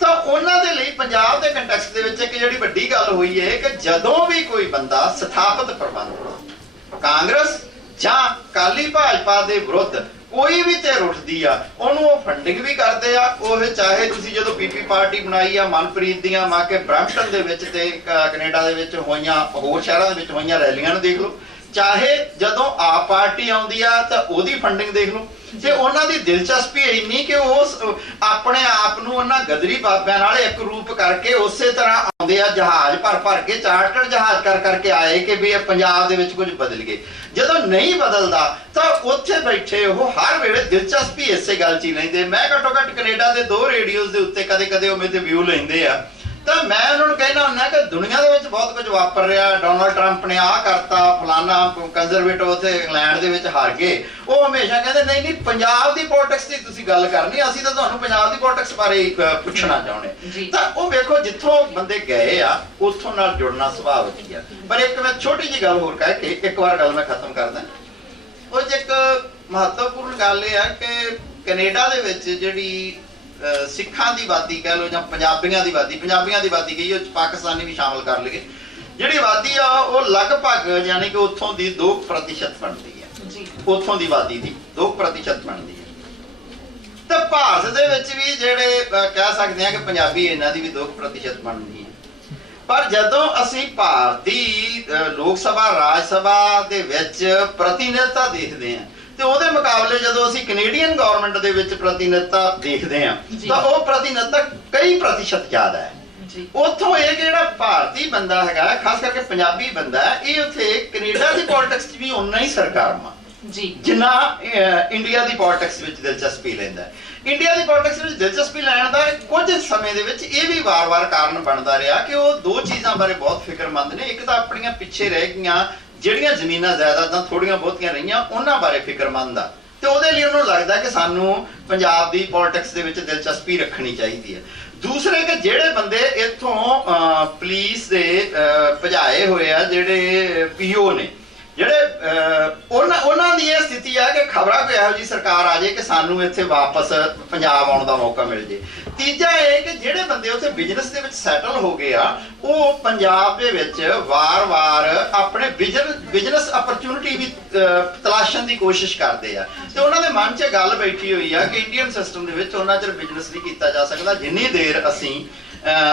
ਤਾਂ ਉਹਨਾਂ ਦੇ ਲਈ ਪੰਜਾਬ ਦੇ ਕੰਟੈਕਸਟ ਦੇ ਵਿੱਚ ਇੱਕ ਜਿਹੜੀ ਵੱਡੀ ਗੱਲ ਹੋਈ ਹੈ ਕਿ ਜਦੋਂ ਵੀ ਕੋਈ ਬੰਦਾ ਸਥਾਪਿਤ ਪ੍ਰਬੰਧ ਕਾਂਗਰਸ ਜਾਂ ਅਕਾਲੀ ਭਾਜਪਾ ਦੇ ਵਿਰੁੱਧ ਕੋਈ ਵੀ ਧਿਰ ਉੱਠਦੀ ਆ, ਉਹਨੂੰ ਉਹ ਫੰਡਿੰਗ ਵੀ ਕਰਦੇ ਆ। ਉਹ ਚਾਹੇ ਤੁਸੀਂ ਜਦੋਂ PP ਪਾਰਟੀ ਬਣਾਈ ਆ ਮਨਪ੍ਰੀਤ ਦੀਆਂ ਮਾ ਕੇ ਬ੍ਰੈਂਪਟਨ ਦੇ ਵਿੱਚ ਤੇ ਕੈਨੇਡਾ ਦੇ ਵਿੱਚ ਹੋਈਆਂ, ਹੋਰ ਸ਼ਹਿਰਾਂ ਦੇ ਵਿੱਚ ਹੋਈਆਂ ਰੈਲੀਆਂ ਨੂੰ ਦੇਖ ਲਓ, ਚਾਹੇ ਜਦੋਂ ਆਪ ਪਾਰਟੀ ਆਉਂਦੀ ਆ ਤਾਂ ਉਹਦੀ ਫੰਡਿੰਗ ਦੇਖ ਲਓ। ਤੇ ਉਹਨਾਂ ਦੀ ਦਿਲਚਸਪੀ ਇੰਨੀ ਕਿ ਉਹ ਆਪਣੇ ਆਪ ਨੂੰ ਉਹਨਾਂ ਗਦਰੀ ਬਾਬਿਆਂ ਨਾਲ ਇੱਕ ਰੂਪ ਕਰਕੇ ਉਸੇ ਤਰ੍ਹਾਂ ਆਉਂਦੇ ਆ, ਜਹਾਜ਼ ਭਰ ਕੇ, ਚਾਰਟਰ ਜਹਾਜ਼ ਕਰ ਕਰਕੇ ਆਏ ਕਿ ਵੀ ਇਹ ਪੰਜਾਬ ਦੇ ਵਿੱਚ ਕੁਝ ਬਦਲ ਗਏ। ਜਦੋਂ ਨਹੀਂ ਬਦਲਦਾ ਤਾਂ ਉੱਥੇ ਬੈਠੇ ਉਹ ਹਰ ਵੇਲੇ ਦਿਲਚਸਪੀ ਇਸੇ ਗੱਲ 'ਚ ਹੀ ਲੈਂਦੇ। ਮੈਂ ਘੱਟੋ ਘੱਟ ਕੈਨੇਡਾ ਦੇ 2 ਰੇਡੀਓਜ਼ ਦੇ ਉੱਤੇ ਕਦੇ-ਕਦੇ ਉਹ ਮੇਰੇ ਤੇ ਵਿਊ ਲੈਂਦੇ ਆ, ਤਾਂ ਮੈਂ ਉਹਨਾਂ ਨੂੰ ਕਹਿਣਾ ਹੁੰਦਾ ਕਿ ਦੁਨੀਆ ਦੇ ਵਿੱਚ ਬਹੁਤ ਕੁਝ ਵਾਪਰ ਰਿਹਾ। ਡੋਨਾਲਡ ਟਰੰਪ ਨੇ ਆਹ ਕਰਤਾ, ਫਲਾਨਾ ਕੰਜ਼ਰਵੇਟਿਵ ਉੱਥੇ ਇੰਗਲੈਂਡ ਦੇ ਵਿੱਚ ਹਾਰ ਗਏ। ਉਹ ਹਮੇਸ਼ਾ ਕਹਿੰਦੇ ਨਹੀਂ ਨਹੀਂ ਪੰਜਾਬ ਦੀ ਪੋਲਿਟਿਕਸ ਦੀ ਤੁਸੀਂ ਗੱਲ ਕਰਨੀ, ਅਸੀਂ ਤਾਂ ਤੁਹਾਨੂੰ ਪੰਜਾਬ ਦੀ ਪੋਲਿਟਿਕਸ ਬਾਰੇ ਪੁੱਛਣਾ ਚਾਹੁੰਦੇ। ਤਾਂ ਉਹ ਵੇਖੋ ਜਿੱਥੋਂ ਬੰਦੇ ਗਏ ਆ ਉੱਥੋਂ ਨਾਲ ਜੁੜਨਾ ਸੁਭਾਵਿਕ ਆ। ਪਰ ਇੱਕ ਮੈਂ ਛੋਟੀ ਜਿਹੀ ਗੱਲ ਹੋਰ ਕਹਿ ਕੇ ਇੱਕ ਵਾਰ ਗੱਲ ਮੈਂ ਖਤਮ ਕਰਦਾ। ਉਹ 'ਚ ਇੱਕ ਮਹੱਤਵਪੂਰਨ ਗੱਲ ਇਹ ਆ ਕਿ ਕੈਨੇਡਾ ਦੇ ਵਿੱਚ ਜਿਹੜੀ ਸਿੱਖਾਂ ਦੀ ਆਬਾਦੀ ਕਹਿ ਲਓ ਜਾਂ ਪੰਜਾਬੀਆਂ ਦੀ ਆਬਾਦੀ ਕਹੀਏ, ਉਹ 'ਚ ਪਾਕਿਸਤਾਨੀ ਵੀ ਸ਼ਾਮਲ ਕਰ ਲਈਏ, ਜਿਹੜੀ ਆਬਾਦੀ ਆ ਉਹ ਲਗਭਗ ਯਾਨੀ ਕਿ ਉੱਥੋਂ ਦੀ 2% ਬਣਦੀ ਹੈ। ਉੱਥੋਂ ਦੀ ਆਬਾਦੀ ਦੀ 2% ਬਣਦੀ ਹੈ। ਤਾਂ ਭਾਰਤ ਦੇ ਵਿੱਚ ਵੀ ਜਿਹੜੇ ਕਹਿ ਸਕਦੇ ਆ ਕਿ ਪੰਜਾਬੀ ਇਹਨਾਂ ਦੀ ਵੀ 2% ਬਣਦੀ ਹੈ। ਪਰ ਜਦੋਂ ਅਸੀਂ ਭਾਰਤੀ ਲੋਕ ਸਭਾ ਰਾਜ ਸਭਾ ਦੇ ਵਿੱਚ ਪ੍ਰਤੀਨਿਧਤਾ ਦੇਖਦੇ ਹਾਂ ਤੇ ਉਹਦੇ ਮੁਕਾਬਲੇ ਜਦੋਂ ਅਸੀਂ ਕੈਨੇਡੀਅਨ ਗਵਰਨਮੈਂਟ ਦੇ ਵਿੱਚ ਪ੍ਰਤੀਨਿਧਤਾ ਦੇਖਦੇ ਹਾਂ ਤਾਂ ਉਹ ਪ੍ਰਤੀਨਿਧਤਾ ਕਈ ਪ੍ਰਤੀਸ਼ਤ ਜ਼ਿਆਦਾ ਹੈ। ਉੱਥੋਂ ਇਹ ਜਿਹੜਾ ਭਾਰਤੀ ਬੰਦਾ ਹੈਗਾ, ਖਾਸ ਕਰਕੇ ਪੰਜਾਬੀ ਬੰਦਾ, ਇਹ ਉੱਥੇ ਕੈਨੇਡਾ ਦੀ ਪੋਲਿਟਿਕਸ 'ਚ ਵੀ ਉਨਾ ਹੀ ਸਰਗਰਮ ਜਿੰਨਾ ਇੰਡੀਆ ਦੀ ਪੋਲਿਟਿਕਸ ਵਿੱਚ ਦਿਲਚਸਪੀ ਲੈਂਦਾ। ਇੰਡੀਆ ਦੀ ਪੋਲਿਟਿਕਸ ਵਿੱਚ ਦਿਲਚਸਪੀ ਲੈਣ ਦਾ ਕੁਝ ਸਮੇਂ ਦੇ ਵਿੱਚ ਇਹ ਵੀ ਵਾਰ-ਵਾਰ ਕਾਰਨ ਬਣਦਾ ਰਿਹਾ ਕਿ ਉਹ ਦੋ ਚੀਜ਼ਾਂ ਬਾਰੇ ਬਹੁਤ ਫਿਕਰਮੰਦ ਨੇ। ਇੱਕ ਤਾਂ ਆਪਣੀਆਂ ਪਿੱਛੇ ਰਹਿ ਗਈਆਂ ਜਿਹੜੀਆਂ ਜ਼ਮੀਨਾਂ ਜਾਇਦਾਦਾਂ ਥੋੜੀਆਂ ਬਹੁਤੀਆਂ ਰਹੀਆਂ ਉਹਨਾਂ ਬਾਰੇ ਫਿਕਰਮੰਦ ਆ, ਤੇ ਉਹਦੇ ਲਈ ਉਹਨੂੰ ਲੱਗਦਾ ਕਿ ਸਾਨੂੰ ਪੰਜਾਬ ਦੀ ਪੋਲਿਟਿਕਸ ਦੇ ਵਿੱਚ ਦਿਲਚਸਪੀ ਰੱਖਣੀ ਚਾਹੀਦੀ ਹੈ। ਦੂਸਰੇ ਕਿ ਜਿਹੜੇ ਬੰਦੇ ਇੱਥੋਂ ਪੁਲਿਸ ਦੇ ਭਜਾਏ ਹੋਏ ਆ, ਜਿਹੜੇ ਪੀਓ ਨੇ, ਜਿਹੜੇ ਉਹਨਾਂ ਦੀ ਇਹ ਸਥਿਤੀ ਆ ਕਿ ਖਬਰਾਂ ਕੋਈ ਇਹੋ ਜਿਹੀ ਸਰਕਾਰ ਆ ਜਾਏ ਕਿ ਸਾਨੂੰ ਇੱਥੇ ਵਾਪਸ ਪੰਜਾਬ ਆਉਣ ਦਾ ਮੌਕਾ ਮਿਲ ਜੇ। ਤੀਜਾ ਇਹ ਕਿ ਜਿਹੜੇ ਬੰਦੇ ਉੱਥੇ ਬਿਜ਼ਨਸ ਦੇ ਵਿੱਚ ਸੈਟਲ ਹੋ ਗਏ ਆ, ਉਹ ਪੰਜਾਬ ਦੇ ਵਿੱਚ ਵਾਰ-ਵਾਰ ਆਪਣੇ ਬਿਜ਼ਨਸ ਅਪਰਚੂਨਿਟੀ ਵੀ ਤਲਾਸ਼ਣ ਦੀ ਕੋਸ਼ਿਸ਼ ਕਰਦੇ ਆ, ਤੇ ਉਹਨਾਂ ਦੇ ਮਨ 'ਚ ਗੱਲ ਬੈਠੀ ਹੋਈ ਆ ਕਿ ਇੰਡੀਅਨ ਸਿਸਟਮ ਦੇ ਵਿੱਚ ਉਹਨਾਂ ਚਿਰ ਬਿਜ਼ਨਸ ਨਹੀਂ ਕੀਤਾ ਜਾ ਸਕਦਾ ਜਿੰਨੀ ਦੇਰ ਅਸੀਂ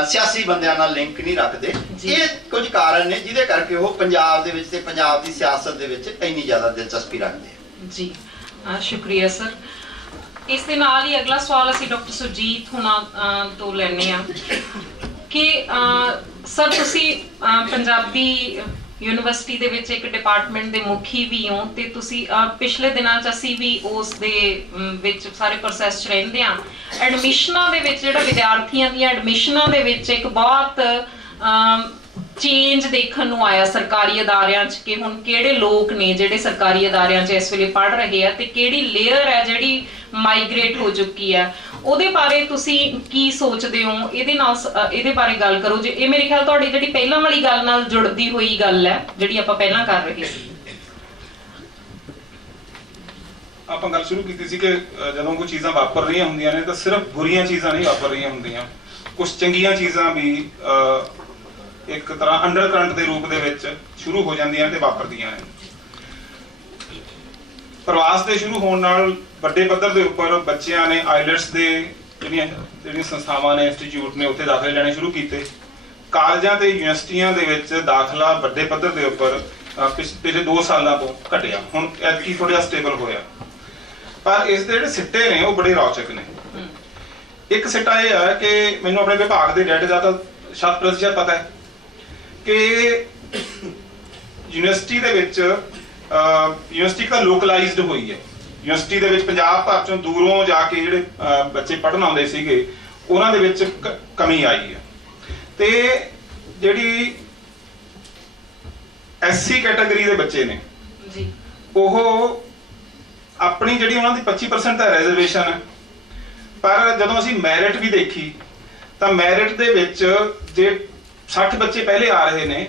ਸਿਆਸੀ ਬੰਦਿਆਂ ਨਾਲ ਲਿੰਕ ਨਹੀਂ ਰੱਖਦੇ। ਇਹ ਕੁਝ ਕਾਰਨ ਨੇ ਜਿਹਦੇ ਕਰਕੇ ਉਹ ਪੰਜਾਬ ਦੇ ਵਿੱਚ ਤੇ ਪੰਜਾਬ ਦੀ ਸਿਆਸਤ ਦੇ ਵਿੱਚ ਇੰਨੀ ਜ਼ਿਆਦਾ ਦਿਲਚਸਪੀ ਰੱਖਦੇ ਆ। ਜੀ ਸ਼ੁਕਰੀਆ ਸਰ। ਇਸ ਦੇ ਨਾਲ ਹੀ ਅਗਲਾ ਸਵਾਲ ਅਸੀਂ ਡਾਕਟਰ ਸੁਰਜੀਤ ਹੁਣਾਂ ਤੋਂ ਲੈਣੇ ਆ ਕਿ ਸਰ ਤੁਸੀਂ ਪੰਜਾਬੀ ਯੂਨੀਵਰਸਿਟੀ ਦੇ ਵਿੱਚ ਇੱਕ ਡਿਪਾਰਟਮੈਂਟ ਦੇ ਮੁਖੀ ਵੀ ਹੋ, ਤੇ ਤੁਸੀਂ ਪਿਛਲੇ ਦਿਨਾਂ 'ਚ ਅਸੀਂ ਵੀ ਉਸ ਦੇ ਵਿੱਚ ਸਾਰੇ ਪ੍ਰੋਸੈਸ 'ਚ ਰਹਿੰਦੇ ਹਾਂ। ਐਡਮਿਸ਼ਨਾਂ ਦੇ ਵਿੱਚ ਜਿਹੜਾ ਵਿਦਿਆਰਥੀਆਂ ਦੀਆਂ ਐਡਮਿਸ਼ਨਾਂ ਦੇ ਵਿੱਚ ਇੱਕ ਬਹੁਤ ਚੇਂਜ ਦੇਖਣ ਨੂੰ ਆਇਆ ਸਰਕਾਰੀ ਅਦਾਰਿਆਂ 'ਚ ਕਿ ਹੁਣ ਕਿਹੜੇ ਲੋਕ ਨੇ ਜਿਹੜੇ ਸਰਕਾਰੀ ਅਦਾਰਿਆਂ 'ਚ ਇਸ ਵੇਲੇ ਪੜ੍ਹ ਰਹੇ ਆ ਤੇ ਕਿਹੜੀ ਲੇਅਰ ਹੈ ਜਿਹੜੀ ਮਾਈਗ੍ਰੇਟ ਹੋ ਚੁੱਕੀ ਹੈ। ਉਹਦੇ ਬਾਰੇ ਤੁਸੀਂ ਕੀ ਸੋਚਦੇ ਹੋ? ਇਹਦੇ ਬਾਰੇ ਗੱਲ ਕਰੋ। ਜੇ ਇਹ ਮੇਰੇ ਖਿਆਲ ਤੁਹਾਡੀ ਜਿਹੜੀ ਪਹਿਲਾਂ ਵਾਲੀ ਗੱਲ ਨਾਲ ਜੁੜਦੀ ਹੋਈ ਗੱਲ ਹੈ ਜਿਹੜੀ ਆਪਾਂ ਪਹਿਲਾਂ ਕਰ ਰਹੇ ਸੀ। ਆਪਾਂ ਗੱਲ ਸ਼ੁਰੂ ਕੀਤੀ ਸੀ ਕਿ ਜਦੋਂ ਕੋਈ ਚੀਜ਼ਾਂ ਵਾਪਰ ਰਹੀਆਂ ਹੁੰਦੀਆਂ ਨੇ ਤਾਂ ਸਿਰਫ ਬੁਰੀਆਂ ਚੀਜ਼ਾਂ ਨਹੀਂ ਵਾਪਰ ਰਹੀਆਂ ਹੁੰਦੀਆਂ, ਕੁਝ ਚੰਗੀਆਂ ਚੀਜ਼ਾਂ ਵੀ ਇੱਕ ਤਰ੍ਹਾਂ ਅੰਡਰ ਕਰੰਟ ਦੇ ਰੂਪ ਦੇ ਵਿੱਚ ਸ਼ੁਰੂ ਹੋ ਜਾਂਦੀਆਂ ਤੇ ਵਾਪਰਦੀਆਂ ਨੇ। ਪ੍ਰਵਾਸ ਦੇ ਸ਼ੁਰੂ ਹੋਣ ਨਾਲ ਵੱਡੇ ਪੱਧਰ ਦੇ ਉੱਪਰ ਬੱਚਿਆਂ ਨੇ ਆਈਲੈਟਸ ਦੇ ਜਿਹੜੀਆਂ ਸੰਸਥਾਵਾਂ ਨੇ, ਇੰਸਟੀਚਿਊਟ ਨੇ, ਉੱਥੇ ਦਾਖਲੇ ਲੈਣੇ ਸ਼ੁਰੂ ਕੀਤੇ। ਕਾਲਜਾਂ ਤੇ ਯੂਨੀਵਰਸਿਟੀਆਂ ਦੇ ਵਿੱਚ ਦਾਖਲਾ ਵੱਡੇ ਪੱਧਰ ਦੇ ਉੱਪਰ ਪਿਛਲੇ 2 ਸਾਲਾਂ ਤੋਂ ਘਟਿਆ, ਹੁਣ ਐਤਕੀ ਥੋੜ੍ਹਾ ਸਟੇਬਲ ਹੋਇਆ। ਪਰ ਇਸ ਦੇ ਜਿਹੜੇ ਸਿੱਟੇ ਨੇ ਉਹ ਬੜੇ ਰੌਚਕ ਨੇ। ਇੱਕ ਸਿੱਟਾ ਇਹ ਹੈ ਕਿ ਮੈਨੂੰ ਆਪਣੇ ਵਿਭਾਗ ਦੇ ਡਾਟੇ ਦਾ ਤਾਂ 100% ਪਤਾ ਹੈ ਕਿ ਯੂਨੀਵਰਸਿਟੀ ਦੇ ਵਿੱਚ ਯੂਨੀਵਰਸਿਟੀ ਤਾਂ ਲੋਕਲਾਈਜ਼ਡ ਹੋਈ ਹੈ। ਯੂਨੀਵਰਸਿਟੀ ਦੇ ਵਿੱਚ ਪੰਜਾਬ ਭਰ ਚੋਂ ਦੂਰੋਂ ਜਾ ਕੇ ਜਿਹੜੇ ਬੱਚੇ ਪੜ੍ਹਨ ਆਉਂਦੇ ਸੀਗੇ ਉਹਨਾਂ ਦੇ ਵਿੱਚ ਕਮੀ ਆਈ ਹੈ। ਤੇ ਜਿਹੜੀ ਐਸਸੀ ਕੈਟਾਗਰੀ ਦੇ ਬੱਚੇ ਨੇ ਜੀ, ਉਹ ਆਪਣੀ ਜਿਹੜੀ ਉਹਨਾਂ ਦੀ 25% ਦਾ ਰਿਜ਼ਰਵੇਸ਼ਨ ਹੈ, ਪਰ ਜਦੋਂ ਅਸੀਂ ਮੈਰਿਟ ਵੀ ਦੇਖੀ ਤਾਂ ਮੈਰਿਟ ਦੇ ਵਿੱਚ ਜੇ 60 ਬੱਚੇ ਪਹਿਲੇ ਆ ਰਹੇ ਨੇ,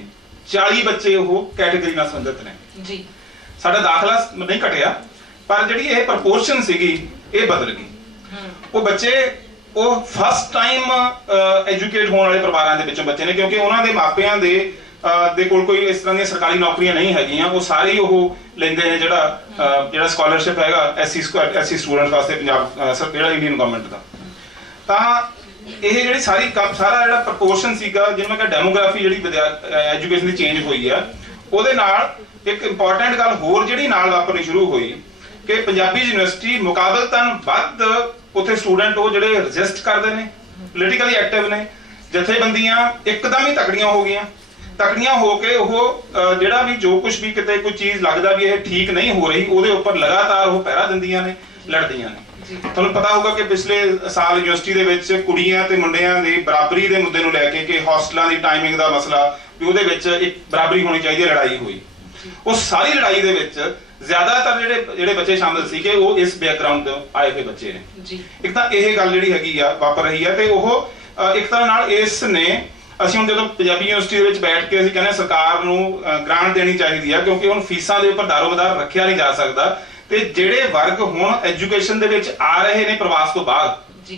40 ਬੱਚੇ ਉਹ ਕੈਟਾਗਰੀ ਨਾਲ ਸੰਬੰਧਿਤ ਨੇ ਜੀ। ਸਾਡਾ ਦਾਖਲਾ ਨਹੀਂ ਘਟਿਆ, ਪਰ ਜਿਹੜੀ ਇਹ ਪ੍ਰਪੋਰਸ਼ਨ ਸੀਗੀ ਇਹ ਬਦਲ ਗਈ। ਉਹ ਬੱਚੇ ਉਹ ਫਸਟ ਟਾਈਮ ਐਜੂਕੇਟ ਹੋਣ ਵਾਲੇ ਪਰਿਵਾਰਾਂ ਦੇ ਵਿੱਚੋਂ ਬੱਚੇ ਨੇ, ਕਿਉਂਕਿ ਉਹਨਾਂ ਦੇ ਮਾਪਿਆਂ ਦੇ ਕੋਲ ਕੋਈ ਇਸ ਤਰ੍ਹਾਂ ਦੀਆਂ ਸਰਕਾਰੀ ਨੌਕਰੀਆਂ ਨਹੀਂ ਹੈਗੀਆਂ। ਉਹ ਸਾਰੇ ਹੀ ਉਹ ਲੈਂਦੇ ਨੇ ਜਿਹੜਾ ਸਕਾਲਰਸ਼ਿਪ ਹੈਗਾ ਐਸਸੀ ਸਟੂਡੈਂਟ ਵਾਸਤੇ ਪੰਜਾਬ ਜਿਹੜਾ ਇੰਡੀਅਨ ਗਵਰਨਮੈਂਟ ਦਾ। ਤਾਂ ਇਹ ਜਿਹੜੀ ਸਾਰਾ ਜਿਹੜਾ ਪ੍ਰਪੋਰਸ਼ਨ ਸੀਗਾ, ਜਿਹਨੂੰ ਮੈਂ ਡੈਮੋਗ੍ਰਾਫੀ ਜਿਹੜੀ ਐਜੂਕੇਸ਼ਨ ਦੀ ਚੇਂਜ ਹੋਈ ਆ, ਉਹਦੇ ਨਾਲ ਇੱਕ ਇੰਪੋਰਟੈਂਟ ਗੱਲ ਹੋਰ ਜਿਹੜੀ ਨਾਲ ਵਾਪਰਨੀ ਸ਼ੁਰੂ ਹੋਈ ਕਿ ਪੰਜਾਬੀ ਯੂਨੀਵਰਸਿਟੀ ਮੁਕਾਬਲਤਨ ਵੱਧ ਉੱਥੇ ਸਟੂਡੈਂਟ ਉਹ ਜਿਹੜੇ ਰਜਿਸਟ ਕਰਦੇ ਨੇ, ਪੋਲੀਟੀਕਲੀ ਐਕਟਿਵ ਨੇ, ਜਥੇਬੰਦੀਆਂ ਇੱਕਦਮ ਹੀ ਤਕੜੀਆਂ ਹੋ ਗਈਆਂ। ਤਕੜੀਆਂ ਹੋ ਕੇ ਉਹ ਜਿਹੜਾ ਵੀ ਜੋ ਕੁਝ ਵੀ ਕਿਤੇ ਕੋਈ ਚੀਜ਼ ਲੱਗਦਾ ਵੀ ਇਹ ਠੀਕ ਨਹੀਂ ਹੋ ਰਹੀ, ਉਹਦੇ ਉੱਪਰ ਲਗਾਤਾਰ ਉਹ ਪਹਿਰਾ ਦਿੰਦੀਆਂ ਨੇ। ਲੜਦੀਆਂ ਨੇ। ਤੁਹਾਨੂੰ ਪਤਾ ਹੋਊਗਾ ਕਿ ਪਿਛਲੇ ਸਾਲ ਯੂਨੀਵਰਸਿਟੀ ਦੇ ਵਿੱਚ ਕੁੜੀਆਂ ਤੇ ਮੁੰਡਿਆਂ ਦੀ ਬਰਾਬਰੀ ਦੇ ਮੁੱਦੇ ਨੂੰ ਲੈ ਕੇ ਕਿ ਹੌਸਟਲਾਂ ਦੀ ਟਾਈਮਿੰਗ ਦਾ ਮਸਲਾ ਵੀ ਉਹਦੇ ਵਿੱਚ ਇੱਕ ਬਰਾਬਰੀ ਹੋਣੀ ਚਾਹੀਦੀ ਹੈ, ਲੜਾਈ ਹੋਈ। ਉਸ ਸਾਰੀ ਲੜਾਈ ਦੇ ਵਿੱਚ ਜ਼ਿਆਦਾਤਰ ਜਿਹੜੇ ਬੱਚੇ ਸ਼ਾਮਿਲ ਸੀਗੇ ਉਹ ਇਸ ਬੈਕਗ੍ਰਾਉਂਡ ਤੋਂ ਆਏ ਹੋਏ ਬੱਚੇ ਨੇ। ਇੱਕ ਤਾਂ ਇਹ ਗੱਲ ਜਿਹੜੀ ਹੈਗੀ ਆ ਵਾਪਰ ਰਹੀ ਆ ਤੇ ਉਹ ਇੱਕ ਤਰ੍ਹਾਂ ਨਾਲ ਇਸ ਨੇ ਅਸੀਂ ਹੁਣ ਜਦੋਂ ਪੰਜਾਬੀ ਯੂਨੀਵਰਸਿਟੀ ਦੇ ਵਿੱਚ ਬੈਠ ਕੇ ਅਸੀਂ ਕਹਿੰਦੇ ਸਰਕਾਰ ਨੂੰ ਗ੍ਰਾਂਟ ਦੇਣੀ ਚਾਹੀਦੀ ਆ, ਕਿਉਂਕਿ ਹੁਣ ਫੀਸਾਂ ਦੇ ਉੱਪਰ ਦਾਰੋਮਦਾਰ ਰੱਖਿਆ ਨਹੀਂ ਜਾ ਸਕਦਾ। ਤੇ ਜਿਹੜੇ ਵਰਗ ਹੁਣ ਐਜੂਕੇਸ਼ਨ ਦੇ ਵਿੱਚ ਆ ਰਹੇ ਨੇ ਪ੍ਰਵਾਸ ਤੋਂ ਬਾਅਦ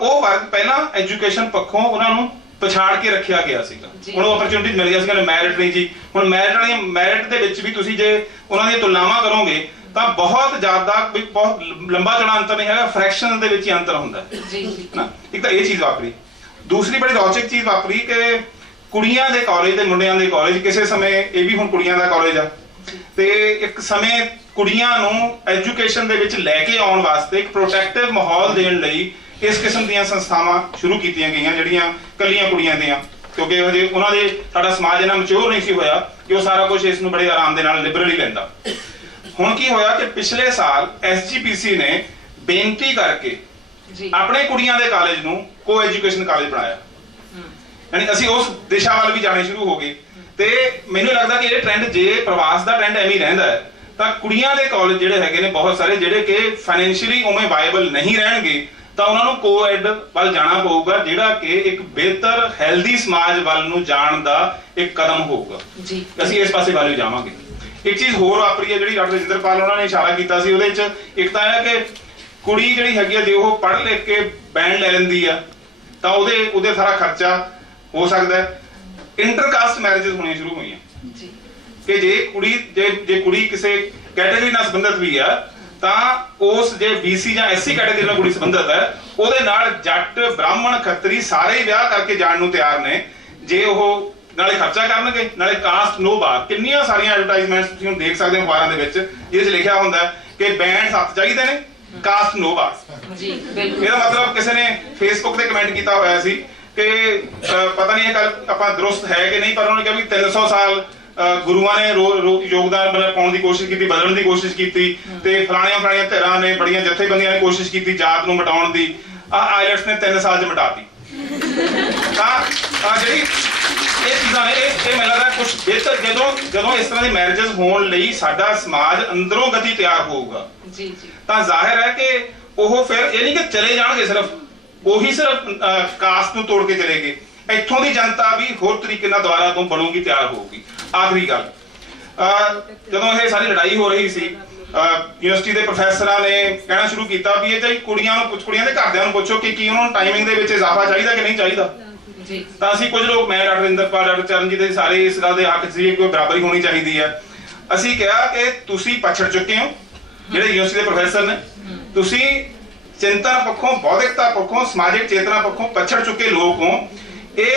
ਉਹ ਵਰਗ ਪਹਿਲਾਂ ਐਜੂਕੇਸ਼ਨ ਪੱਖੋਂ ਉਹਨਾਂ ਨੂੰ ਪਛਾੜ ਕੇ ਰੱਖਿਆ ਗਿਆ ਸੀਗਾ। ਹੁਣ ਉਹ ਓਪਰਚੁਨਿਟੀ ਮਿਲ ਗਿਆ ਸੀਗਾ, ਮੈਰਿਟ ਨਹੀਂ ਜੀ। ਹੁਣ ਮੈਰਿਟ ਦੇ ਵਿੱਚ ਵੀ ਤੁਸੀਂ ਜੇ ਉਹਨਾਂ ਦੀਆਂ ਤੁਲਨਾਵਾਂ ਕਰੋਗੇ ਤਾਂ ਬਹੁਤ ਜ਼ਿਆਦਾ ਬਹੁਤ ਲੰਬਾ ਚੌੜਾ ਅੰਤਰ ਨਹੀਂ ਹੈਗਾ, ਫ੍ਰੈਕਸ਼ਨ ਦੇ ਵਿੱਚ ਹੀ ਅੰਤਰ ਹੁੰਦਾ ਨਾ। ਇੱਕ ਤਾਂ ਇਹ ਚੀਜ਼ ਵਾਪਰੀ। ਦੂਸਰੀ ਬੜੀ ਰੌਚਕ ਚੀਜ਼ ਵਾਪਰੀ ਕਿ ਕੁੜੀਆਂ ਦੇ ਕਾਲਜ ਤੇ ਮੁੰਡਿਆਂ ਦੇ ਕਾਲਜ, ਕਿਸੇ ਸਮੇਂ ਇਹ ਵੀ ਹੁਣ ਕੁੜੀਆਂ ਦਾ ਕਾਲਜ ਆ, ਤੇ ਇੱਕ ਸਮੇਂ ਕੁੜੀਆਂ ਨੂੰ ਐਜੂਕੇਸ਼ਨ ਦੇ ਵਿੱਚ ਲੈ ਕੇ ਆਉਣ ਵਾਸਤੇ ਇੱਕ ਪ੍ਰੋਟੈਕਟਿਵ ਮਾਹੌਲ ਦੇਣ ਲਈ ਇਸ ਕਿਸਮ ਦੀਆਂ ਸੰਸਥਾਵਾਂ ਸ਼ੁਰੂ ਕੀਤੀਆਂ ਗਈਆਂ ਜਿਹੜੀਆਂ ਕੱਲੀਆਂ ਕੁੜੀਆਂ ਦੀਆਂ, ਕਿਉਂਕਿ ਹਜੇ ਉਹਨਾਂ ਦੇ ਸਾਡਾ ਸਮਾਜ ਇਹਨਾਂ ਮੈਚੁਰ ਨਹੀਂ ਸੀ ਹੋਇਆ ਕਿ ਉਹ ਸਾਰਾ ਕੁਝ ਇਸ ਨੂੰ ਬੜੇ ਆਰਾਮ ਦੇ ਨਾਲ ਲਿਬਰਲੀ ਲੈਂਦਾ। ਹੁਣ ਕੀ ਹੋਇਆ ਕਿ ਪਿਛਲੇ ਸਾਲ SGPC ਨੇ ਬੇਨਤੀ ਕਰਕੇ ਆਪਣੇ ਕੁੜੀਆਂ ਦੇ ਕਾਲਜ ਨੂੰ ਕੋ ਐਜੂਕੇਸ਼ਨ ਕਾਲਜ ਬਣਾਇਆ, ਯਾਨੀ ਅਸੀਂ ਉਸ ਦਿਸ਼ਾ ਵੱਲ ਵੀ ਜਾਣੇ ਸ਼ੁਰੂ ਹੋ ਗਏ। ਤੇ ਮੈਨੂੰ ਲੱਗਦਾ ਕਿ ਇਹ ਟ੍ਰੈਂਡ, ਜੇ ਪ੍ਰਵਾਸ ਦਾ ਟ੍ਰੈਂਡ ਐਵੇਂ ਰਹਿੰਦਾ ਹੈ ਤਾਂ ਕੁੜੀਆਂ ਦੇ ਕਾਲਜ ਜਿਹੜੇ ਹੈਗੇ ਨੇ ਬਹੁਤ ਸਾਰੇ ਜਿਹੜੇ ਕਿ ਫਾਈਨੈਂਸ਼ੀਅਲੀ ਉਵੇਂ ਵਾਇਬਲ ਨਹੀਂ ਰਹਿਣਗੇ ਤਾਂ ਉਹਨਾਂ ਨੂੰ ਕੋਐਡ ਵੱਲ ਜਾਣਾ ਪਊਗਾ, ਜਿਹੜਾ ਕਿ ਇੱਕ ਬਿਹਤਰ ਹੈਲਦੀ ਸਮਾਜ ਵੱਲ ਨੂੰ ਜਾਣ ਦਾ ਇੱਕ ਕਦਮ ਹੋਊਗਾ। ਅਸੀਂ ਇਸ ਪਾਸੇ ਵੱਲ ਜਾਵਾਂਗੇ। ਇੱਕ ਚੀਜ਼ ਹੋਰ ਵਾਪਰੀ ਹੈ ਜਿਹੜੀ ਡਾਕਟਰ ਰਜਿੰਦਰਪਾਲ ਉਹਨਾਂ ਨੇ ਇਸ਼ਾਰਾ ਕੀਤਾ ਸੀ, ਉਹਦੇ 'ਚ ਇੱਕ ਤਾਂ ਇਹ ਕਿ ਕੁੜੀ ਜਿਹੜੀ ਹੈਗੀ ਆ ਜੇ ਉਹ ਪੜ੍ਹ ਲਿਖ ਕੇ ਬੈਂਡ ਲੈ ਲੈਂਦੀ ਆ ਤਾਂ ਉਹਦੇ ਸਾਰਾ ਖਰਚਾ ਹੋ ਸਕਦਾ। ਇੰਟਰਕਾਸਟ ਮੈਰਿਜਸ ਹੋਣੀਆਂ ਸ਼ੁਰੂ ਹੋਈਆਂ ਕਿ ਜੇ ਕੁੜੀ ਕਿਸੇ ਕੈਟੇਗਰੀ ਨਾਲ ਸੰਬੰਧਿਤ ਵੀ ਆ ਤਾਂ ਉਸ ਜੇ BC ਜਾਂ SC ਕੈਟੇਗਰੀ ਨਾਲ ਕੁੜੀ ਸੰਬੰਧਿਤ ਹੈ ਉਹਦੇ ਨਾਲ ਜੱਟ ਬ੍ਰਾਹਮਣ ਖੱਤਰੀ ਸਾਰੇ ਵਿਆਹ ਕਰਕੇ ਜਾਣ ਨੂੰ ਤਿਆਰ ਨੇ, ਜੇ ਉਹ ਨਾਲੇ ਖਰਚਾ ਕਰਨਗੇ ਨਾਲੇ ਕਾਸਟ ਨੋ ਬਾਰ। ਕਿੰਨੀਆਂ ਸਾਰੀਆਂ ਐਡਵਰਟਾਈਜ਼ਮੈਂਟਸ ਤੁਸੀਂ ਹੁਣ ਦੇਖ ਸਕਦੇ ਹੋ ਅਖਬਾਰਾਂ ਦੇ ਵਿੱਚ, ਜਿਹਦੇ 'ਚ ਲਿਖਿਆ ਹੁੰਦਾ ਕਿ ਬੈਂਡ 7 ਚਾਹੀਦੇ ਨੇ, ਕਾਸਟ ਨੋ ਬਾਰ। ਇਹਦਾ ਮਤਲਬ ਕਿਸੇ ਨੇ ਫੇਸਬੁੱਕ ਤੇ ਕਮੈਂਟ ਕੀਤਾ ਹੋਇਆ ਸੀ ਕਿ ਪਤਾ ਨਹੀਂ ਇਹ ਗੱਲ ਆਪਾਂ ਦਰੁਸਤ ਹੈ ਕਿ ਨਹੀਂ, ਪਰ ਉਹਨੇ ਕਿਹਾ ਵੀ 300 ਸਾਲ ਗੁਰੂਆਂ ਨੇ ਯੋਗਦਾਨ ਪਾਉਣ ਦੀ ਕੋਸ਼ਿਸ਼ ਕੀਤੀ, ਬਦਲਣ ਦੀ ਕੋਸ਼ਿਸ਼ ਕੀਤੀ, ਤੇ ਫਲਾਣੀਆਂ ਧਿਰਾਂ ਨੇ, ਬੜੀਆਂ ਜਥੇਬੰਦੀਆਂ ਨੇ ਕੋਸ਼ਿਸ਼ ਕੀਤੀ ਜਾਤ ਨੂੰ ਮਿਟਾਉਣ ਦੀ। ਆਈਲੈਟਸ ਨੇ 3 ਸਾਲ 'ਚ ਮਿਟਾਤੀ। ਤਾਂ ਜਿਹੜੀ ਇਹ ਚੀਜ਼ਾਂ ਨੇ ਇਹ ਮੈਨੂੰ ਲੱਗਦਾ ਕੁਝ ਬਿਹਤਰ ਜਦੋਂ ਇਸ ਤਰ੍ਹਾਂ ਦੀ ਮੈਰਿਜਸ ਹੋਣ ਲਈ ਸਾਡਾ ਸਮਾਜ ਅੰਦਰੋਂ ਗਤੀ ਤਿਆਰ ਹੋਊਗਾ ਤਾਂ ਜ਼ਾਹਿਰ ਹੈ ਕਿ ਉਹ ਫਿਰ ਇਹ ਨਹੀਂ ਕਿ ਚਲੇ ਜਾਣਗੇ ਸਿਰਫ ਕਾਸਟ ਨੂੰ ਤੋੜ ਕੇ ਚਲੇ ਗਏ, ਇੱਥੋਂ ਦੀ ਜਨਤਾ ਵੀ ਹੋਰ ਤਰੀਕੇ ਨਾਲ ਦੁਬਾਰਾ ਤੋਂ ਬਣੂਗੀ, ਤਿਆਰ ਹੋਊਗੀ। ਆਖਰੀ ਗੱਲ, ਜਦੋਂ ਇਹ ਸਾਰੀ ਲੜਾਈ ਹੋ ਰਹੀ ਸੀ ਯੂਨੀਵਰਸਿਟੀ ਦੇ ਪ੍ਰੋਫੈਸਰਾਂ ਨੇ ਕਹਿਣਾ ਸ਼ੁਰੂ ਕੀਤਾ ਵੀ ਇਹ ਤਾਂ ਕੁੜੀਆਂ ਦੇ ਘਰਦਿਆਂ ਨੂੰ ਪੁੱਛੋ ਕਿ ਕੀ ਉਹਨਾਂ ਨੂੰ ਟਾਈਮਿੰਗ ਦੇ ਵਿੱਚ ਇਜ਼ਾਫਾ ਚਾਹੀਦਾ ਕਿ ਨਹੀਂ ਚਾਹੀਦਾ। ਤਾਂ ਅਸੀਂ ਕੁਝ ਲੋਕ, ਮੈਂ ਡਾਕਟਰ ਰਜਿੰਦਰਪਾਲ, ਡਾਕਟਰ ਚਰਨਜੀਤ ਦੇ ਸਾਰੇ ਇਸ ਗੱਲ ਦੇ ਹੱਕ ਸੀ ਕੋਈ ਬਰਾਬਰੀ ਹੋਣੀ ਚਾਹੀਦੀ ਹੈ। ਅਸੀਂ ਕਿਹਾ ਕਿ ਤੁਸੀਂ ਪਛੜ ਚੁੱਕੇ ਹੋ, ਜਿਹੜੇ ਯੂਨੀਵਰਸਿਟੀ ਦੇ ਪ੍ਰੋਫੈਸਰ ਨੇ, ਤੁਸੀਂ ਚਿੰਤਨ ਪੱਖੋਂ, ਬੌਧਿਕਤਾ ਪੱਖੋਂ, ਸਮਾਜਿਕ ਚੇਤਨਾ ਪੱਖੋਂ ਪਛੜ ਚੁੱਕੇ ਲੋਕ ਹੋ। ਇਹ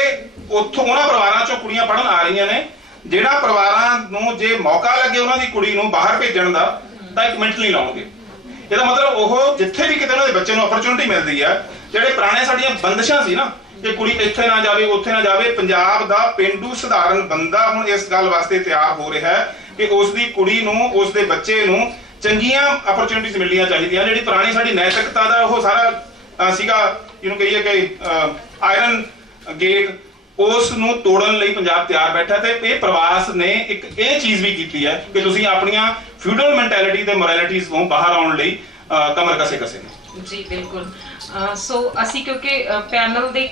ਉੱਥੋਂ ਉਹਨਾਂ ਪਰਿਵਾਰਾਂ ਚੋਂ ਕੁੜੀਆਂ ਪੜ੍ਹਨ ਆ ਰਹੀਆਂ ਨੇ ਜਿਹੜਾ ਪਰਿਵਾਰਾਂ ਨੂੰ ਜੇ ਮੌਕਾ ਲੱਗੇ ਉਹਨਾਂ ਦੀ ਕੁੜੀ ਨੂੰ ਬਾਹਰ ਭੇਜਣ ਦਾ ਤਾਂ 1 ਮਿੰਟ ਨਹੀਂ ਲਾਉਣਗੇ। ਇਹਦਾ ਮਤਲਬ ਉਹ ਜਿੱਥੇ ਵੀ ਕਿਤੇ ਉਹਨਾਂ ਦੇ ਬੱਚੇ ਨੂੰ ਅਪਰਚੁਨਿਟੀ ਮਿਲਦੀ ਹੈ, ਜਿਹੜੇ ਪੁਰਾਣੇ ਸਾਡੀਆਂ ਬੰਦਿਸ਼ਾਂ ਸੀ ਨਾ ਕਿ ਕੁੜੀ ਇੱਥੇ ਨਾ ਜਾਵੇ ਉੱਥੇ ਨਾ ਜਾਵੇ, ਪੰਜਾਬ ਦਾ ਪੇਂਡੂ ਸਧਾਰਨ ਬੰਦਾ ਹੁਣ ਇਸ ਗੱਲ ਵਾਸਤੇ ਤਿਆਰ ਹੋ ਰਿਹਾ ਹੈ ਕਿ ਉਸ ਦੀ ਕੁੜੀ ਨੂੰ, ਉਸ ਦੇ ਬੱਚੇ ਨੂੰ ਚੰਗੀਆਂ ਅਪਰਚੁਨਿਟੀਜ਼ ਮਿਲਣੀਆਂ ਚਾਹੀਦੀਆਂ। ਜਿਹੜੀ ਪੁਰਾਣੀ ਸਾਡੀ ਨੈਤਿਕਤਾ ਦਾ ਉਹ ਸਾਰਾ ਸੀਗਾ, ਜਿਹਨੂੰ ਕਹੀਏ ਕਿ ਆਇਰਨ ਗੇਟ, ਉਸ ਨੂੰ ਤੋੜਨ ਲਈ ਪੰਜਾਬ ਤਿਆਰ ਬੈਠਾ। ਤੇ ਇਹ ਪ੍ਰਵਾਸ ਨੇ ਇੱਕ ਇਹ ਚੀਜ਼ ਵੀ ਕੀਤੀ ਹੈ ਕਿ ਤੁਸੀਂ ਆਪਣੀਆਂ ਫਿਊਡਲ ਮੈਂਟੈਲਿਟੀ ਤੇ ਮੋਰੈਲਿਟੀਜ਼ ਤੋਂ ਬਾਹਰ ਆਉਣ ਲਈ ਕਮਰ ਕਸੇ ਨੇ। ਜੀ ਬਿਲਕੁਲ। ਸੋ ਅਸੀਂ ਕਿਉਂਕਿ ਪੈਨਲ ਦੇ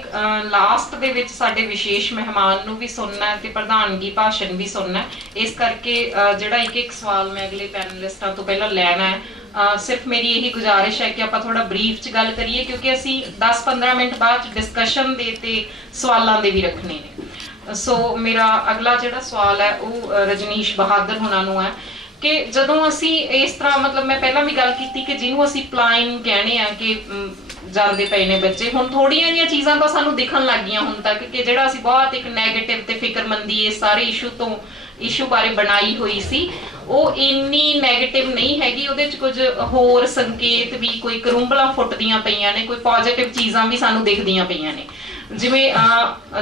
ਲਾਸਟ ਦੇ ਵਿੱਚ ਸਾਡੇ ਵਿਸ਼ੇਸ਼ ਮਹਿਮਾਨ ਨੂੰ ਵੀ ਸੁਣਨਾ ਤੇ ਪ੍ਰਧਾਨਗੀ ਭਾਸ਼ਣ ਵੀ ਸੁਣਨਾ, ਇਸ ਕਰਕੇ ਜਿਹੜਾ ਇੱਕ ਸਵਾਲ ਮੈਂ ਅਗਲੇ ਪੈਨਲਿਸਟਾਂ ਤੋਂ ਪਹਿਲਾਂ ਲੈਣਾ ਹੈ। ਸਿਰਫ ਮੇਰੀ ਇਹੀ ਗੁਜ਼ਾਰਿਸ਼ ਹੈ ਕਿ ਆਪਾਂ ਥੋੜਾ ਬਰੀਫ 'ਚ ਗੱਲ ਕਰੀਏ, ਕਿਉਂਕਿ ਅਸੀਂ 10-15 ਮਿੰਟ ਬਾਅਦ ਡਿਸਕਸ਼ਨ ਦੇ ਤੇ ਸਵਾਲਾਂ ਦੇ ਵੀ ਰੱਖਣੇ ਨੇ। ਸੋ ਮੇਰਾ ਅਗਲਾ ਜਿਹੜਾ ਸਵਾਲ ਹੈ ਉਹ ਰਜਨੀਸ਼ ਬਹਾਦਰ ਹੁਣਾਂ ਨੂੰ ਹੈ ਕਿ ਜਦੋਂ ਅਸੀਂ ਇਸ ਤਰ੍ਹਾਂ, ਮਤਲਬ ਮੈਂ ਪਹਿਲਾਂ ਵੀ ਗੱਲ ਕੀਤੀ ਕਿ ਜਿਹਨੂੰ ਅਸੀਂ ਪਲਾਇਨ ਕਹਿੰਦੇ ਆ ਕਿ ਜਾਂਦੇ ਪਏ ਨੇ ਬੱਚੇ, ਹੁਣ ਥੋੜੀਆਂ ਜਿਹੀਆਂ ਚੀਜ਼ਾਂ ਤਾਂ ਸਾਨੂੰ ਦਿਖਣ ਲੱਗ ਗਈਆਂ ਹੁਣ ਤੱਕ ਕਿ ਜਿਹੜਾ ਅਸੀਂ ਬਹੁਤ ਇੱਕ ਨੈਗੇਟਿਵ ਤੇ ਫਿਕਰਮੰਦੀ ਇਸ ਸਾਰੇ ਇਸ਼ੂ ਬਾਰੇ ਬਣਾਈ ਹੋਈ ਸੀ, ਉਹ ਇੰਨੀ ਨੈਗੇਟਿਵ ਨਹੀਂ ਹੈਗੀ। ਉਹਦੇ 'ਚ ਕੁਝ ਹੋਰ ਸੰਕੇਤ ਵੀ, ਕੋਈ ਕਰੂੰਬਲਾਂ ਫੁੱਟਦੀਆਂ ਪਈਆਂ ਨੇ, ਕੋਈ ਪੋਜ਼ਿਟਿਵ ਚੀਜ਼ਾਂ ਵੀ ਸਾਨੂੰ ਦਿਖਦੀਆਂ ਪਈਆਂ ਨੇ। ਜਿਵੇਂ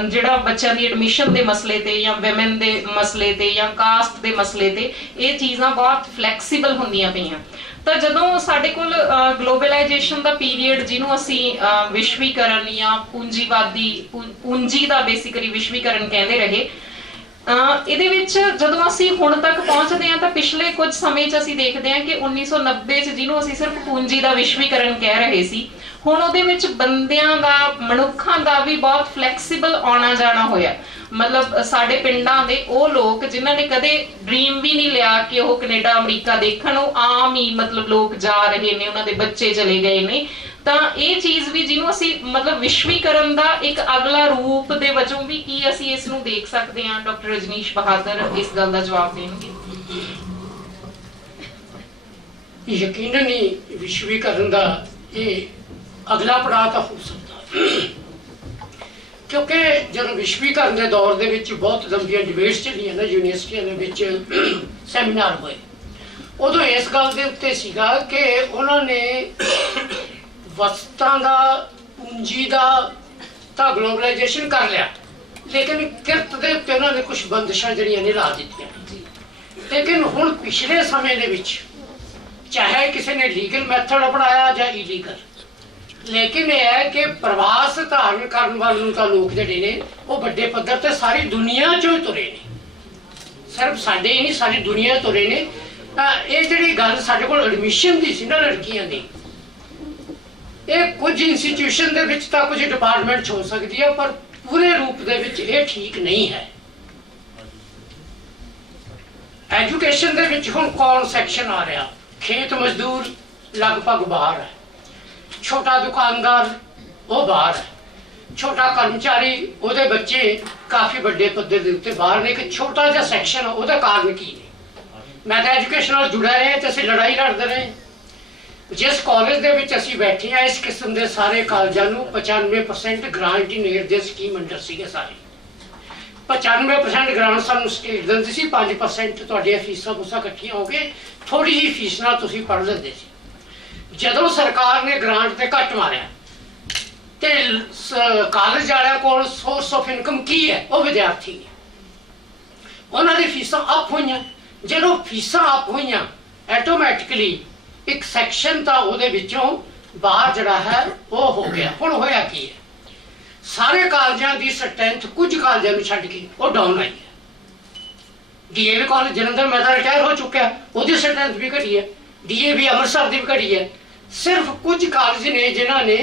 ਜਿਹੜਾ ਬੱਚਿਆਂ ਦੀ ਐਡਮਿਸ਼ਨ ਦੇ ਮਸਲੇ ਤੇ ਜਾਂ ਵੈਮਨ ਦੇ ਮਸਲੇ ਤੇ ਜਾਂ ਕਾਸਟ ਦੇ ਮਸਲੇ ਤੇ ਇਹ ਚੀਜ਼ਾਂ ਬਹੁਤ ਫਲੈਕਸੀਬਲ ਹੁੰਦੀਆਂ ਪਈਆਂ। ਤਾਂ ਜਦੋਂ ਸਾਡੇ ਕੋਲ ਗਲੋਬਲਾਈਜੇਸ਼ਨ ਦਾ ਪੀਰੀਅਡ, ਜਿਹਨੂੰ ਅਸੀਂ ਵਿਸ਼ਵੀਕਰਨ ਜਾਂ ਪੂੰਜੀ ਦਾ ਬੇਸਿਕਲੀ ਵਿਸ਼ਵੀਕਰਨ ਕਹਿੰਦੇ ਰਹੇ, ਇਹਦੇ ਵਿੱਚ ਜਦੋਂ ਅਸੀਂ ਹੁਣ ਤੱਕ ਪਹੁੰਚਦੇ ਹਾਂ ਤਾਂ ਪਿਛਲੇ ਕੁਝ ਸਮੇਂ 'ਚ ਅਸੀਂ ਦੇਖਦੇ ਹਾਂ ਕਿ 1990 'ਚ ਜਿਹਨੂੰ ਅਸੀਂ ਸਿਰਫ ਪੂੰਜੀ ਦਾ ਵਿਸ਼ਵੀਕਰਨ ਕਹਿ ਰਹੇ ਸੀ, ਹੁਣ ਉਹਦੇ ਵਿੱਚ ਬੰਦਿਆਂ ਦਾ, ਮਨੁੱਖਾਂ ਦਾ ਵੀ ਬਹੁਤ ਫਲੈਕਸੀਬਲ ਆਉਣਾ ਜਾਣਾ ਹੋਇਆ। ਮਤਲਬ ਸਾਡੇ ਪਿੰਡਾਂ ਦੇ ਉਹ ਲੋਕ ਜਿਨ੍ਹਾਂ ਨੇ ਕਦੇ ਡ੍ਰੀਮ ਵੀ ਨਹੀਂ ਲਿਆ ਕਿ ਉਹ ਕੈਨੇਡਾ ਅਮਰੀਕਾ ਦੇਖਣ, ਉਹ ਆਮ ਹੀ ਮਤਲਬ ਲੋਕ ਜਾ ਰਹੇ ਨੇ, ਉਹਨਾਂ ਦੇ ਬੱਚੇ ਚਲੇ ਗਏ ਨੇ। ਤਾਂ ਇਹ ਚੀਜ਼ ਵੀ ਜਿਹਨੂੰ ਅਸੀਂ ਮਤਲਬ ਵਿਸ਼ਵੀਕਰਨ ਦਾ ਇੱਕ ਅਗਲਾ ਰੂਪ ਦੇ ਵਜੋਂ ਵੀ ਕੀ ਅਸੀਂ ਇਸ ਨੂੰ ਦੇਖ ਸਕਦੇ ਹਾਂ? ਡਾਕਟਰ ਰਜਨੀਸ਼ ਬਹਾਦਰ ਇਸ ਗੱਲ ਦਾ ਜਵਾਬ ਦੇਣਗੇ। ਯਕੀਨਨ ਹੀ ਵਿਸ਼ਵੀਕਰਨ ਦਾ ਇਹ ਅਗਲਾ ਪੜਾਅ ਤਾਂ ਹੋ ਸਕਦਾ, ਕਿਉਂਕਿ ਜਦੋਂ ਵਿਸ਼ਵੀਕਰਨ ਦੇ ਦੌਰ ਦੇ ਵਿੱਚ ਬਹੁਤ ਲੰਬੀਆਂ ਡਿਬੇਟਸ ਚੱਲੀਆਂ ਨਾ, ਯੂਨੀਵਰਸਿਟੀਆਂ ਦੇ ਵਿੱਚ ਸੈਮੀਨਾਰ ਹੋਏ, ਉਦੋਂ ਇਸ ਗੱਲ ਦੇ ਉੱਤੇ ਸੀਗਾ ਕਿ ਉਹਨਾਂ ਨੇ ਵਸਤਾਂ ਦਾ, ਪੂੰਜੀ ਦਾ ਤਾਂ ਗਲੋਬਲਾਈਜੇਸ਼ਨ ਕਰ ਲਿਆ, ਲੇਕਿਨ ਕਿਰਤ ਦੇ ਉੱਤੇ ਉਹਨਾਂ ਨੇ ਕੁਝ ਬੰਦਸ਼ਾਂ ਜਿਹੜੀਆਂ ਨੇ ਲਾ ਦਿੱਤੀਆਂ। ਲੇਕਿਨ ਹੁਣ ਪਿਛਲੇ ਸਮੇਂ ਦੇ ਵਿੱਚ ਚਾਹੇ ਕਿਸੇ ਨੇ ਲੀਗਲ ਮੈਥਡ ਅਪਣਾਇਆ ਜਾਂ ਇਲੀਗਲ, ਲੇਕਿਨ ਇਹ ਹੈ ਕਿ ਪ੍ਰਵਾਸ ਧਾਰਨ ਕਰਨ ਵਾਲੇ ਨੂੰ ਤਾਂ ਲੋਕ ਜਿਹੜੇ ਨੇ ਉਹ ਵੱਡੇ ਪੱਧਰ ਤੇ ਸਾਰੀ ਦੁਨੀਆ 'ਚੋਂ ਹੀ ਤੁਰੇ ਨੇ, ਸਿਰਫ ਸਾਡੇ ਹੀ ਨਹੀਂ ਸਾਰੀ ਦੁਨੀਆ ਤੁਰੇ ਨੇ। ਇਹ ਜਿਹੜੀ ਗੱਲ ਸਾਡੇ ਕੋਲ ਐਡਮਿਸ਼ਨ ਦੀ ਸੀ ਨਾ ਲੜਕੀਆਂ ਦੀ, ਇਹ ਕੁਝ ਇੰਸਟੀਟਿਊਸ਼ਨ ਦੇ ਵਿੱਚ ਤਾਂ ਕੁਝ ਡਿਪਾਰਟਮੈਂਟ 'ਚ ਹੋ ਸਕਦੀ ਹੈ, ਪਰ ਪੂਰੇ ਰੂਪ ਦੇ ਵਿੱਚ ਇਹ ਠੀਕ ਨਹੀਂ ਹੈ। ਐਜੂਕੇਸ਼ਨ ਦੇ ਵਿੱਚ ਹੁਣ ਕੌਣ ਸੈਕਸ਼ਨ ਆ ਰਿਹਾ? ਖੇਤ ਮਜ਼ਦੂਰ ਲਗਭਗ ਬਾਹਰ ਹੈ, ਛੋਟਾ ਦੁਕਾਨਦਾਰ ਉਹ ਬਾਹਰ ਹੈ, ਛੋਟਾ ਕਰਮਚਾਰੀ ਉਹਦੇ ਬੱਚੇ ਕਾਫੀ ਵੱਡੇ ਪੱਧਰ ਦੇ ਉੱਤੇ ਬਾਹਰ ਨੇ। ਇੱਕ ਛੋਟਾ ਜਿਹਾ ਸੈਕਸ਼ਨ, ਉਹਦਾ ਕਾਰਨ ਕੀ ਨੇ? ਮੈਂ ਤਾਂ ਐਜੂਕੇਸ਼ਨ ਨਾਲ ਜੁੜਿਆ ਰਿਹਾ ਤੇ ਅਸੀਂ ਲੜਾਈ ਲੜਦੇ ਰਹੇ। ਜਿਸ ਕਾਲਜ ਦੇ ਵਿੱਚ ਅਸੀਂ ਬੈਠੇ ਆ, ਇਸ ਕਿਸਮ ਦੇ ਸਾਰੇ ਕਾਲਜਾਂ ਨੂੰ 95% ਗ੍ਰਾਂਟ ਇਨ ਏਡ ਦੇ ਸਕੀਮ ਅੰਡਰ ਸੀਗੇ ਸਾਰੇ। 95% ਗ੍ਰਾਂਟ ਸਾਨੂੰ ਸਟੇਟ ਦਿੰਦੀ ਸੀ, 5% ਤੁਹਾਡੀਆਂ ਫੀਸਾਂ ਫੂਸਾਂ ਇਕੱਠੀਆਂ ਹੋ ਕੇ ਥੋੜੀ ਜਿਹੀ ਫੀਸ ਨਾਲ ਤੁਸੀਂ ਪੜ੍ਹ ਲੈਂਦੇ ਸੀ। ਜਦੋਂ ਸਰਕਾਰ ਨੇ ਗ੍ਰਾਂਟ ਤੇ ਘੱਟ ਮਾਰਿਆ ਤੇ ਕਾਲਜ ਵਾਲਿਆਂ ਕੋਲ ਸੋਰਸ ਆਫ ਇਨਕਮ ਕੀ ਹੈ? ਉਹ ਵਿਦਿਆਰਥੀ ਨੇ, ਉਹਨਾਂ ਦੀ ਫੀਸਾਂ ਅਪ ਹੋਈਆਂ। ਜਦੋਂ ਫੀਸਾਂ ਅਪ ਹੋਈਆਂ, ਆਟੋਮੈਟਿਕਲੀ ਇੱਕ ਸੈਕਸ਼ਨ ਤਾਂ ਉਹਦੇ ਵਿੱਚੋਂ ਬਾਹਰ ਜਿਹੜਾ ਹੈ ਉਹ ਹੋ ਗਿਆ। ਹੁਣ ਹੋਇਆ ਕੀ ਹੈ? ਸਾਰੇ ਕਾਲਜਾਂ ਦੀ ਸਟਰੈਂਥ ਕੁਝ ਕਾਲਜਾਂ ਨੂੰ ਛੱਡ ਕੇ ਉਹ ਡਾਊਨ ਆਈ ਹੈ। ਡੀਏਵੀ ਕਾਲਜ ਜਲੰਧਰ ਮੈਂ ਤਾਂ ਰਿਟਾਇਰ ਹੋ ਚੁੱਕਿਆ, ਉਹਦੀ ਸਟਰੈਂਥ ਵੀ ਘਟੀ ਹੈ। ਡੀਏਵੀ ਅੰਮ੍ਰਿਤਸਰ ਦੀ ਵੀ ਘਟੀ ਹੈ। ਸਿਰਫ ਕੁਝ ਕਾਲਜ ਨੇ ਜਿਨ੍ਹਾਂ ਨੇ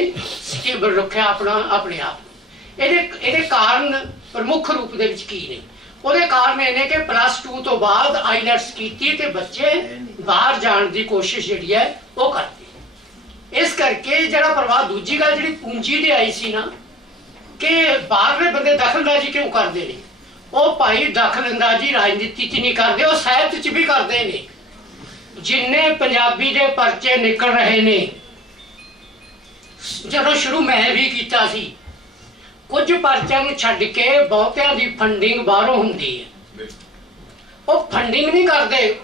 ਸਟੇਬਲ ਰੱਖਿਆ ਆਪਣੇ ਆਪ। ਇਹਦੇ ਕਾਰਨ ਪ੍ਰਮੁੱਖ ਰੂਪ ਦੇ ਵਿੱਚ ਕੀ ਨੇ? ਉਹਦੇ ਕਾਰਨ ਇਹ ਨੇ ਕਿ +2 ਤੋਂ ਬਾਅਦ ਆਈਲੈਟਸ ਕੀਤੀ ਤੇ ਬੱਚੇ ਬਾਹਰ ਜਾਣ ਦੀ ਕੋਸ਼ਿਸ਼ ਜਿਹੜੀ ਹੈ ਉਹ ਕਰਦੇ। ਇਸ ਕਰਕੇ ਜਿਹੜਾ ਪ੍ਰਭਾਵ, ਦੂਜੀ ਗੱਲ ਜਿਹੜੀ ਪੂੰਜੀ ਦੀ ਆਈ ਸੀ ਨਾ, ਕਿ ਬਾਹਰਲੇ ਬੰਦੇ ਦਖਲਅੰਦਾਜ਼ੀ ਕਿਉਂ ਕਰਦੇ ਨੇ? ਉਹ ਭਾਈ ਦਖਲਅੰਦਾਜ਼ੀ ਰਾਜਨੀਤੀ 'ਚ ਨਹੀਂ ਕਰਦੇ, ਉਹ ਸਾਹਿਤ 'ਚ ਵੀ ਕਰਦੇ ਨੇ। ਜਿੰਨੇ ਪੰਜਾਬੀ ਦੇ ਪਰਚੇ ਨਿਕਲ ਰਹੇ ਨੇ, ਜਦੋਂ ਸ਼ੁਰੂ ਮੈਂ ਵੀ ਕੀਤਾ ਸੀ, ਕੁਝ ਪਰਚਿਆਂ ਨੂੰ ਛੱਡ ਕੇ ਬਹੁਤਿਆਂ ਦੀ ਫੰਡਿੰਗ ਬਾਹਰੋਂ ਹੁੰਦੀ ਹੈ। ਉਹ ਫੰਡਿੰਗ ਨਹੀਂ ਕਰਦੇ,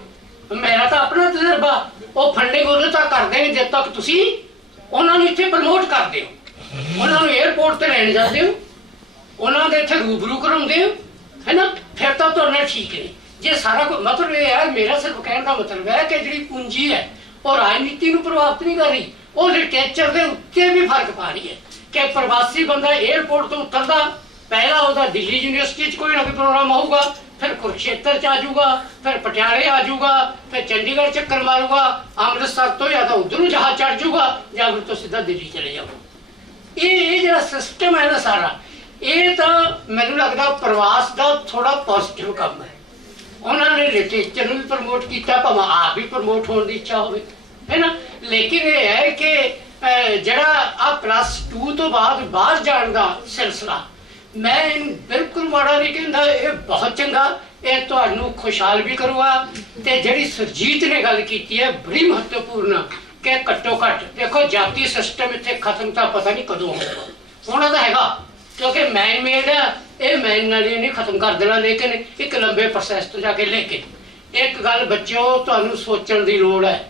ਮੇਰਾ ਤਾਂ ਆਪਣਾ ਤਜਰਬਾ, ਉਹ ਫੰਡਿੰਗ ਉਦੋਂ ਤੱਕ ਕਰਦੇ ਨੇ ਜਦ ਤੱਕ ਤੁਸੀਂ ਉਹਨਾਂ ਨੂੰ ਇੱਥੇ ਪ੍ਰਮੋਟ ਕਰਦੇ ਹੋ, ਉਹਨਾਂ ਨੂੰ 에ਅਰਪੋਰਟ ਤੇ ਲੈਣ ਜਾਂਦੇ ਹੋ, ਉਹਨਾਂ ਦੇ ਇੱਥੇ ਰੂਬਰੂ ਕਰਾਉਂਦੇ ਹੋ, ਹੈ ਨਾ, ਫਿਰ ਤਾਂ ਤੁਹਾਡਾ ਠੀਕ ਨਹੀਂ। ਜੇ ਸਾਰਾ ਕੁਝ ਮਤਲਬ ਇਹ ਹੈ, ਮੇਰਾ ਸਿਰਫ ਕਹਿਣ ਦਾ ਮਤਲਬ ਹੈ ਕਿ ਜਿਹੜੀ ਪੂੰਜੀ ਹੈ ਉਹ ਰਾਜਨੀਤੀ ਨੂੰ ਪ੍ਰਭਾਵਿਤ ਨਹੀਂ ਕਰ ਰਹੀ, ਉਹ ਲਿਟਰੇਚਰ ਦੇ ਉੱਤੇ ਵੀ ਫਰਕ ਪਾ ਰਹੀ ਹੈ। ਕਿ ਪ੍ਰਵਾਸੀ ਬੰਦਾ 에ਅਰਪੋਰਟ ਤੋਂ ਉਤਰਦਾ, ਪਹਿਲਾਂ ਉਹਦਾ ਦਿੱਲੀ ਯੂਨੀਵਰਸਿਟੀ 'ਚ ਕੋਈ ਨਾ ਕੋਈ ਪ੍ਰੋਗਰਾਮ ਹੋਊਗਾ, ਫਿਰ ਕੁਰਕਸ਼ੇਤਰ 'ਚ ਆ ਜਾਊਗਾ, ਫਿਰ ਪਟਿਆਲੇ ਆ ਜਾਊਗਾ, ਫਿਰ ਚੰਡੀਗੜ੍ਹ ਚੱਕਰ ਮਾਰੂਗਾ, ਅੰਮ੍ਰਿਤਸਰ ਤੋਂ ਜਾਂ ਤਾਂ ਉੱਧਰ ਨੂੰ ਜਹਾਜ਼ ਚੜ੍ਹ ਜਾਊਗਾ ਜਾਂ ਫਿਰ ਤੋਂ ਸਿੱਧਾ ਦਿੱਲੀ ਚਲੇ ਜਾਊਗਾ। ਇਹ ਜਿਹੜਾ ਸਿਸਟਮ ਹੈ ਨਾ ਸਾਰਾ, ਇਹ ਤਾਂ ਮੈਨੂੰ ਲੱਗਦਾ ਪ੍ਰਵਾਸ ਦਾ ਥੋੜਾ ਪੋਜ਼ਿਟਿਵ ਕੰਮ ਹੈ। ਉਹਨਾਂ ਨੇ ਲਿਟਰੇਚਰ ਨੂੰ ਵੀ ਪ੍ਰਮੋਟ ਕੀਤਾ, ਭਾਵੇਂ ਆਪ ਵੀ ਪ੍ਰਮੋਟ ਹੋਣ ਦੀ ਇੱਛਾ ਹੋਵੇ, ਹੈ ਨਾ। ਲੇਕਿਨ ਇਹ ਹੈ ਕਿ ਜਿਹੜਾ ਆ +2 ਤੋਂ ਬਾਅਦ ਬਾਹਰ ਜਾਣ ਦਾ ਸਿਲਸਿਲਾ, ਮੈਂ ਇਹਨੂੰ ਬਿਲਕੁਲ ਮਾੜਾ ਨਹੀਂ ਕਹਿੰਦਾ, ਇਹ ਬਹੁਤ ਚੰਗਾ, ਇਹ ਤੁਹਾਨੂੰ ਖੁਸ਼ਹਾਲ ਵੀ ਕਰੂਗਾ। ਤੇ ਜਿਹੜੀ ਸੁਰਜੀਤ ਨੇ ਗੱਲ ਕੀਤੀ ਹੈ ਬੜੀ ਮਹੱਤਵਪੂਰਨ, ਕਿ ਘੱਟੋ ਘੱਟ ਦੇਖੋ ਜਾਤੀ ਸਿਸਟਮ ਇੱਥੇ ਖਤਮ ਤਾਂ ਪਤਾ ਨਹੀਂ ਕਦੋਂ ਹੋਊਗਾ, ਹੋਣਾ ਤਾਂ ਹੈਗਾ, ਕਿਉਂਕਿ ਮੈਨ ਮੇਡ ਹੈ, ਇਹ ਮੈਨ ਨਾਲ ਹੀ ਨਹੀਂ ਖਤਮ ਕਰ ਦੇਣਾ, ਲੇਕਿਨ ਇੱਕ ਲੰਬੇ ਪ੍ਰੋਸੈਸ ਤੋਂ ਜਾ ਕੇ। ਲੇਕਿਨ ਇੱਕ ਗੱਲ ਬੱਚਿਓ ਤੁਹਾਨੂੰ ਸੋਚਣ ਦੀ ਲੋੜ ਹੈ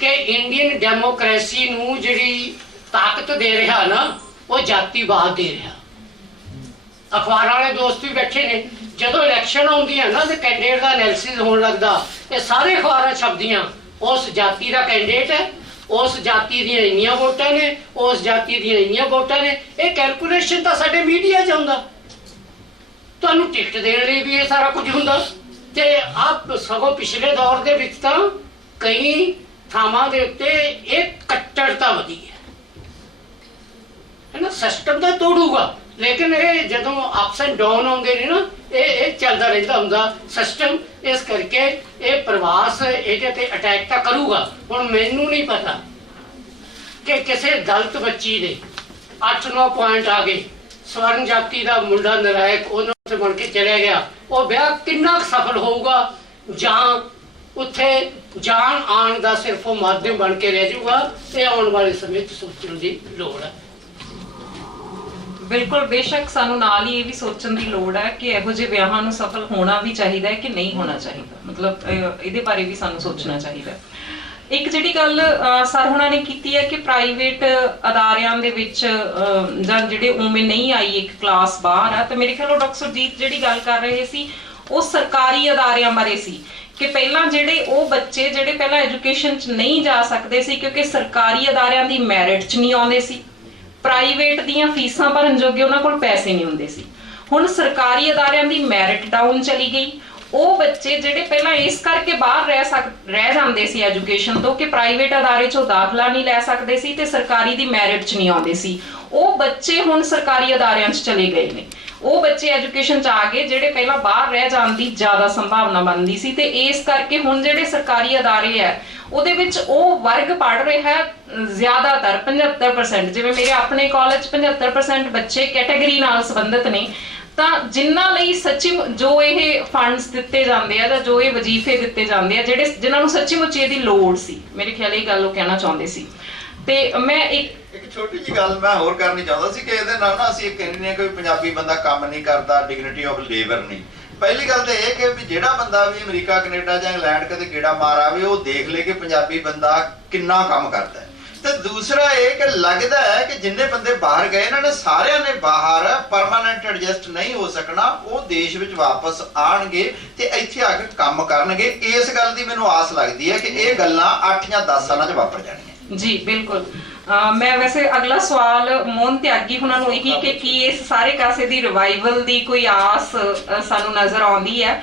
ਕਿ ਇੰਡੀਅਨ ਡੈਮੋਕ੍ਰੇਸੀ ਨੂੰ ਜਿਹੜੀ ਤਾਕਤ ਦੇ ਰਿਹਾ ਨਾ, ਉਹ ਜਾਤੀਵਾਦ ਦੇ ਰਿਹਾ। ਅਖਬਾਰਾਂ ਵਾਲੇ ਦੋਸਤ ਵੀ ਬੈਠੇ ਨੇ। ਜਦੋਂ ਇਲੈਕਸ਼ਨ ਆਉਂਦੀ ਹੈ ਨਾ ਤੇ ਕੈਂਡੀਡੇਟ ਦਾ ਐਨਾਲਿਸਿਸ ਹੋਣ ਲੱਗਦਾ, ਇਹ ਸਾਰੇ ਅਖਬਾਰਾਂ ਛਪਦੀਆਂ, ਉਸ ਜਾਤੀ ਦਾ ਕੈਂਡੀਡੇਟ ਹੈ, ਉਸ ਜਾਤੀ ਦੀਆਂ ਇੰਨੀਆਂ ਵੋਟਾਂ ਨੇ, ਉਸ ਜਾਤੀ ਦੀਆਂ ਇੰਨੀਆਂ ਵੋਟਾਂ ਨੇ। ਇਹ ਕੈਲਕੂਲੇਸ਼ਨ ਤਾਂ ਸਾਡੇ ਮੀਡੀਆ 'ਚ ਹੁੰਦਾ। ਤੁਹਾਨੂੰ ਟਿਕਟ ਦੇਣ ਲਈ ਵੀ ਇਹ ਸਾਰਾ ਕੁਝ ਹੁੰਦਾ। ਤੇ ਆਪ ਸਗੋਂ ਪਿਛਲੇ ਦੌਰ ਦੇ ਵਿੱਚ ਤਾਂ ਕਈ ਥਾਵਾਂ ਦੇ ਉੱਤੇ ਇਹ ਕੱਟੜਤਾ ਵਧੀ ਹੈ ਨਾ। ਸਿਸਟਮ ਤਾਂ ਤੋੜੂਗਾ, ਲੇਕਿਨ ਇਹ ਜਦੋਂ ਅਪਸ ਐਂਡ ਡਾਊਨ ਆਉਂਦੇ ਨੇ ਨਾ, ਇਹ ਚੱਲਦਾ ਰਹਿੰਦਾ ਹੁੰਦਾ ਸਿਸਟਮ। ਇਸ ਕਰਕੇ ਇਹ ਪ੍ਰਵਾਸ ਇਹਦੇ ਤੇ ਅਟੈਕ ਤਾਂ ਕਰੂਗਾ। ਹੁਣ ਮੈਨੂੰ ਨਹੀਂ ਪਤਾ ਕਿ ਕਿਸੇ ਦਲਿਤ ਬੱਚੀ ਦੇ 8-9 ਪੁਆਇੰਟ ਆ ਗਏ, ਸਵਰਨ ਜਾਤੀ ਦਾ ਮੁੰਡਾ ਨਰਾਇਕ ਉਹਨਾਂ ਤੇ ਬਣ ਕੇ ਚਲਿਆ ਗਿਆ, ਉਹ ਵਿਆਹ ਕਿੰਨਾ ਸਫਲ ਹੋਊਗਾ, ਜਾਂ ਉੱਥੇ ਜਾਣ ਆਉਣ ਦਾ ਸਿਰਫ ਉਹ ਮਾਧਿਅਮ ਬਣ ਕੇ ਰਹਿ ਜਾਊਗਾ। ਇਹ ਆਉਣ ਵਾਲੇ ਸਮੇਂ 'ਚ ਸੋਚਣ ਦੀ ਲੋੜ ਹੈ। ਬਿਲਕੁਲ, ਬੇਸ਼ੱਕ ਸਾਨੂੰ ਨਾਲ ਹੀ ਇਹ ਵੀ ਸੋਚਣ ਦੀ ਲੋੜ ਹੈ ਕਿ ਇਹੋ ਜਿਹੇ ਵਿਆਹਾਂ ਨੂੰ ਸਫਲ ਹੋਣਾ ਵੀ ਚਾਹੀਦਾ ਹੈ ਕਿ ਨਹੀਂ ਹੋਣਾ ਚਾਹੀਦਾ। ਮਤਲਬ ਇਹਦੇ ਬਾਰੇ ਵੀ ਸਾਨੂੰ ਸੋਚਣਾ ਚਾਹੀਦਾ। ਇੱਕ ਜਿਹੜੀ ਗੱਲ ਸਰ ਹੁਣਾਂ ਨੇ ਕੀਤੀ ਹੈ ਕਿ ਪ੍ਰਾਈਵੇਟ ਅਦਾਰਿਆਂ ਦੇ ਵਿੱਚ ਜਾਂ ਜਿਹੜੇ ਉਵੇਂ ਨਹੀਂ ਆਈ ਇੱਕ ਕਲਾਸ ਬਾਹਰ ਆ, ਤਾਂ ਮੇਰੇ ਖਿਆਲ ਡਾਕਟਰ ਸੁਰਜੀਤ ਜਿਹੜੀ ਗੱਲ ਕਰ ਰਹੇ ਸੀ ਉਹ ਸਰਕਾਰੀ ਅਦਾਰਿਆਂ ਬਾਰੇ ਸੀ ਕਿ ਪਹਿਲਾਂ ਜਿਹੜੇ ਉਹ ਬੱਚੇ ਜਿਹੜੇ ਪਹਿਲਾਂ ਐਜੂਕੇਸ਼ਨ 'ਚ ਨਹੀਂ ਜਾ ਸਕਦੇ ਸੀ ਕਿਉਂਕਿ ਸਰਕਾਰੀ ਅਦਾਰਿਆਂ ਦੀ ਮੈਰਿਟ 'ਚ ਨਹੀਂ ਆਉਂਦੇ ਸੀ, ਪ੍ਰਾਈਵੇਟ ਦੀਆਂ ਫੀਸਾਂ ਭਰਨ ਜੋਗੇ ਉਹਨਾਂ ਕੋਲ ਪੈਸੇ ਨਹੀਂ ਹੁੰਦੇ ਸੀ। ਹੁਣ ਸਰਕਾਰੀ ਅਦਾਰਿਆਂ ਦੀ ਮੈਰਿਟ ਡਾਊਨ ਚਲੀ ਗਈ। ਉਹ ਬੱਚੇ ਜਿਹੜੇ ਪਹਿਲਾਂ ਇਸ ਕਰਕੇ ਬਾਹਰ ਰਹਿ ਜਾਂਦੇ ਸੀ ਐਜੂਕੇਸ਼ਨ ਤੋਂ ਕਿ ਪ੍ਰਾਈਵੇਟ ਅਦਾਰੇ 'ਚੋਂ ਦਾਖਲਾ ਨਹੀਂ ਲੈ ਸਕਦੇ ਸੀ ਤੇ ਸਰਕਾਰੀ ਦੀ ਮੈਰਿਟ 'ਚ ਨਹੀਂ ਆਉਂਦੇ ਸੀ, ਉਹ ਬੱਚੇ ਹੁਣ ਸਰਕਾਰੀ ਅਦਾਰਿਆਂ 'ਚ ਚਲੇ ਗਏ ਨੇ। ਉਹ ਬੱਚੇ ਐਜੂਕੇਸ਼ਨ 'ਚ ਆ ਗਏ ਜਿਹੜੇ ਪਹਿਲਾਂ ਬਾਹਰ ਰਹਿ ਜਾਣ ਦੀ ਜ਼ਿਆਦਾ ਸੰਭਾਵਨਾ ਬਣਦੀ ਸੀ। ਤੇ ਇਸ ਕਰਕੇ ਹੁਣ ਜਿਹੜੇ ਸਰਕਾਰੀ ਅਦਾਰੇ ਹੈ ਉਹਦੇ ਵਿੱਚ ਉਹ ਵਰਗ ਪੜ੍ਹ ਰਿਹਾ ਹੈ ਜ਼ਿਆਦਾਤਰ 75%। ਜਿਵੇਂ ਮੇਰੇ ਆਪਣੇ ਕਾਲਜ 75% ਬੱਚੇ ਕੈਟਾਗਰੀ ਨਾਲ ਸੰਬੰਧਿਤ ਨੇ। ਤਾਂ ਜਿਨ੍ਹਾਂ ਲਈ ਸੱਚੀ ਜੋ ਇਹ ਫੰਡਸ ਦਿੱਤੇ ਜਾਂਦੇ ਆ ਜਾਂ ਜੋ ਇਹ ਵਜ਼ੀਫੇ ਦਿੱਤੇ ਜਾਂਦੇ ਆ ਜਿਨ੍ਹਾਂ ਨੂੰ ਸੱਚੀ ਮੁੱਚੀ ਇਹਦੀ ਲੋੜ ਸੀ, ਮੇਰੇ ਖਿਆਲ ਇਹ ਗੱਲ ਉਹ ਕਹਿਣਾ ਚਾਹੁੰਦੇ ਸੀ। ਤੇ ਮੈਂ ਇੱਕ ਛੋਟੀ ਜਿਹੀ ਗੱਲ ਮੈਂ ਹੋਰ ਕਰਨੀ ਚਾਹੁੰਦਾ ਸੀ ਕਿ ਇਹਦੇ ਨਾਲ ਨਾ ਅਸੀਂ ਇਹ ਕਹਿੰਦੇ ਹਾਂ ਕਿ ਪੰਜਾਬੀ ਬੰਦਾ ਕੰਮ ਨਹੀਂ ਕਰਦਾ, ਡਿਗਨਿਟੀ ਆਫ ਲੇਬਰ ਨਹੀਂ। ਪਹਿਲੀ ਗੱਲ ਤਾਂ ਇਹ ਕਿ ਵੀ ਜਿਹੜਾ ਬੰਦਾ ਵੀ ਅਮਰੀਕਾ, ਕੈਨੇਡਾ ਜਾਂ ਇੰਗਲੈਂਡ ਕਦੇ ਗੇੜਾ ਮਾਰ ਆਵੇ ਉਹ ਦੇਖ ਲੇ ਕਿ ਪੰਜਾਬੀ ਬੰਦਾ ਕਿੰਨਾ ਕੰਮ ਕਰਦਾ ਹੈ। ਤੇ ਦੂਸਰਾ ਇਹ ਕਿ ਲੱਗਦਾ ਹੈ ਕਿ ਜਿੰਨੇ ਬੰਦੇ ਬਾਹਰ ਗਏ ਇਹਨਾਂ ਨੇ ਸਾਰਿਆਂ ਨੇ ਬਾਹਰ ਪਰਮਾਨੈਂਟ ਐਡਜਸਟ ਨਹੀਂ ਹੋ ਸਕਣਾ, ਉਹ ਦੇਸ਼ ਵਿੱਚ ਵਾਪਸ ਆਣਗੇ ਤੇ ਇੱਥੇ ਆ ਕੇ ਕੰਮ ਕਰਨਗੇ। ਇਸ ਗੱਲ ਦੀ ਮੈਨੂੰ ਆਸ ਲੱਗਦੀ ਹੈ ਕਿ ਇਹ ਗੱਲਾਂ 8 ਜਾਂ 10 ਸਾਲਾਂ 'ਚ ਵਾਪਰ ਜਾਣਗੀਆਂ। ਜੀ ਬਿਲਕੁਲ। ਮੈਂ ਵੈਸੇ ਅਗਲਾ ਸਵਾਲ ਮੋਹਨ ਤਿਆਗੀ ਉਹਨਾਂ ਨੂੰ ਇਹੀ ਕਿ ਕੀ ਇਸ ਸਾਰੇ ਕਾਸੇ ਦੀ ਰਿਵਾਈਵਲ ਦੀ ਕੋਈ ਆਸ ਸਾਨੂੰ ਨਜ਼ਰ ਆਉਂਦੀ ਹੈ,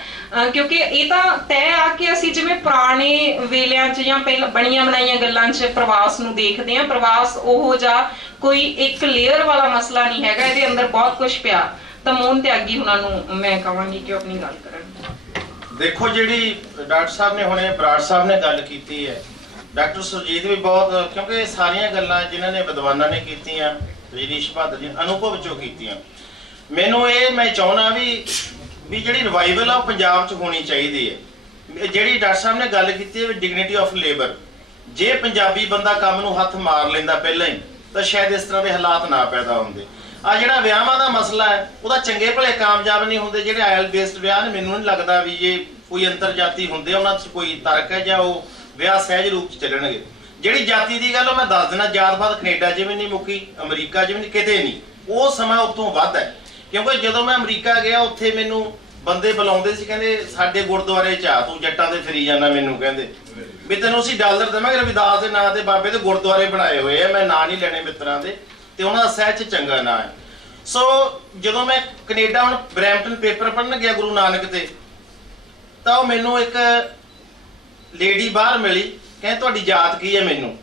ਕਿਉਂਕਿ ਇਹ ਤਾਂ ਤੈਅ ਆ ਕਿ ਅਸੀਂ ਜਿਵੇਂ ਪੁਰਾਣੇ ਵੇਲਿਆਂ 'ਚ ਜਾਂ ਪਹਿਲਾਂ ਬਣੀਆਂ ਬਣਾਈਆਂ ਗੱਲਾਂ 'ਚ ਪ੍ਰਵਾਸ ਨੂੰ ਦੇਖਦੇ ਹਾਂ। ਪ੍ਰਵਾਸ ਉਹੋ ਜਿਹਾ ਕੋਈ ਇੱਕ ਲੇਅਰ ਵਾਲਾ ਮਸਲਾ ਨਹੀਂ ਹੈਗਾ, ਇਹਦੇ ਅੰਦਰ ਬਹੁਤ ਕੁਝ ਪਿਆ। ਤਾਂ ਮੋਹਨ ਤਿਆਗੀ ਉਹਨਾਂ ਨੂੰ ਮੈਂ ਕਹਾਂਗੀ ਕਿ ਉਹ ਆਪਣੀ ਗੱਲ ਕਰਨ। ਦੇਖੋ, ਜਿਹੜੀ ਡਾਕਟਰ ਸਾਹਿਬ ਨੇ ਹੁਣੇ ਬਰਾੜ ਸਾਹਿਬ ਨੇ ਗੱਲ ਕੀਤੀ ਹੈ, ਡਾਕਟਰ ਸੁਰਜੀਤ ਵੀ ਬਹੁਤ, ਕਿਉਂਕਿ ਸਾਰੀਆਂ ਗੱਲਾਂ ਜਿਨ੍ਹਾਂ ਨੇ ਵਿਦਵਾਨਾਂ ਨੇ ਕੀਤੀਆਂ, ਰਜਨੀਸ਼ ਬਹਾਦਰ ਜੀ ਅਨੁਭਵ ਚੋਂ ਕੀਤੀਆਂ। ਮੈਨੂੰ ਇਹ ਮੈਂ ਚਾਹੁੰਦਾ ਵੀ ਜਿਹੜੀ ਰਿਵਾਈਵਲ ਆ ਉਹ ਪੰਜਾਬ 'ਚ ਹੋਣੀ ਚਾਹੀਦੀ ਹੈ। ਜਿਹੜੀ ਡਾਕਟਰ ਸਾਹਿਬ ਨੇ ਗੱਲ ਕੀਤੀ ਹੈ ਵੀ ਡਿਗਨਿਟੀ ਆਫ ਲੇਬਰ, ਜੇ ਪੰਜਾਬੀ ਬੰਦਾ ਕੰਮ ਨੂੰ ਹੱਥ ਮਾਰ ਲੈਂਦਾ ਪਹਿਲਾਂ ਹੀ ਤਾਂ ਸ਼ਾਇਦ ਇਸ ਤਰ੍ਹਾਂ ਦੇ ਹਾਲਾਤ ਨਾ ਪੈਦਾ ਹੁੰਦੇ। ਆ ਜਿਹੜਾ ਵਿਆਹਾਂ ਦਾ ਮਸਲਾ ਹੈ ਉਹਦਾ ਚੰਗੇ ਭਲੇ ਕਾਮਯਾਬ ਨਹੀਂ ਹੁੰਦੇ। ਜਿਹੜੇ ਆਇਲ ਬੇਸਡ ਵਿਆਹ ਨੇ, ਮੈਨੂੰ ਨਹੀਂ ਲੱਗਦਾ ਵੀ ਜੇ ਕੋਈ ਅੰਤਰਜਾਤੀ ਹੁੰਦੇ ਉਹਨਾਂ 'ਚ ਕੋਈ ਤਰਕ ਹੈ ਜਾਂ ਉਹ ਵਿਆਹ ਸਹਿਜ ਰੂਪ 'ਚ ਚੱਲਣਗੇ। ਜਿਹੜੀ ਜਾਤੀ ਦੀ ਗੱਲ ਉਹ ਮੈਂ ਦੱਸ ਦੇਣਾ, ਜਾਤ-ਪਾਤ ਕੈਨੇਡਾ 'ਚ ਵੀ ਨਹੀਂ ਮੁੱਕੀ, ਅਮਰੀਕਾ 'ਚ ਵੀ ਨਹੀਂ, ਕਿਤੇ ਨਹੀਂ। ਉਹ ਸਮਾਂ ਉਤੋਂ ਵੱਧ ਹੈ, ਕਿਉਂਕਿ ਜਦੋਂ ਮੈਂ ਅਮਰੀਕਾ ਗਿਆ ਉੱਥੇ ਮੈਨੂੰ ਬੰਦੇ ਬੁਲਾਉਂਦੇ ਸੀ, ਕਹਿੰਦੇ ਸਾਡੇ ਗੁਰਦੁਆਰੇ 'ਚ ਆ, ਤੂੰ ਜੱਟਾਂ ਤੇ ਫਿਰੀ ਜਾਂਦਾ, ਮੈਨੂੰ ਕਹਿੰਦੇ ਵੀ ਤੈਨੂੰ ਅਸੀਂ ਡਾਲਰ ਦੇਵਾਂਗੇ, ਰਵਿਦਾਸ ਦੇ ਨਾਂ ਤੇ ਬਾਬੇ ਦੇ ਗੁਰਦੁਆਰੇ ਬਣਾਏ ਹੋਏ ਆ, ਮੈਂ ਨਾਂ ਨਹੀਂ ਲੈਣੇ ਮਿੱਤਰਾਂ ਦੇ, ਤੇ ਉਹਨਾਂ ਦਾ ਸਹਿਜ 'ਚ ਚੰਗਾ ਨਾਂ ਹੈ। ਸੋ ਜਦੋਂ ਮੈਂ ਕੈਨੇਡਾ ਹੁਣ ਬਰੈਂਪਟਨ ਪੇਪਰ ਪੜ੍ਹਨ ਗਿਆ ਗੁਰੂ ਨਾਨਕ ਤੇ, ਤਾਂ ਉਹ ਮੈਨੂੰ ਇੱਕ ਲੇਡੀ ਬਾਹਰ ਮਿਲੀ, ਕਹਿੰਦੇ ਤੁਹਾਡੀ ਜਾਤ ਕੀ ਹੈ ਮੈਨੂੰ,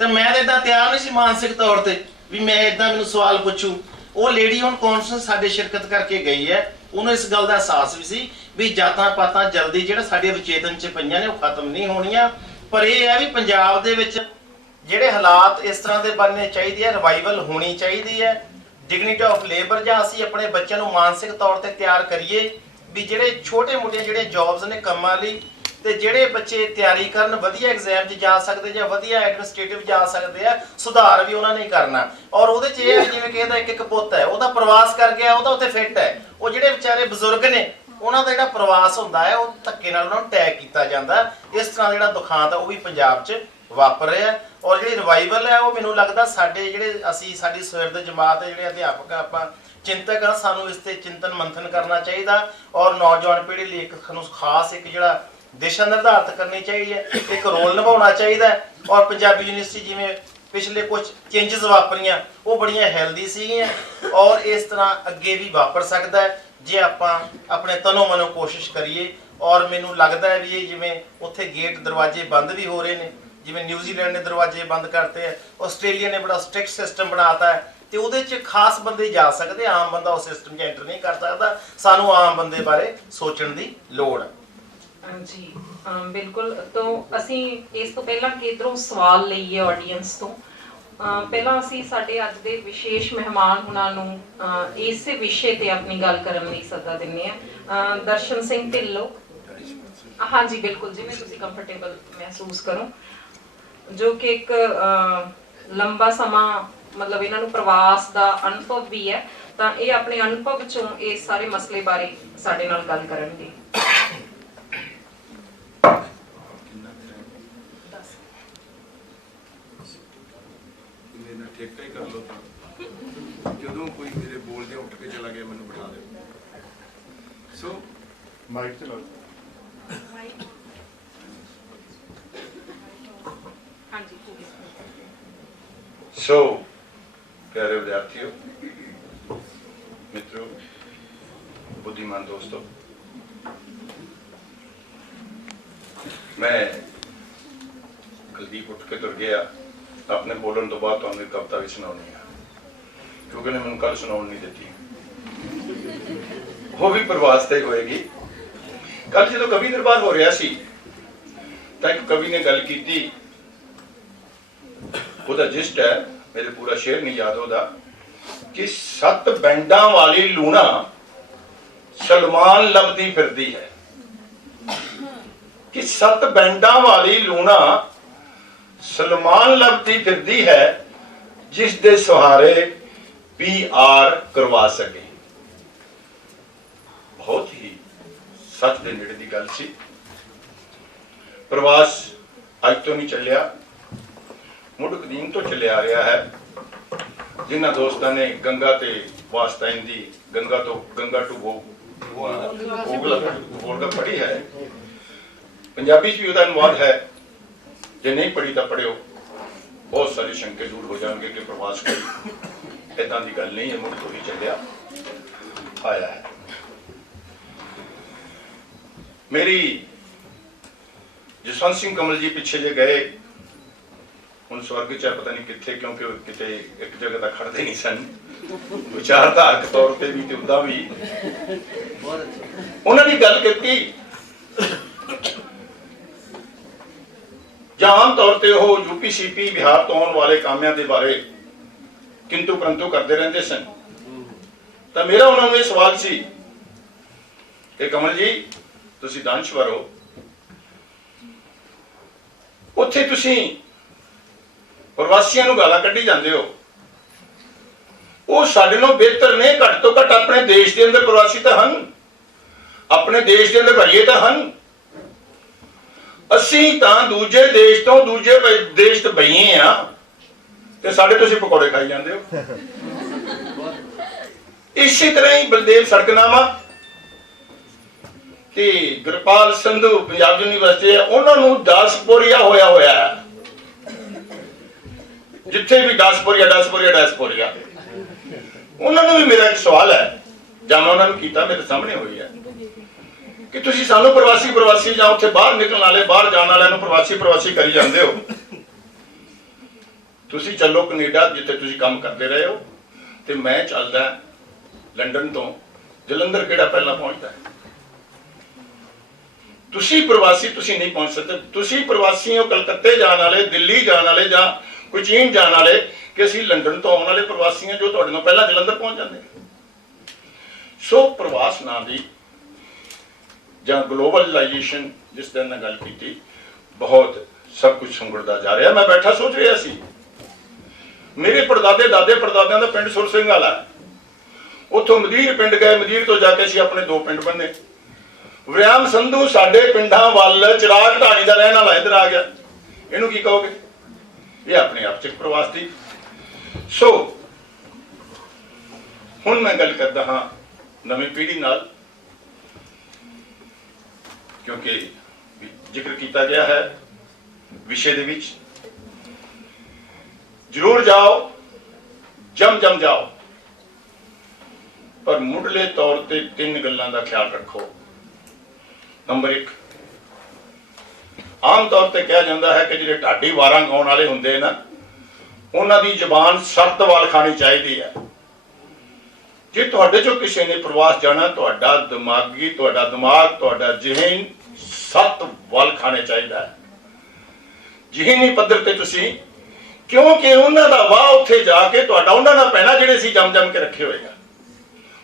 ਤੇ ਮੈਂ ਤਾਂ ਇਦਾਂ ਤਿਆਰ ਨਹੀਂ ਸੀ ਮਾਨਸਿਕ ਤੌਰ ਤੇ ਵੀ ਮੈਂ ਇਦਾਂ ਮੈਨੂੰ ਸਵਾਲ ਪੁੱਛੂ। ਉਹ ਲੇਡੀ ਹੁਣ ਕਾਨਫਰੰਸ ਸਾਡੇ ਸ਼ਿਰਕਤ ਕਰਕੇ ਗਈ ਹੈ, ਉਹਨੂੰ ਇਸ ਗੱਲ ਦਾ ਅਹਿਸਾਸ ਵੀ ਸੀ ਵੀ ਜਾਤਾਂ ਪਾਤਾਂ ਜਲਦੀ ਜਿਹੜਾ ਸਾਡੇ ਵਿਚੇਤਨ 'ਚ ਪਈਆਂ ਨੇ ਉਹ ਖਤਮ ਨਹੀਂ ਹੋਣੀਆਂ। ਪਰ ਇਹ ਹੈ ਵੀ ਪੰਜਾਬ ਦੇ ਵਿੱਚ ਜਿਹੜੇ ਹਾਲਾਤ ਇਸ ਤਰ੍ਹਾਂ ਦੇ ਬਣਨੇ ਚਾਹੀਦੇ ਆ, ਰਿਵਾਈਵਲ ਹੋਣੀ ਚਾਹੀਦੀ ਹੈ, ਡਿਗਨਿਟੀ ਆਫ ਲੇਬਰ, ਜਾਂ ਅਸੀਂ ਆਪਣੇ ਬੱਚਿਆਂ ਨੂੰ ਮਾਨਸਿਕ ਤੌਰ ਤੇ ਤਿਆਰ ਕਰੀਏ ਵੀ ਜਿਹੜੇ ਛੋਟੇ-ਮੋਟੇ ਜਿਹੜੇ ਜੌਬਸ ਨੇ ਕੰਮਾਂ ਲਈ, ਤੇ ਜਿਹੜੇ ਬੱਚੇ ਤਿਆਰੀ ਕਰਨ ਵਧੀਆ ਐਗਜ਼ਾਮ 'ਚ ਜਾ ਸਕਦੇ ਜਾਂ ਵਧੀਆ ਐਡਮਿਨਿਸਟ੍ਰੇਟਿਵ ਜਾ ਸਕਦੇ ਆ, ਸੁਧਾਰ ਵੀ ਉਹਨਾਂ ਨੇ ਕਰਨਾ। ਔਰ ਉਹਦੇ 'ਚ ਇਹ ਹੈ ਜਿਵੇਂ ਕਿ ਇਹਦਾ ਇੱਕ ਪੁੱਤ ਹੈ, ਉਹਦਾ ਪ੍ਰਵਾਸ ਕਰ ਗਿਆ, ਉਹਦਾ ਉੱਥੇ ਫਿੱਟ ਹੈ। ਉਹ ਜਿਹੜੇ ਵਿਚਾਰੇ ਬਜ਼ੁਰਗ ਨੇ ਉਹਨਾਂ ਦਾ ਜਿਹੜਾ ਪ੍ਰਵਾਸ ਹੁੰਦਾ ਹੈ ਉਹ ਧੱਕੇ ਨਾਲ ਉਹਨਾਂ ਨੂੰ ਟੈਗ ਕੀਤਾ ਜਾਂਦਾ। ਇਸ ਤਰ੍ਹਾਂ ਜਿਹੜਾ ਦੁਖਾਂਤ ਹੈ ਉਹ ਵੀ ਪੰਜਾਬ 'ਚ ਵਾਪਰ ਰਿਹਾ। ਔਰ ਜਿਹੜੀ ਰਿਵਾਈਵਲ ਹੈ ਉਹ ਮੈਨੂੰ ਲੱਗਦਾ ਸਾਡੇ ਜਿਹੜੇ ਸਾਡੀ ਸਵੇਰ ਦੇ ਜਮਾਤ ਜਿਹੜੇ ਅਧਿਆਪਕ ਆਪਾਂ ਚਿੰਤਕ ਆ, ਸਾਨੂੰ ਇਸ ਤੇ ਚਿੰਤਨ ਮੰਥਨ ਕਰਨਾ ਚਾਹੀਦਾ ਔਰ ਨੌਜਵਾਨ ਪੀੜ੍ਹੀ ਲਈ ਇੱਕ ਸਾਨੂੰ ਖਾਸ ਇੱਕ ਜਿਹੜਾ ਦਿਸ਼ਾ ਨਿਰਧਾਰਿਤ ਕਰਨੀ ਚਾਹੀਦੀ ਹੈ, ਇੱਕ ਰੋਲ ਨਿਭਾਉਣਾ ਚਾਹੀਦਾ। ਔਰ ਪੰਜਾਬੀ ਯੂਨੀਵਰਸਿਟੀ ਜਿਵੇਂ ਪਿਛਲੇ ਕੁਝ ਚੇਂਜਸ ਵਾਪਰੀਆਂ ਉਹ ਬੜੀਆਂ ਹੈਲਦੀ ਸੀਗੀਆਂ ਔਰ ਇਸ ਤਰ੍ਹਾਂ ਅੱਗੇ ਵੀ ਵਾਪਰ ਸਕਦਾ ਹੈ ਜੇ ਆਪਾਂ ਆਪਣੇ ਤਨੋਂ ਮਨੋਂ ਕੋਸ਼ਿਸ਼ ਕਰੀਏ। ਔਰ ਮੈਨੂੰ ਲੱਗਦਾ ਹੈ ਵੀ ਇਹ ਜਿਵੇਂ ਉੱਥੇ ਗੇਟ ਦਰਵਾਜ਼ੇ ਬੰਦ ਵੀ ਹੋ ਰਹੇ ਨੇ, ਜਿਵੇਂ ਨਿਊਜ਼ੀਲੈਂਡ ਨੇ ਦਰਵਾਜ਼ੇ ਬੰਦ ਕਰਤੇ ਹੈ, ਆਸਟ੍ਰੇਲੀਆ ਨੇ ਬੜਾ ਸਟ੍ਰਿਕਟ ਸਿਸਟਮ ਬਣਾਤਾ ਹੈ ਤੇ ਉਹਦੇ 'ਚ ਖਾਸ ਬੰਦੇ ਜਾ ਸਕਦੇ, ਆਮ ਬੰਦਾ ਉਸ ਸਿਸਟਮ 'ਚ ਐਂਟਰ ਨਹੀਂ ਕਰ ਸਕਦਾ। ਸਾਨੂੰ ਆਮ ਬੰਦੇ ਬਾਰੇ ਸੋਚਣ ਦੀ ਲੋੜ ਹੈ। ਜੀ ਬਿਲਕੁਲ। ਤਾਂ ਅਸੀਂ ਇਸ ਤੋਂ ਪਹਿਲਾਂ ਕਿਧਰੋਂ ਸਵਾਲ ਲਈਏ ਆਡੀਅנס ਤੋਂ। ਪਹਿਲਾਂ ਅਸੀਂ ਸਾਡੇ ਅੱਜ ਦੇ ਵਿਸ਼ੇਸ਼ ਮਹਿਮਾਨ ਉਹਨਾਂ ਨੂੰ ਇਸੇ ਵਿਸ਼ੇ ਤੇ ਆਪਣੀ ਗੱਲ ਕਰਨ ਲਈ ਸੱਦਾ ਦਿੰਦੇ ਆ। ਦਰਸ਼ਨ ਸਿੰਘ ਢਿੱਲੋਂ, ਹਾਂਜੀ ਬਿਲਕੁਲ, ਜਿਵੇਂ ਤੁਸੀਂ ਕੰਫਰਟੇਬਲ ਮਹਿਸੂਸ ਕਰੋ, ਜੋ ਕਿ ਇੱਕ ਲੰਬਾ ਸਮਾਂ ਮਤਲਬ ਇਹਨਾਂ ਨੂੰ ਪ੍ਰਵਾਸ ਦਾ ਅਨੁਭਵ ਵੀ ਹੈ, ਤਾਂ ਇਹ ਆਪਣੇ ਅਨੁਭਵ ਚੋਂ ਇਸ ਸਾਰੇ ਮਸਲੇ ਬਾਰੇ ਸਾਡੇ ਨਾਲ ਗੱਲ ਕਰਨਗੇ। ਠੇਕਾ ਹੀ ਕਰ ਲਓ ਤਾਂ ਜਦੋਂ ਕੋਈ ਮੇਰੇ ਬੋਲਦੇ ਉੱਠ ਕੇ ਚਲਾ ਗਿਆ ਮੈਨੂੰ ਬਿਠਾ ਦਿਓ। ਸੋ ਮਾਈਕ ਤੇ ਲਾਓ। ਹਾਂਜੀ ਸੋ ਪਿਆਰੇ ਵਿਦਿਆਰਥੀਓ, ਮਿੱਤਰੋ, बुद्धिमान दोस्तों, मैं कुलदीप उठ के तुर गया अपने बोलने तो बाद तो कविता भी सुनानी है क्योंकि मैंने कल सुनाने नहीं देती, वो भी प्रवास तय होएगी। कल जो कवि दरबार हो रहा सी तो एक कवि ने गल की, ਉਹਦਾ ਜਿਸਟ ਹੈ, ਮੇਰੇ ਪੂਰਾ ਸ਼ੇਰ ਨਹੀਂ ਯਾਦ ਉਹਦਾ, ਕਿ 7 ਬੈਂਡਾਂ ਵਾਲੀ ਲੂਣਾ ਸਲਮਾਨ ਲੱਭਦੀ ਫਿਰਦੀ ਹੈ, ਕਿ 7 ਬੈਂਡਾਂ ਵਾਲੀ ਲੂਣਾ ਸਲਮਾਨ ਲੱਭਦੀ ਫਿਰਦੀ ਹੈ ਜਿਸ ਦੇ ਸਹਾਰੇ PR ਕਰਵਾ ਸਕੇ। ਬਹੁਤ ਹੀ ਸੱਚ ਦੇ ਨੇੜੇ ਦੀ ਗੱਲ ਸੀ। ਪ੍ਰਵਾਸ ਅੱਜ ਤੋਂ ਨਹੀਂ ਚੱਲਿਆ, ਮੁੱਢ ਕਦੀਮ ਤੋਂ ਚੱਲਿਆ ਆ ਰਿਹਾ ਹੈ। ਜਿਨ੍ਹਾਂ ਦੋਸਤਾਂ ਨੇ ਗੰਗਾ ਤੇ ਵਾਸਤਾ ਦੀ ਗੰਗਾ ਟੂ ਗੋਲਗਾ ਪੜ੍ਹੀ ਹੈ, ਪੰਜਾਬੀ 'ਚ ਵੀ ਉਹਦਾ ਅਨੁਵਾਦ ਹੈ, ਜੇ ਨਹੀਂ ਪੜ੍ਹੀ ਤਾਂ ਪੜ੍ਹਿਓ। ਬਹੁਤ ਸਾਰੇ ਸ਼ੰਕੇ ਦੂਰ ਹੋ ਜਾਣਗੇ ਕਿ ਪ੍ਰਵਾਸ ਕੋਈ ਏਦਾਂ ਦੀ ਗੱਲ ਨਹੀਂ ਹੈ, ਮੁੱਢ ਤੋਂ ਹੀ ਚੱਲਿਆ ਆਇਆ ਹੈ। ਮੇਰੀ ਜਸਵੰਤ ਸਿੰਘ ਕਮਲ ਜੀ ਪਿੱਛੇ ਜੇ ਗਏ, ਹੁਣ ਸਵਰਗ 'ਚ ਪਤਾ ਨਹੀਂ ਕਿੱਥੇ, ਕਿਉਂਕਿ ਕਿਤੇ ਇੱਕ ਜਗ੍ਹਾ ਤਾਂ ਖੜਦੇ ਨਹੀਂ ਸਨ, ਵਿਚਾਰਧਾਰਕ ਤੌਰ ਤੇ ਵੀ ਤੇ ਉਦਾਂ ਵੀ। ਉਹਨਾਂ ਦੀ ਗੱਲ ਕੀਤੀ ਜਾਂ ਆਮ ਤੌਰ ਤੇ ਉਹ UP-CP ਬਿਹਾਰ ਤੋਂ ਆਉਣ ਵਾਲੇ ਕਾਮਿਆਂ ਦੇ ਬਾਰੇ ਕਿੰਤੂ ਪਰੰਤੂ ਕਰਦੇ ਰਹਿੰਦੇ ਸਨ। ਤਾਂ ਮੇਰਾ ਉਹਨਾਂ ਨੂੰ ਇਹ ਸਵਾਲ ਸੀ ਕਿ ਕਮਲ ਜੀ ਤੁਸੀਂ ਦਾਨਸ਼ਵਰ ਹੋ, ਉੱਥੇ ਤੁਸੀਂ ਪ੍ਰਵਾਸੀਆਂ ਨੂੰ ਗਾਲਾਂ ਕੱਢੀ ਜਾਂਦੇ ਹੋ, ਉਹ ਸਾਡੇ ਨਾਲੋਂ ਬਿਹਤਰ ਨੇ, ਘੱਟ ਤੋਂ ਘੱਟ ਆਪਣੇ ਦੇਸ਼ ਦੇ ਅੰਦਰ ਪ੍ਰਵਾਸੀ ਤਾਂ ਹਨ, ਆਪਣੇ ਦੇਸ਼ ਦੇ ਅੰਦਰ ਭਈਏ ਤਾਂ ਹਨ। ਅਸੀਂ ਤਾਂ ਦੂਜੇ ਦੇਸ਼ ਤੋਂ ਦੂਜੇ ਦੇਸ਼ ਤੋਂ ਭਈਏ ਆ ਤੇ ਸਾਡੇ ਤੁਸੀਂ ਪਕੌੜੇ ਖਾਈ ਜਾਂਦੇ ਹੋ। ਇਸੇ ਤਰ੍ਹਾਂ ਹੀ ਬਲਦੇਵ ਸੜਕਨਾਮਾ ਤੇ ਗੁਰਪਾਲ ਸੰਧੂ ਪੰਜਾਬ ਯੂਨੀਵਰਸਿਟੀ, ਉਹਨਾਂ ਨੂੰ ਡਾਸਪੋਰੀਆ ਹੋਇਆ ਹੈ, ਜਿੱਥੇ ਵੀ ਡਾਸਪੋਰੀਆ। ਉਹਨਾਂ ਨੂੰ ਵੀ ਮੇਰਾ ਇੱਕ ਸਵਾਲ ਹੈ, ਜਾਂ ਮੈਂ ਉਹਨਾਂ ਨੂੰ ਕੀਤਾ, ਮੇਰੇ ਸਾਹਮਣੇ ਹੋਈ ਹੈ, ਕਿ ਤੁਸੀਂ ਸਾਨੂੰ ਪ੍ਰਵਾਸੀ ਜਾਂ ਉੱਥੇ ਬਾਹਰ ਨਿਕਲਣ ਵਾਲੇ, ਬਾਹਰ ਜਾਣ ਵਾਲਿਆਂ ਨੂੰ ਪ੍ਰਵਾਸੀ ਕਰੀ ਜਾਂਦੇ ਹੋ। ਤੁਸੀਂ ਚੱਲੋ ਕੈਨੇਡਾ, ਜਿੱਥੇ ਤੁਸੀਂ ਕੰਮ ਕਰਦੇ ਰਹੇ ਹੋ, ਤੇ ਮੈਂ ਚੱਲਦਾ ਲੰਡਨ ਤੋਂ ਜਲੰਧਰ, ਕਿਹੜਾ ਪਹਿਲਾਂ ਪਹੁੰਚਦਾ ਹੈ। ਤੁਸੀਂ ਪ੍ਰਵਾਸੀ ਤੁਸੀਂ ਨਹੀਂ ਪਹੁੰਚ ਸਕਦੇ। ਤੁਸੀਂ ਪ੍ਰਵਾਸੀ ਹੋ ਕਲਕੱਤੇ ਜਾਣ ਵਾਲੇ, ਦਿੱਲੀ ਜਾਣ ਵਾਲੇ, ਜਾਂ ਕੋਚੀਨ ਜਾਣ ਵਾਲੇ, ਕਿ ਅਸੀਂ ਲੰਡਨ ਤੋਂ ਆਉਣ ਵਾਲੇ ਪ੍ਰਵਾਸੀ ਹਾਂ ਜੋ ਤੁਹਾਡੇ ਨਾਲ ਪਹਿਲਾਂ ਜਲੰਧਰ ਪਹੁੰਚ ਜਾਂਦੇ। ਸੋ ਪ੍ਰਵਾਸ ਨਾਂ ਦੀ ਜਾਂ ਗਲੋਬਲਾਈਜੇਸ਼ਨ ਜਿਸ ਤਰ੍ਹਾਂ ਨਾਲ ਗੱਲ ਕੀਤੀ, ਬਹੁਤ ਸਭ ਕੁਝ ਸੰਗੜਦਾ ਜਾ ਰਿਹਾ। ਮੈਂ ਬੈਠਾ ਸੋਚ ਰਿਹਾ ਸੀ, ਮੇਰੇ ਪੜਦਾਦੇ ਦਾਦੇ ਪੜਦਾਦਿਆਂ ਦਾ ਪਿੰਡ ਸੁਰ ਸਿੰਘ ਵਾਲਾ, ਉੱਥੋਂ ਮਦੀਰ ਪਿੰਡ ਗਏ, ਮਦੀਰ ਤੋਂ ਜਾ ਕੇ ਅਸੀਂ ਆਪਣੇ 2 ਪਿੰਡ ਬੰਨੇ। ਵਰਿਆਮ ਸੰਧੂ ਸਾਡੇ ਪਿੰਡਾਂ ਵੱਲ ਚਿਰਾਗ ਢਾਣੀ ਦਾ ਰਹਿਣ ਵਾਲਾ ਇੱਧਰ ਆ ਗਿਆ, ਇਹਨੂੰ ਕੀ ਕਹੋਗੇ? ਇਹ ਆਪਣੇ ਆਪ 'ਚ ਇੱਕ ਪ੍ਰਵਾਸ ਦੀ। ਸੋ ਹੁਣ ਮੈਂ ਗੱਲ ਕਰਦਾ ਹਾਂ ਨਵੀਂ ਪੀੜ੍ਹੀ ਨਾਲ, ਕਿਉਂਕਿ ਜ਼ਿਕਰ ਕੀਤਾ ਗਿਆ ਹੈ ਵਿਸ਼ੇ ਦੇ ਵਿੱਚ। ਜ਼ਰੂਰ ਜਾਓ, ਜਮ ਜਾਓ, ਪਰ ਮੁੱਢਲੇ ਤੌਰ ਤੇ 3 ਗੱਲਾਂ ਦਾ ਖਿਆਲ ਰੱਖੋ। ਨੰਬਰ 1, ਆਮ ਤੌਰ ਤੇ ਕਿਹਾ ਜਾਂਦਾ ਹੈ ਕਿ ਜਿਹੜੇ ਢਾਡੀ ਵਾਰਾਂ ਗਾਉਣ ਵਾਲੇ ਹੁੰਦੇ ਨਾ, ਉਹਨਾਂ ਦੀ ਜ਼ਬਾਨ ਸਖਤ ਵਾਲ ਖਾਣੀ ਚਾਹੀਦੀ ਹੈ। ਜੇ ਤੁਹਾਡੇ ਚੋਂ ਕਿਸੇ ਨੇ ਪ੍ਰਵਾਸ ਜਾਣਾ, ਤੁਹਾਡਾ ਦਿਮਾਗ, ਤੁਹਾਡਾ ਜ਼ਿਹਨ ਸਖਤ ਵਾਲ ਖਾਣੇ ਚਾਹੀਦਾ ਹੈ ਜ਼ਿਹਨੀ ਪੱਧਰ ਤੇ ਤੁਸੀਂ, ਕਿਉਂਕਿ ਉਹਨਾਂ ਦਾ ਵਾਹ ਉੱਥੇ ਜਾ ਕੇ ਤੁਹਾਡਾ ਉਹਨਾਂ ਨਾਲ ਪੈਣਾ ਜਿਹੜੇ ਸੀ ਜਮ ਕੇ ਰੱਖੇ ਹੋਏ ਆ।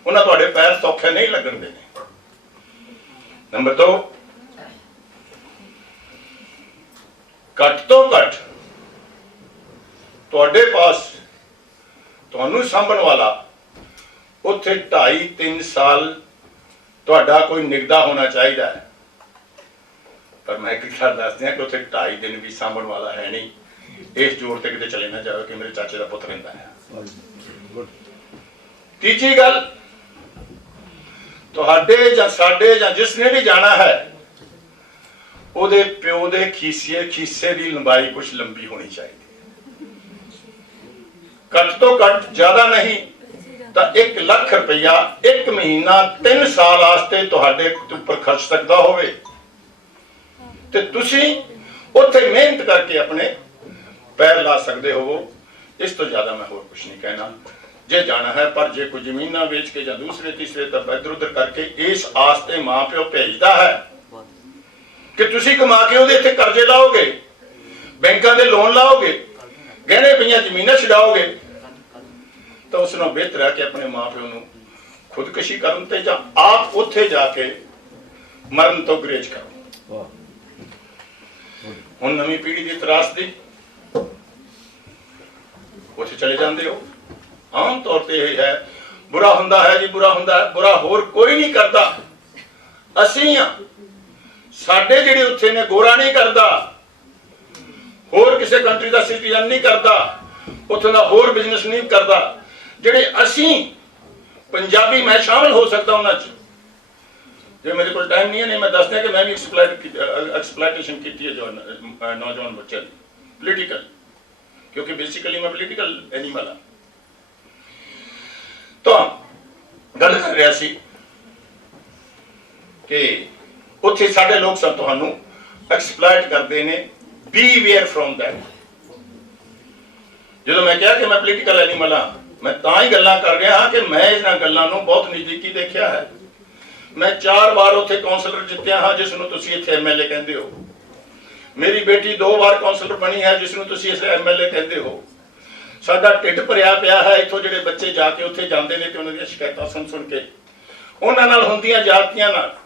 ਉਹਨਾਂ ਤੁਹਾਡੇ ਪੈਰ ਸੌਖੇ ਨਹੀਂ ਲੱਗਣ ਦੇਣੇ। ਨੰਬਰ 2, ਘੱਟ ਤੋਂ ਘੱਟ ਤੁਹਾਡੇ ਪਾਸ ਤੁਹਾਨੂੰ ਸਾਂਭਣ ਵਾਲਾ ਉੱਥੇ 2.5-3 ਸਾਲ ਤੁਹਾਡਾ ਕੋਈ ਨਿਗਦਾ ਹੋਣਾ ਚਾਹੀਦਾ ਹੈ। ਪਰ ਮੈਂ ਇੱਕ ਗੱਲ ਦੱਸ ਦਿਆਂ ਕਿ ਉੱਥੇ 2.5 ਦਿਨ ਵੀ ਸਾਂਭਣ ਵਾਲਾ ਹੈ ਨਹੀਂ। ਇਸ ਜੋਰ ਤੇ ਕਿਤੇ ਚਲੇ ਨਾ ਜਾਵੇ ਕਿ ਮੇਰੇ ਚਾਚੇ ਦਾ ਪੁੱਤ ਰਹਿੰਦਾ ਹੈ। ਤੀਜੀ ਗੱਲ, ਤੁਹਾਡੇ ਜਾਂ ਸਾਡੇ ਜਾਂ ਜਿਸ ਨੇ ਵੀ ਜਾਣਾ ਹੈ, ਉਹਦੇ ਪਿਓ ਦੇ ਖੀਸੇ ਦੀ ਲੰਬਾਈ ਕੁਝ ਲੰਬੀ ਹੋਣੀ ਚਾਹੀਦੀ ਹੈ। ਘੱਟ ਤੋਂ ਘੱਟ, ਜ਼ਿਆਦਾ ਨਹੀਂ ਤਾਂ 1 ਲੱਖ ਰੁਪਇਆ 1 ਮਹੀਨਾ 3 ਸਾਲ ਵਾਸਤੇ ਤੁਹਾਡੇ ਉੱਪਰ ਖਰਚ ਸਕਦਾ ਹੋਵੇ, ਤੇ ਤੁਸੀਂ ਉੱਥੇ ਮਿਹਨਤ ਕਰਕੇ ਆਪਣੇ ਪੈਰ ਲਾ ਸਕਦੇ ਹੋਵੋ। ਇਸ ਤੋਂ ਜ਼ਿਆਦਾ ਮੈਂ ਹੋਰ ਕੁਝ ਨਹੀਂ ਕਹਿਣਾ। ਜੇ ਜਾਣਾ ਹੈ, ਪਰ ਜੇ ਕੋਈ ਜ਼ਮੀਨਾਂ ਵੇਚ ਕੇ ਜਾਂ ਦੂਸਰੇ ਤੀਸਰੇ ਤਾਂ ਇੱਧਰ ਉੱਧਰ ਕਰਕੇ ਇਸ ਆਸ ਤੇ ਮਾਂ ਪਿਓ ਭੇਜਦਾ ਹੈ ਕਿ ਤੁਸੀਂ ਕਮਾ ਕੇ ਉਹਦੇ ਇੱਥੇ ਕਰਜ਼ੇ ਲਾਓਗੇ, ਬੈਂਕਾਂ ਦੇ ਲੋਨ ਲਾਓਗੇ, ਗਹਿਣੇ ਪਈਆਂ ਜ਼ਮੀਨਾਂ ਛਡਾਓਗੇ, ਤਾਂ ਉਸ ਨਾਲ ਬਿਹਤਰ ਹੈ ਕਿ ਆਪਣੇ ਮਾਂ ਪਿਓ ਨੂੰ ਖੁਦਕੁਸ਼ੀ ਕਰਨ ਤੇ ਜਾਂ ਆਪ ਉੱਥੇ ਜਾ ਕੇ ਮਰਨ ਤੋਂ ਗੁਰੇਜ਼ ਕਰੋ। ਹੁਣ ਨਵੀਂ ਪੀੜ੍ਹੀ ਦੀ ਤਰਾਸਦੀ, ਉੱਥੇ ਚਲੇ ਜਾਂਦੇ ਹੋ। ਆਮ ਤੌਰ ਤੇ ਇਹ ਹੈ, ਬੁਰਾ ਹੁੰਦਾ ਹੈ ਜੀ, ਬੁਰਾ ਹੁੰਦਾ ਹੈ। ਬੁਰਾ ਹੋਰ ਕੋਈ ਨਹੀਂ ਕਰਦਾ, ਅਸੀਂ ਆ। ਸਾਡੇ ਜਿਹੜੇ ਉੱਥੇ ਨੇ, ਗੋਰਾ ਨਹੀਂ ਕਰਦਾ, ਹੋਰ ਕਿਸੇ ਕੰਟਰੀ ਦਾ ਸਿਟੀਜ਼ਨ ਨਹੀਂ ਕਰਦਾ, ਉੱਥੋਂ ਦਾ ਹੋਰ ਬਿਜ਼ਨਸ ਨਹੀਂ ਕਰਦਾ। ਜਿਹੜੇ ਅਸੀਂ ਪੰਜਾਬੀ, ਮੈਂ ਸ਼ਾਮਲ ਹੋ ਸਕਦਾ ਉਹਨਾਂ 'ਚ। ਜੇ ਮੇਰੇ ਕੋਲ ਟਾਈਮ ਨਹੀਂ ਹੈ, ਮੈਂ ਦੱਸਦਾ ਕਿ ਮੈਂ ਵੀ ਐਕਸਪਲੋਇਟੇਸ਼ਨ ਕੀਤੀ ਹੈ ਨੌਜਵਾਨ ਬੱਚਿਆਂ ਦੀ, ਪੋਲੀਟੀਕਲ, ਕਿਉਂਕਿ ਬੇਸਿਕਲੀ ਮੈਂ ਪੋਲੀਟੀਕਲ ਐਨੀਮਲ ਹਾਂ। ਤਾਂ ਗੱਲ ਕਰ ਰਿਹਾ ਸੀ ਕਿ ਉੱਥੇ ਸਾਡੇ ਲੋਕ ਸਭ ਤੁਹਾਨੂੰ ਐਕਸਪਲੋਇਟ ਕਰਦੇ ਨੇ। Beware from that. ਜਦੋਂ ਮੈਂ ਕਿਹਾ ਕਿ ਮੈਂ ਪੋਲੀਟੀਕਲ ਐਨੀਮਲ ਹਾਂ, ਮੈਂ ਤਾਂ ਹੀ ਗੱਲਾਂ ਕਰ ਰਿਹਾ ਹਾਂ ਕਿ ਮੈਂ ਇਹਨਾਂ ਗੱਲਾਂ ਨੂੰ ਬਹੁਤ ਨਜ਼ਦੀਕੀ ਦੇਖਿਆ ਹੈ। ਮੈਂ 4 ਵਾਰ ਉੱਥੇ ਕਾਉਂਸਲਰ ਜਿੱਤਿਆ ਹਾਂ, ਜਿਸ ਨੂੰ ਤੁਸੀਂ ਇੱਥੇ ਐਮਐਲਏ ਕਹਿੰਦੇ ਹੋ। ਮੇਰੀ ਬੇਟੀ 2 ਵਾਰ ਕਾਉਂਸਲਰ ਬਣੀ ਹੈ, ਜਿਸ ਨੂੰ ਤੁਸੀਂ ਇਸ ਐਮਐਲਏ ਕਹਿੰਦੇ ਹੋ। ਸਾਡਾ ਢਿੱਡ ਭਰਿਆ ਪਿਆ ਹੈ। ਇੱਥੋਂ ਜਿਹੜੇ ਬੱਚੇ ਜਾ ਕੇ ਉੱਥੇ ਜਾਂਦੇ ਨੇ ਤੇ ਉਹਨਾਂ ਦੀਆਂ ਸ਼ਿਕਾਇਤਾਂ ਸੁਣ ਕੇ, ਉਹਨਾਂ ਨਾਲ ਹੁੰਦੀਆਂ ਜਾਤੀਆਂ ਨਾਲ।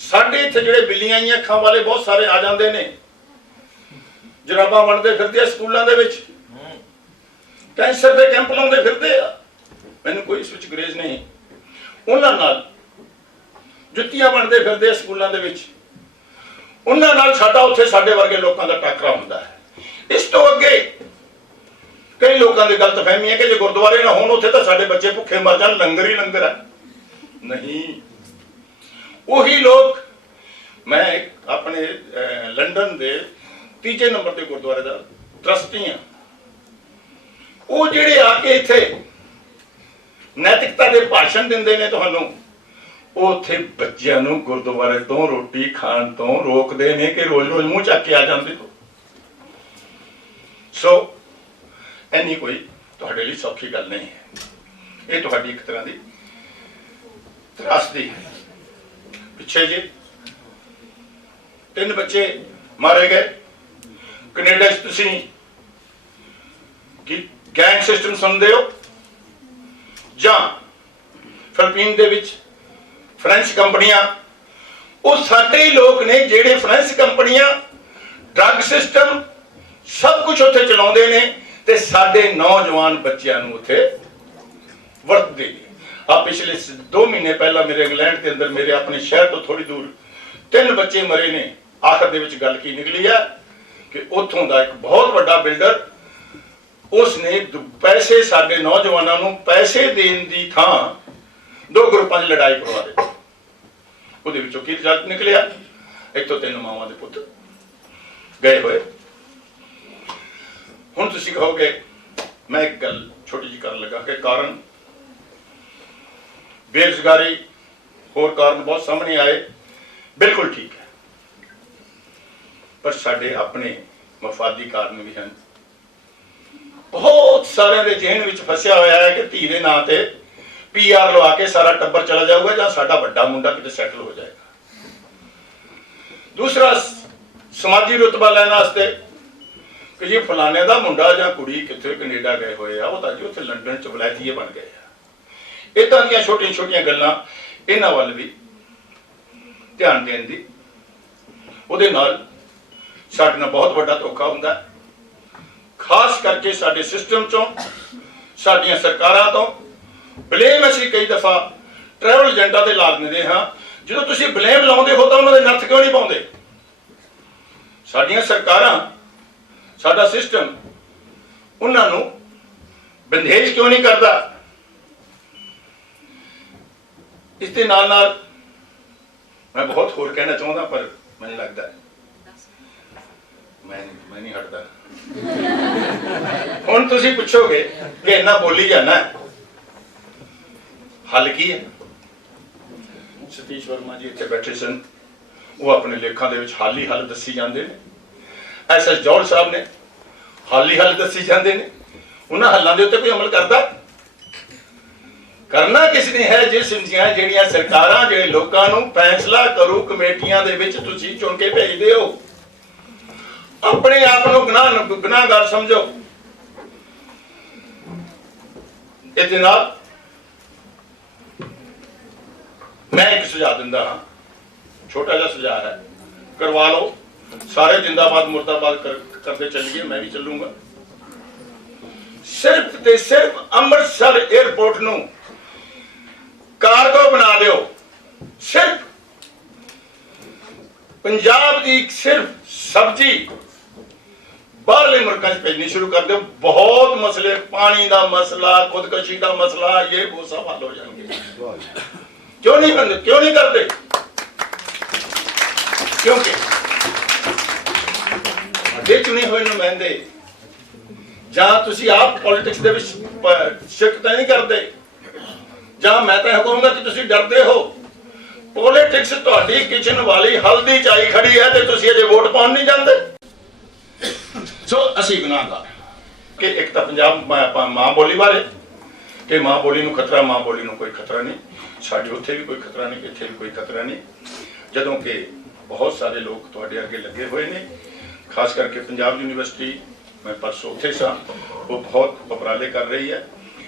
ਸਾਡੇ ਇੱਥੇ ਜਿਹੜੇ ਬਿੱਲੀਆਂ ਆਈਆਂ ਅੱਖਾਂ ਵਾਲੇ ਬਹੁਤ ਸਾਰੇ ਆ ਜਾਂਦੇ ਨੇ, ਜਰਾਬਾਂ ਵੰਡਦੇ ਫਿਰਦੇ ਆ ਸਕੂਲਾਂ ਦੇ ਵਿੱਚ, ਕੈਂਸਰ ਦੇ ਕੈਂਪ ਲਾਉਂਦੇ ਫਿਰਦੇ ਆ। ਮੈਨੂੰ ਕੋਈ ਇਸ ਵਿੱਚ ਗਰੇਜ਼ ਨਹੀਂ। ਉਹਨਾਂ ਨਾਲ ਜੁੱਤੀਆਂ ਵੰਡਦੇ ਫਿਰਦੇ ਆ ਸਕੂਲਾਂ ਦੇ ਵਿੱਚ, ਉਹਨਾਂ ਨਾਲ ਸਾਡਾ ਉੱਥੇ ਸਾਡੇ ਵਰਗੇ ਲੋਕਾਂ ਦਾ ਟਾਕਰਾ ਹੁੰਦਾ ਹੈ। ਇਸ ਤੋਂ ਅੱਗੇ ਕਈ ਲੋਕਾਂ ਦੀ ਗਲਤਫਹਿਮੀ ਹੈ ਕਿ ਜੇ ਗੁਰਦੁਆਰੇ ਨਾ ਹੋਣ ਉੱਥੇ ਤਾਂ ਸਾਡੇ ਬੱਚੇ ਭੁੱਖੇ ਮਰ ਜਾਣ, ਲੰਗਰ ਹੀ ਲੰਗਰ ਹੈ। ਨਹੀਂ, ਉਹੀ ਲੋਕ, ਮੈਂ ਆਪਣੇ ਲੰਡਨ ਦੇ 3 ਨੰਬਰ ਦੇ ਗੁਰਦੁਆਰੇ ਦਾ ਟਰਸਟੀ ਹਾਂ। ਉਹ ਜਿਹੜੇ ਆ ਕੇ ਇੱਥੇ ਨੈਤਿਕਤਾ ਦੇ ਭਾਸ਼ਣ ਦਿੰਦੇ ਨੇ ਤੁਹਾਨੂੰ, ਉਹ ਉੱਥੇ ਬੱਚਿਆਂ ਨੂੰ ਗੁਰਦੁਆਰੇ ਤੋਂ ਰੋਟੀ ਖਾਣ ਤੋਂ ਰੋਕਦੇ ਨੇ ਕਿ ਰੋਜ਼-ਰੋਜ਼ ਮੂੰਹ ਚੱਕ ਕੇ ਆ ਜਾਂਦੇ ਹੋ। ਸੋ ਐਨੀ ਕੋਈ ਤੁਹਾਡੇ ਲਈ ਸੌਖੀ ਗੱਲ ਨਹੀਂ ਹੈ। ਇਹ ਤੁਹਾਡੀ ਇੱਕ ਤਰ੍ਹਾਂ ਦੀ ਤਰਾਸਦੀ ਹੈ। ਪਿੱਛੇ ਜੇ 3 ਬੱਚੇ ਮਾਰੇ ਗਏ ਕੈਨੇਡਾ 'ਚ। ਤੁਸੀਂ ਕੀ ਗੈਂਗ ਸਿਸਟਮ ਸੁਣਦੇ ਹੋ? ਜਾਂ ਫਿਲੀਪੀਨ ਦੇ ਵਿੱਚ ਫ੍ਰੈਂਚ ਕੰਪਨੀਆਂ, ਉਹ ਸਾਡੇ ਹੀ ਲੋਕ ਨੇ ਜਿਹੜੇ ਫ੍ਰੈਂਚ ਕੰਪਨੀਆਂ ਡਰੱਗ ਸਿਸਟਮ ਸਭ ਕੁਝ ਉੱਥੇ ਚਲਾਉਂਦੇ ਨੇ ਤੇ ਸਾਡੇ ਨੌਜਵਾਨ ਬੱਚਿਆਂ ਨੂੰ ਉੱਥੇ ਵਰਤਦੇ ਨੇ। ਆ ਪਿਛਲੇ 2 ਮਹੀਨੇ ਪਹਿਲਾਂ ਮੇਰੇ ਇੰਗਲੈਂਡ ਦੇ ਅੰਦਰ, ਮੇਰੇ ਆਪਣੇ ਸ਼ਹਿਰ ਤੋਂ ਥੋੜੀ ਦੂਰ 3 ਬੱਚੇ ਮਰੇ ਨੇ। ਆਖਰ ਦੇ ਵਿੱਚ ਗੱਲ ਕੀ ਨਿਕਲੀ ਹੈ ਕਿ ਉੱਥੋਂ ਦਾ ਇੱਕ ਬਹੁਤ ਵੱਡਾ ਬਿਲਡਰ ਉਸਨੇ ਪੈਸੇ ਸਾਡੇ ਨੌਜਵਾਨਾਂ ਨੂੰ ਪੈਸੇ ਦੇਣ ਦੀ ਥਾਂ 2 ਗਰੁੱਪਾਂ 'ਚ ਲੜਾਈ ਕਰਵਾ ਦਿੱਤੀ। ਉਹਦੇ ਵਿੱਚੋਂ ਕੀ ਰਿਜ਼ਲਟ ਨਿਕਲਿਆ? ਇੱਕ ਤੋਂ 3 ਮਾਵਾਂ ਦੇ ਪੁੱਤ ਗਏ ਹੋਏ। ਹੁਣ ਤੁਸੀਂ ਕਹੋਗੇ, ਮੈਂ ਇੱਕ ਗੱਲ ਛੋਟੀ ਜਿਹੀ ਕਰਨ ਲੱਗਾ ਕਿ ਕਾਰਨ ਬੇਰੁਜ਼ਗਾਰੀ, ਹੋਰ ਕਾਰਨ ਬਹੁਤ ਸਾਹਮਣੇ ਆਏ, ਬਿਲਕੁਲ ਠੀਕ ਹੈ, ਪਰ ਸਾਡੇ ਆਪਣੇ ਮਫਾਦੀ ਕਾਰਨ ਵੀ ਹਨ। ਬਹੁਤ ਸਾਰਿਆਂ ਦੇ ਜ਼ਿਹਨ ਵਿੱਚ ਫਸਿਆ ਹੋਇਆ ਹੈ ਕਿ ਧੀ ਦੇ ਨਾਂ ਤੇ PR ਲਵਾ ਕੇ ਸਾਰਾ ਟੱਬਰ ਚਲਾ ਜਾਊਗਾ ਜਾਂ ਸਾਡਾ ਵੱਡਾ ਮੁੰਡਾ ਕਿਤੇ ਸੈਟਲ ਹੋ ਜਾਏਗਾ। ਦੂਸਰਾ, ਸਮਾਜੀ ਰੁਤਬਾ ਲੈਣ ਵਾਸਤੇ ਕਿ ਜੀ ਫਲਾਣੇ ਦਾ ਮੁੰਡਾ ਜਾਂ ਕੁੜੀ ਕਿੱਥੇ ਕੈਨੇਡਾ ਗਏ ਹੋਏ ਆ, ਉਹ ਤਾਂ ਜੀ ਉੱਥੇ ਲੰਡਨ ਚ ਵਲੈਤੀਏ ਬਣ ਗਏ ਆ। ਇਦਾਂ ਦੀਆਂ ਛੋਟੀਆਂ ਛੋਟੀਆਂ ਗੱਲਾਂ, ਇਹਨਾਂ ਵੱਲ ਵੀ ਧਿਆਨ ਦੇਣ ਦੀ, ਉਹਦੇ ਨਾਲ ਸਾਡੇ ਨਾਲ ਬਹੁਤ ਵੱਡਾ ਧੋਖਾ ਹੁੰਦਾ ਹੈ। ਖਾਸ ਕਰਕੇ ਸਾਡੇ ਸਿਸਟਮ ਚੋਂ, ਸਾਡੀਆਂ ਸਰਕਾਰਾਂ ਤੋਂ ਬਲੇਮ ਅਸੀਂ ਕਈ ਦਫਾ ਟਰੈਵਲ ਏਜੰਟਾਂ ਤੇ ਲਾ ਦਿੰਦੇ ਹਾਂ। ਜਦੋਂ ਤੁਸੀਂ ਬਲੇਮ ਲਾਉਂਦੇ ਹੋ ਤਾਂ ਉਹਨਾਂ ਦੇ ਨੱਥ ਕਿਉਂ ਨਹੀਂ ਪਾਉਂਦੇ? ਸਾਡੀਆਂ ਸਰਕਾਰਾਂ, ਸਾਡਾ ਸਿਸਟਮ ਉਹਨਾਂ ਨੂੰ ਬੰਦੇਜ ਕਿਉਂ ਨਹੀਂ ਕਰਦਾ? ਇਸ ਦੇ ਨਾਲ ਨਾਲ ਮੈਂ ਬਹੁਤ ਹੋਰ ਕਹਿਣਾ ਚਾਹੁੰਦਾ, ਪਰ ਮੈਨੂੰ ਲੱਗਦਾ ਮੈਂ ਨਹੀਂ ਹਟਦਾ। ਹੁਣ ਤੁਸੀਂ ਪੁੱਛੋਗੇ ਕਿ ਇੰਨਾ ਬੋਲੀ ਜਾਣਾ, ਹੱਲ ਕੀ ਹੈ? ਸਤੀਸ਼ ਵਰਮਾ ਜੀ ਇੱਥੇ ਬੈਠੇ ਸਨ, ਉਹ ਆਪਣੇ ਲੇਖਾਂ ਦੇ ਵਿੱਚ ਹੱਲ ਹੀ ਹੱਲ ਦੱਸੀ ਜਾਂਦੇ ਨੇ। SS ਜੌਹਰ ਸਾਹਿਬ ਨੇ ਹੱਲ ਹੀ ਹੱਲ ਦੱਸੀ ਜਾਂਦੇ ਨੇ। ਉਹਨਾਂ ਹੱਲਾਂ ਦੇ ਉੱਤੇ ਕੋਈ ਅਮਲ ਕਰਨਾ ਕਿਸ ਨੇ ਹੈ? ਜਿਸ ਜਿਹੜੀਆਂ ਸਰਕਾਰਾਂ, ਜਿਹੜੇ ਲੋਕਾਂ ਨੂੰ ਫੈਸਲਾ ਕਰੂ ਕਮੇਟੀਆਂ ਦੇ ਵਿੱਚ ਤੁਸੀਂ ਚੁਣ ਕੇ ਭੇਜਦੇ ਹੋ, ਆਪਣੇ ਆਪ ਨੂੰ ਗੁਨਾਹਗਾਰ ਸਮਝੋ। ਇਹਦੇ ਨਾਲ ਮੈਂ ਇੱਕ ਸੁਝਾਅ ਦਿੰਦਾ ਹਾਂ, ਛੋਟਾ ਜਿਹਾ ਸੁਝਾਅ ਹੈ, ਕਰਵਾ ਲਓ। ਸਾਰੇ ਜਿੰਦਾਬਾਦ ਮੁਰਦਾਬਾਦ ਕਰਦੇ ਚੱਲੀਏ, ਮੈਂ ਵੀ ਚੱਲੂੰਗਾ। ਸਿਰਫ ਤੇ ਸਿਰਫ ਅੰਮ੍ਰਿਤਸਰ 에ਅਰਪੋਰਟ ਨੂੰ ਕਾਰਗੋ ਬਣਾ ਦਿਓ। ਸਿਰਫ ਪੰਜਾਬ ਦੀ ਸਿਰਫ ਸਬਜ਼ੀ ਬਾਹਰਲੇ ਮੁਲਕਾਂ 'ਚ ਭੇਜਣੀ ਸ਼ੁਰੂ ਕਰ ਦਿਓ। ਬਹੁਤ ਮਸਲੇ, ਪਾਣੀ ਦਾ ਮਸਲਾ, ਖੁਦਕਸ਼ੀ ਦਾ ਮਸਲਾ, ਇਹ ਬਹੁਤ ਸਭ ਹੱਲ ਹੋ ਜਾਣਗੇ। ਕਿਉਂ ਨਹੀਂ ਕਰਦੇ? ਕਿਉਂਕਿ ਸਾਡੇ ਚੁਣੇ ਹੋਏ ਨੁਮਾਇੰਦੇ, ਜਾਂ ਤੁਸੀਂ ਆਪ ਪੋਲਿਟਿਕਸ ਦੇ ਵਿੱਚ ਸ਼ਿਰਕਤ ਨਹੀਂ ਕਰਦੇ, ਜਾਂ ਮੈਂ ਤਾਂ ਕਹੂੰਗਾ ਕਿ ਤੁਸੀਂ ਡਰਦੇ ਹੋ। ਪੋਲਿਟਿਕਸ ਤੁਹਾਡੀ ਕਿਚਨ ਵਾਲੀ ਹਲਦੀ ਚਾਈ ਖੜੀ ਹੈ ਤੇ ਤੁਸੀਂ ਅਜੇ ਵੋਟ ਪਾਉਣ ਨਹੀਂ ਜਾਂਦੇ। ਸੋ ਅਸੀਂ ਗੁਨਾਹਗਾਰ ਕਿ ਇੱਕ ਤਾਂ ਪੰਜਾਬ ਮਾਂ ਬੋਲੀ ਬਾਰੇ ਕਿ ਮਾਂ ਬੋਲੀ ਨੂੰ ਖਤਰਾ, ਮਾਂ ਬੋਲੀ ਨੂੰ ਕੋਈ ਖਤਰਾ ਨਹੀਂ। ਸਾਡੇ ਉੱਥੇ ਵੀ ਕੋਈ ਖਤਰਾ ਨਹੀਂ, ਇੱਥੇ ਵੀ ਕੋਈ ਖਤਰਾ ਨਹੀਂ। ਜਦੋਂ ਕਿ ਬਹੁਤ ਸਾਰੇ ਲੋਕ ਤੁਹਾਡੇ ਅੱਗੇ ਲੱਗੇ ਹੋਏ ਨੇ, ਖਾਸ ਕਰਕੇ ਪੰਜਾਬ ਯੂਨੀਵਰਸਿਟੀ, ਮੈਂ ਪਰਸੋਂ ਉੱਥੇ ਸਾਂ, ਉਹ ਬਹੁਤ ਉਪਰਾਲੇ ਕਰ ਰਹੀ ਹੈ।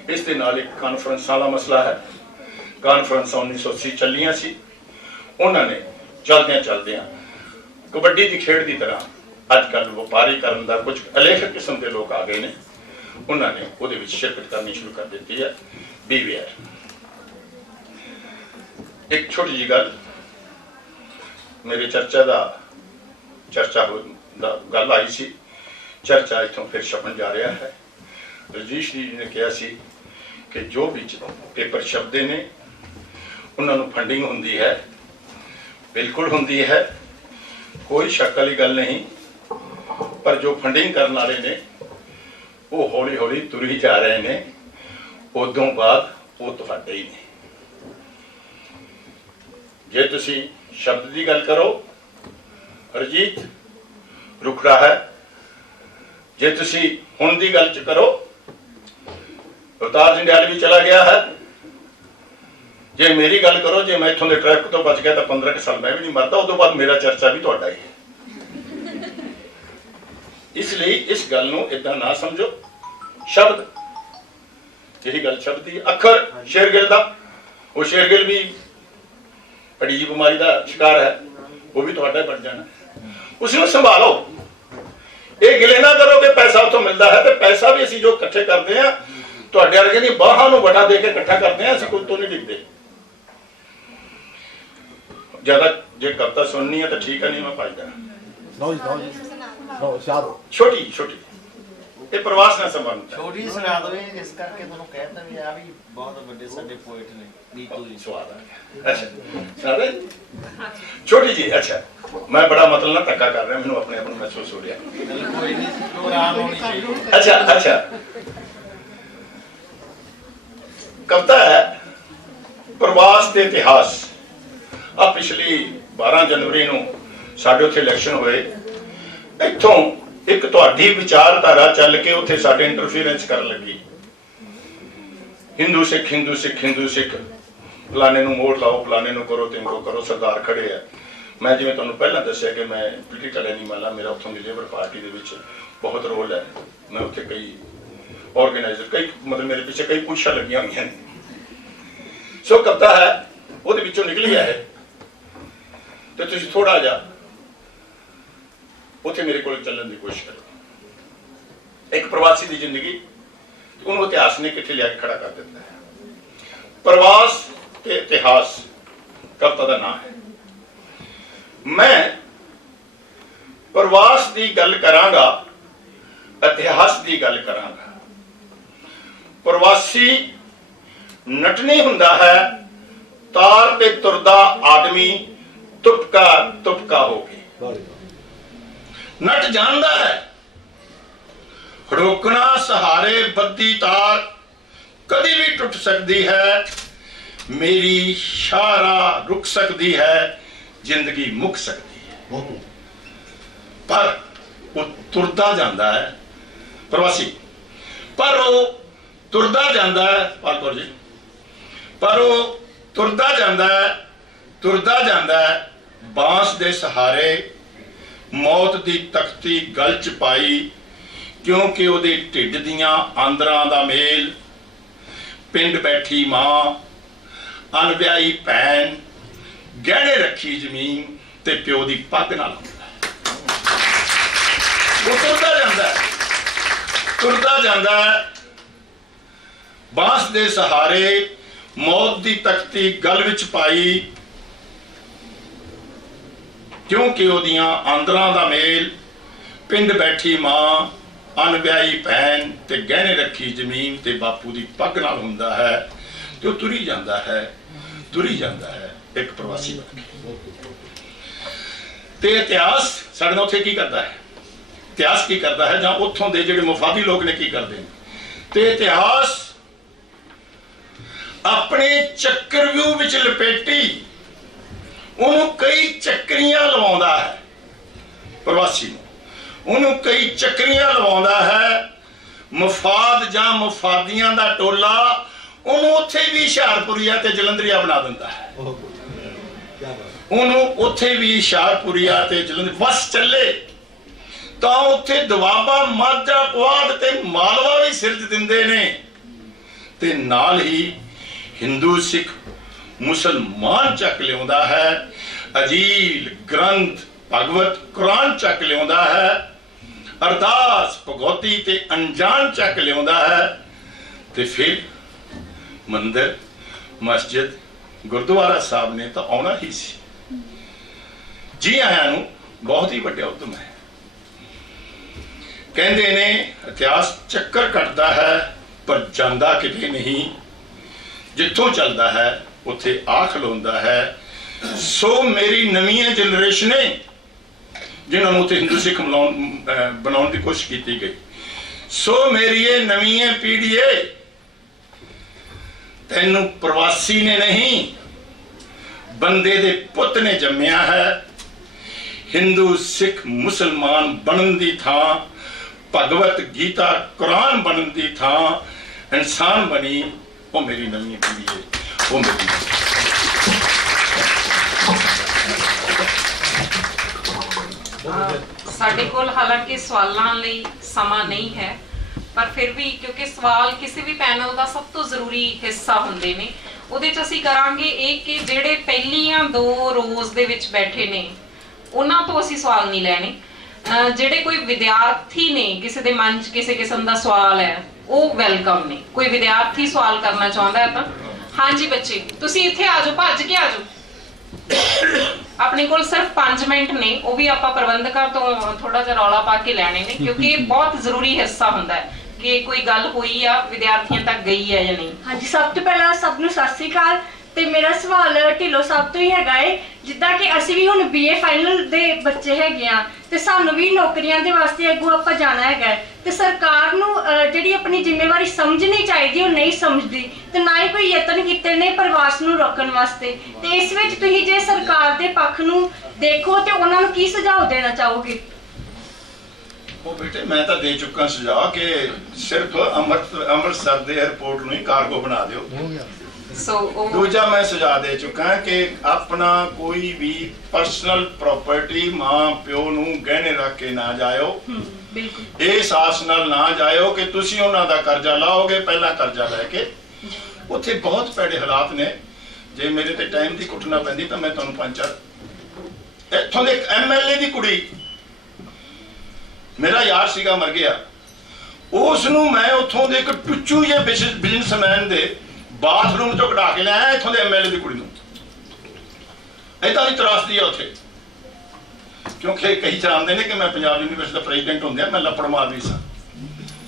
ਇਸ ਦੇ ਨਾਲ ਇੱਕ ਕਾਨਫਰੰਸਾਂ ਦਾ ਮਸਲਾ ਹੈ। ਕਾਨਫਰੰਸਾਂ 1980 ਚੱਲੀਆਂ ਸੀ, ਉਹਨਾਂ ਨੇ ਚਲਦਿਆਂ ਕਬੱਡੀ ਦੀ ਖੇਡ ਦੀ ਤਰ੍ਹਾਂ ਅੱਜ ਕੱਲ੍ਹ ਵਪਾਰੀਕਰਨ ਦਾ ਕੁਝ ਅਲੇਖ ਕਿਸਮ ਦੇ ਲੋਕ ਆ ਗਏ ਨੇ, ਉਹਨਾਂ ਨੇ ਉਹਦੇ ਵਿੱਚ ਸ਼ਿਰਕਤ ਕਰਨੀ ਸ਼ੁਰੂ ਕਰ ਦਿੱਤੀ ਹੈ। BVR ਇੱਕ ਛੋਟੀ ਜਿਹੀ ਗੱਲ, ਮੇਰੇ ਗੱਲ ਆਈ ਸੀ, ਚਰਚਾ ਇੱਥੋਂ ਫਿਰ ਛਪਣ ਜਾ ਰਿਹਾ ਹੈ। ਰਜੀਸ਼ ਜੀ ਨੇ ਕਿਹਾ ਸੀ ਕਿ ਜੋ ਵੀ ਪੇਪਰ ਛਪਦੇ ਨੇ ਉਹਨਾਂ ਨੂੰ ਫੰਡਿੰਗ ਹੁੰਦੀ ਹੈ। ਬਿਲਕੁਲ ਹੁੰਦੀ ਹੈ, ਕੋਈ ਸ਼ੱਕ ਵਾਲੀ ਗੱਲ ਨਹੀਂ, ਪਰ ਜੋ ਫੰਡਿੰਗ ਕਰਨ ਵਾਲੇ ਨੇ ਉਹ ਹੌਲੀ ਹੌਲੀ ਤੁਰੀ ਜਾ ਰਹੇ ਨੇ। ਉਦੋਂ ਬਾਅਦ ਉਹ ਤੁਹਾਡੇ ਹੀ ਨੇ। ਜੇ ਤੁਸੀਂ ਸ਼ਬਦ ਦੀ ਗੱਲ ਕਰੋ, ਹਰਜੀਤ ਰੁਖੜਾ ਹੈ। ਜੇ ਤੁਸੀਂ ਹੁਣ ਦੀ ਗੱਲ ਚ ਕਰੋ, ਅਵਤਾਰ ਜੰਡਿਆਲ ਵੀ ਚਲਾ ਗਿਆ ਹੈ। ਜੇ ਮੇਰੀ ਗੱਲ ਕਰੋ, ਜੇ ਮੈਂ ਇੱਥੋਂ ਦੇ ਟ੍ਰੈਫਿਕ ਤੋਂ ਬਚ ਗਿਆ ਤਾਂ 15 ਸਾਲ ਮੈਂ ਵੀ ਨਹੀਂ ਮਰਦਾ। ਉਦੋਂ ਬਾਅਦ ਮੇਰਾ ਚਰਚਾ ਵੀ ਤੁਹਾਡਾ ਹੀ ਹੈ। ਇਸ ਲਈ ਇਸ ਗੱਲ ਨੂੰ ਏਦਾਂ ਨਾ ਸਮਝੋ। ਸ਼ਬਦ, ਜਿਹੜੀ ਗੱਲ ਸ਼ਬਦ ਦੀ, ਅੱਖਰ ਸ਼ੇਰਗਿੱਲ ਦਾ, ਉਹ ਸ਼ੇਰਗਿੱਲ ਵੀ ਬੜੀ ਜਿਹੀ ਬਿਮਾਰੀ ਦਾ ਸ਼ਿਕਾਰ ਹੈ, ਉਹ ਵੀ ਤੁਹਾਡਾ ਬਣ ਜਾਣਾ। ਉਸ ਨੂੰ ਸੰਭਾਲੋ। ਇਹ ਗਿਲੇ ਨਾ ਕਰੋ ਕਿ ਪੈਸਾ ਉੱਥੋਂ ਮਿਲਦਾ ਹੈ, ਤੇ ਪੈਸਾ ਵੀ ਅਸੀਂ ਜੋ ਇਕੱਠੇ ਕਰਦੇ ਹਾਂ, ਤੁਹਾਡੇ ਵਰਗੇ ਦੀ ਬਾਹਾਂ ਨੂੰ ਵਟਾ ਦੇ ਕੇ ਇਕੱਠਾ ਕਰਦੇ ਹਾਂ, ਅਸੀਂ ਕੋਈ ਤੋਂ ਨਹੀਂ ਡਿੱਗਦੇ। ਜਿਆਦਾ ਜੇ ਕਵਿਤਾ ਸੁਣਨੀ ਹੈ ਤਾਂ ਠੀਕ ਹੈ, ਨਹੀਂ ਮੈਂ ਭਜਦਾ। ਛੋਟੀ ਛੋਟੀ ਇਹ ਪ੍ਰਵਾਸ ਨਾਲ ਸੰਬੰਧ ਹੈ। ਛੋਟੀ ਸੁਣਾ ਦੋ, ਇਸ ਕਰਕੇ ਤੁਹਾਨੂੰ ਕਹਿੰਦਾ ਵੀ ਆ ਵੀ ਬਹੁਤ ਵੱਡੇ ਸਾਡੇ ਪੋਇਟ ਨੇ ਨੀਤੂ ਜੀ। ਸਵਾਦ ਆ ਗਿਆ। ਅੱਛਾ ਸਾਰੇ ਛੋਟੀ ਜੀ। ਅੱਛਾ ਮੈਂ ਬੜਾ ਮਤਲਬ ਨਾ ਧੱਕਾ ਕਰ ਰਿਹਾ, ਮੈਨੂੰ ਆਪਣੇ ਆਪ ਨੂੰ ਮਹਿਸੂਸ ਹੋ ਰਿਹਾ। ਕੋਈ ਨਹੀਂ, ਪ੍ਰੋਗਰਾਮ ਹੋਣੀ ਚਾਹੀਦੀ। ਅੱਛਾ ਅੱਛਾ ਕਵਿਤਾ ਹੈ ਪ੍ਰਵਾਸ ਤੇ ਇਤਿਹਾਸ। ਆ ਪਿਛਲੀ 12 ਜਨਵਰੀ ਨੂੰ ਸਾਡੇ ਉੱਥੇ ਇਲੈਕਸ਼ਨ ਹੋਏ, ਇੱਥੋਂ ਇੱਕ ਤੁਹਾਡੀ ਵਿਚਾਰਧਾਰਾ ਚੱਲ ਕੇ ਉੱਥੇ ਸਾਡੇ ਇੰਟਰਫੀਰੈਂਸ ਕਰਨ ਲੱਗੀ। ਹਿੰਦੂ ਸਿੱਖ ਹਿੰਦੂ ਸਿੱਖ ਹਿੰਦੂ ਸਿੱਖ, ਫਲਾਣੇ ਨੂੰ ਵੋਟ ਲਾਓ, ਫਲਾਣੇ ਨੂੰ ਕਰੋ, ਤਿੰਨ ਕਰੋ, ਸਰਦਾਰ ਖੜੇ ਆ। ਮੈਂ ਜਿਵੇਂ ਤੁਹਾਨੂੰ ਪਹਿਲਾਂ ਦੱਸਿਆ ਕਿ ਮੈਂ ਪੋਲੀਟੀਕਲ ਐਨੀਮਲ ਆ, ਮੇਰਾ ਉੱਥੋਂ ਦੀ ਲੇਬਰ ਪਾਰਟੀ ਦੇ ਵਿੱਚ ਬਹੁਤ ਰੋਲ ਹੈ। ਮੈਂ ਉੱਥੇ ਕਈ ਆਰਗੇਨਾਈਜ਼ਰ, ਕਈ ਮਤਲਬ ਮੇਰੇ ਪਿੱਛੇ ਕਈ ਪੁੱਛਾਂ ਲੱਗੀਆਂ ਹੋਈਆਂ ਨੇ। ਸੋ ਕਵਿਤਾ ਹੈ ਉਹਦੇ ਵਿੱਚੋਂ ਨਿਕਲੀ ਹੈ ਤੇ ਤੁਸੀਂ ਥੋੜਾ ਜਿਹਾ ਉੱਥੇ ਮੇਰੇ ਕੋਲ ਚੱਲਣ ਦੀ ਕੋਸ਼ਿਸ਼ ਕਰੋ। ਇੱਕ ਪ੍ਰਵਾਸੀ ਦੀ ਜ਼ਿੰਦਗੀ, ਉਹਨੂੰ ਇਤਿਹਾਸ ਨੇ ਕਿੱਥੇ ਲਿਆ ਕੇ ਖੜਾ ਕਰ ਦਿੱਤਾ ਹੈ। ਪ੍ਰਵਾਸ ਤੇ ਇਤਿਹਾਸ ਕਵਿਤਾ ਦਾ ਨਾਮ ਹੈ। ਮੈਂ ਪ੍ਰਵਾਸ ਦੀ ਗੱਲ ਕਰਾਂਗਾ, ਇਤਿਹਾਸ ਦੀ ਗੱਲ ਕਰਾਂਗਾ। ਪ੍ਰਵਾਸੀ ਨਟਨੀ ਹੁੰਦਾ ਹੈ, ਤਾਰ ਤੇ ਤੁਰਦਾ ਆਦਮੀ ਤੁਪਕਾ ਤੁਪਕਾ ਹੋ ਕੇ ਨਟ ਜਾਂਦਾ ਹੈ। ਰੋਕਣਾ ਸਹਾਰੇ ਬੱਦੀ ਤਾਰ ਕਦੀ ਵੀ ਟੁੱਟ ਸਕਦੀ ਹੈ, ਮੇਰੀ ਸ਼ਾਹਰਾ ਰੁਕ ਸਕਦੀ ਹੈ, ਜ਼ਿੰਦਗੀ ਮੁੱਕ ਸਕਦੀ ਹੈ। ਪਰ ਉਹ ਤੁਰਦਾ ਜਾਂਦਾ ਹੈ ਪ੍ਰਵਾਸੀ, ਪਰ ਉਹ ਤੁਰਦਾ ਜਾਂਦਾ ਹੈ ਪਾਲਕੌਰ ਜੀ, ਪਰ ਉਹ ਤੁਰਦਾ ਜਾਂਦਾ ਹੈ ਬਾਂਸ ਦੇ ਸਹਾਰੇ, ਮੌਤ ਦੀ ਤਖਤੀ ਗਲ ਚ ਪਾਈ, ਕਿਉਂਕਿ ਉਹਦੇ ਢਿੱਡ ਦੀਆਂ ਆਂਦਰਾਂ ਦਾ ਮੇਲ, ਪਿੰਡ ਬੈਠੀ ਮਾਂ, ਅਣਵਿਆਹੀ ਭੈਣ, ਗਹਿਣੇ ਰੱਖੀ ਜ਼ਮੀਨ ਤੇ ਪਿਓ ਦੀ ਪੱਗ ਨਾਲ ਹੁੰਦਾ। ਉਹ ਤੁਰਦਾ ਜਾਂਦਾ ਬਾਂਸ ਦੇ ਸਹਾਰੇ, ਮੌਤ ਦੀ ਤਖਤੀ ਗਲ ਵਿੱਚ ਪਾਈ, ਕਿਉਂਕਿ ਉਹਦੀਆਂ ਆਂਦਰਾਂ ਦਾ ਮੇਲ, ਪਿੰਡ ਬੈਠੀ ਮਾਂ, ਅਣਵਿਆਹੀ ਭੈਣ ਤੇ ਗਹਿਣੇ ਰੱਖੀ ਜ਼ਮੀਨ ਤੇ ਬਾਪੂ ਦੀ ਪੱਗ ਨਾਲ ਹੁੰਦਾ ਹੈ। ਤੇ ਉਹ ਤੁਰੀ ਜਾਂਦਾ ਹੈ ਇੱਕ ਪ੍ਰਵਾਸੀ ਬਣ ਕੇ। ਤੇ ਇਤਿਹਾਸ ਸਾਡੇ ਨਾਲ ਉੱਥੇ ਕੀ ਕਰਦਾ ਹੈ, ਇਤਿਹਾਸ ਕੀ ਕਰਦਾ ਹੈ, ਜਾਂ ਉੱਥੋਂ ਦੇ ਜਿਹੜੇ ਮੁਫਾਦੀ ਲੋਕ ਨੇ ਕੀ ਕਰਦੇ ਨੇ। ਤੇ ਇਤਿਹਾਸ ਆਪਣੇ ਚੱਕਰਵਿਊਹ ਵਿੱਚ ਲਪੇਟੀ ਉਹਨੂੰ ਕਈ ਚੱਕਰੀਆਂ ਲਵਾਉਂਦਾ ਹੈ। ਪ੍ਰਵਾਸੀ ਨੂੰ ਉਹਨੂੰ ਕਈ ਚੱਕਰੀਆਂ ਲਵਾਉਂਦਾ ਹੈ। ਮਫਾਦ ਜਾਂ ਮਫਾਦੀਆਂ ਦਾ ਟੋਲਾ ਉਹਨੂੰ ਉੱਥੇ ਵੀ ਹੁਸ਼ਿਆਰਪੁਰੀਆ ਤੇ ਜਲੰਧਰੀਆ ਬਣਾ ਦਿੰਦਾ ਹੈ। ਉਹਨੂੰ ਉੱਥੇ ਵੀ ਹੁਸ਼ਿਆਰਪੁਰੀਆ ਤੇ ਜਲੰਧਰ ਬਸ ਚੱਲੇ ਤਾਂ ਉੱਥੇ ਦੁਆਬਾ, ਮਾਝਾ, ਪੁਆਧ ਤੇ ਮਾਲਵਾ ਵੀ ਸਿਰਜ ਦਿੰਦੇ ਨੇ। ਤੇ ਨਾਲ ਹੀ ਹਿੰਦੂ ਸਿੱਖ ਮੁਸਲਮਾਨ ਚੱਕ ਲਿਆਉਂਦਾ ਹੈ, ਅਜੀਲ ਗ੍ਰੰਥ ਭਗਵਤ ਕੁਰਾਨ ਚੱਕ ਲਿਆਉਂਦਾ ਹੈ, ਅਰਦਾਸ ਭਗਵਤੀ ਤੇ ਅਣਜਾਣ ਚੱਕ ਲਿਆਉਂਦਾ ਹੈ। ਤੇ ਫਿਰ ਮੰਦਿਰ, ਮਸਜਿਦ, ਗੁਰਦੁਆਰਾ ਸਾਹਿਬ ਨੇ ਤਾਂ ਆਉਣਾ ਹੀ ਸੀ। ਜੀ ਆਇਆਂ ਨੂੰ ਬਹੁਤ ਹੀ ਵੱਡਾ ਉਦਮ ਹੈ। ਕਹਿੰਦੇ ਨੇ ਇਤਿਹਾਸ ਚੱਕਰ ਕੱਟਦਾ ਹੈ ਪਰ ਜਾਂਦਾ ਕਿਤੇ ਨਹੀਂ, ਜਿੱਥੋਂ ਚੱਲਦਾ ਹੈ ਉੱਥੇ ਆ ਖਲੋਂਦਾ ਹੈ। ਸੋ ਮੇਰੀ ਨਵੀਆਂ ਜਨਰੇਸ਼ਨ ਨੇ ਜਿਨ੍ਹਾਂ ਨੂੰ ਉੱਥੇ ਹਿੰਦੂ ਸਿੱਖ ਬਣਾਉਣ ਦੀ ਕੋਸ਼ਿਸ਼ ਕੀਤੀ ਗਈ, ਸੋ ਮੇਰੀ ਇਹ ਨਵੀਂ ਪੀੜ੍ਹੀ ਏ, ਤੈਨੂੰ ਪ੍ਰਵਾਸੀ ਨੇ ਨਹੀਂ ਬੰਦੇ ਦੇ ਪੁੱਤ ਨੇ ਜੰਮਿਆ ਹੈ। ਹਿੰਦੂ ਸਿੱਖ ਮੁਸਲਮਾਨ ਬਣਨ ਦੀ ਥਾਂ, ਭਗਵਤ ਗੀਤਾ ਕੁਰਾਨ ਬਣਨ ਦੀ ਥਾਂ ਇਨਸਾਨ ਬਣੀ। ਉਹ ਮੇਰੀ ਨਵੀਂ ਪੀੜ੍ਹੀ ਹੈ, ਉਹ ਮੇਰੀ ਸਾਡੇ ਕੋਲ ਹਾਲਾਂਕਿ ਸਵਾਲਾਂ ਲਈ ਸਮਾਂ ਨਹੀਂ ਹੈ, ਪਰ ਫਿਰ ਵੀ ਕਿਉਂਕਿ ਸਵਾਲ ਕਿਸੇ ਵੀ ਪੈਨਲ ਦਾ ਸਭ ਤੋਂ ਜ਼ਰੂਰੀ ਹਿੱਸਾ ਹੁੰਦੇ ਨੇ, ਉਹਦੇ 'ਚ ਅਸੀਂ ਕਰਾਂਗੇ ਇਹ ਕਿ ਜਿਹੜੇ ਪਹਿਲੀਆਂ 2 ਰੋਜ਼ ਦੇ ਵਿੱਚ ਬੈਠੇ ਨੇ ਉਹਨਾਂ ਤੋਂ ਅਸੀਂ ਸਵਾਲ ਨਹੀਂ ਲੈਣੇ। ਜਿਹੜੇ ਕੋਈ ਵਿਦਿਆਰਥੀ ਨੇ, ਕਿਸੇ ਦੇ ਮਨ 'ਚ ਕਿਸੇ ਕਿਸਮ ਦਾ ਸਵਾਲ ਹੈ, ਉਹ ਵੈਲਕਮ ਨੇ। ਕੋਈ ਵਿਦਿਆਰਥੀ ਸਵਾਲ ਕਰਨਾ ਚਾਹੁੰਦਾ ਹੈ ਤਾਂ ਹਾਂਜੀ ਬੱਚੇ ਤੁਸੀਂ ਇੱਥੇ ਆ ਜਾਓ, ਭੱਜ ਕੇ ਆ ਜਾਓ। ਆਪਣੇ ਕੋਲ ਸਿਰਫ 5 ਮਿੰਟ ਨੇ, ਉਹ ਵੀ ਆਪਾਂ ਪ੍ਰਬੰਧਕਾਂ ਤੋਂ ਥੋੜਾ ਜਿਹਾ ਰੌਲਾ ਪਾ ਕੇ ਲੈਣੇ ਨੇ, ਕਿਉਂਕਿ ਇਹ ਬਹੁਤ ਜ਼ਰੂਰੀ ਹਿੱਸਾ ਹੁੰਦਾ ਹੈ ਕਿ ਕੋਈ ਗੱਲ ਹੋਈ ਆ ਵਿਦਿਆਰਥੀਆਂ ਤੱਕ ਗਈ ਹੈ ਜਾਂ ਨਹੀਂ। ਹਾਂਜੀ, ਸਭ ਤੋਂ ਪਹਿਲਾਂ ਸਭ ਨੂੰ ਸਤਿ ਸ੍ਰੀ ਅਕਾਲ। ਤੇ ਮੇਰਾ ਸਵਾਲ ਢਿੱਲੋਂ ਸਾਹਿਬ ਤੋਂ ਹੀ ਹੈਗਾ ਏ, ਜਿੱਦਾਂ ਕਿ ਅਸੀਂ ਵੀ ਹੁਣ BA ਫਾਈਨਲ ਦੇ ਬੱਚੇ ਹੈਗੇ ਆ ਤੇ ਸਾਨੂੰ ਵੀ ਨੌਕਰੀਆਂ ਦੇ ਵਾਸਤੇ ਅੱਗੋਂ ਆਪਾਂ ਜਾਣਾ ਹੈਗਾ ਤੇ ਸਰਕਾਰ ਨੂੰ ਜਿਹੜੀ ਆਪਣੀ ਜ਼ਿੰਮੇਵਾਰੀ ਸਮਝਣੀ ਚਾਹੀਦੀ ਉਹ ਨਹੀਂ ਸਮਝਦੀ ਤੇ ਨਾ ਹੀ ਕੋਈ ਯਤਨ ਕੀਤੇ ਨੇ ਪ੍ਰਵਾਸ ਨੂੰ ਰੋਕਣ ਵਾਸਤੇ। ਤੇ ਇਸ ਵਿੱਚ ਤੁਸੀਂ ਜੇ ਸਰਕਾਰ ਦੇ ਪੱਖ ਨੂੰ ਦੇਖੋ ਤੇ ਉਹਨਾਂ ਨੂੰ ਕੀ ਸੁਝਾਅ ਦੇਣਾ ਚਾਹੋਗੇ? ਉਹ ਬੇਟੇ ਮੈਂ ਤਾਂ ਦੇ ਚੁੱਕਾ ਸੁਝਾਅ ਕਿ ਸਿਰਫ ਅੰਮ੍ਰਿਤਸਰ ਦੇ 에ਅਰਪੋਰਟ ਨੂੰ ਹੀ ਕਾਰਗੋ ਬਣਾ ਦਿਓ। ਦੂਜਾ ਮੈਂ ਸੁਝਾਅ ਦੇ ਚੁੱਕਾ ਕਿ ਆਪਣਾ ਕੋਈ ਵੀ ਪਰਸਨਲ ਪ੍ਰਾਪਰਟੀ ਮਾਂ ਪਿਓ ਨੂੰ ਗਹਿਣੇ ਰੱਖ ਕੇ ਨਾ ਜਾਇਓ। ਇਸ ਆਸ ਨਾਲ ਨਾ ਜਾਇਓ ਕਿ ਤੁਸੀਂ ਉਹਨਾਂ ਦਾ ਕਰਜ਼ਾ ਲਾਓਗੇ। ਪਹਿਲਾਂ ਕਰਜ਼ਾ ਲੈ ਕੇ ਉੱਥੇ ਬਹੁਤ ਭੈੜੇ ਹਾਲਾਤ ਨੇ। ਜੇ ਮੇਰੇ ਤੇ ਟਾਈਮ ਦੀ ਕੁੱਟਣਾ ਪੈਂਦੀ ਤਾਂ ਮੈਂ ਤੁਹਾਨੂੰ 5-4 ਇੱਥੋਂ ਦੇ MLA ਦੀ ਕੁੜੀ ਮੇਰਾ ਯਾਰ ਸੀਗਾ, ਮਰ ਗਿਆ, ਉਸ ਨੂੰ ਮੈਂ ਉੱਥੋਂ ਦੇ ਇੱਕ ਟੁੱਚੂ ਜਿਹੇ ਬਿਜ਼ਨਸਮੈਨ ਦੇ ਬਾਥਰੂਮ ਚੋਂ ਕਢਾ ਕੇ ਲਿਆਇਆ ਇੱਥੋਂ ਦੇ MLA ਦੀ ਕੁੜੀ ਨੂੰ। ਏਦਾਂ ਦੀ ਤਰਾਸਦੀ ਆ ਉੱਥੇ, ਕਿਉਂਕਿ ਕਈ ਜਾਣਦੇ ਨੇ ਕਿ ਮੈਂ ਪੰਜਾਬ ਯੂਨੀਵਰਸਿਟੀ ਦਾ ਪ੍ਰੈਜ਼ੀਡੈਂਟ ਹੁੰਦਿਆ ਮੈਂ ਲੱਪੜ ਮਾਰ ਵੀ ਸਾਂ।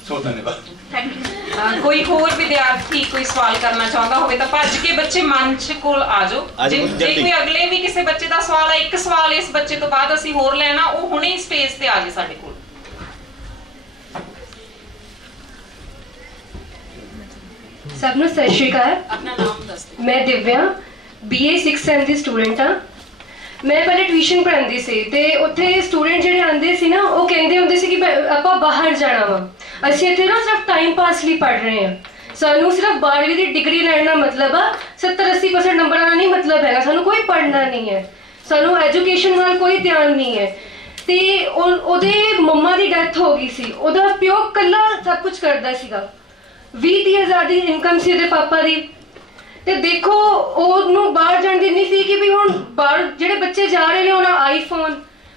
ਸੋ ਧੰਨਵਾਦ। ਕੋਈ ਹੋਰ ਵਿਦਿਆਰਥੀ ਕੋਈ ਸਵਾਲ ਕਰਨਾ ਚਾਹੁੰਦਾ ਹੋਵੇ ਤਾਂ ਭੱਜ ਕੇ ਬੱਚੇ ਮੰਚ ਕੋਲ ਆ ਜਾਓ। ਜੇ ਕੋਈ ਅਗਲੇ ਵੀ ਕਿਸੇ ਬੱਚੇ ਦਾ ਸਵਾਲ ਹੈ, ਇੱਕ ਸਵਾਲ ਇਸ ਬੱਚੇ ਤੋਂ ਬਾਅਦ ਅਸੀਂ ਹੋਰ ਲੈਣਾ, ਉਹ ਹੁਣੇ ਸਟੇਜ ਤੇ ਆ ਜਾਏ ਸਾਡੇ ਕੋਲ। ਸਭ ਨੂੰ ਸਤਿ ਸ਼੍ਰੀ ਅਕਾਲ। ਆਪਣਾ ਨਾਮ ਦੱਸ ਦਿਓ। ਮੈਂ ਦਿਵਿਆ BA 6th sem ਦੀ ਸਟੂਡੈਂਟ ਹਾਂ। ਮੈਂ ਪਹਿਲੇ ਟਿਊਸ਼ਨ ਪੜ੍ਹਾਉਂਦੀ ਸੀ ਤੇ ਉੱਥੇ ਸਟੂਡੈਂਟ ਜਿਹੜੇ ਆਉਂਦੇ ਸੀ ਨਾ ਉਹ ਕਹਿੰਦੇ ਹੁੰਦੇ ਸੀ ਕਿ ਆਪਾਂ ਬਾਹਰ ਜਾਣਾ ਵਾ, ਅਸੀਂ ਇੱਥੇ ਨਾ ਸਿਰਫ ਟਾਈਮ ਪਾਸ ਲਈ ਪੜ੍ਹ ਰਹੇ ਹਾਂ, ਸਾਨੂੰ ਸਿਰਫ 12ਵੀਂ ਦੀ ਡਿਗਰੀ ਲੈਣ ਦਾ ਮਤਲਬ ਆ 70-80% ਨੰਬਰਾਂ ਦਾ ਨਹੀਂ ਮਤਲਬ ਹੈਗਾ, ਸਾਨੂੰ ਕੋਈ ਪੜ੍ਹਨਾ ਨਹੀਂ ਹੈ, ਸਾਨੂੰ ਐਜੂਕੇਸ਼ਨ ਵੱਲ ਕੋਈ ਧਿਆਨ ਨਹੀਂ ਹੈ। ਤੇ ਉਹਦੇ ਮੰਮਾ ਦੀ ਡੈਥ ਹੋ ਗਈ ਸੀ, ਉਹਦਾ ਪਿਓ ਇਕੱਲਾ ਸਭ ਕੁਝ ਕਰਦਾ ਸੀਗਾ, 20-30 ਹਜ਼ਾਰ ਦੀ ਇਨਕਮ ਸੀ ਉਹਦੇ ਪਾਪਾ ਦੀ। ਤੇ ਦੇਖੋ ਉਹਨੂੰ ਬਾਹਰ ਜਾਣ ਦੀ ਨਹੀਂ ਸੀ ਕਿ ਵੀ ਹੁਣ ਬਾਹਰ ਜਿਹੜੇ ਬੱਚੇ ਜਾ ਰਹੇ ਨੇ ਉਹਨਾਂ ਆਈਫੋਨ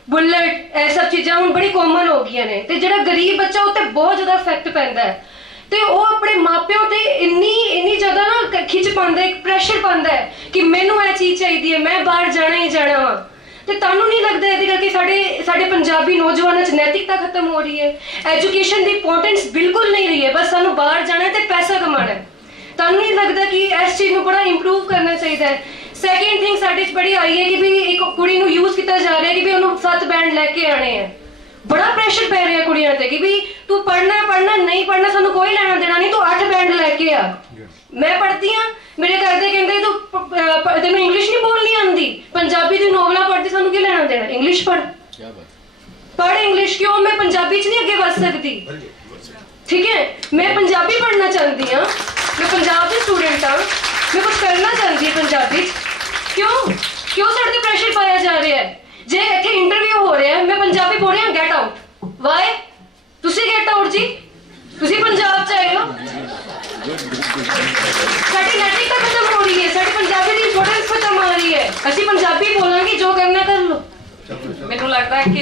ਬੁਲਟ ਇਹ ਸਭ ਚੀਜ਼ਾਂ ਹੁਣ ਬੜੀ ਕਾਮਨ ਹੋ ਗਈਆਂ ਨੇ ਤੇ ਜਿਹੜਾ ਗਰੀਬ ਬੱਚਾ ਉਹ ਤੇ ਬਹੁਤ ਜ਼ਿਆਦਾ ਇਫੈਕਟ ਪੈਂਦਾ ਹੈ ਤੇ ਉਹ ਆਪਣੇ ਮਾਪਿਆਂ ਤੇ ਇੰਨੀ ਜ਼ਿਆਦਾ ਨਾ ਖਿੱਚ ਪਾਉਂਦਾ, ਇੱਕ ਪ੍ਰੈਸ਼ਰ ਪਾਉਂਦਾ ਹੈ ਕਿ ਮੈਨੂੰ ਇਹ ਚੀਜ਼ ਚਾਹੀਦੀ ਹੈ, ਮੈਂ ਬਾਹਰ ਜਾਣਾ ਹੀ ਜਾਣਾ ਵਾ। ਤੇ ਤੁਹਾਨੂੰ ਨਹੀਂ ਲੱਗਦਾ ਇਹਦੇ ਕਰਕੇ ਸਾਡੇ ਪੰਜਾਬੀ ਨੌਜਵਾਨਾਂ 'ਚ ਨੈਤਿਕਤਾ ਖਤਮ ਹੋ ਰਹੀ ਹੈ, ਐਜੂਕੇਸ਼ਨ ਦੀ ਇੰਪੋਰਟੈਂਸ ਬਿਲਕੁਲ ਨਹੀਂ ਰਹੀ ਹੈ, ਬਸ ਸਾਨੂੰ ਬਾਹਰ ਜਾਣਾ ਤੇ ਪੈਸਾ ਕਮਾਉਣਾ ਹੈ। ਤੁਹਾਨੂੰ ਨਹੀਂ ਲੱਗਦਾ ਕਿ ਇਸ ਚੀਜ਼ ਨੂੰ ਬੜਾ ਇੰਪਰੂਵ ਕਰਨਾ ਚਾਹੀਦਾ ਹੈ? ਸੈਕਿੰਡ ਥਿੰਗ ਸਾਡੇ 'ਚ ਬੜੀ ਆਈ ਹੈ ਕਿ ਵੀ ਇੱਕ ਕੁੜੀ ਨੂੰ ਯੂਜ਼ ਕੀਤਾ ਜਾ ਰਿਹਾ ਕਿ ਵੀ ਉਹਨੂੰ 7 ਬੈਂਡ ਲੈ ਕੇ ਆਣੇ ਆ, ਬੜਾ ਪ੍ਰੈਸ਼ਰ ਪੈ ਰਿਹਾ ਕੁੜੀਆਂ ਤੇ ਕਿ ਵੀ ਤੂੰ ਪੜ੍ਹਨਾ ਨਹੀਂ ਪੜ੍ਹਨਾ ਸਾਨੂੰ ਕੋਈ ਲੈਣਾ ਦੇਣਾ ਨਹੀਂ, ਤੂੰ 8 ਬੈਂਡ ਲੈ ਕੇ ਆ। ਮੈਂ ਪੜ੍ਹਦੀ ਹਾਂ, ਮੇਰੇ ਘਰ ਦੇ ਕਹਿੰਦੇ ਤੂੰ ਤੈਨੂੰ ਇੰਗਲਿਸ਼ ਨਹੀਂ ਬੋਲਣੀ ਆਉਂਦੀ, ਪੰਜਾਬੀ ਦੀ ਨੋਵਲਾਂ ਪੜ੍ਹਦੀ, ਸਾਨੂੰ ਕੀ ਲੈਣਾ ਦੇਣਾ, ਇੰਗਲਿਸ਼ ਪੜ੍ਹ ਇੰਗਲਿਸ਼। ਕਿਉਂ? ਮੈਂ ਪੰਜਾਬੀ 'ਚ ਨਹੀਂ ਅੱਗੇ ਵੱਧ ਸਕਦੀ, ਠੀਕ ਹੈ? ਮੈਂ ਪੰਜਾਬੀ ਪੜ੍ਹਨਾ ਚਾਹੁੰਦੀ ਹਾਂ, ਮੈਂ ਪੰਜਾਬ ਦੀ ਸਟੂਡੈਂਟ ਹਾਂ, ਮੈਂ ਕੁਝ ਕਰਨਾ ਚਾਹੁੰਦੀ ਹਾਂ ਪੰਜਾਬੀ 'ਚ। ਕਿਉਂ ਸਾਡੇ ਤੇ ਪ੍ਰੈਸ਼ਰ ਪਾਇਆ ਜਾ ਰਿਹਾ ਹੈ? ਜੇ ਇੱਥੇ ਇੰਟਰਵਿਊ ਹੋ ਰਿਹਾ ਮੈਂ ਪੰਜਾਬੀ ਬੋਲ ਰਹੀ ਹਾਂ, ਗੈਟ ਆਊਟ। ਵਾਈ? ਤੁਸੀਂ ਗੈਟ ਆਊਟ ਜੀ, ਤੁਸੀਂ ਪੰਜਾਬ 'ਚ ਆਏ ਹੋ। ਸਾਡੀ ਨੈਤਿਕਤਾ ਖਤਮ ਹੋ ਰਹੀ ਹੈ, ਸਾਡੀ ਪੰਜਾਬੀ ਦੀ ਇੰਪੋਰਟੈਂਸ ਖਤਮ ਆ ਰਹੀ ਹੈ। ਅਸੀਂ ਪੰਜਾਬੀ ਬੋਲਾਂਗੇ, ਜੋ ਕਰਨਾ ਕਰ ਲਓ। ਮੈਨੂੰ ਲੱਗਦਾ ਹੈ ਕਿ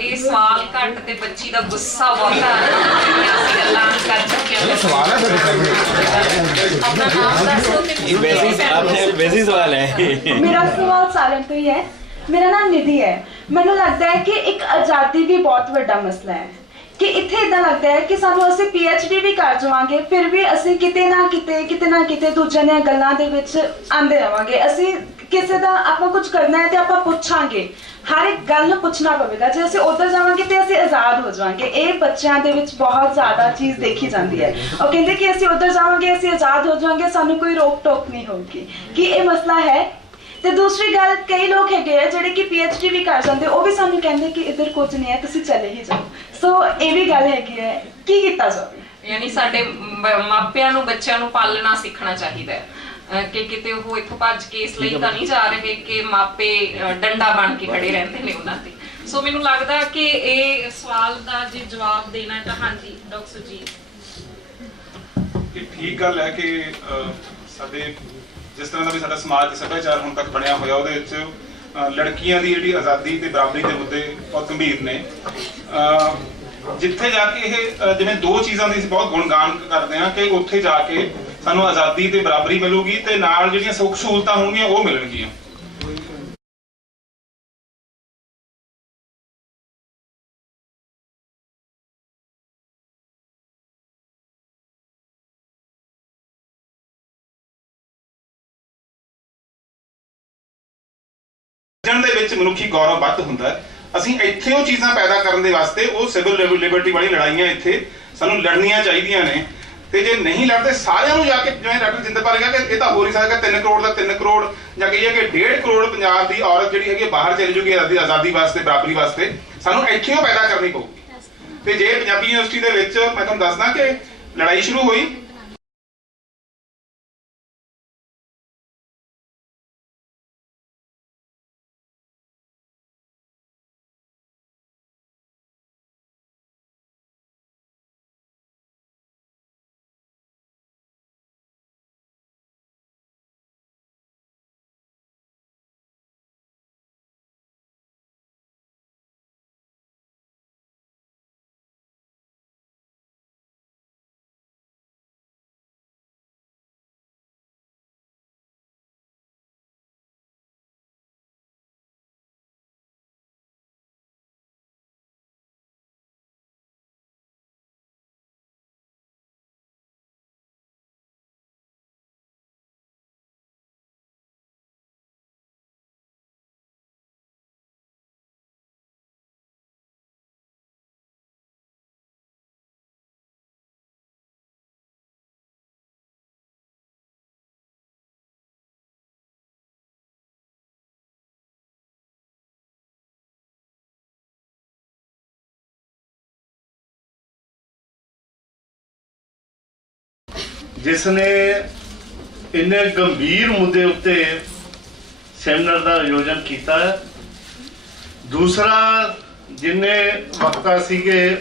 ਇਹ ਸਵਾਲ ਘੱਟ ਤੇ ਬੱਚੀ ਦਾ ਗੁੱਸਾ ਬਹੁਤ ਆ ਰਿਹਾ ਅਸੀਂ ਗੱਲਾਂ ਕਰ ਚੁੱਕੇ ਹਾਂ। ਸਵਾਲ ਹੈ ਆਪਣਾ ਨਾਮ ਦੱਸੋ ਤੇ ਵੈਸੇ ਸਵਾਲ ਹੈ। ਮੇਰਾ ਸਵਾਲ ਸਾਰਿਆਂ ਤੋਂ ਹੀ ਹੈ। ਮੇਰਾ ਨਾਮ ਨਿਧੀ ਹੈ। ਮੈਨੂੰ ਲੱਗਦਾ ਹੈ ਕਿ ਇੱਕ ਆਜ਼ਾਦੀ ਵੀ ਬਹੁਤ ਵੱਡਾ ਮਸਲਾ ਹੈ ਕਿ ਇੱਥੇ ਇਦਾਂ ਲੱਗਦਾ ਹੈ ਕਿ ਸਾਨੂੰ ਅਸੀਂ PhD ਵੀ ਕਰ ਜਾਵਾਂਗੇ ਫਿਰ ਵੀ ਅਸੀਂ ਕਿਤੇ ਨਾ ਕਿਤੇ ਦੂਜਿਆਂ ਦੀਆਂ ਗੱਲਾਂ ਦੇ ਵਿੱਚ ਆਂਦੇ ਰਵਾਂਗੇ। ਅਸੀਂ ਕਿਸੇ ਦਾ ਆਪਾਂ ਕੁਝ ਕਰਨਾ ਹੈ ਤੇ ਆਪਾਂ ਪੁੱਛਾਂਗੇ, ਹਰ ਇੱਕ ਗੱਲ ਨੂੰ ਪੁੱਛਣਾ ਪਵੇਗਾ। ਜੇ ਅਸੀਂ ਉੱਧਰ ਜਾਵਾਂਗੇ ਤੇ ਅਸੀਂ ਆਜ਼ਾਦ ਹੋ ਜਾਵਾਂਗੇ। ਇਹ ਬੱਚਿਆਂ ਦੇ ਵਿੱਚ ਬਹੁਤ ਜ਼ਿਆਦਾ ਚੀਜ਼ ਦੇਖੀ ਜਾਂਦੀ ਹੈ। ਉਹ ਕਹਿੰਦੇ ਕਿ ਅਸੀਂ ਉੱਧਰ ਜਾਵਾਂਗੇ, ਅਸੀਂ ਆਜ਼ਾਦ ਹੋ ਜਾਵਾਂਗੇ, ਸਾਨੂੰ ਕੋਈ ਰੋਕ ਟੋਕ ਨਹੀਂ ਹੋਊਗੀ। ਕਿ ਇਹ ਮਸਲਾ ਹੈ? ਤੇ ਦੂਸਰੀ ਗੱਲ, ਕਈ ਲੋਕ ਹੈਗੇ ਆ ਜਿਹੜੇ ਕਿ PhD ਵੀ ਕਰ ਜਾਂਦੇ, ਉਹ ਵੀ ਸਾਨੂੰ ਕਹਿੰਦੇ ਕਿ ਇੱਧਰ ਕੁਝ ਨਹੀਂ ਹੈ, ਤੁਸੀਂ ਚਲੇ ਹੀ ਜਾਓ। ਸੋ ਇਹ ਵੀ ਗੱਲ ਹੈਗੀ ਹੈ, ਕੀ ਕੀਤਾ ਜਾਵੇ? ਯਾਨੀ ਸਾਡੇ ਮਾਪਿਆਂ ਨੂੰ ਬੱਚਿਆਂ ਨੂੰ ਪਾਲਣਾ ਸਿੱਖਣਾ ਚਾਹੀਦਾ ਹੈ ਕਿ ਕਿਤੇ ਉਹ ਇੱਥੋਂ ਭੱਜ ਕੇ ਇਸ ਲਈ ਤਾਂ ਨਹੀਂ ਜਾ ਰਹੇ ਕਿ ਮਾਪੇ ਡੰਡਾ ਬਣ ਕੇ ਖੜੇ ਰਹਿੰਦੇ ਨੇ ਉਹਨਾਂ ਤੇ। ਸੋ ਮੈਨੂੰ ਲੱਗਦਾ ਕਿ ਇਹ ਸਵਾਲ ਦਾ ਜੇ ਜਵਾਬ ਦੇਣਾ ਹੈ ਤਾਂ ਹਾਂਜੀ ਡਾਕਟਰ ਸੁਰਜੀਤ। ਇਹ ਠੀਕ ਗੱਲ ਹੈ ਕਿ ਸਾਡੇ ਜਿਸ ਤਰ੍ਹਾਂ ਦਾ ਵੀ ਸਾਡਾ ਸਮਾਜ ਸੱਭਿਆਚਾਰ ਹੁਣ ਤੱਕ ਬਣਿਆ ਹੋਇਆ ਉਹਦੇ ਵਿੱਚ ਲੜਕੀਆਂ ਦੀ ਜਿਹੜੀ ਆਜ਼ਾਦੀ ਤੇ ਬਰਾਬਰੀ ਦੇ ਮੁੱਦੇ ਬਹੁਤ ਗੰਭੀਰ ਨੇ। ਜਿੱਥੇ ਜਾ ਕੇ ਇਹ ਜਿਵੇਂ ਦੋ ਚੀਜ਼ਾਂ ਦੀ ਅਸੀਂ ਬਹੁਤ ਗੁਣਗਾਨ ਕਰਦੇ ਹਾਂ ਕਿ ਉੱਥੇ ਜਾ ਕੇ ਸਾਨੂੰ ਆਜ਼ਾਦੀ ਤੇ ਬਰਾਬਰੀ ਮਿਲੂਗੀ ਤੇ ਨਾਲ ਜਿਹੜੀਆਂ ਸੁੱਖ ਸਹੂਲਤਾਂ ਹੋਣਗੀਆਂ ਉਹ ਮਿਲਣਗੀਆਂ। ਜਿੱਤਣ ਦੇ ਵਿੱਚ ਮਨੁੱਖੀ ਗੌਰਵ ਵੱਧ ਹੁੰਦਾ ਹੈ। ਅਸੀਂ ਇੱਥੇ ਉਹ ਚੀਜ਼ਾਂ ਪੈਦਾ ਕਰਨ ਦੇ ਵਾਸਤੇ ਉਹ ਸਿਵਲ ਲਿਬਰਟੀ ਵਾਲੀ ਲੜਾਈਆਂ ਇੱਥੇ ਸਾਨੂੰ ਲੜਨੀਆਂ ਚਾਹੀਦੀਆਂ ਨੇ। ਤੇ ਜੇ ਨਹੀਂ ਲੜਦੇ ਸਾਰਿਆਂ ਨੂੰ ਜਾ ਕੇ, ਜਿਵੇਂ ਡਾਕਟਰ ਜਿੰਦਰਪਾਲ ਕਿਹਾ ਕਿ ਇਹ ਤਾਂ ਹੋ ਨਹੀਂ ਸਕਦਾ 3 ਕਰੋੜ ਦਾ 3 ਕਰੋੜ ਜਾਂ ਕਹੀਏ ਕਿ 1.5 ਕਰੋੜ ਪੰਜਾਬ ਦੀ ਔਰਤ ਜਿਹੜੀ ਹੈਗੀ ਬਾਹਰ ਚਲੀ ਜੂਗੀ ਆਜ਼ਾਦੀ ਵਾਸਤੇ, ਬਰਾਬਰੀ ਵਾਸਤੇ, ਸਾਨੂੰ ਇੱਥੇ ਉਹ ਪੈਦਾ ਕਰਨੀ ਪਊਗੀ। ਤੇ ਜੇ ਪੰਜਾਬੀ ਯੂਨੀਵਰਸਿਟੀ ਦੇ ਵਿੱਚ ਮੈਂ ਤੁਹਾਨੂੰ ਦੱਸਦਾ ਕਿ ਲੜਾਈ ਸ਼ੁਰੂ ਹੋਈ, ਜਿਸ ਨੇ ਇੰਨੇ ਗੰਭੀਰ ਮੁੱਦੇ ਉੱਤੇ ਸੈਮੀਨਾਰ ਦਾ ਆਯੋਜਨ ਕੀਤਾ ਹੈ। ਦੂਸਰਾ, ਜਿੰਨੇ ਵਕਤਾ ਸੀਗੇ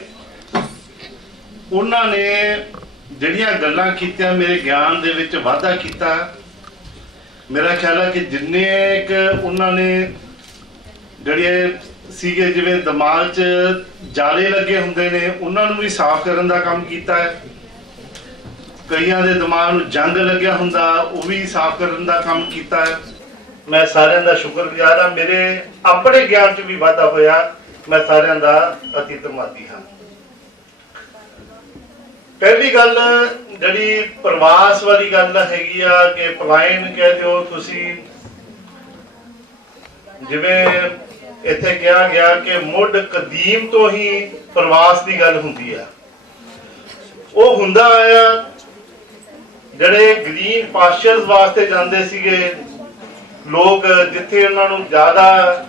ਉਹਨਾਂ ਨੇ ਜਿਹੜੀਆਂ ਗੱਲਾਂ ਕੀਤੀਆਂ ਮੇਰੇ ਗਿਆਨ ਦੇ ਵਿੱਚ ਵਾਧਾ ਕੀਤਾ। ਮੇਰਾ ਖਿਆਲ ਹੈ ਕਿ ਜਿੰਨੇ ਇੱਕ ਉਹਨਾਂ ਨੇ ਜਿਹੜੇ ਸੀਗੇ ਜਿਵੇਂ ਦਿਮਾਗ 'ਚ ਜਾਲੇ ਲੱਗੇ ਹੁੰਦੇ ਨੇ ਉਹਨਾਂ ਨੂੰ ਵੀ ਸਾਫ਼ ਕਰਨ ਦਾ ਕੰਮ ਕੀਤਾ ਹੈ। ਕਈਆਂ ਦੇ ਦਿਮਾਗ ਨੂੰ ਜੰਗ ਲੱਗਿਆ ਹੁੰਦਾ ਉਹ ਵੀ ਸਾਫ਼ ਕਰਨ ਦਾ ਕੰਮ ਕੀਤਾ ਹੈ। ਮੈਂ ਸਾਰਿਆਂ ਦਾ ਸ਼ੁਕਰਗੁਜ਼ਾਰ ਹਾਂ। ਮੇਰੇ ਆਪਣੇ ਗਿਆਨ 'ਚ ਵੀ ਵਾਧਾ ਹੋਇਆ। ਮੈਂ ਸਾਰਿਆਂ ਦਾ ਅਤੀ ਧੰਨਵਾਦੀ ਹਾਂ। ਪਹਿਲੀ ਗੱਲ ਜਿਹੜੀ ਪ੍ਰਵਾਸ ਵਾਲੀ ਗੱਲ ਹੈਗੀ ਆ ਕਿ ਪਲਾਇਨ ਕਹਿ ਦਿਓ ਤੁਸੀਂ, ਜਿਵੇਂ ਇੱਥੇ ਕਿਹਾ ਗਿਆ ਕਿ ਮੁੱਢ ਕਦੀਮ ਤੋਂ ਹੀ ਪ੍ਰਵਾਸ ਦੀ ਗੱਲ ਹੁੰਦੀ ਆ। ਉਹ ਹੁੰਦਾ ਆਇਆ ਜਿਹੜੇ ਗ੍ਰੀਨ ਪਾਸਚਰਸ ਵਾਸਤੇ ਜਾਂਦੇ ਸੀਗੇ ਲੋਕ, ਜਿੱਥੇ ਉਹਨਾਂ ਨੂੰ ਜ਼ਿਆਦਾ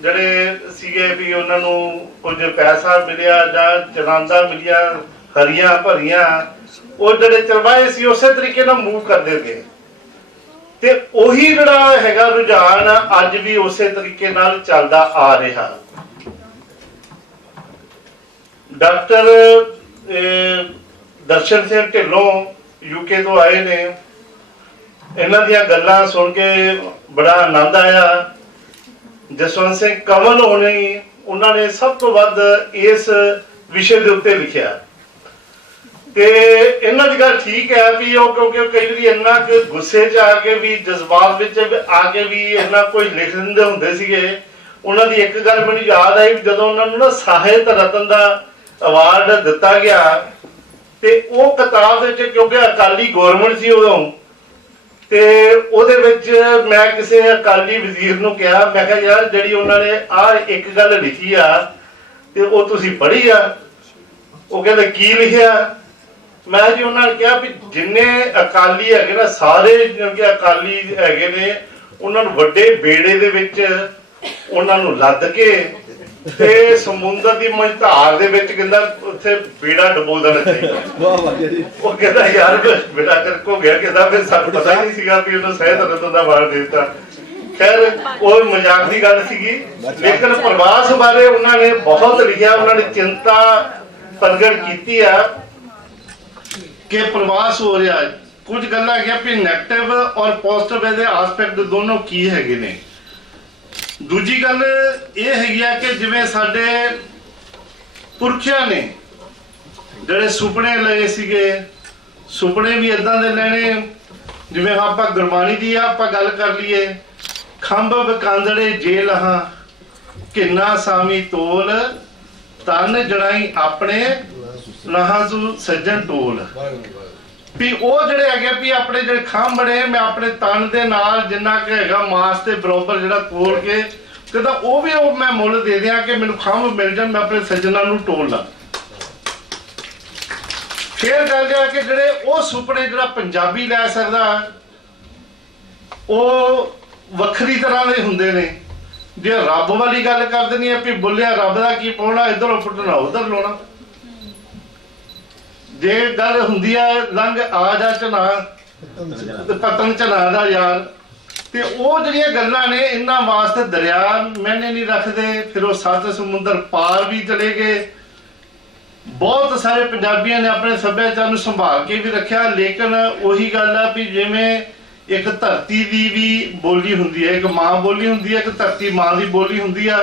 ਜਿਹੜੇ ਸੀਗੇ ਵੀ ਉਹਨਾਂ ਨੂੰ ਕੁਝ ਪੈਸਾ ਮਿਲਿਆ ਜਾਂ ਚਰਾਂਦਾ ਮਿਲਿਆ, ਹਰੀਆਂ ਭਰੀਆਂ, ਉਹ ਜਿਹੜੇ ਚਰਵਾਏ ਸੀ ਉਸੇ ਤਰੀਕੇ ਨਾਲ ਮੂਵ ਕਰਦੇ ਗਏ। ਤੇ ਉਹੀ ਜਿਹੜਾ ਹੈਗਾ ਰੁਝਾਨ ਅੱਜ ਵੀ ਉਸੇ ਤਰੀਕੇ ਨਾਲ ਚੱਲਦਾ ਆ ਰਿਹਾ। ਡਾਕਟਰ ਦਰਸ਼ਨ ਸਿੰਘ ਢਿੱਲੋਂ ਯੂਕੇ ਤੋਂ ਆਏ ਨੇ। ਇਹਨਾਂ ਦੀਆਂ ਗੱਲਾਂ ਸੁਣ ਕੇ ਬੜਾ ਆਨੰਦ ਆਇਆ। ਜਸਵੰਤ ਸਿੰਘ ਕੰਵਲ ਹੋਣੀ, ਉਹਨਾਂ ਨੇ ਸਭ ਤੋਂ ਵੱਧ ਇਸ ਵਿਸ਼ੇ ਦੇ ਉੱਤੇ ਲਿਖਿਆ। ਤੇ ਇਹਨਾਂ ਦੀ ਗੱਲ ਠੀਕ ਹੈ ਵੀ ਉਹ ਕਿਉਂਕਿ ਕਈ ਵਾਰੀ ਇੰਨਾ ਕਿ ਗੁੱਸੇ 'ਚ ਆ ਕੇ ਵੀ, ਜਜ਼ਬਾਤ ਵਿੱਚ ਆ ਕੇ ਵੀ ਇੰਨਾ ਕੁਝ ਲਿਖ ਦਿੰਦੇ ਹੁੰਦੇ ਸੀਗੇ। ਉਹਨਾਂ ਦੀ ਇੱਕ ਗੱਲ ਮੈਨੂੰ ਯਾਦ ਆਈ, ਜਦੋਂ ਉਹਨਾਂ ਨੂੰ ਨਾ ਸਾਹਿਤ ਰਤਨ ਦਾ ਅਵਾਰਡ ਦਿੱਤਾ ਗਿਆ ਤੇ ਉਹ ਕਿਤਾਬ ਦੇ ਵਿੱਚ, ਕਿਉਂਕਿ ਅਕਾਲੀ ਗੌਰਮੈਂਟ ਸੀ ਉਦੋਂ, ਤੇ ਉਹਦੇ ਵਿੱਚ ਮੈਂ ਕਿਸੇ ਅਕਾਲੀ ਵਜ਼ੀਰ ਨੂੰ ਕਿਹਾ, ਮੈਂ ਕਿਹਾ ਯਾਰ ਜਿਹੜੀ ਉਹਨਾਂ ਨੇ ਆਹ ਇੱਕ ਗੱਲ ਲਿਖੀ ਆ ਤੇ ਉਹ ਤੁਸੀਂ ਪੜ੍ਹੀ ਆ? ਉਹ ਕਹਿੰਦੇ ਕੀ ਲਿਖਿਆ? ਮੈਂ ਜੀ ਉਹਨਾਂ ਨੇ ਕਿਹਾ ਵੀ ਜਿੰਨੇ ਅਕਾਲੀ ਹੈਗੇ ਨਾ, ਸਾਰੇ ਜਿਹੜੇ ਅਕਾਲੀ ਹੈਗੇ ਨੇ, ਉਹਨਾਂ ਨੂੰ ਵੱਡੇ ਬੇੜੇ ਦੇ ਵਿੱਚ ਉਹਨਾਂ ਨੂੰ ਲੱਦ ਕੇ ਤੇ ਸਮੁੰਦਰ ਦੀ ਮਝਧਾਰ ਦੇ ਵਿੱਚ ਕਹਿੰਦਾ ਉੱਥੇ ਬੇੜਾ ਡੁਬੋ ਦੇਣਾ ਚਾਹੀਦਾ। ਉਹ ਕਹਿੰਦਾ ਯਾਰ ਬੇੜਾ ਕਰਕ ਹੋ ਗਿਆ, ਕਹਿੰਦਾ ਫਿਰ ਸਾਨੂੰ ਪਤਾ ਹੀ ਨਹੀਂ ਸੀਗਾ ਵੀ ਉਹਨੂੰ ਸਾਹਿਤ ਰਤਨ ਦਾ ਅਵਾਰਡ ਦੇ ਦਿੱਤਾ। ਖੈਰ ਉਹ ਮਜ਼ਾਕ ਦੀ ਗੱਲ ਸੀਗੀ, ਲੇਕਿਨ ਪ੍ਰਵਾਸ ਬਾਰੇ ਉਹਨਾਂ ਨੇ ਬਹੁਤ ਲਿਖਿਆ। ਉਹਨਾਂ ਨੇ ਚਿੰਤਾ ਪ੍ਰਗਟ ਕੀਤੀ ਆ ਕਿ ਪ੍ਰਵਾਸ ਹੋ ਰਿਹਾ। ਕੁਝ ਗੱਲਾਂ ਹੈਗੀਆਂ ਵੀ ਨੈਗੇਟਿਵ ਔਰ ਪੋਜ਼ਿਟਿਵ ਇਹਦੇ ਆਸਪੈਕਟ ਦੋਨੋਂ ਕੀ ਹੈਗੇ ਨੇ। ਦੂਜੀ ਗੱਲ ਇਹ ਹੈਗੀ ਆ ਕਿ ਜਿਵੇਂ ਸਾਡੇ ਪੁਰਖਿਆਂ ਨੇ ਜਿਹੜੇ ਸੁਪਨੇ ਲਏ ਸੀਗੇ, ਸੁਪਨੇ ਵੀ ਇਦਾਂ ਦੇ ਲੈਣੇ, ਜਿਵੇਂ ਆਪਾਂ ਗੁਰਬਾਣੀ ਦੀ ਆਪਾਂ ਗੱਲ ਕਰ ਲਈਏ, ਖੰਭ ਵਿਕਾਂਦੜੇ ਜੇ ਲਹਾਂ ਕਿੰਨਾ ਸਾਵੀ ਤੋਲ, ਤਨ ਜਣਾਈ ਆਪਣੇ ਲਹਾਂਸੂ ਸੱਜਣ ਟੋਲ। ਵੀ ਉਹ ਜਿਹੜੇ ਹੈਗੇ ਵੀ ਆਪਣੇ ਜਿਹੜੇ ਖੰਭ ਬਣੇ, ਮੈਂ ਆਪਣੇ ਤਨ ਦੇ ਨਾਲ ਜਿੰਨਾ ਕਿ ਹੈਗਾ ਮਾਸ ਦੇ ਬਰਾਬਰ ਜਿਹੜਾ ਤੋਲ ਕੇ ਕਹਿੰਦਾ ਉਹ ਵੀ ਉਹ ਮੈਂ ਮੁੱਲ ਦੇ ਦਿਆਂ ਕਿ ਮੈਨੂੰ ਖੰਭ ਮਿਲ ਜਾਣ, ਮੈਂ ਆਪਣੇ ਸੱਜਣਾ ਨੂੰ ਟੋਲ ਲਾਂ। ਫਿਰ ਗੱਲ ਇਹ ਕਿ ਜਿਹੜੇ ਉਹ ਸੁਪਨੇ ਜਿਹੜਾ ਪੰਜਾਬੀ ਲੈ ਸਕਦਾ ਉਹ ਵੱਖਰੀ ਤਰ੍ਹਾਂ ਦੇ ਹੁੰਦੇ ਨੇ। ਜੇ ਰੱਬ ਵਾਲੀ ਗੱਲ ਕਰ ਦੇਣੀ ਹੈ ਵੀ ਬੁੱਲਿਆ ਰੱਬ ਦਾ ਕੀ ਪਾਉਣਾ, ਇੱਧਰੋਂ ਫੁੱਟਣਾ ਉੱਧਰ ਲਾਉਣਾ। ਜੇ ਗੱਲ ਹੁੰਦੀ ਹੈ ਲੰਘ ਆ ਜਾ ਝਨਾ ਤੇ ਪਤਨ ਝਨਾ ਦਾ ਯਾਰ, ਤੇ ਉਹ ਜਿਹੜੀਆਂ ਗੱਲਾਂ ਨੇ ਇਹਨਾਂ ਵਾਸਤੇ ਦਰਿਆ ਮੈਨੇ ਨਹੀਂ ਰੱਖਦੇ। ਫਿਰ ਉਹ 7 ਸਮੁੰਦਰ ਪਾਰ ਵੀ ਚਲੇ ਗਏ। ਬਹੁਤ ਸਾਰੇ ਪੰਜਾਬੀਆਂ ਨੇ ਆਪਣੇ ਸੱਭਿਆਚਾਰ ਨੂੰ ਸੰਭਾਲ ਕੇ ਵੀ ਰੱਖਿਆ। ਲੇਕਿਨ ਉਹੀ ਗੱਲ ਆ ਵੀ ਜਿਵੇਂ ਇੱਕ ਧਰਤੀ ਦੀ ਵੀ ਬੋਲੀ ਹੁੰਦੀ ਹੈ, ਇੱਕ ਮਾਂ ਬੋਲੀ ਹੁੰਦੀ ਹੈ, ਇੱਕ ਧਰਤੀ ਮਾਂ ਦੀ ਬੋਲੀ ਹੁੰਦੀ ਆ,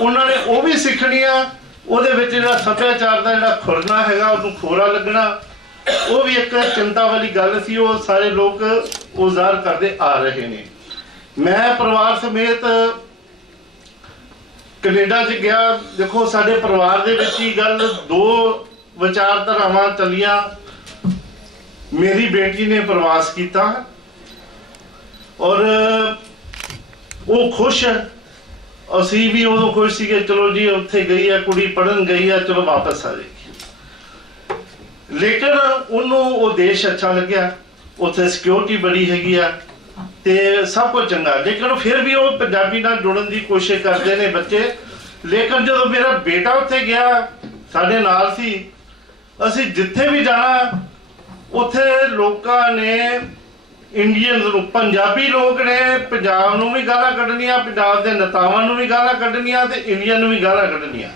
ਉਹਨਾਂ ਨੇ ਉਹ ਵੀ ਸਿੱਖਣੀ ਆ। ਉਹਦੇ ਵਿੱਚ ਜਿਹੜਾ ਸੱਭਿਆਚਾਰ ਦਾ ਜਿਹੜਾ ਖੁਰਨਾ ਹੈਗਾ ਉਹਨੂੰ ਖੋਰਾ ਲੱਗਣਾ, ਉਹ ਵੀ ਇੱਕ ਚਿੰਤਾ ਵਾਲੀ ਗੱਲ ਸੀ। ਉਹ ਸਾਰੇ ਲੋਕ ਉਜ਼ਾਰ ਕਰਦੇ ਆ ਰਹੇ ਨੇ। ਮੈਂ ਪਰਿਵਾਰ ਸਮੇਤ ਕੈਨੇਡਾ 'ਚ ਗਿਆ। ਦੇਖੋ ਸਾਡੇ ਪਰਿਵਾਰ ਦੇ ਵਿੱਚ ਹੀ ਗੱਲ 2 ਵਿਚਾਰਧਾਰਾਵਾਂ ਚੱਲੀਆਂ। ਮੇਰੀ ਬੇਟੀ ਨੇ ਪ੍ਰਵਾਸ ਕੀਤਾ ਔਰ ਉਹ ਖੁਸ਼, ਅਸੀਂ ਵੀ ਉਦੋਂ ਖੁਸ਼ ਸੀਗੇ, ਚਲੋ ਜੀ ਉੱਥੇ ਗਈ ਆ ਕੁੜੀ, ਪੜ੍ਹਨ ਗਈ ਆ, ਚਲੋ ਵਾਪਸ ਆ ਜਾਏਗੀ। ਲੇਕਿਨ ਉਹਨੂੰ ਉਹ ਦੇਸ਼ ਅੱਛਾ ਲੱਗਿਆ, ਉੱਥੇ ਸਿਕਿਉਰਿਟੀ ਬੜੀ ਹੈਗੀ ਆ ਤੇ ਸਭ ਕੁਝ ਚੰਗਾ। ਲੇਕਿਨ ਫਿਰ ਵੀ ਉਹ ਪੰਜਾਬੀ ਨਾਲ ਜੁੜਨ ਦੀ ਕੋਸ਼ਿਸ਼ ਕਰਦੇ ਨੇ ਬੱਚੇ। ਲੇਕਿਨ ਜਦੋਂ ਮੇਰਾ ਬੇਟਾ ਉੱਥੇ ਗਿਆ, ਸਾਡੇ ਨਾਲ ਸੀ, ਅਸੀਂ ਜਿੱਥੇ ਵੀ ਜਾਣਾ ਉੱਥੇ ਲੋਕਾਂ ਨੇ ਇੰਡੀਅਨਸ ਨੂੰ, ਪੰਜਾਬੀ ਲੋਕ ਨੇ ਪੰਜਾਬ ਨੂੰ ਵੀ ਗਾਲਾਂ ਕੱਢਣੀਆਂ, ਪੰਜਾਬ ਦੇ ਨੇਤਾਵਾਂ ਨੂੰ ਵੀ ਗਾਲਾਂ ਕੱਢਣੀਆਂ ਤੇ ਇੰਡੀਅਨ ਨੂੰ ਵੀ ਗਾਲਾਂ ਕੱਢਣੀਆਂ।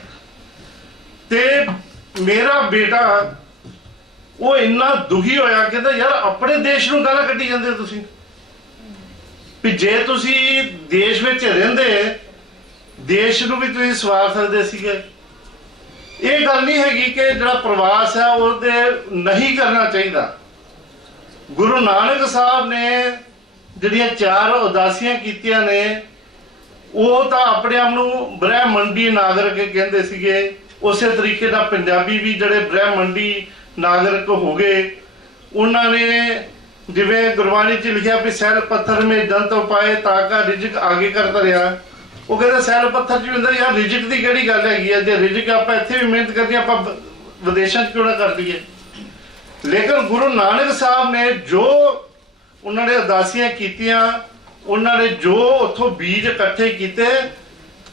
ਤੇ ਮੇਰਾ ਬੇਟਾ ਉਹ ਇੰਨਾ ਦੁਖੀ ਹੋਇਆ, ਕਹਿੰਦਾ ਯਾਰ ਆਪਣੇ ਦੇਸ਼ ਨੂੰ ਗਾਲਾਂ ਕੱਢੀ ਜਾਂਦੇ ਤੁਸੀਂ, ਵੀ ਜੇ ਤੁਸੀਂ ਦੇਸ਼ ਵਿੱਚ ਰਹਿੰਦੇ ਦੇਸ਼ ਨੂੰ ਵੀ ਤੁਸੀਂ ਸਵਾਰ ਸਕਦੇ ਸੀਗੇ। ਇਹ ਗੱਲ ਨਹੀਂ ਹੈਗੀ ਕਿ ਜਿਹੜਾ ਪ੍ਰਵਾਸ ਹੈ ਉਹਦੇ ਨਹੀਂ ਕਰਨਾ ਚਾਹੀਦਾ। ਗੁਰੂ ਨਾਨਕ ਸਾਹਿਬ ਨੇ ਜਿਹੜੀਆਂ 4 ਉਦਾਸੀਆਂ ਕੀਤੀਆਂ ਨੇ, ਉਹ ਤਾਂ ਆਪਣੇ ਆਪ ਨੂੰ ਬ੍ਰਹਮੰਡੀ ਨਾਗਰਿਕ ਕਹਿੰਦੇ ਸੀਗੇ। ਉਸੇ ਤਰੀਕੇ ਨਾਲ ਪੰਜਾਬੀ ਵੀ ਜਿਹੜੇ ਬ੍ਰਹਮੰਡੀ ਨਾਗਰਿਕ ਹੋ ਗਏ। ਉਹਨਾਂ ਨੇ ਜਿਵੇਂ ਗੁਰਬਾਣੀ 'ਚ ਲਿਖਿਆ ਵੀ ਸੈਲ ਪੱਥਰ ਮੇ ਜੰਤ ਪਾਏ ਤਾਕਾ ਰਿਜਕ ਆਗੇ ਕਰਦਾ ਰਿਹਾ। ਉਹ ਕਹਿੰਦਾ ਸੈਲ ਪੱਥਰ 'ਚ ਵੀ ਹੁੰਦਾ ਯਾਰ, ਰਿਜਕ ਦੀ ਕਿਹੜੀ ਗੱਲ ਹੈਗੀ ਹੈ? ਜੇ ਰਿਜਕ ਆਪਾਂ ਇੱਥੇ ਵੀ ਮਿਹਨਤ ਕਰਦੇ ਆਪਾਂ ਵਿਦੇਸ਼ਾਂ 'ਚ ਕਿਉਂ ਨਾ ਕਰ ਲਈਏ। ਲੇਕਿਨ ਗੁਰੂ ਨਾਨਕ ਸਾਹਿਬ ਨੇ ਜੋ ਉਹਨਾਂ ਨੇ ਉਦਾਸੀਆਂ ਕੀਤੀਆਂ, ਉਹਨਾਂ ਨੇ ਜੋ ਉੱਥੋਂ ਬੀਜ ਇਕੱਠੇ ਕੀਤੇ,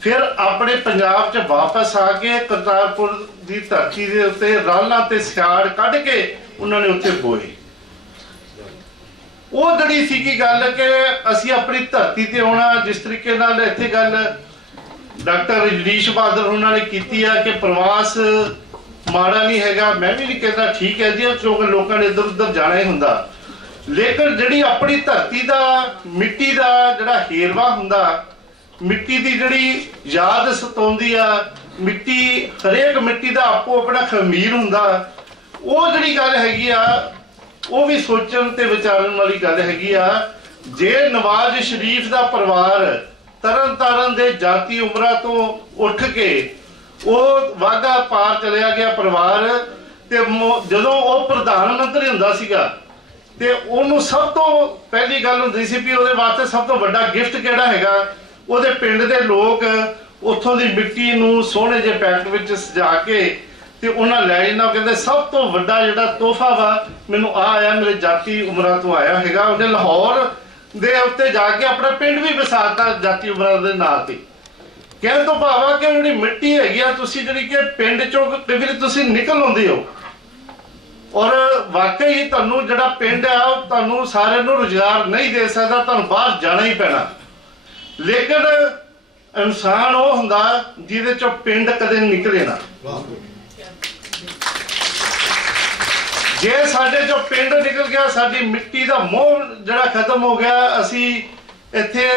ਫਿਰ ਆਪਣੇ ਪੰਜਾਬ 'ਚ ਵਾਪਸ ਆ ਕੇ ਕਰਤਾਰਪੁਰ ਦੀ ਧਰਤੀ ਦੇ ਉੱਤੇ ਰਾਲਾਂ ਤੇ ਸਿਆੜ ਕੱਢ ਕੇ ਉਹਨਾਂ ਨੇ ਉੱਥੇ ਬੋਏ। ਉਹ ਜਿਹੜੀ ਸੀ ਕੀ ਗੱਲ ਕਿ ਅਸੀਂ ਆਪਣੀ ਧਰਤੀ ਤੇ ਆਉਣਾ। ਜਿਸ ਤਰੀਕੇ ਨਾਲ ਇੱਥੇ ਗੱਲ ਡਾਕਟਰ ਰਜਨੀਸ਼ ਬਾਦਲ ਉਹਨਾਂ ਨੇ ਕੀਤੀ ਆ ਕਿ ਪ੍ਰਵਾਸ ਮਾੜਾ ਨਹੀਂ ਹੈਗਾ, ਮੈਂ ਵੀ ਨਹੀਂ ਕਹਿੰਦਾ, ਠੀਕ ਹੈ ਜੀ, ਕਿਉਂਕਿ ਲੋਕਾਂ ਨੇ ਇੱਧਰ ਉੱਧਰ ਜਾਣਾ ਹੀ ਹੁੰਦਾ। ਲੇਕਿਨ ਜਿਹੜੀ ਆਪਣੀ ਧਰਤੀ ਦਾ ਮਿੱਟੀ ਦਾ ਜਿਹੜਾ ਹੀਰਵਾ ਹੁੰਦਾ, ਮਿੱਟੀ ਦੀ ਜਿਹੜੀ ਯਾਦ ਸਤਾਉਂਦੀ ਆ, ਮਿੱਟੀ ਹਰੇਕ ਮਿੱਟੀ ਦਾ ਆਪੋ ਆਪਣਾ ਖਮੀਰ ਹੁੰਦਾ। ਉਹ ਜਿਹੜੀ ਗੱਲ ਹੈਗੀ ਆ ਉਹ ਵੀ ਸੋਚਣ ਤੇ ਵਿਚਾਰਨ ਵਾਲੀ ਗੱਲ ਹੈਗੀ ਆ। ਜੇ ਨਵਾਜ਼ ਸ਼ਰੀਫ ਦਾ ਪਰਿਵਾਰ ਤਰਨ ਤਾਰਨ ਦੇ ਜਾਤੀ ਉਮਰਾਂ ਤੋਂ ਉੱਠ ਕੇ ਉਹ ਵਾਘਾ ਪਾਰ ਚਲਿਆ ਗਿਆ ਪਰਿਵਾਰ, ਤੇ ਜਦੋਂ ਉਹ ਪ੍ਰਧਾਨ ਮੰਤਰੀ ਹੁੰਦਾ ਸੀਗਾ ਤੇ ਉਹਨੂੰ ਸਭ ਤੋਂ ਪਹਿਲੀ ਗੱਲ ਹੁੰਦੀ ਸੀ ਵੀ ਉਹਦੇ ਵਾਸਤੇ ਸਭ ਤੋਂ ਵੱਡਾ ਗਿਫਟ ਕਿਹੜਾ ਹੈਗਾ। ਉਹਦੇ ਪਿੰਡ ਦੇ ਲੋਕ ਉੱਥੋਂ ਦੀ ਮਿੱਟੀ ਨੂੰ ਸੋਹਣੇ ਜਿਹੇ ਪੈਕਟ ਵਿੱਚ ਸਜਾ ਕੇ ਤੇ ਉਹਨਾਂ ਲੈ ਜਾਂਦਾ। ਕਹਿੰਦੇ ਸਭ ਤੋਂ ਵੱਡਾ ਜਿਹੜਾ ਤੋਹਫਾ ਵਾ ਮੈਨੂੰ ਆ ਆਇਆ, ਮੇਰੇ ਜਾਤੀ ਉਮਰਾਂ ਤੋਂ ਆਇਆ ਹੈਗਾ। ਉਹਨੇ ਲਾਹੌਰ ਦੇ ਉੱਤੇ ਜਾ ਕੇ ਆਪਣਾ ਪਿੰਡ ਵੀ ਵਸਾਤਾ ਜਾਤੀ ਉਮਰਾਂ ਦੇ ਨਾਂ ਤੇ। ਕਹਿਣ ਤੋਂ ਭਾਵ ਕਿ ਜਿਹੜੀ ਮਿੱਟੀ ਹੈਗੀ ਆ, ਤੁਸੀਂ ਜਿਹੜੀ ਕਿ ਪਿੰਡ ਚੋਂ ਕਈ ਵਾਰੀ ਤੁਸੀਂ ਨਿਕਲ ਆਉਂਦੇ ਹੋ ਔਰ ਵਾਕਈ ਤੁਹਾਨੂੰ ਜਿਹੜਾ ਪਿੰਡ ਆ ਉਹ ਤੁਹਾਨੂੰ ਸਾਰਿਆਂ ਨੂੰ ਰੁਜ਼ਗਾਰ ਨਹੀਂ ਦੇ ਸਕਦਾ, ਤੁਹਾਨੂੰ ਬਾਹਰ ਜਾਣਾ ਹੀ ਪੈਣਾ। ਲੇਕਿਨ ਇਨਸਾਨ ਉਹ ਹੁੰਦਾ ਜਿਹਦੇ ਚੋਂ ਪਿੰਡ ਕਦੇ ਨਿਕਲੇ ਨਾ। ਜੇ ਸਾਡੇ ਚੋਂ ਪਿੰਡ ਨਿਕਲ ਗਿਆ, ਸਾਡੀ ਮਿੱਟੀ ਦਾ ਮੋਹ ਜਿਹੜਾ ਖਤਮ ਹੋ ਗਿਆ। ਅਸੀਂ ਇੱਥੇ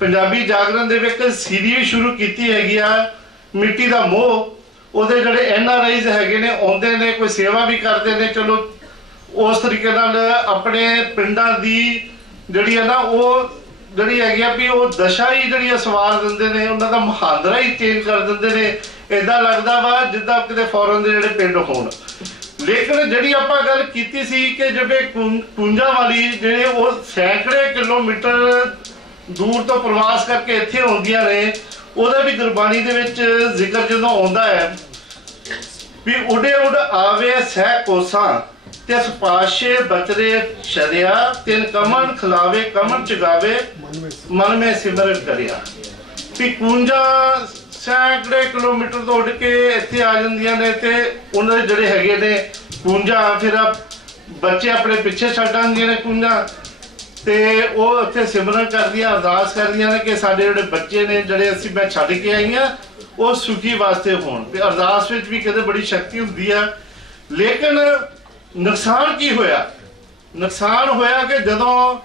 ਪੰਜਾਬੀ ਜਾਗਰਣ ਦੇ ਵਿੱਚ ਸੀਰੀਜ਼ ਸ਼ੁਰੂ ਕੀਤੀ ਹੈਗੀ ਆ, ਮਿੱਟੀ ਦਾ ਮੋਹ। ਉਹਦੇ ਜਿਹੜੇ NRIs ਹੈਗੇ ਨੇ ਆਉਂਦੇ ਨੇ, ਕੋਈ ਸੇਵਾ ਵੀ ਕਰਦੇ ਨੇ। ਚਲੋ ਉਸ ਤਰੀਕੇ ਨਾਲ ਆਪਣੇ ਪਿੰਡਾਂ ਦੀ ਜਿਹੜੀ ਹੈ ਨਾ ਉਹ ਜਿਹੜੀ ਹੈਗੀ ਆ ਵੀ ਉਹ ਦਸ਼ਾ ਹੀ ਜਿਹੜੀ ਸਵਾਰ ਦਿੰਦੇ ਨੇ, ਉਹਨਾਂ ਦਾ ਮੁਹਾਂਦਰਾ ਹੀ ਚੇਂਜ ਕਰ ਦਿੰਦੇ ਨੇ। ਏਦਾਂ ਲੱਗਦਾ ਵਾ ਜਿੱਦਾਂ ਕਿਤੇ ਫੋਰਨ ਦੇ ਜਿਹੜੇ ਪਿੰਡ ਹੋਣ। ਲੇਕਿਨ ਜਿਹੜੀ ਆਪਾਂ ਗੱਲ ਕੀਤੀ ਸੀ ਕਿ ਜਿਵੇਂ ਕੁੰਜਾਂ ਵਾਲੀ ਜਿਹੜੇ ਉਹ ਸੈਂਕੜੇ ਕਿਲੋਮੀਟਰ ਦੂਰ ਤੋਂ ਪ੍ਰਵਾਸ ਕਰਕੇ ਇੱਥੇ ਆਉਂਦੀਆਂ ਨੇ, ਉਹਦਾ ਵੀ ਗੁਰਬਾਣੀ ਦੇ ਵਿੱਚ ਜ਼ਿਕਰ ਜਦੋਂ ਆਉਂਦਾ ਹੈ ਵੀ ਉਡੇ ਉਡ ਆਵੇ ਸਹਿ ਕੋਸਾਂ ਤਿਸ ਪਾਸ਼ੇ ਬਚਰੇ ਸ਼ਰਿਆ ਤਿਨ ਕਮਨ ਖਿਲਾਵੇ ਕਮਨ ਚਗਾਵੇ ਮਨ ਮੇ ਸਿਮਰਨ ਕਰਿਆ। ਵੀ 51 ਸੈਂਕੜੇ ਕਿਲੋਮੀਟਰ ਤੋਂ ਉੱਡ ਕੇ ਇੱਥੇ ਆ ਜਾਂਦੀਆਂ ਨੇ ਤੇ ਉਹਨਾਂ ਦੇ ਜਿਹੜੇ ਹੈਗੇ ਨੇ 51 ਫਿਰ ਬੱਚੇ ਆਪਣੇ ਪਿੱਛੇ ਛੱਡ ਆਉਂਦੀਆਂ ਨੇ 51 ਤੇ ਉਹ ਉੱਥੇ ਸਿਮਰਨ ਕਰਦੀਆਂ, ਅਰਦਾਸ ਕਰਦੀਆਂ ਨੇ ਕਿ ਸਾਡੇ ਜਿਹੜੇ ਬੱਚੇ ਨੇ ਜਿਹੜੇ ਅਸੀਂ ਮੈਂ ਛੱਡ ਕੇ ਆਈ ਹਾਂ ਉਹ ਸੁਖੀ ਵਾਸਤੇ ਹੋਣ। ਤੇ ਅਰਦਾਸ ਵਿੱਚ ਵੀ ਕਹਿੰਦੇ ਬੜੀ ਸ਼ਕਤੀ ਹੁੰਦੀ ਆ। ਲੇਕਿਨ ਨੁਕਸਾਨ ਕੀ ਹੋਇਆ? ਨੁਕਸਾਨ ਹੋਇਆ ਕਿ ਜਦੋਂ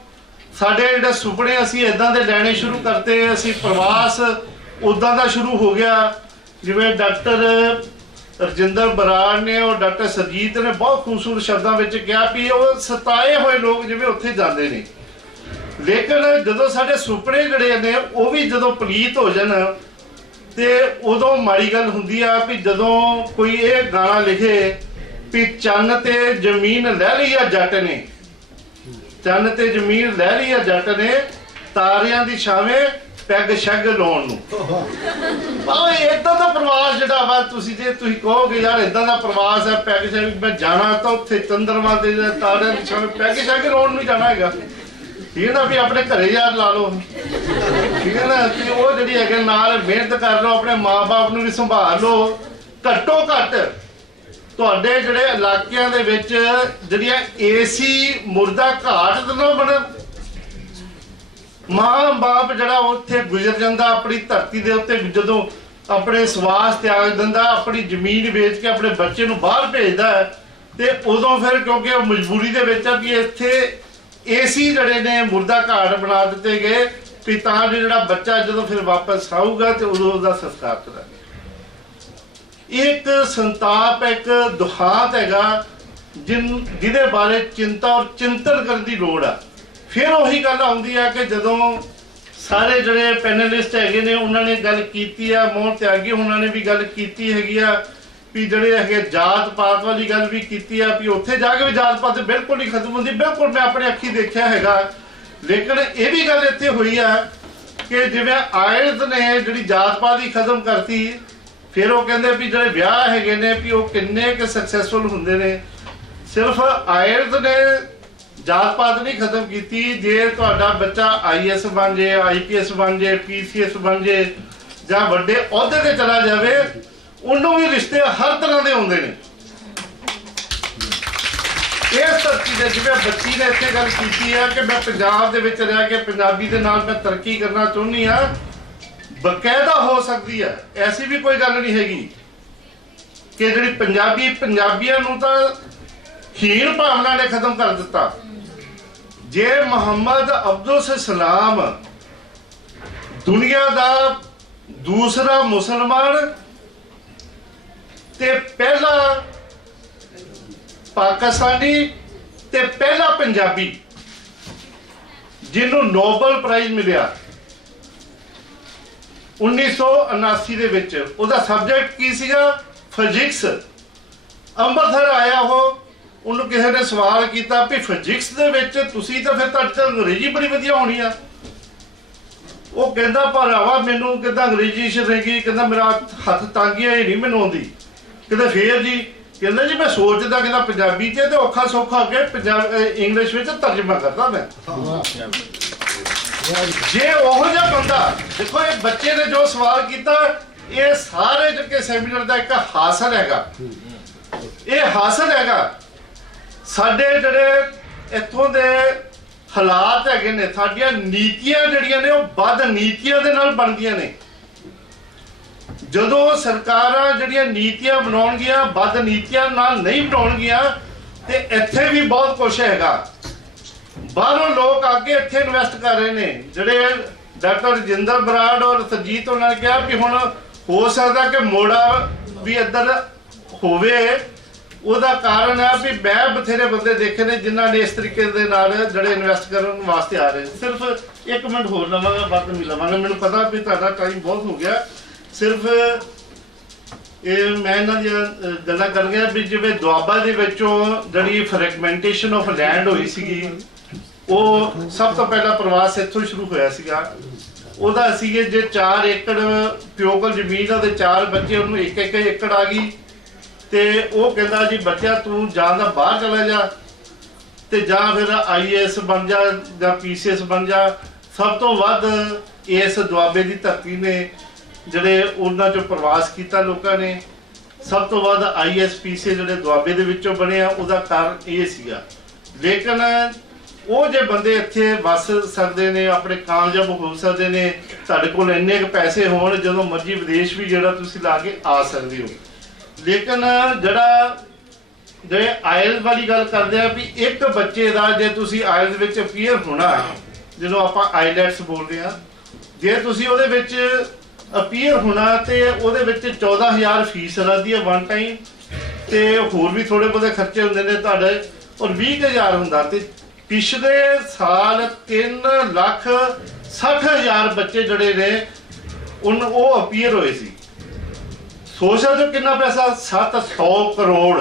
ਸਾਡੇ ਜਿਹੜੇ ਸੁਪਨੇ ਅਸੀਂ ਇਦਾਂ ਦੇ ਲੈਣੇ ਸ਼ੁਰੂ ਕਰਤੇ, ਅਸੀਂ ਪ੍ਰਵਾਸ ਉਦਾਂ ਦਾ ਸ਼ੁਰੂ ਹੋ ਗਿਆ। ਜਿਵੇਂ ਡਾਕਟਰ ਰਜਿੰਦਰ ਬਰਾੜ ਨੇ ਔਰ ਡਾਕਟਰ ਸਰਜੀਤ ਨੇ ਬਹੁਤ ਖੂਬਸੂਰਤ ਸ਼ਬਦਾਂ ਵਿੱਚ ਕਿਹਾ ਵੀ ਉਹ ਸਤਾਏ ਹੋਏ ਲੋਕ ਜਿਵੇਂ ਉੱਥੇ ਜਾਂਦੇ ਨੇ। ਲੇਕਿਨ ਜਦੋਂ ਸਾਡੇ ਸੁਪਨੇ ਜਿਹੜੇ ਨੇ ਉਹ ਵੀ ਜਦੋਂ ਪਲੀਤ ਹੋ ਜਾਣ ਤੇ ਉਦੋਂ ਮਾੜੀ ਗੱਲ ਹੁੰਦੀ ਆ ਵੀ ਜਦੋਂ ਕੋਈ ਇਹ ਗਾਣਾ ਲਿਖੇ ਵੀ ਚੰਨ ਤੇ ਜ਼ਮੀਨ ਲੈ ਲਈ ਆ ਜੱਟ ਨੇ, ਚੰਨ ਤੇ ਜ਼ਮੀਨ ਲੈ ਲਈ ਆ ਜੱਟ ਨੇ, ਤਾਰਿਆਂ ਦੀ ਛਾਵੇਂ ਪੈਗ ਸ਼ੈਗ ਲਾਉਣ ਨੂੰ। ਏਦਾਂ ਦਾ ਪ੍ਰਵਾਸ ਜਿਹੜਾ ਵਾ ਤੁਸੀਂ ਜੇ ਤੁਸੀਂ ਕਹੋਗੇ ਯਾਰ ਏਦਾਂ ਦਾ ਪ੍ਰਵਾਸ ਹੈ ਪੈਗ ਸ਼ੈਗ ਮੈਂ ਜਾਣਾ ਤਾਂ ਉੱਥੇ ਚੰਦਰਮਾ ਦੇ ਤਾਰਿਆਂ ਦੀ ਛਾਵੇਂ ਪੈਗ ਸ਼ੈਗ ਲਾਉਣ ਨੂੰ ਜਾਣਾ ਹੈਗਾ। ਠੀਕ ਹੈ ਨਾ, ਵੀ ਆਪਣੇ ਘਰੇ ਯਾਰ ਲਾ ਲਓ। ਠੀਕ ਹੈ ਨਾ, ਕਿ ਉਹ ਜਿਹੜੀ ਹੈਗੇ ਨਾਲ ਮਿਹਨਤ ਕਰ ਲਓ, ਆਪਣੇ ਮਾਂ-ਬਾਪ ਨੂੰ ਵੀ ਸੰਭਾਲ ਲਓ। ਘੱਟੋ ਘੱਟ ਤੁਹਾਡੇ ਜਿਹੜੇ ਇਲਾਕਿਆਂ ਦੇ ਵਿੱਚ ਜਿਹੜੀਆਂ ਏਸੀ ਮੁਰਦਾ ਘਾਟ ਤਾਂ ਨਾ ਬਣ, ਮਾਂ-ਬਾਪ ਜਿਹੜਾ ਉੱਥੇ ਗੁਜ਼ਰ ਜਾਂਦਾ ਆਪਣੀ ਧਰਤੀ ਦੇ ਉੱਤੇ, ਜਦੋਂ ਆਪਣੇ ਸਵਾਸ ਤਿਆਗ ਦਿੰਦਾ, ਆਪਣੀ ਜ਼ਮੀਨ ਵੇਚ ਕੇ ਆਪਣੇ ਬੱਚੇ ਨੂੰ ਬਾਹਰ ਭੇਜਦਾ ਹੈ ਤੇ ਉਦੋਂ ਫਿਰ ਕਿਉਂਕਿ ਉਹ ਮਜਬੂਰੀ ਦੇ ਵਿੱਚ ਆ ਵੀ ਇੱਥੇ ਏਸੀ ਜਿਹੜੇ ਨੇ ਮੁਰਦਾ ਘਾਟ ਬਣਾ ਦਿੱਤੇ ਗਏ ਵੀ ਤਾਂ ਜਿਹੜਾ ਬੱਚਾ ਜਦੋਂ ਫਿਰ ਵਾਪਸ ਆਊਗਾ ਤੇ ਉਦੋਂ ਉਹਦਾ ਸੰਸਕਾਰ ਕਰਾਂਗੇ। ਇੱਕ ਸੰਤਾਪ, ਇੱਕ ਦੁਹਾਤ ਹੈਗਾ ਜਿਹਦੇ ਬਾਰੇ ਚਿੰਤਾ ਔਰ ਚਿੰਤਨ ਕਰਨ ਦੀ ਲੋੜ ਆ। ਫਿਰ ਉਹੀ ਗੱਲ ਆਉਂਦੀ ਆ ਕਿ ਜਦੋਂ ਸਾਰੇ ਜਿਹੜੇ ਪੈਨਲਿਸਟ ਹੈਗੇ ਨੇ ਉਹਨਾਂ ਨੇ ਗੱਲ ਕੀਤੀ ਆ, ਮੋਹਨ ਤਿਆਗੀ ਉਹਨਾਂ ਨੇ ਵੀ ਗੱਲ ਕੀਤੀ ਹੈਗੀ ਆ ਵੀ ਜਿਹੜੇ ਹੈਗੇ ਜਾਤ ਪਾਤ ਵਾਲੀ ਗੱਲ ਵੀ ਕੀਤੀ ਆ ਵੀ ਉੱਥੇ ਜਾ ਕੇ ਵੀ ਜਾਤ ਪਾਤ ਬਿਲਕੁਲ ਨਹੀਂ ਖਤਮ ਹੁੰਦੀ। ਬਿਲਕੁਲ ਮੈਂ ਆਪਣੇ ਅੱਖੀ ਦੇਖਿਆ ਹੈਗਾ। ਲੇਕਿਨ ਇਹ ਵੀ ਗੱਲ ਇੱਥੇ ਹੋਈ ਆ ਕਿ ਜਿਵੇਂ ਆਇਰਤ ਨੇ ਜਿਹੜੀ ਜਾਤ ਪਾਤ ਹੀ ਖਤਮ ਕਰਤੀ, ਫਿਰ ਉਹ ਕਹਿੰਦੇ ਵੀ ਜਿਹੜੇ ਵਿਆਹ ਹੈਗੇ ਨੇ ਵੀ ਉਹ ਕਿੰਨੇ ਕੁ ਸਕਸੈਸਫੁਲ ਹੁੰਦੇ ਨੇ। ਸਿਰਫ ਆਇਰਤ ਨੇ ਜਾਤ ਪਾਤ ਨਹੀਂ ਖਤਮ ਕੀਤੀ। ਜੇ ਤੁਹਾਡਾ ਬੱਚਾ IAS ਬਣ ਜੇ, IPS ਬਣ ਜੇ, PCS ਬਣ ਜੇ ਜਾਂ ਵੱਡੇ ਅਹੁਦੇ ਤੇ ਚਲਾ ਜਾਵੇ, ਉਹਨੂੰ ਵੀ ਰਿਸ਼ਤੇ ਹਰ ਤਰ੍ਹਾਂ ਦੇ ਹੁੰਦੇ ਨੇ। ਇਸ ਧਰਤੀ ਦੇ ਜਿਵੇਂ ਬੱਚੀ ਨੇ ਇੱਥੇ ਗੱਲ ਕੀਤੀ ਆ ਕਿ ਮੈਂ ਪੰਜਾਬ ਦੇ ਵਿੱਚ ਰਹਿ ਕੇ ਪੰਜਾਬੀ ਦੇ ਨਾਲ ਮੈਂ ਤਰੱਕੀ ਕਰਨਾ ਚਾਹੁੰਦੀ ਆ, ਬਕਾਇਦਾ ਹੋ ਸਕਦੀ ਹੈ। ਐਸੀ ਵੀ ਕੋਈ ਗੱਲ ਨਹੀਂ ਹੈਗੀ ਕਿ ਜਿਹੜੀ ਪੰਜਾਬੀਆਂ ਨੂੰ ਤਾਂ ਹੀਣ ਭਾਵਨਾ ਨੇ ਖਤਮ ਕਰ ਦਿੱਤਾ। ਜੇ ਮੁਹੰਮਦ ਅਬਦੁਲ ਸਲਾਮ ਦੁਨੀਆ ਦਾ ਦੂਸਰਾ ਮੁਸਲਮਾਨ ਤੇ ਪਹਿਲਾ ਪਾਕਿਸਤਾਨੀ ਤੇ ਪਹਿਲਾ ਪੰਜਾਬੀ ਜਿਹਨੂੰ ਨੋਬਲ ਪ੍ਰਾਈਜ਼ ਮਿਲਿਆ 1979 ਦੇ ਵਿੱਚ, ਉਹਦਾ ਸਬਜੈਕਟ ਕੀ ਸੀਗਾ? ਫਿਜ਼ਿਕਸ। ਅੰਮ੍ਰਿਤਸਰ ਆਇਆ ਉਹਨੂੰ ਕਿਸੇ ਨੇ ਸਵਾਲ ਕੀਤਾ ਵੀ ਫਿਜ਼ਿਕਸ ਦੇ ਵਿੱਚ ਤੁਸੀਂ ਤਾਂ ਫਿਰ ਤੁਹਾਡੀ ਤਾਂ ਅੰਗਰੇਜ਼ੀ ਬੜੀ ਵਧੀਆ ਹੋਣੀ ਆ। ਉਹ ਕਹਿੰਦਾ ਭਰਾਵਾ ਮੈਨੂੰ ਕਿੱਦਾਂ ਅੰਗਰੇਜ਼ੀ ਸਿੱਖੇਗੀ, ਕਹਿੰਦਾ ਮੇਰਾ ਹੱਥ ਤੰਗ ਹੀ ਨਹੀਂ ਮੈਨੂੰ ਆਉਂਦੀ। ਕਹਿੰਦਾ ਫੇਰ ਜੀ, ਕਹਿੰਦਾ ਜੀ ਮੈਂ ਸੋਚਦਾ ਕਹਿੰਦਾ ਪੰਜਾਬੀ ਤੇ ਔਖਾ ਸੌਖਾ ਅੱਗੇ ਇੰਗਲਿਸ਼ ਵਿੱਚ ਤਰਜਮਾ ਕਰਦਾ ਮੈਂ। ਜੇ ਉਹੋ ਜਿਹਾ ਬੰਦਾ, ਦੇਖੋ ਇਹ ਬੱਚੇ ਨੇ ਜੋ ਸਵਾਲ ਕੀਤਾ, ਇਹ ਸਾਰੇ ਜਿਹੜੇ ਸੈਮੀਨਾਰ ਦਾ ਇੱਕ ਹਾਸਲ ਹੈਗਾ। ਇਹ ਹਾਸਲ ਹੈਗਾ ਸਾਡੇ ਜਿਹੜੇ ਇੱਥੋਂ ਦੇ ਹਾਲਾਤ ਹੈਗੇ ਨੇ, ਸਾਡੀਆਂ ਨੀਤੀਆਂ ਜਿਹੜੀਆਂ ਨੇ ਉਹ ਬਦ ਨੀਤੀਆਂ ਦੇ ਨਾਲ ਬਣਦੀਆਂ ਨੇ। ਜਦੋਂ ਸਰਕਾਰਾਂ ਜਿਹੜੀਆਂ ਨੀਤੀਆਂ ਬਣਾਉਣਗੀਆਂ ਬਦ ਨੀਤੀਆਂ ਨਾਲ ਨਹੀਂ ਬਣਾਉਣਗੀਆਂ ਤੇ ਇੱਥੇ ਵੀ ਬਹੁਤ ਕੁਝ ਹੈਗਾ। ਬਾਹਰੋਂ ਲੋਕ ਆ ਕੇ ਇੱਥੇ ਇਨਵੈਸਟ ਕਰ ਰਹੇ ਨੇ। ਜਿਹੜੇ ਡਾਕਟਰ ਰਜਿੰਦਰ ਬਰਾੜ ਔਰ ਸਰਜੀਤ ਉਹਨਾਂ ਨੇ ਕਿਹਾ ਵੀ ਹੁਣ ਹੋ ਸਕਦਾ ਕਿ ਮੋੜਾ ਵੀ ਇੱਧਰ ਹੋਵੇ। ਉਹਦਾ ਕਾਰਨ ਹੈ ਵੀ ਮੈਂ ਬਥੇਰੇ ਬੰਦੇ ਦੇਖੇ ਨੇ ਜਿਨ੍ਹਾਂ ਨੇ ਇਸ ਤਰੀਕੇ ਦੇ ਨਾਲ ਜਿਹੜੇ ਇਨਵੈਸਟ ਕਰਨ ਵਾਸਤੇ ਆ ਰਹੇ। ਸਿਰਫ 1 ਮਿੰਟ ਹੋਰ ਲਵਾਂਗਾ, ਬਾਅਦ ਵਿੱਚ ਲਵਾਂਗਾ। ਮੈਨੂੰ ਪਤਾ ਵੀ ਤੁਹਾਡਾ ਟਾਈਮ ਬਹੁਤ ਹੋ ਗਿਆ। ਸਿਰਫ ਇਹ ਮੈਂ ਇਹਨਾਂ ਦੀਆਂ ਗੱਲਾਂ ਕਰ ਗਿਆ ਵੀ ਜਿਵੇਂ ਦੁਆਬਾ ਦੇ ਵਿੱਚੋਂ ਜਿਹੜੀ ਫਰੈਗਮੈਂਟੇਸ਼ਨ ਆਫ ਲੈਂਡ ਹੋਈ ਸੀਗੀ ਉਹ ਸਭ ਤੋਂ ਪਹਿਲਾ ਪ੍ਰਵਾਸ ਇੱਥੋਂ ਸ਼ੁਰੂ ਹੋਇਆ ਸੀਗਾ। ਉਹਦਾ ਸੀਗੇ ਜੇ 4 ਏਕੜ ਪਿਓਕਲ ਜ਼ਮੀਨ ਆ ਤੇ 4 ਬੱਚੇ, ਉਹਨੂੰ 1-1 ਏਕੜ ਆ ਗਈ ਤੇ ਉਹ ਕਹਿੰਦਾ ਜੀ ਬੱਚਾ ਤੂੰ ਜਾਂ ਤਾਂ ਬਾਹਰ ਚਲਾ ਜਾ ਤੇ ਜਾਂ ਫਿਰ IAS ਬਣ ਜਾ ਜਾਂ PCS ਬਣ ਜਾ। ਸਭ ਤੋਂ ਵੱਧ ਇਸ ਦੁਆਬੇ ਦੀ ਧਰਤੀ ਨੇ ਜਿਹੜੇ ਉਹਨਾਂ ਚੋਂ ਪ੍ਰਵਾਸ ਕੀਤਾ ਲੋਕਾਂ ਨੇ, ਸਭ ਤੋਂ ਵੱਧ IAS PCS ਜਿਹੜੇ ਦੁਆਬੇ ਦੇ ਵਿੱਚੋਂ ਬਣੇ ਆ, ਉਹਦਾ ਕਾਰਨ ਇਹ ਸੀਗਾ। ਲੇਕਿਨ ਉਹ ਜੇ ਬੰਦੇ ਇੱਥੇ ਵਸ ਸਕਦੇ ਨੇ, ਆਪਣੇ ਕਾਮਯਾਬ ਹੋ ਸਕਦੇ ਨੇ, ਤੁਹਾਡੇ ਕੋਲ ਇੰਨੇ ਕੁ ਪੈਸੇ ਹੋਣ, ਜਦੋਂ ਮਰਜ਼ੀ ਵਿਦੇਸ਼ ਵੀ ਜਿਹੜਾ ਤੁਸੀਂ ਲਾ ਕੇ ਆ ਸਕਦੇ ਹੋ। ਲੇਕਿਨ ਜਿਹੜੇ ਆਇਲਸ ਵਾਲੀ ਗੱਲ ਕਰਦੇ ਆ ਵੀ ਇੱਕ ਬੱਚੇ ਦਾ ਜੇ ਤੁਸੀਂ ਆਇਲਸ ਵਿੱਚ ਅਪੀਅਰ ਹੋਣਾ, ਜਿਹਨੂੰ ਆਪਾਂ ਆਈਲੈਟਸ ਬੋਲਦੇ ਆ, ਜੇ ਤੁਸੀਂ ਉਹਦੇ ਵਿੱਚ ਅਪੀਅਰ ਹੋਣਾ ਤੇ ਉਹਦੇ ਵਿੱਚ 14,000 ਫੀਸ ਲੱਗਦੀ ਹੈ ਵਨ ਟਾਈਮ, ਤੇ ਹੋਰ ਵੀ ਥੋੜੇ ਬਹੁਤੇ ਖਰਚੇ ਹੁੰਦੇ ਨੇ ਤੁਹਾਡੇ, ਔਰ 20,000 ਹੁੰਦਾ। ਤੇ ਪਿਛਲੇ ਸਾਲ 3,60,000 ਬੱਚੇ ਜਿਹੜੇ ਨੇ ਉਹ ਅਪੀਅਰ ਹੋਏ ਸੀ। ਸੋਚਿਆ ਜੋ ਕਿੰਨਾ ਪੈਸਾ, 700 ਕਰੋੜ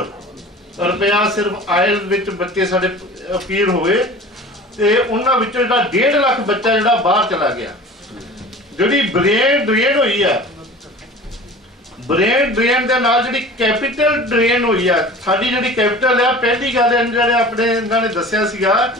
ਰੁਪਇਆ ਸਿਰਫ ਆਇਲ ਵਿੱਚ ਬੱਚੇ ਸਾਡੇ ਅਪੀਅਰ ਹੋਏ, ਤੇ ਉਹਨਾਂ ਵਿੱਚੋਂ ਜਿਹੜਾ 1.5 ਲੱਖ ਬੱਚਾ ਜਿਹੜਾ ਬਾਹਰ ਚਲਾ ਗਿਆ। ਜਿਹੜੀ ਬ੍ਰੇਨ ਡਰੇਨ ਹੋਈ ਆ, ਬ੍ਰੇਨ ਡਰੇਨ ਦੇ ਨਾਲ ਜਿਹੜੀ ਕੈਪੀਟਲ ਡਰੇਨ ਹੋਈ ਆ, ਸਾਡੀ ਜਿਹੜੀ ਕੈਪੀਟਲ ਆ, ਪਹਿਲੀ ਗੱਲ ਜਿਹੜੇ ਆਪਣੇ ਇਹਨਾਂ ਨੇ ਦੱਸਿਆ ਸੀਗਾ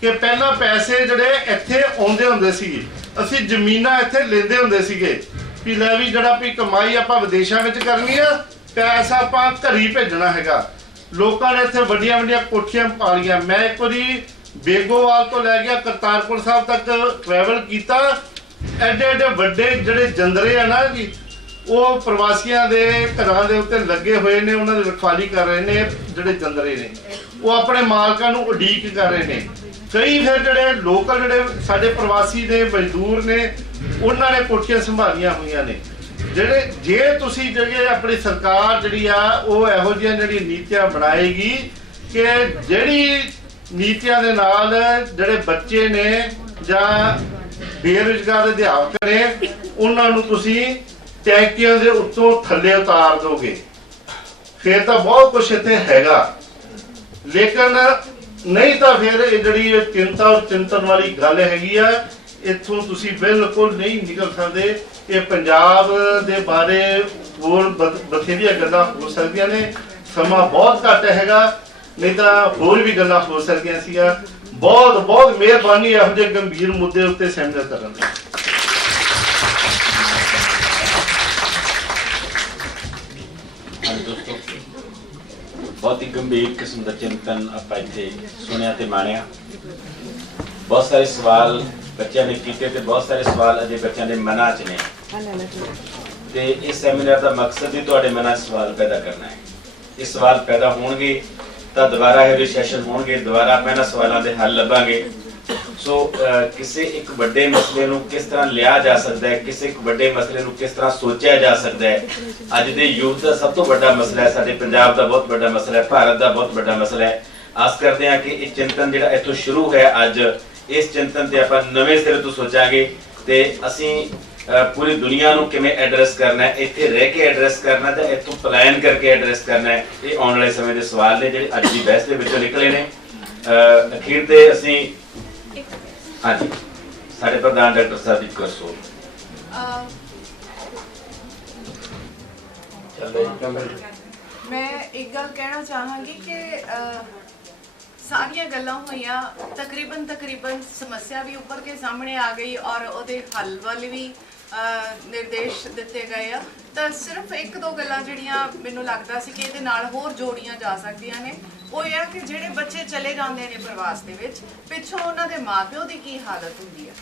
ਕਿ ਪਹਿਲਾਂ ਪੈਸੇ ਜਿਹੜੇ ਇੱਥੇ ਆਉਂਦੇ ਹੁੰਦੇ ਸੀ, ਅਸੀਂ ਜ਼ਮੀਨਾਂ ਇੱਥੇ ਲੈਂਦੇ ਹੁੰਦੇ ਸੀਗੇ ਵੀ ਲੈ ਵੀ ਜਿਹੜਾ ਵੀ ਕਮਾਈ ਆਪਾਂ ਵਿਦੇਸ਼ਾਂ ਵਿੱਚ ਕਰਨੀ ਆ, ਪੈਸਾ ਆਪਾਂ ਘਰ ਹੀ ਭੇਜਣਾ ਹੈਗਾ। ਲੋਕਾਂ ਨੇ ਇੱਥੇ ਵੱਡੀਆਂ ਵੱਡੀਆਂ ਕੋਠੀਆਂ ਪਾ ਲਈਆਂ। ਮੈਂ ਇੱਕ ਵਾਰੀ ਬੇਗੋਵਾਲ ਤੋਂ ਲੈ ਗਿਆ ਕਰਤਾਰਪੁਰ ਸਾਹਿਬ ਤੱਕ ਟਰੈਵਲ ਕੀਤਾ, ਐਡੇ ਐਡੇ ਵੱਡੇ ਜਿਹੜੇ ਜੰਦਰੇ ਆ ਨਾ ਜੀ, ਉਹ ਪ੍ਰਵਾਸੀਆਂ ਦੇ ਘਰਾਂ ਦੇ ਉੱਤੇ ਲੱਗੇ ਹੋਏ ਨੇ, ਉਹਨਾਂ ਦੀ ਰਖਵਾਲੀ ਕਰ ਰਹੇ ਨੇ। ਜਿਹੜੇ ਜੰਦਰੇ ਨੇ ਉਹ ਆਪਣੇ ਮਾਲਕਾਂ ਨੂੰ ਉਡੀਕ ਕਰ ਰਹੇ ਨੇ। ਕਈ ਫਿਰ ਜਿਹੜੇ ਲੋਕਲ ਜਿਹੜੇ ਸਾਡੇ ਪ੍ਰਵਾਸੀ ਨੇ, ਮਜ਼ਦੂਰ ਨੇ, ਉਹਨਾਂ ਨੇ ਕੋਠੀਆਂ ਸੰਭਾਲੀਆਂ ਹੋਈਆਂ ਨੇ। ਜਿਹੜੇ ਜੇ ਤੁਸੀਂ ਜਿਹੜੇ ਆਪਣੀ ਸਰਕਾਰ ਜਿਹੜੀ ਆ ਉਹ ਇਹੋ ਜਿਹੀਆਂ ਜਿਹੜੀਆਂ ਨੀਤੀਆਂ ਬਣਾਏਗੀ ਕਿ ਜਿਹੜੀ ਨੀਤੀਆਂ ਦੇ ਨਾਲ ਜਿਹੜੇ ਬੱਚੇ ਨੇ ਜਾਂ ਬੇਰੁਜ਼ਗਾਰ ਅਧਿਆਪਕ ਨੇ, ਉਹਨਾਂ ਨੂੰ ਤੁਸੀਂ ਟੈਂਕੀਆਂ ਦੇ ਉੱਤੋਂ ਥੱਲੇ ਉਤਾਰ ਦੋਗੇ, ਫਿਰ ਤਾਂ ਬਹੁਤ ਕੁਝ ਇੱਥੇ ਹੈਗਾ। ਲੇਕਿਨ ਨਹੀਂ ਤਾਂ ਫਿਰ ਇਹ ਜਿਹੜੀ ਚਿੰਤਾ ਔਰ ਚਿੰਤਨ ਵਾਲੀ ਗੱਲ ਹੈਗੀ ਆ, ਇੱਥੋਂ ਤੁਸੀਂ ਬਿਲਕੁਲ ਨਹੀਂ ਨਿਕਲ ਸਕਦੇ। ਇਹ ਪੰਜਾਬ ਦੇ ਬਾਰੇ ਹੋਰ ਬਥੇਰੀਆਂ ਗੱਲਾਂ ਹੋ ਸਕਦੀਆਂ ਨੇ, ਸਮਾਂ ਬਹੁਤ ਘੱਟ ਹੈਗਾ, ਨਹੀਂ ਤਾਂ ਹੋਰ ਵੀ ਗੱਲਾਂ ਹੋ ਸਕਦੀਆਂ ਸੀਗਾ। ਬਹੁਤ ਬਹੁਤ ਮਿਹਰਬਾਨੀ ਇਹੋ ਜਿਹੇ ਗੰਭੀਰ ਮੁੱਦੇ ਉੱਤੇ ਸੈਮੀਨਾਰ ਕਰਨ ਦੀ। ਦੋਸਤੋ, ਬਹੁਤ ਹੀ ਗੰਭੀਰ ਕਿਸਮ ਦਾ ਚਿੰਤਨ ਆਪਾਂ ਇੱਥੇ ਸੁਣਿਆ ਤੇ ਮਾਣਿਆ। ਬਹੁਤ ਸਾਰੇ ਸਵਾਲ ਬੱਚਿਆਂ ਨੇ ਕੀਤੇ ਤੇ ਬਹੁਤ ਸਾਰੇ ਸਵਾਲ ਅਜੇ ਬੱਚਿਆਂ ਦੇ ਮਨਾਂ 'ਚ ਨੇ, ਤੇ ਇਸ ਸੈਮੀਨਾਰ ਦਾ ਮਕਸਦ ਹੀ ਤੁਹਾਡੇ ਮਨਾਂ 'ਚ ਸਵਾਲ ਪੈਦਾ ਕਰਨਾ ਹੈ। ਇਹ ਸਵਾਲ ਪੈਦਾ ਹੋਣਗੇ ਤਾਂ ਦੁਬਾਰਾ ਇਹ ਸੈਸ਼ਨ ਹੋਣਗੇ, ਦੁਬਾਰਾ ਆਪਾਂ ਇਹਨਾਂ ਸਵਾਲਾਂ ਦੇ ਹੱਲ ਲੱਭਾਂਗੇ। ਸੋ ਕਿਸੇ ਇੱਕ ਵੱਡੇ ਮਸਲੇ ਨੂੰ ਕਿਸ ਤਰ੍ਹਾਂ ਲਿਆ ਜਾ ਸਕਦਾ ਹੈ, ਕਿਸੇ ਇੱਕ ਵੱਡੇ ਮਸਲੇ ਨੂੰ ਕਿਸ ਤਰ੍ਹਾਂ ਸੋਚਿਆ ਜਾ ਸਕਦਾ ਹੈ, ਅੱਜ ਦੇ ਯੂਥ ਦਾ ਸਭ ਤੋਂ ਵੱਡਾ ਮਸਲਾ ਹੈ, ਸਾਡੇ ਪੰਜਾਬ ਦਾ ਬਹੁਤ ਵੱਡਾ ਮਸਲਾ ਹੈ, ਭਾਰਤ ਦਾ ਬਹੁਤ ਵੱਡਾ ਮਸਲਾ ਹੈ। ਆਸ ਕਰਦੇ ਹਾਂ ਕਿ ਇਹ ਚਿੰਤਨ ਜਿਹੜਾ ਇੱਥੋਂ ਸ਼ੁਰੂ ਹੋਇਆ ਅੱਜ, ਇਸ ਚਿੰਤਨ ਤੇ ਆਪਾਂ ਨਵੇਂ ਸਿਰੇ ਤੋਂ ਸੋਚਾਂਗੇ ਤੇ ਅਸੀਂ ਪੂਰੀ ਦੁਨੀਆ ਨੂੰ ਕਿਵੇਂ ਐਡਰੈਸ ਕਰਨਾ ਹੈ, ਇੱਥੇ ਰਹਿ ਕੇ ਐਡਰੈਸ ਕਰਨਾ ਤੇ ਇੱਥੋਂ ਪਲਾਨ ਕਰਕੇ ਐਡਰੈਸ ਕਰਨਾ ਹੈ। ਇਹ ਆਉਣ ਵਾਲੇ ਸਮੇਂ ਦੇ ਸਵਾਲ ਨੇ ਜਿਹੜੇ ਅੱਜ ਦੀ ਬਹਿਸ ਦੇ ਵਿੱਚੋਂ ਨਿਕਲੇ ਨੇ। ਅਖੀਰ ਤੇ ਅਸੀਂ ਹਾਂਜੀ ਸਾਡੇ ਪ੍ਰਧਾਨ ਡਾਕਟਰ ਸਰਬਜੀਤ ਕੌਰ ਸੋਲ। ਮੈਂ ਇੱਕ ਗੱਲ ਕਹਿਣਾ ਚਾਹਾਂਗੀ ਕਿ ਸਾਰੀਆਂ ਗੱਲਾਂ ਹੋਈਆਂ, ਤਕਰੀਬਨ ਸਮੱਸਿਆ ਵੀ ਉੱਪਰ ਕੇ ਸਾਹਮਣੇ ਆ ਗਈ ਔਰ ਉਹਦੇ ਹੱਲ ਵੱਲ ਵੀ ਨਿਰਦੇਸ਼ ਦਿੱਤੇ ਗਏ ਆ। ਤਾਂ ਸਿਰਫ 1-2 ਗੱਲਾਂ ਜਿਹੜੀਆਂ ਮੈਨੂੰ ਲੱਗਦਾ ਸੀ ਕਿ ਇਹਦੇ ਨਾਲ ਹੋਰ ਜੋੜੀਆਂ ਜਾ ਸਕਦੀਆਂ ਨੇ, ਉਹ ਇਹ ਆ ਕਿ ਜਿਹੜੇ ਬੱਚੇ ਚਲੇ ਜਾਂਦੇ ਨੇ ਪ੍ਰਵਾਸ ਦੇ ਵਿੱਚ, ਪਿੱਛੋਂ ਉਹਨਾਂ ਦੇ ਮਾਪਿਓ ਦੀ ਕੀ ਹਾਲਤ ਹੁੰਦੀ ਆ,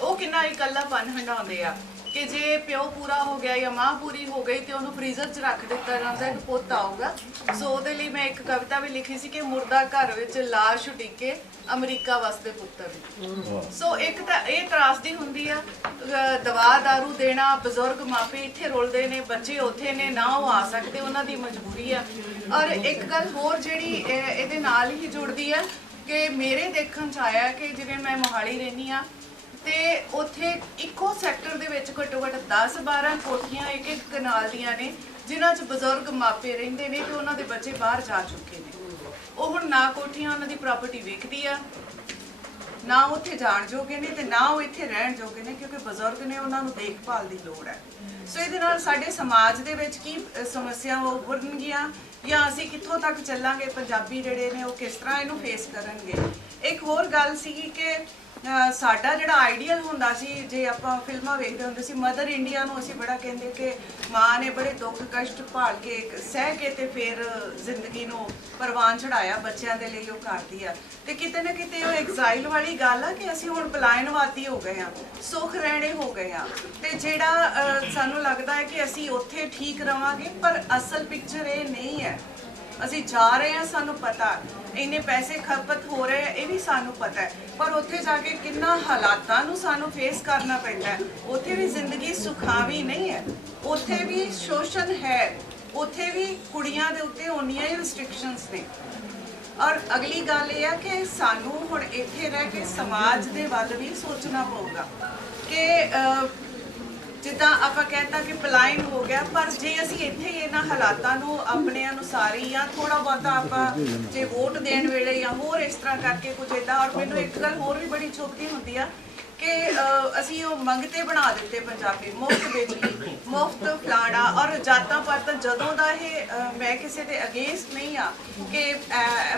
ਉਹ ਕਿੰਨਾ ਇਕੱਲਾਪਨ ਹੰਡਾਉਂਦੇ ਆ ਕਿ ਜੇ ਪਿਓ ਪੂਰਾ ਹੋ ਗਿਆ ਜਾਂ ਮਾਂ ਪੂਰੀ ਹੋ ਗਈ ਤੇ ਉਹਨੂੰ ਫ੍ਰੀਜ਼ਰ 'ਚ ਰੱਖ ਦਿੱਤਾ ਜਾਂਦਾ ਕਿ ਪੁੱਤ ਆਊਗਾ। ਸੋ ਉਹਦੇ ਲਈ ਮੈਂ ਇੱਕ ਕਵਿਤਾ ਵੀ ਲਿਖੀ ਸੀ ਕਿ ਮੁਰਦਾ ਘਰ ਵਿੱਚ ਲਾਸ਼ ਉਡੀਕੇ ਅਮਰੀਕਾ ਵਸਦੇ ਪੁੱਤਰ। ਸੋ ਇੱਕ ਤਾਂ ਇਹ ਤਰਾਸਦੀ ਹੁੰਦੀ ਆ, ਦਵਾ ਦਾਰੂ ਦੇਣਾ, ਬਜ਼ੁਰਗ ਮਾਪੇ ਇੱਥੇ ਰੁਲਦੇ ਨੇ, ਬੱਚੇ ਉੱਥੇ ਨੇ, ਨਾ ਉਹ ਆ ਸਕਦੇ, ਉਹਨਾਂ ਦੀ ਮਜਬੂਰੀ ਆ। ਔਰ ਇੱਕ ਗੱਲ ਹੋਰ ਜਿਹੜੀ ਇਹਦੇ ਨਾਲ ਹੀ ਜੁੜਦੀ ਆ ਕਿ ਮੇਰੇ ਦੇਖਣ 'ਚ ਆਇਆ ਕਿ ਜਿਵੇਂ ਮੈਂ ਮੋਹਾਲੀ ਰਹਿੰਦੀ ਆ ਤੇ ਉੱਥੇ ਇੱਕੋ ਸੈਕਟਰ ਦੇ ਵਿੱਚ ਘੱਟੋ ਘੱਟ 10-12 ਕੋਠੀਆਂ ਇੱਕ ਕਨਾਲ ਦੀਆਂ ਨੇ, ਜਿਨ੍ਹਾਂ 'ਚ ਬਜ਼ੁਰਗ ਮਾਪੇ ਰਹਿੰਦੇ ਨੇ ਤੇ ਉਹਨਾਂ ਦੇ ਬੱਚੇ ਬਾਹਰ ਜਾ ਚੁੱਕੇ ਨੇ। ਉਹ ਹੁਣ ਨਾ ਕੋਠੀਆਂ, ਉਹਨਾਂ ਦੀ ਪ੍ਰਾਪਰਟੀ ਵਿਕਦੀ ਆ ਨਾ ਉੱਥੇ ਜਾਣ ਜੋਗੇ ਨੇ ਤੇ ਨਾ ਉਹ ਇੱਥੇ ਰਹਿਣ ਜੋਗੇ ਨੇ, ਕਿਉਂਕਿ ਬਜ਼ੁਰਗ ਨੇ, ਉਹਨਾਂ ਨੂੰ ਦੇਖਭਾਲ ਦੀ ਲੋੜ ਹੈ। ਸੋ ਇਹਦੇ ਨਾਲ ਸਾਡੇ ਸਮਾਜ ਦੇ ਵਿੱਚ ਕੀ ਸਮੱਸਿਆਵਾਂ ਉੱਭਰਨਗੀਆਂ ਜਾਂ ਅਸੀਂ ਕਿੱਥੋਂ ਤੱਕ ਚੱਲਾਂਗੇ, ਪੰਜਾਬੀ ਜਿਹੜੇ ਨੇ ਉਹ ਕਿਸ ਤਰ੍ਹਾਂ ਇਹਨੂੰ ਫੇਸ ਕਰਨਗੇ। ਇੱਕ ਹੋਰ ਗੱਲ ਸੀਗੀ ਕਿ ਸਾਡਾ ਜਿਹੜਾ ਆਈਡੀਅਲ ਹੁੰਦਾ ਸੀ, ਜੇ ਆਪਾਂ ਫਿਲਮਾਂ ਵੇਖਦੇ ਹੁੰਦੇ ਸੀ, ਮਦਰ ਇੰਡੀਆ ਨੂੰ ਅਸੀਂ ਬੜਾ ਕਹਿੰਦੇ ਕਿ ਮਾਂ ਨੇ ਬੜੇ ਦੁੱਖ ਕਸ਼ਟ ਭਾਲ ਕੇ ਸਹਿ ਕੇ ਤੇ ਫਿਰ ਜ਼ਿੰਦਗੀ ਨੂੰ ਪ੍ਰਵਾਨ ਚੜਾਇਆ, ਬੱਚਿਆਂ ਦੇ ਲਈ ਉਹ ਕਰਦੀ ਆ। ਤੇ ਕਿਤੇ ਨਾ ਕਿਤੇ ਉਹ ਐਗਜ਼ਾਈਲ ਵਾਲੀ ਗੱਲ ਆ ਕਿ ਅਸੀਂ ਹੁਣ ਪਲਾਇਨਵਾਦੀ ਹੋ ਗਏ ਆ, ਸੁਖ ਰਹਿਣੇ ਹੋ ਗਏ ਆ, ਤੇ ਜਿਹੜਾ ਸਾਨੂੰ ਲੱਗਦਾ ਹੈ ਕਿ ਅਸੀਂ ਉੱਥੇ ਠੀਕ ਰਵਾਂਗੇ, ਪਰ ਅਸਲ ਪਿਕਚਰ ਇਹ ਨਹੀਂ ਹੈ। ਅਸੀਂ ਜਾ ਰਹੇ ਹਾਂ, ਸਾਨੂੰ ਪਤਾ ਇੰਨੇ ਪੈਸੇ ਖਪਤ ਹੋ ਰਹੇ ਆ, ਇਹ ਵੀ ਸਾਨੂੰ ਪਤਾ ਹੈ, ਪਰ ਉੱਥੇ ਜਾ ਕੇ ਕਿੰਨਾ ਹਾਲਾਤਾਂ ਨੂੰ ਸਾਨੂੰ ਫੇਸ ਕਰਨਾ ਪੈਂਦਾ ਹੈ। ਉੱਥੇ ਵੀ ਜ਼ਿੰਦਗੀ ਸੁਖਾਵੀ ਨਹੀਂ ਹੈ, ਉੱਥੇ ਵੀ ਸ਼ੋਸ਼ਣ ਹੈ, ਉੱਥੇ ਵੀ ਕੁੜੀਆਂ ਦੇ ਉੱਤੇ ਉਨੀਆਂ ਹੀ ਰਿਸਟ੍ਰਿਕਸ਼ਨਸ ਨੇ। ਔਰ ਅਗਲੀ ਗੱਲ ਇਹ ਆ ਕਿ ਸਾਨੂੰ ਹੁਣ ਇੱਥੇ ਰਹਿ ਕੇ ਸਮਾਜ ਦੇ ਵੱਲ ਵੀ ਸੋਚਣਾ ਪਊਗਾ ਕਿ ਜਿੱਦਾਂ ਆਪਾਂ ਕਹਿੰਦਾ ਕਿ ਪਲਾਇਨ ਹੋ ਗਿਆ, ਪਰ ਜੇ ਅਸੀਂ ਇੱਥੇ ਹੀ ਇਹਨਾਂ ਹਾਲਾਤਾਂ ਨੂੰ ਆਪਣੇ ਅਨੁਸਾਰੀ ਜਾਂ ਥੋੜਾ ਬਹੁਤਾ ਆਪਾਂ ਜੇ ਵੋਟ ਦੇਣ ਵੇਲੇ ਜਾਂ ਹੋਰ ਇਸ ਤਰ੍ਹਾਂ ਕਰਕੇ ਕੁਝ ਇਦਾਂ। ਔਰ ਮੈਨੂੰ ਇੱਕ ਗੱਲ ਹੋਰ ਵੀ ਬੜੀ ਚੁੱਭਦੀ ਹੁੰਦੀ ਆ ਕਿ ਅਸੀਂ ਉਹ ਮੰਗਤੇ ਬਣਾ ਦਿੱਤੇ ਪੰਜਾਬੀ, ਮੁਫਤ ਬਿਜਲੀ, ਮੁਫਤ ਫਲਾਣਾ, ਔਰ ਜਾਤਾਂ ਪਾਤਾਂ। ਜਦੋਂ ਦਾ ਇਹ ਮੈਂ ਕਿਸੇ ਦੇ ਅਗੇਂਸਟ ਨਹੀਂ ਆ ਕਿ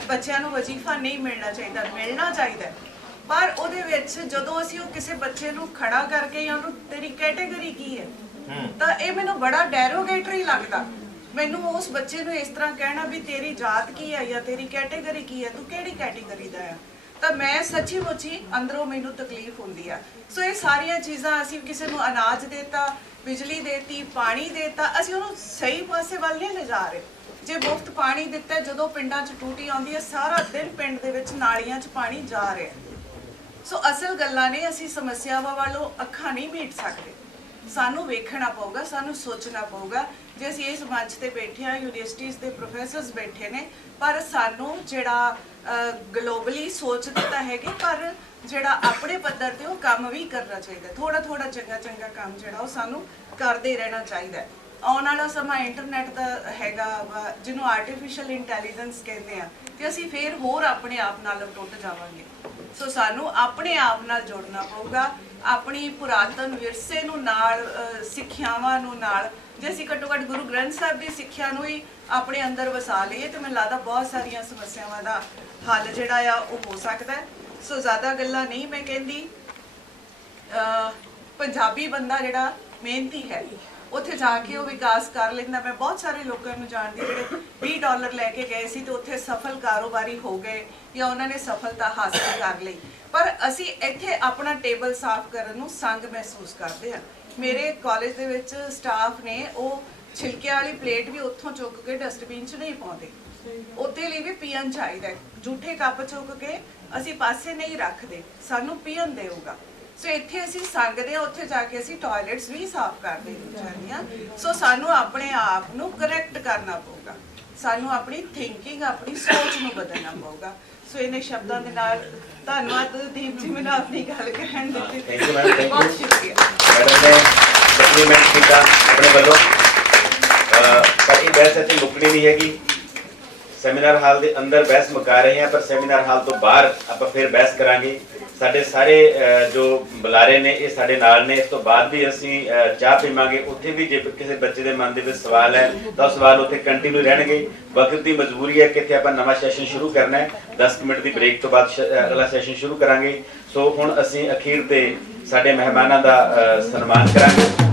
ਬੱਚਿਆਂ ਨੂੰ ਵਜ਼ੀਫਾ ਨਹੀਂ ਮਿਲਣਾ ਚਾਹੀਦਾ, ਮਿਲਣਾ ਚਾਹੀਦਾ, ਪਰ ਉਹਦੇ ਵਿੱਚ ਜਦੋਂ ਅਸੀਂ ਉਹ ਕਿਸੇ ਬੱਚੇ ਨੂੰ ਖੜਾ ਕਰਕੇ ਜਾਂ ਉਹਨੂੰ ਤੇਰੀ ਕੈਟੇਗਰੀ ਕੀ ਹੈ, ਤਾਂ ਇਹ ਮੈਨੂੰ ਬੜਾ ਡੈਰੋਗੇਟਰੀ ਲੱਗਦਾ। ਮੈਨੂੰ ਉਸ ਬੱਚੇ ਨੂੰ ਇਸ ਤਰ੍ਹਾਂ ਕਹਿਣਾ ਵੀ ਤੇਰੀ ਜਾਤ ਕੀ ਹੈ ਜਾਂ ਤੇਰੀ ਕੈਟੇਗਰੀ ਕੀ ਹੈ, ਤੂੰ ਕਿਹੜੀ ਕੈਟੇਗਰੀ ਦਾ ਹੈ, ਤਾਂ ਮੈਂ ਸੱਚੀ ਮੁੱਚੀ ਅੰਦਰੋਂ ਮੈਨੂੰ ਤਕਲੀਫ ਹੁੰਦੀ ਆ। ਸੋ ਇਹ ਸਾਰੀਆਂ ਚੀਜ਼ਾਂ, ਅਸੀਂ ਕਿਸੇ ਨੂੰ ਅਨਾਜ ਦੇਤਾ, ਬਿਜਲੀ ਦੇਤੀ, ਪਾਣੀ ਦੇਤਾ, ਅਸੀਂ ਉਹਨੂੰ ਸਹੀ ਪਾਸੇ ਵੱਲ ਨਹੀਂ ਲਿਜਾ ਰਹੇ। ਜੇ ਮੁਫਤ ਪਾਣੀ ਦਿੱਤਾ, ਜਦੋਂ ਪਿੰਡਾਂ 'ਚ ਟੂਟੀ ਆਉਂਦੀ ਹੈ, ਸਾਰਾ ਦਿਨ ਪਿੰਡ ਦੇ ਵਿੱਚ ਨਾਲੀਆਂ 'ਚ ਪਾਣੀ ਜਾ ਰਿਹਾ। ਸੋ ਅਸਲ ਗੱਲਾਂ ਨੇ, ਅਸੀਂ ਸਮੱਸਿਆਵਾਂ ਵੱਲੋਂ ਅੱਖਾਂ ਨਹੀਂ ਮੀਟ ਸਕਦੇ, ਸਾਨੂੰ ਵੇਖਣਾ ਪਊਗਾ, ਸਾਨੂੰ ਸੋਚਣਾ ਪਊਗਾ। ਜੇ ਅਸੀਂ ਇਸ ਮੰਚ ਤੇ ਬੈਠੇ ਹਾਂ, ਯੂਨੀਵਰਸਿਟੀਜ਼ ਦੇ ਪ੍ਰੋਫੈਸਰਸ ਬੈਠੇ ਨੇ, ਪਰ ਸਾਨੂੰ ਜਿਹੜਾ ਗਲੋਬਲੀ ਸੋਚਦੇ ਤਾਂ ਹੈਗੇ, ਪਰ ਜਿਹੜਾ ਆਪਣੇ ਪੱਧਰ ਤੇ ਉਹ ਕੰਮ ਵੀ ਕਰਨਾ ਚਾਹੀਦਾ। ਥੋੜਾ ਥੋੜਾ ਚੰਗਾ ਚੰਗਾ ਕੰਮ ਜਿਹੜਾ ਉਹ ਸਾਨੂੰ ਕਰਦੇ ਰਹਿਣਾ ਚਾਹੀਦਾ। ਆਉਣ ਵਾਲਾ ਸਮਾਂ ਇੰਟਰਨੈਟ ਦਾ ਹੈਗਾ ਵਾ, ਜਿਹਨੂੰ ਆਰਟੀਫਿਸ਼ੀਅਲ ਇੰਟੈਲੀਜੈਂਸ ਕਹਿੰਦੇ ਆ, ਤੇ ਅਸੀਂ ਫੇਰ ਹੋਰ ਆਪਣੇ ਆਪ ਨਾਲ ਟੁੱਟ ਜਾਵਾਂਗੇ। ਸੋ ਸਾਨੂੰ ਆਪਣੇ ਆਪ ਨਾਲ ਜੁੜਨਾ ਪਊਗਾ, ਆਪਣੀ ਪੁਰਾਤਨ ਵਿਰਸੇ ਨੂੰ ਨਾਲ, ਸਿੱਖਿਆਵਾਂ ਨੂੰ ਨਾਲ। ਜੇ ਅਸੀਂ ਘੱਟੋ ਘੱਟ ਗੁਰੂ ਗ੍ਰੰਥ ਸਾਹਿਬ ਦੀ ਸਿੱਖਿਆ ਨੂੰ ਹੀ ਆਪਣੇ ਅੰਦਰ ਵਸਾ ਲਈਏ, ਤੇ ਮੈਨੂੰ ਲੱਗਦਾ ਬਹੁਤ ਸਾਰੀਆਂ ਸਮੱਸਿਆਵਾਂ ਦਾ ਹੱਲ ਜਿਹੜਾ ਆ ਉਹ ਹੋ ਸਕਦਾ ਹੈ। ਸੋ ਜ਼ਿਆਦਾ ਗੱਲਾਂ ਨਹੀਂ ਮੈਂ ਕਹਿੰਦੀ। ਪੰਜਾਬੀ ਬੰਦਾ ਜਿਹੜਾ ਮਿਹਨਤੀ ਹੈ, ਉੱਥੇ ਜਾ ਕੇ ਉਹ ਵਿਕਾਸ ਕਰ ਲੈਂਦਾ। ਮੈਂ ਬਹੁਤ ਸਾਰੇ ਲੋਕਾਂ ਨੂੰ ਜਾਣਦੀ ਜਿਹੜੇ $20 ਲੈ ਕੇ ਗਏ ਸੀ ਤੇ ਉੱਥੇ ਸਫਲ ਕਾਰੋਬਾਰੀ ਹੋ ਗਏ ਜਾਂ ਉਹਨਾਂ ਨੇ ਸਫਲਤਾ ਹਾਸਲ ਕਰ ਲਈ। ਪਰ ਅਸੀਂ ਇੱਥੇ ਆਪਣਾ ਟੇਬਲ ਸਾਫ਼ ਕਰਨ ਨੂੰ ਸੰਗ ਮਹਿਸੂਸ ਕਰਦੇ ਹਾਂ। ਮੇਰੇ ਕਾਲਜ ਦੇ ਵਿੱਚ ਸਟਾਫ ਨੇ ਉਹ ਛਿਲਕੇ ਵਾਲੀ ਪਲੇਟ ਵੀ ਉੱਥੋਂ ਚੁੱਕ ਕੇ ਡਸਟਬਿਨ 'ਚ ਨਹੀਂ ਪਾਉਂਦੇ, ਉਹਦੇ ਲਈ ਵੀ ਪੀਣ ਚਾਹੀਦਾ। ਝੂਠੇ ਕੱਪ ਚੁੱਕ ਕੇ ਅਸੀਂ ਪਾਸੇ ਨਹੀਂ ਰੱਖਦੇ, ਸਾਨੂੰ ਪੀਣ ਦੇਊਗਾ। ਸੋ ਇੱਥੇ ਅਸੀਂ ਸੰਗਦੇ ਹਾਂ, ਉੱਥੇ ਜਾ ਕੇ ਅਸੀਂ ਟਾਇਲਟਸ ਵੀ ਸਾਫ਼ ਕਰਦੇ ਜਾਂਦੇ ਹਾਂ। ਸੋ ਸਾਨੂੰ ਆਪਣੇ ਆਪ ਨੂੰ ਕਰੈਕਟ ਕਰਨਾ ਪਊਗਾ, ਸਾਨੂੰ ਆਪਣੀ ਥਿੰਕਿੰਗ, ਆਪਣੀ ਸੋਚ ਨੂੰ ਬਦਲਣਾ ਪਊਗਾ। ਸੋ ਇਹਨੇ ਸ਼ਬਦਾਂ ਦੇ ਨਾਲ ਧੰਨਵਾਦ ਦੀਪ ਜੀ, ਮੈਨੂੰ ਆਪਣੀ ਗੱਲ ਕਹਿਣ ਦਿੱਤੀ। ਬਹੁਤ ਸ਼ੁਕਰੀਆ ਮੈਡਮ ਨੇ ਕੰਪਲੀਮੈਂਟ ਕੀਤਾ ਆਪਣੇ ਵੱਲੋਂ। ਪਰ ਇਹ ਬਹਿਸ ਇੱਥੇ ਮੁੱਕਣੀ ਨਹੀਂ ਹੈਗੀ। ਸੈਮੀਨਾਰ ਹਾਲ ਦੇ ਅੰਦਰ ਬਹਿਸ ਮੁਕਾ ਰਹੇ ਹਾਂ, ਪਰ ਸੈਮੀਨਾਰ ਹਾਲ ਤੋਂ ਬਾਹਰ ਆਪਾਂ ਫਿਰ ਬਹਿਸ ਕਰਾਂਗੇ। ਸਾਡੇ ਸਾਰੇ ਜੋ ਬੁਲਾਰੇ ਨੇ ਇਹ ਸਾਡੇ ਨਾਲ ਨੇ। ਇਸ ਤੋਂ ਬਾਅਦ ਵੀ ਅਸੀਂ ਚਾਹ ਪੀਵਾਂਗੇ। ਉੱਥੇ ਵੀ ਜੇ ਕਿਸੇ ਬੱਚੇ ਦੇ ਮਨ ਦੇ ਵਿੱਚ ਸਵਾਲ ਹੈ ਤਾਂ ਸਵਾਲ ਉੱਥੇ ਕੰਟੀਨਿਊ ਰਹਿਣਗੇ। ਵਕਤ ਦੀ ਮਜਬੂਰੀ ਹੈ ਕਿ ਇੱਥੇ ਆਪਾਂ ਨਵਾਂ ਸੈਸ਼ਨ ਸ਼ੁਰੂ ਕਰਨਾ ਹੈ। 10 ਮਿੰਟ ਦੀ ਬ੍ਰੇਕ ਤੋਂ ਬਾਅਦ ਅਗਲਾ ਸੈਸ਼ਨ ਸ਼ੁਰੂ ਕਰਾਂਗੇ। ਸੋ ਹੁਣ ਅਸੀਂ ਅਖੀਰ ਤੇ ਸਾਡੇ ਮਹਿਮਾਨਾਂ ਦਾ ਸਨਮਾਨ ਕਰਾਂਗੇ।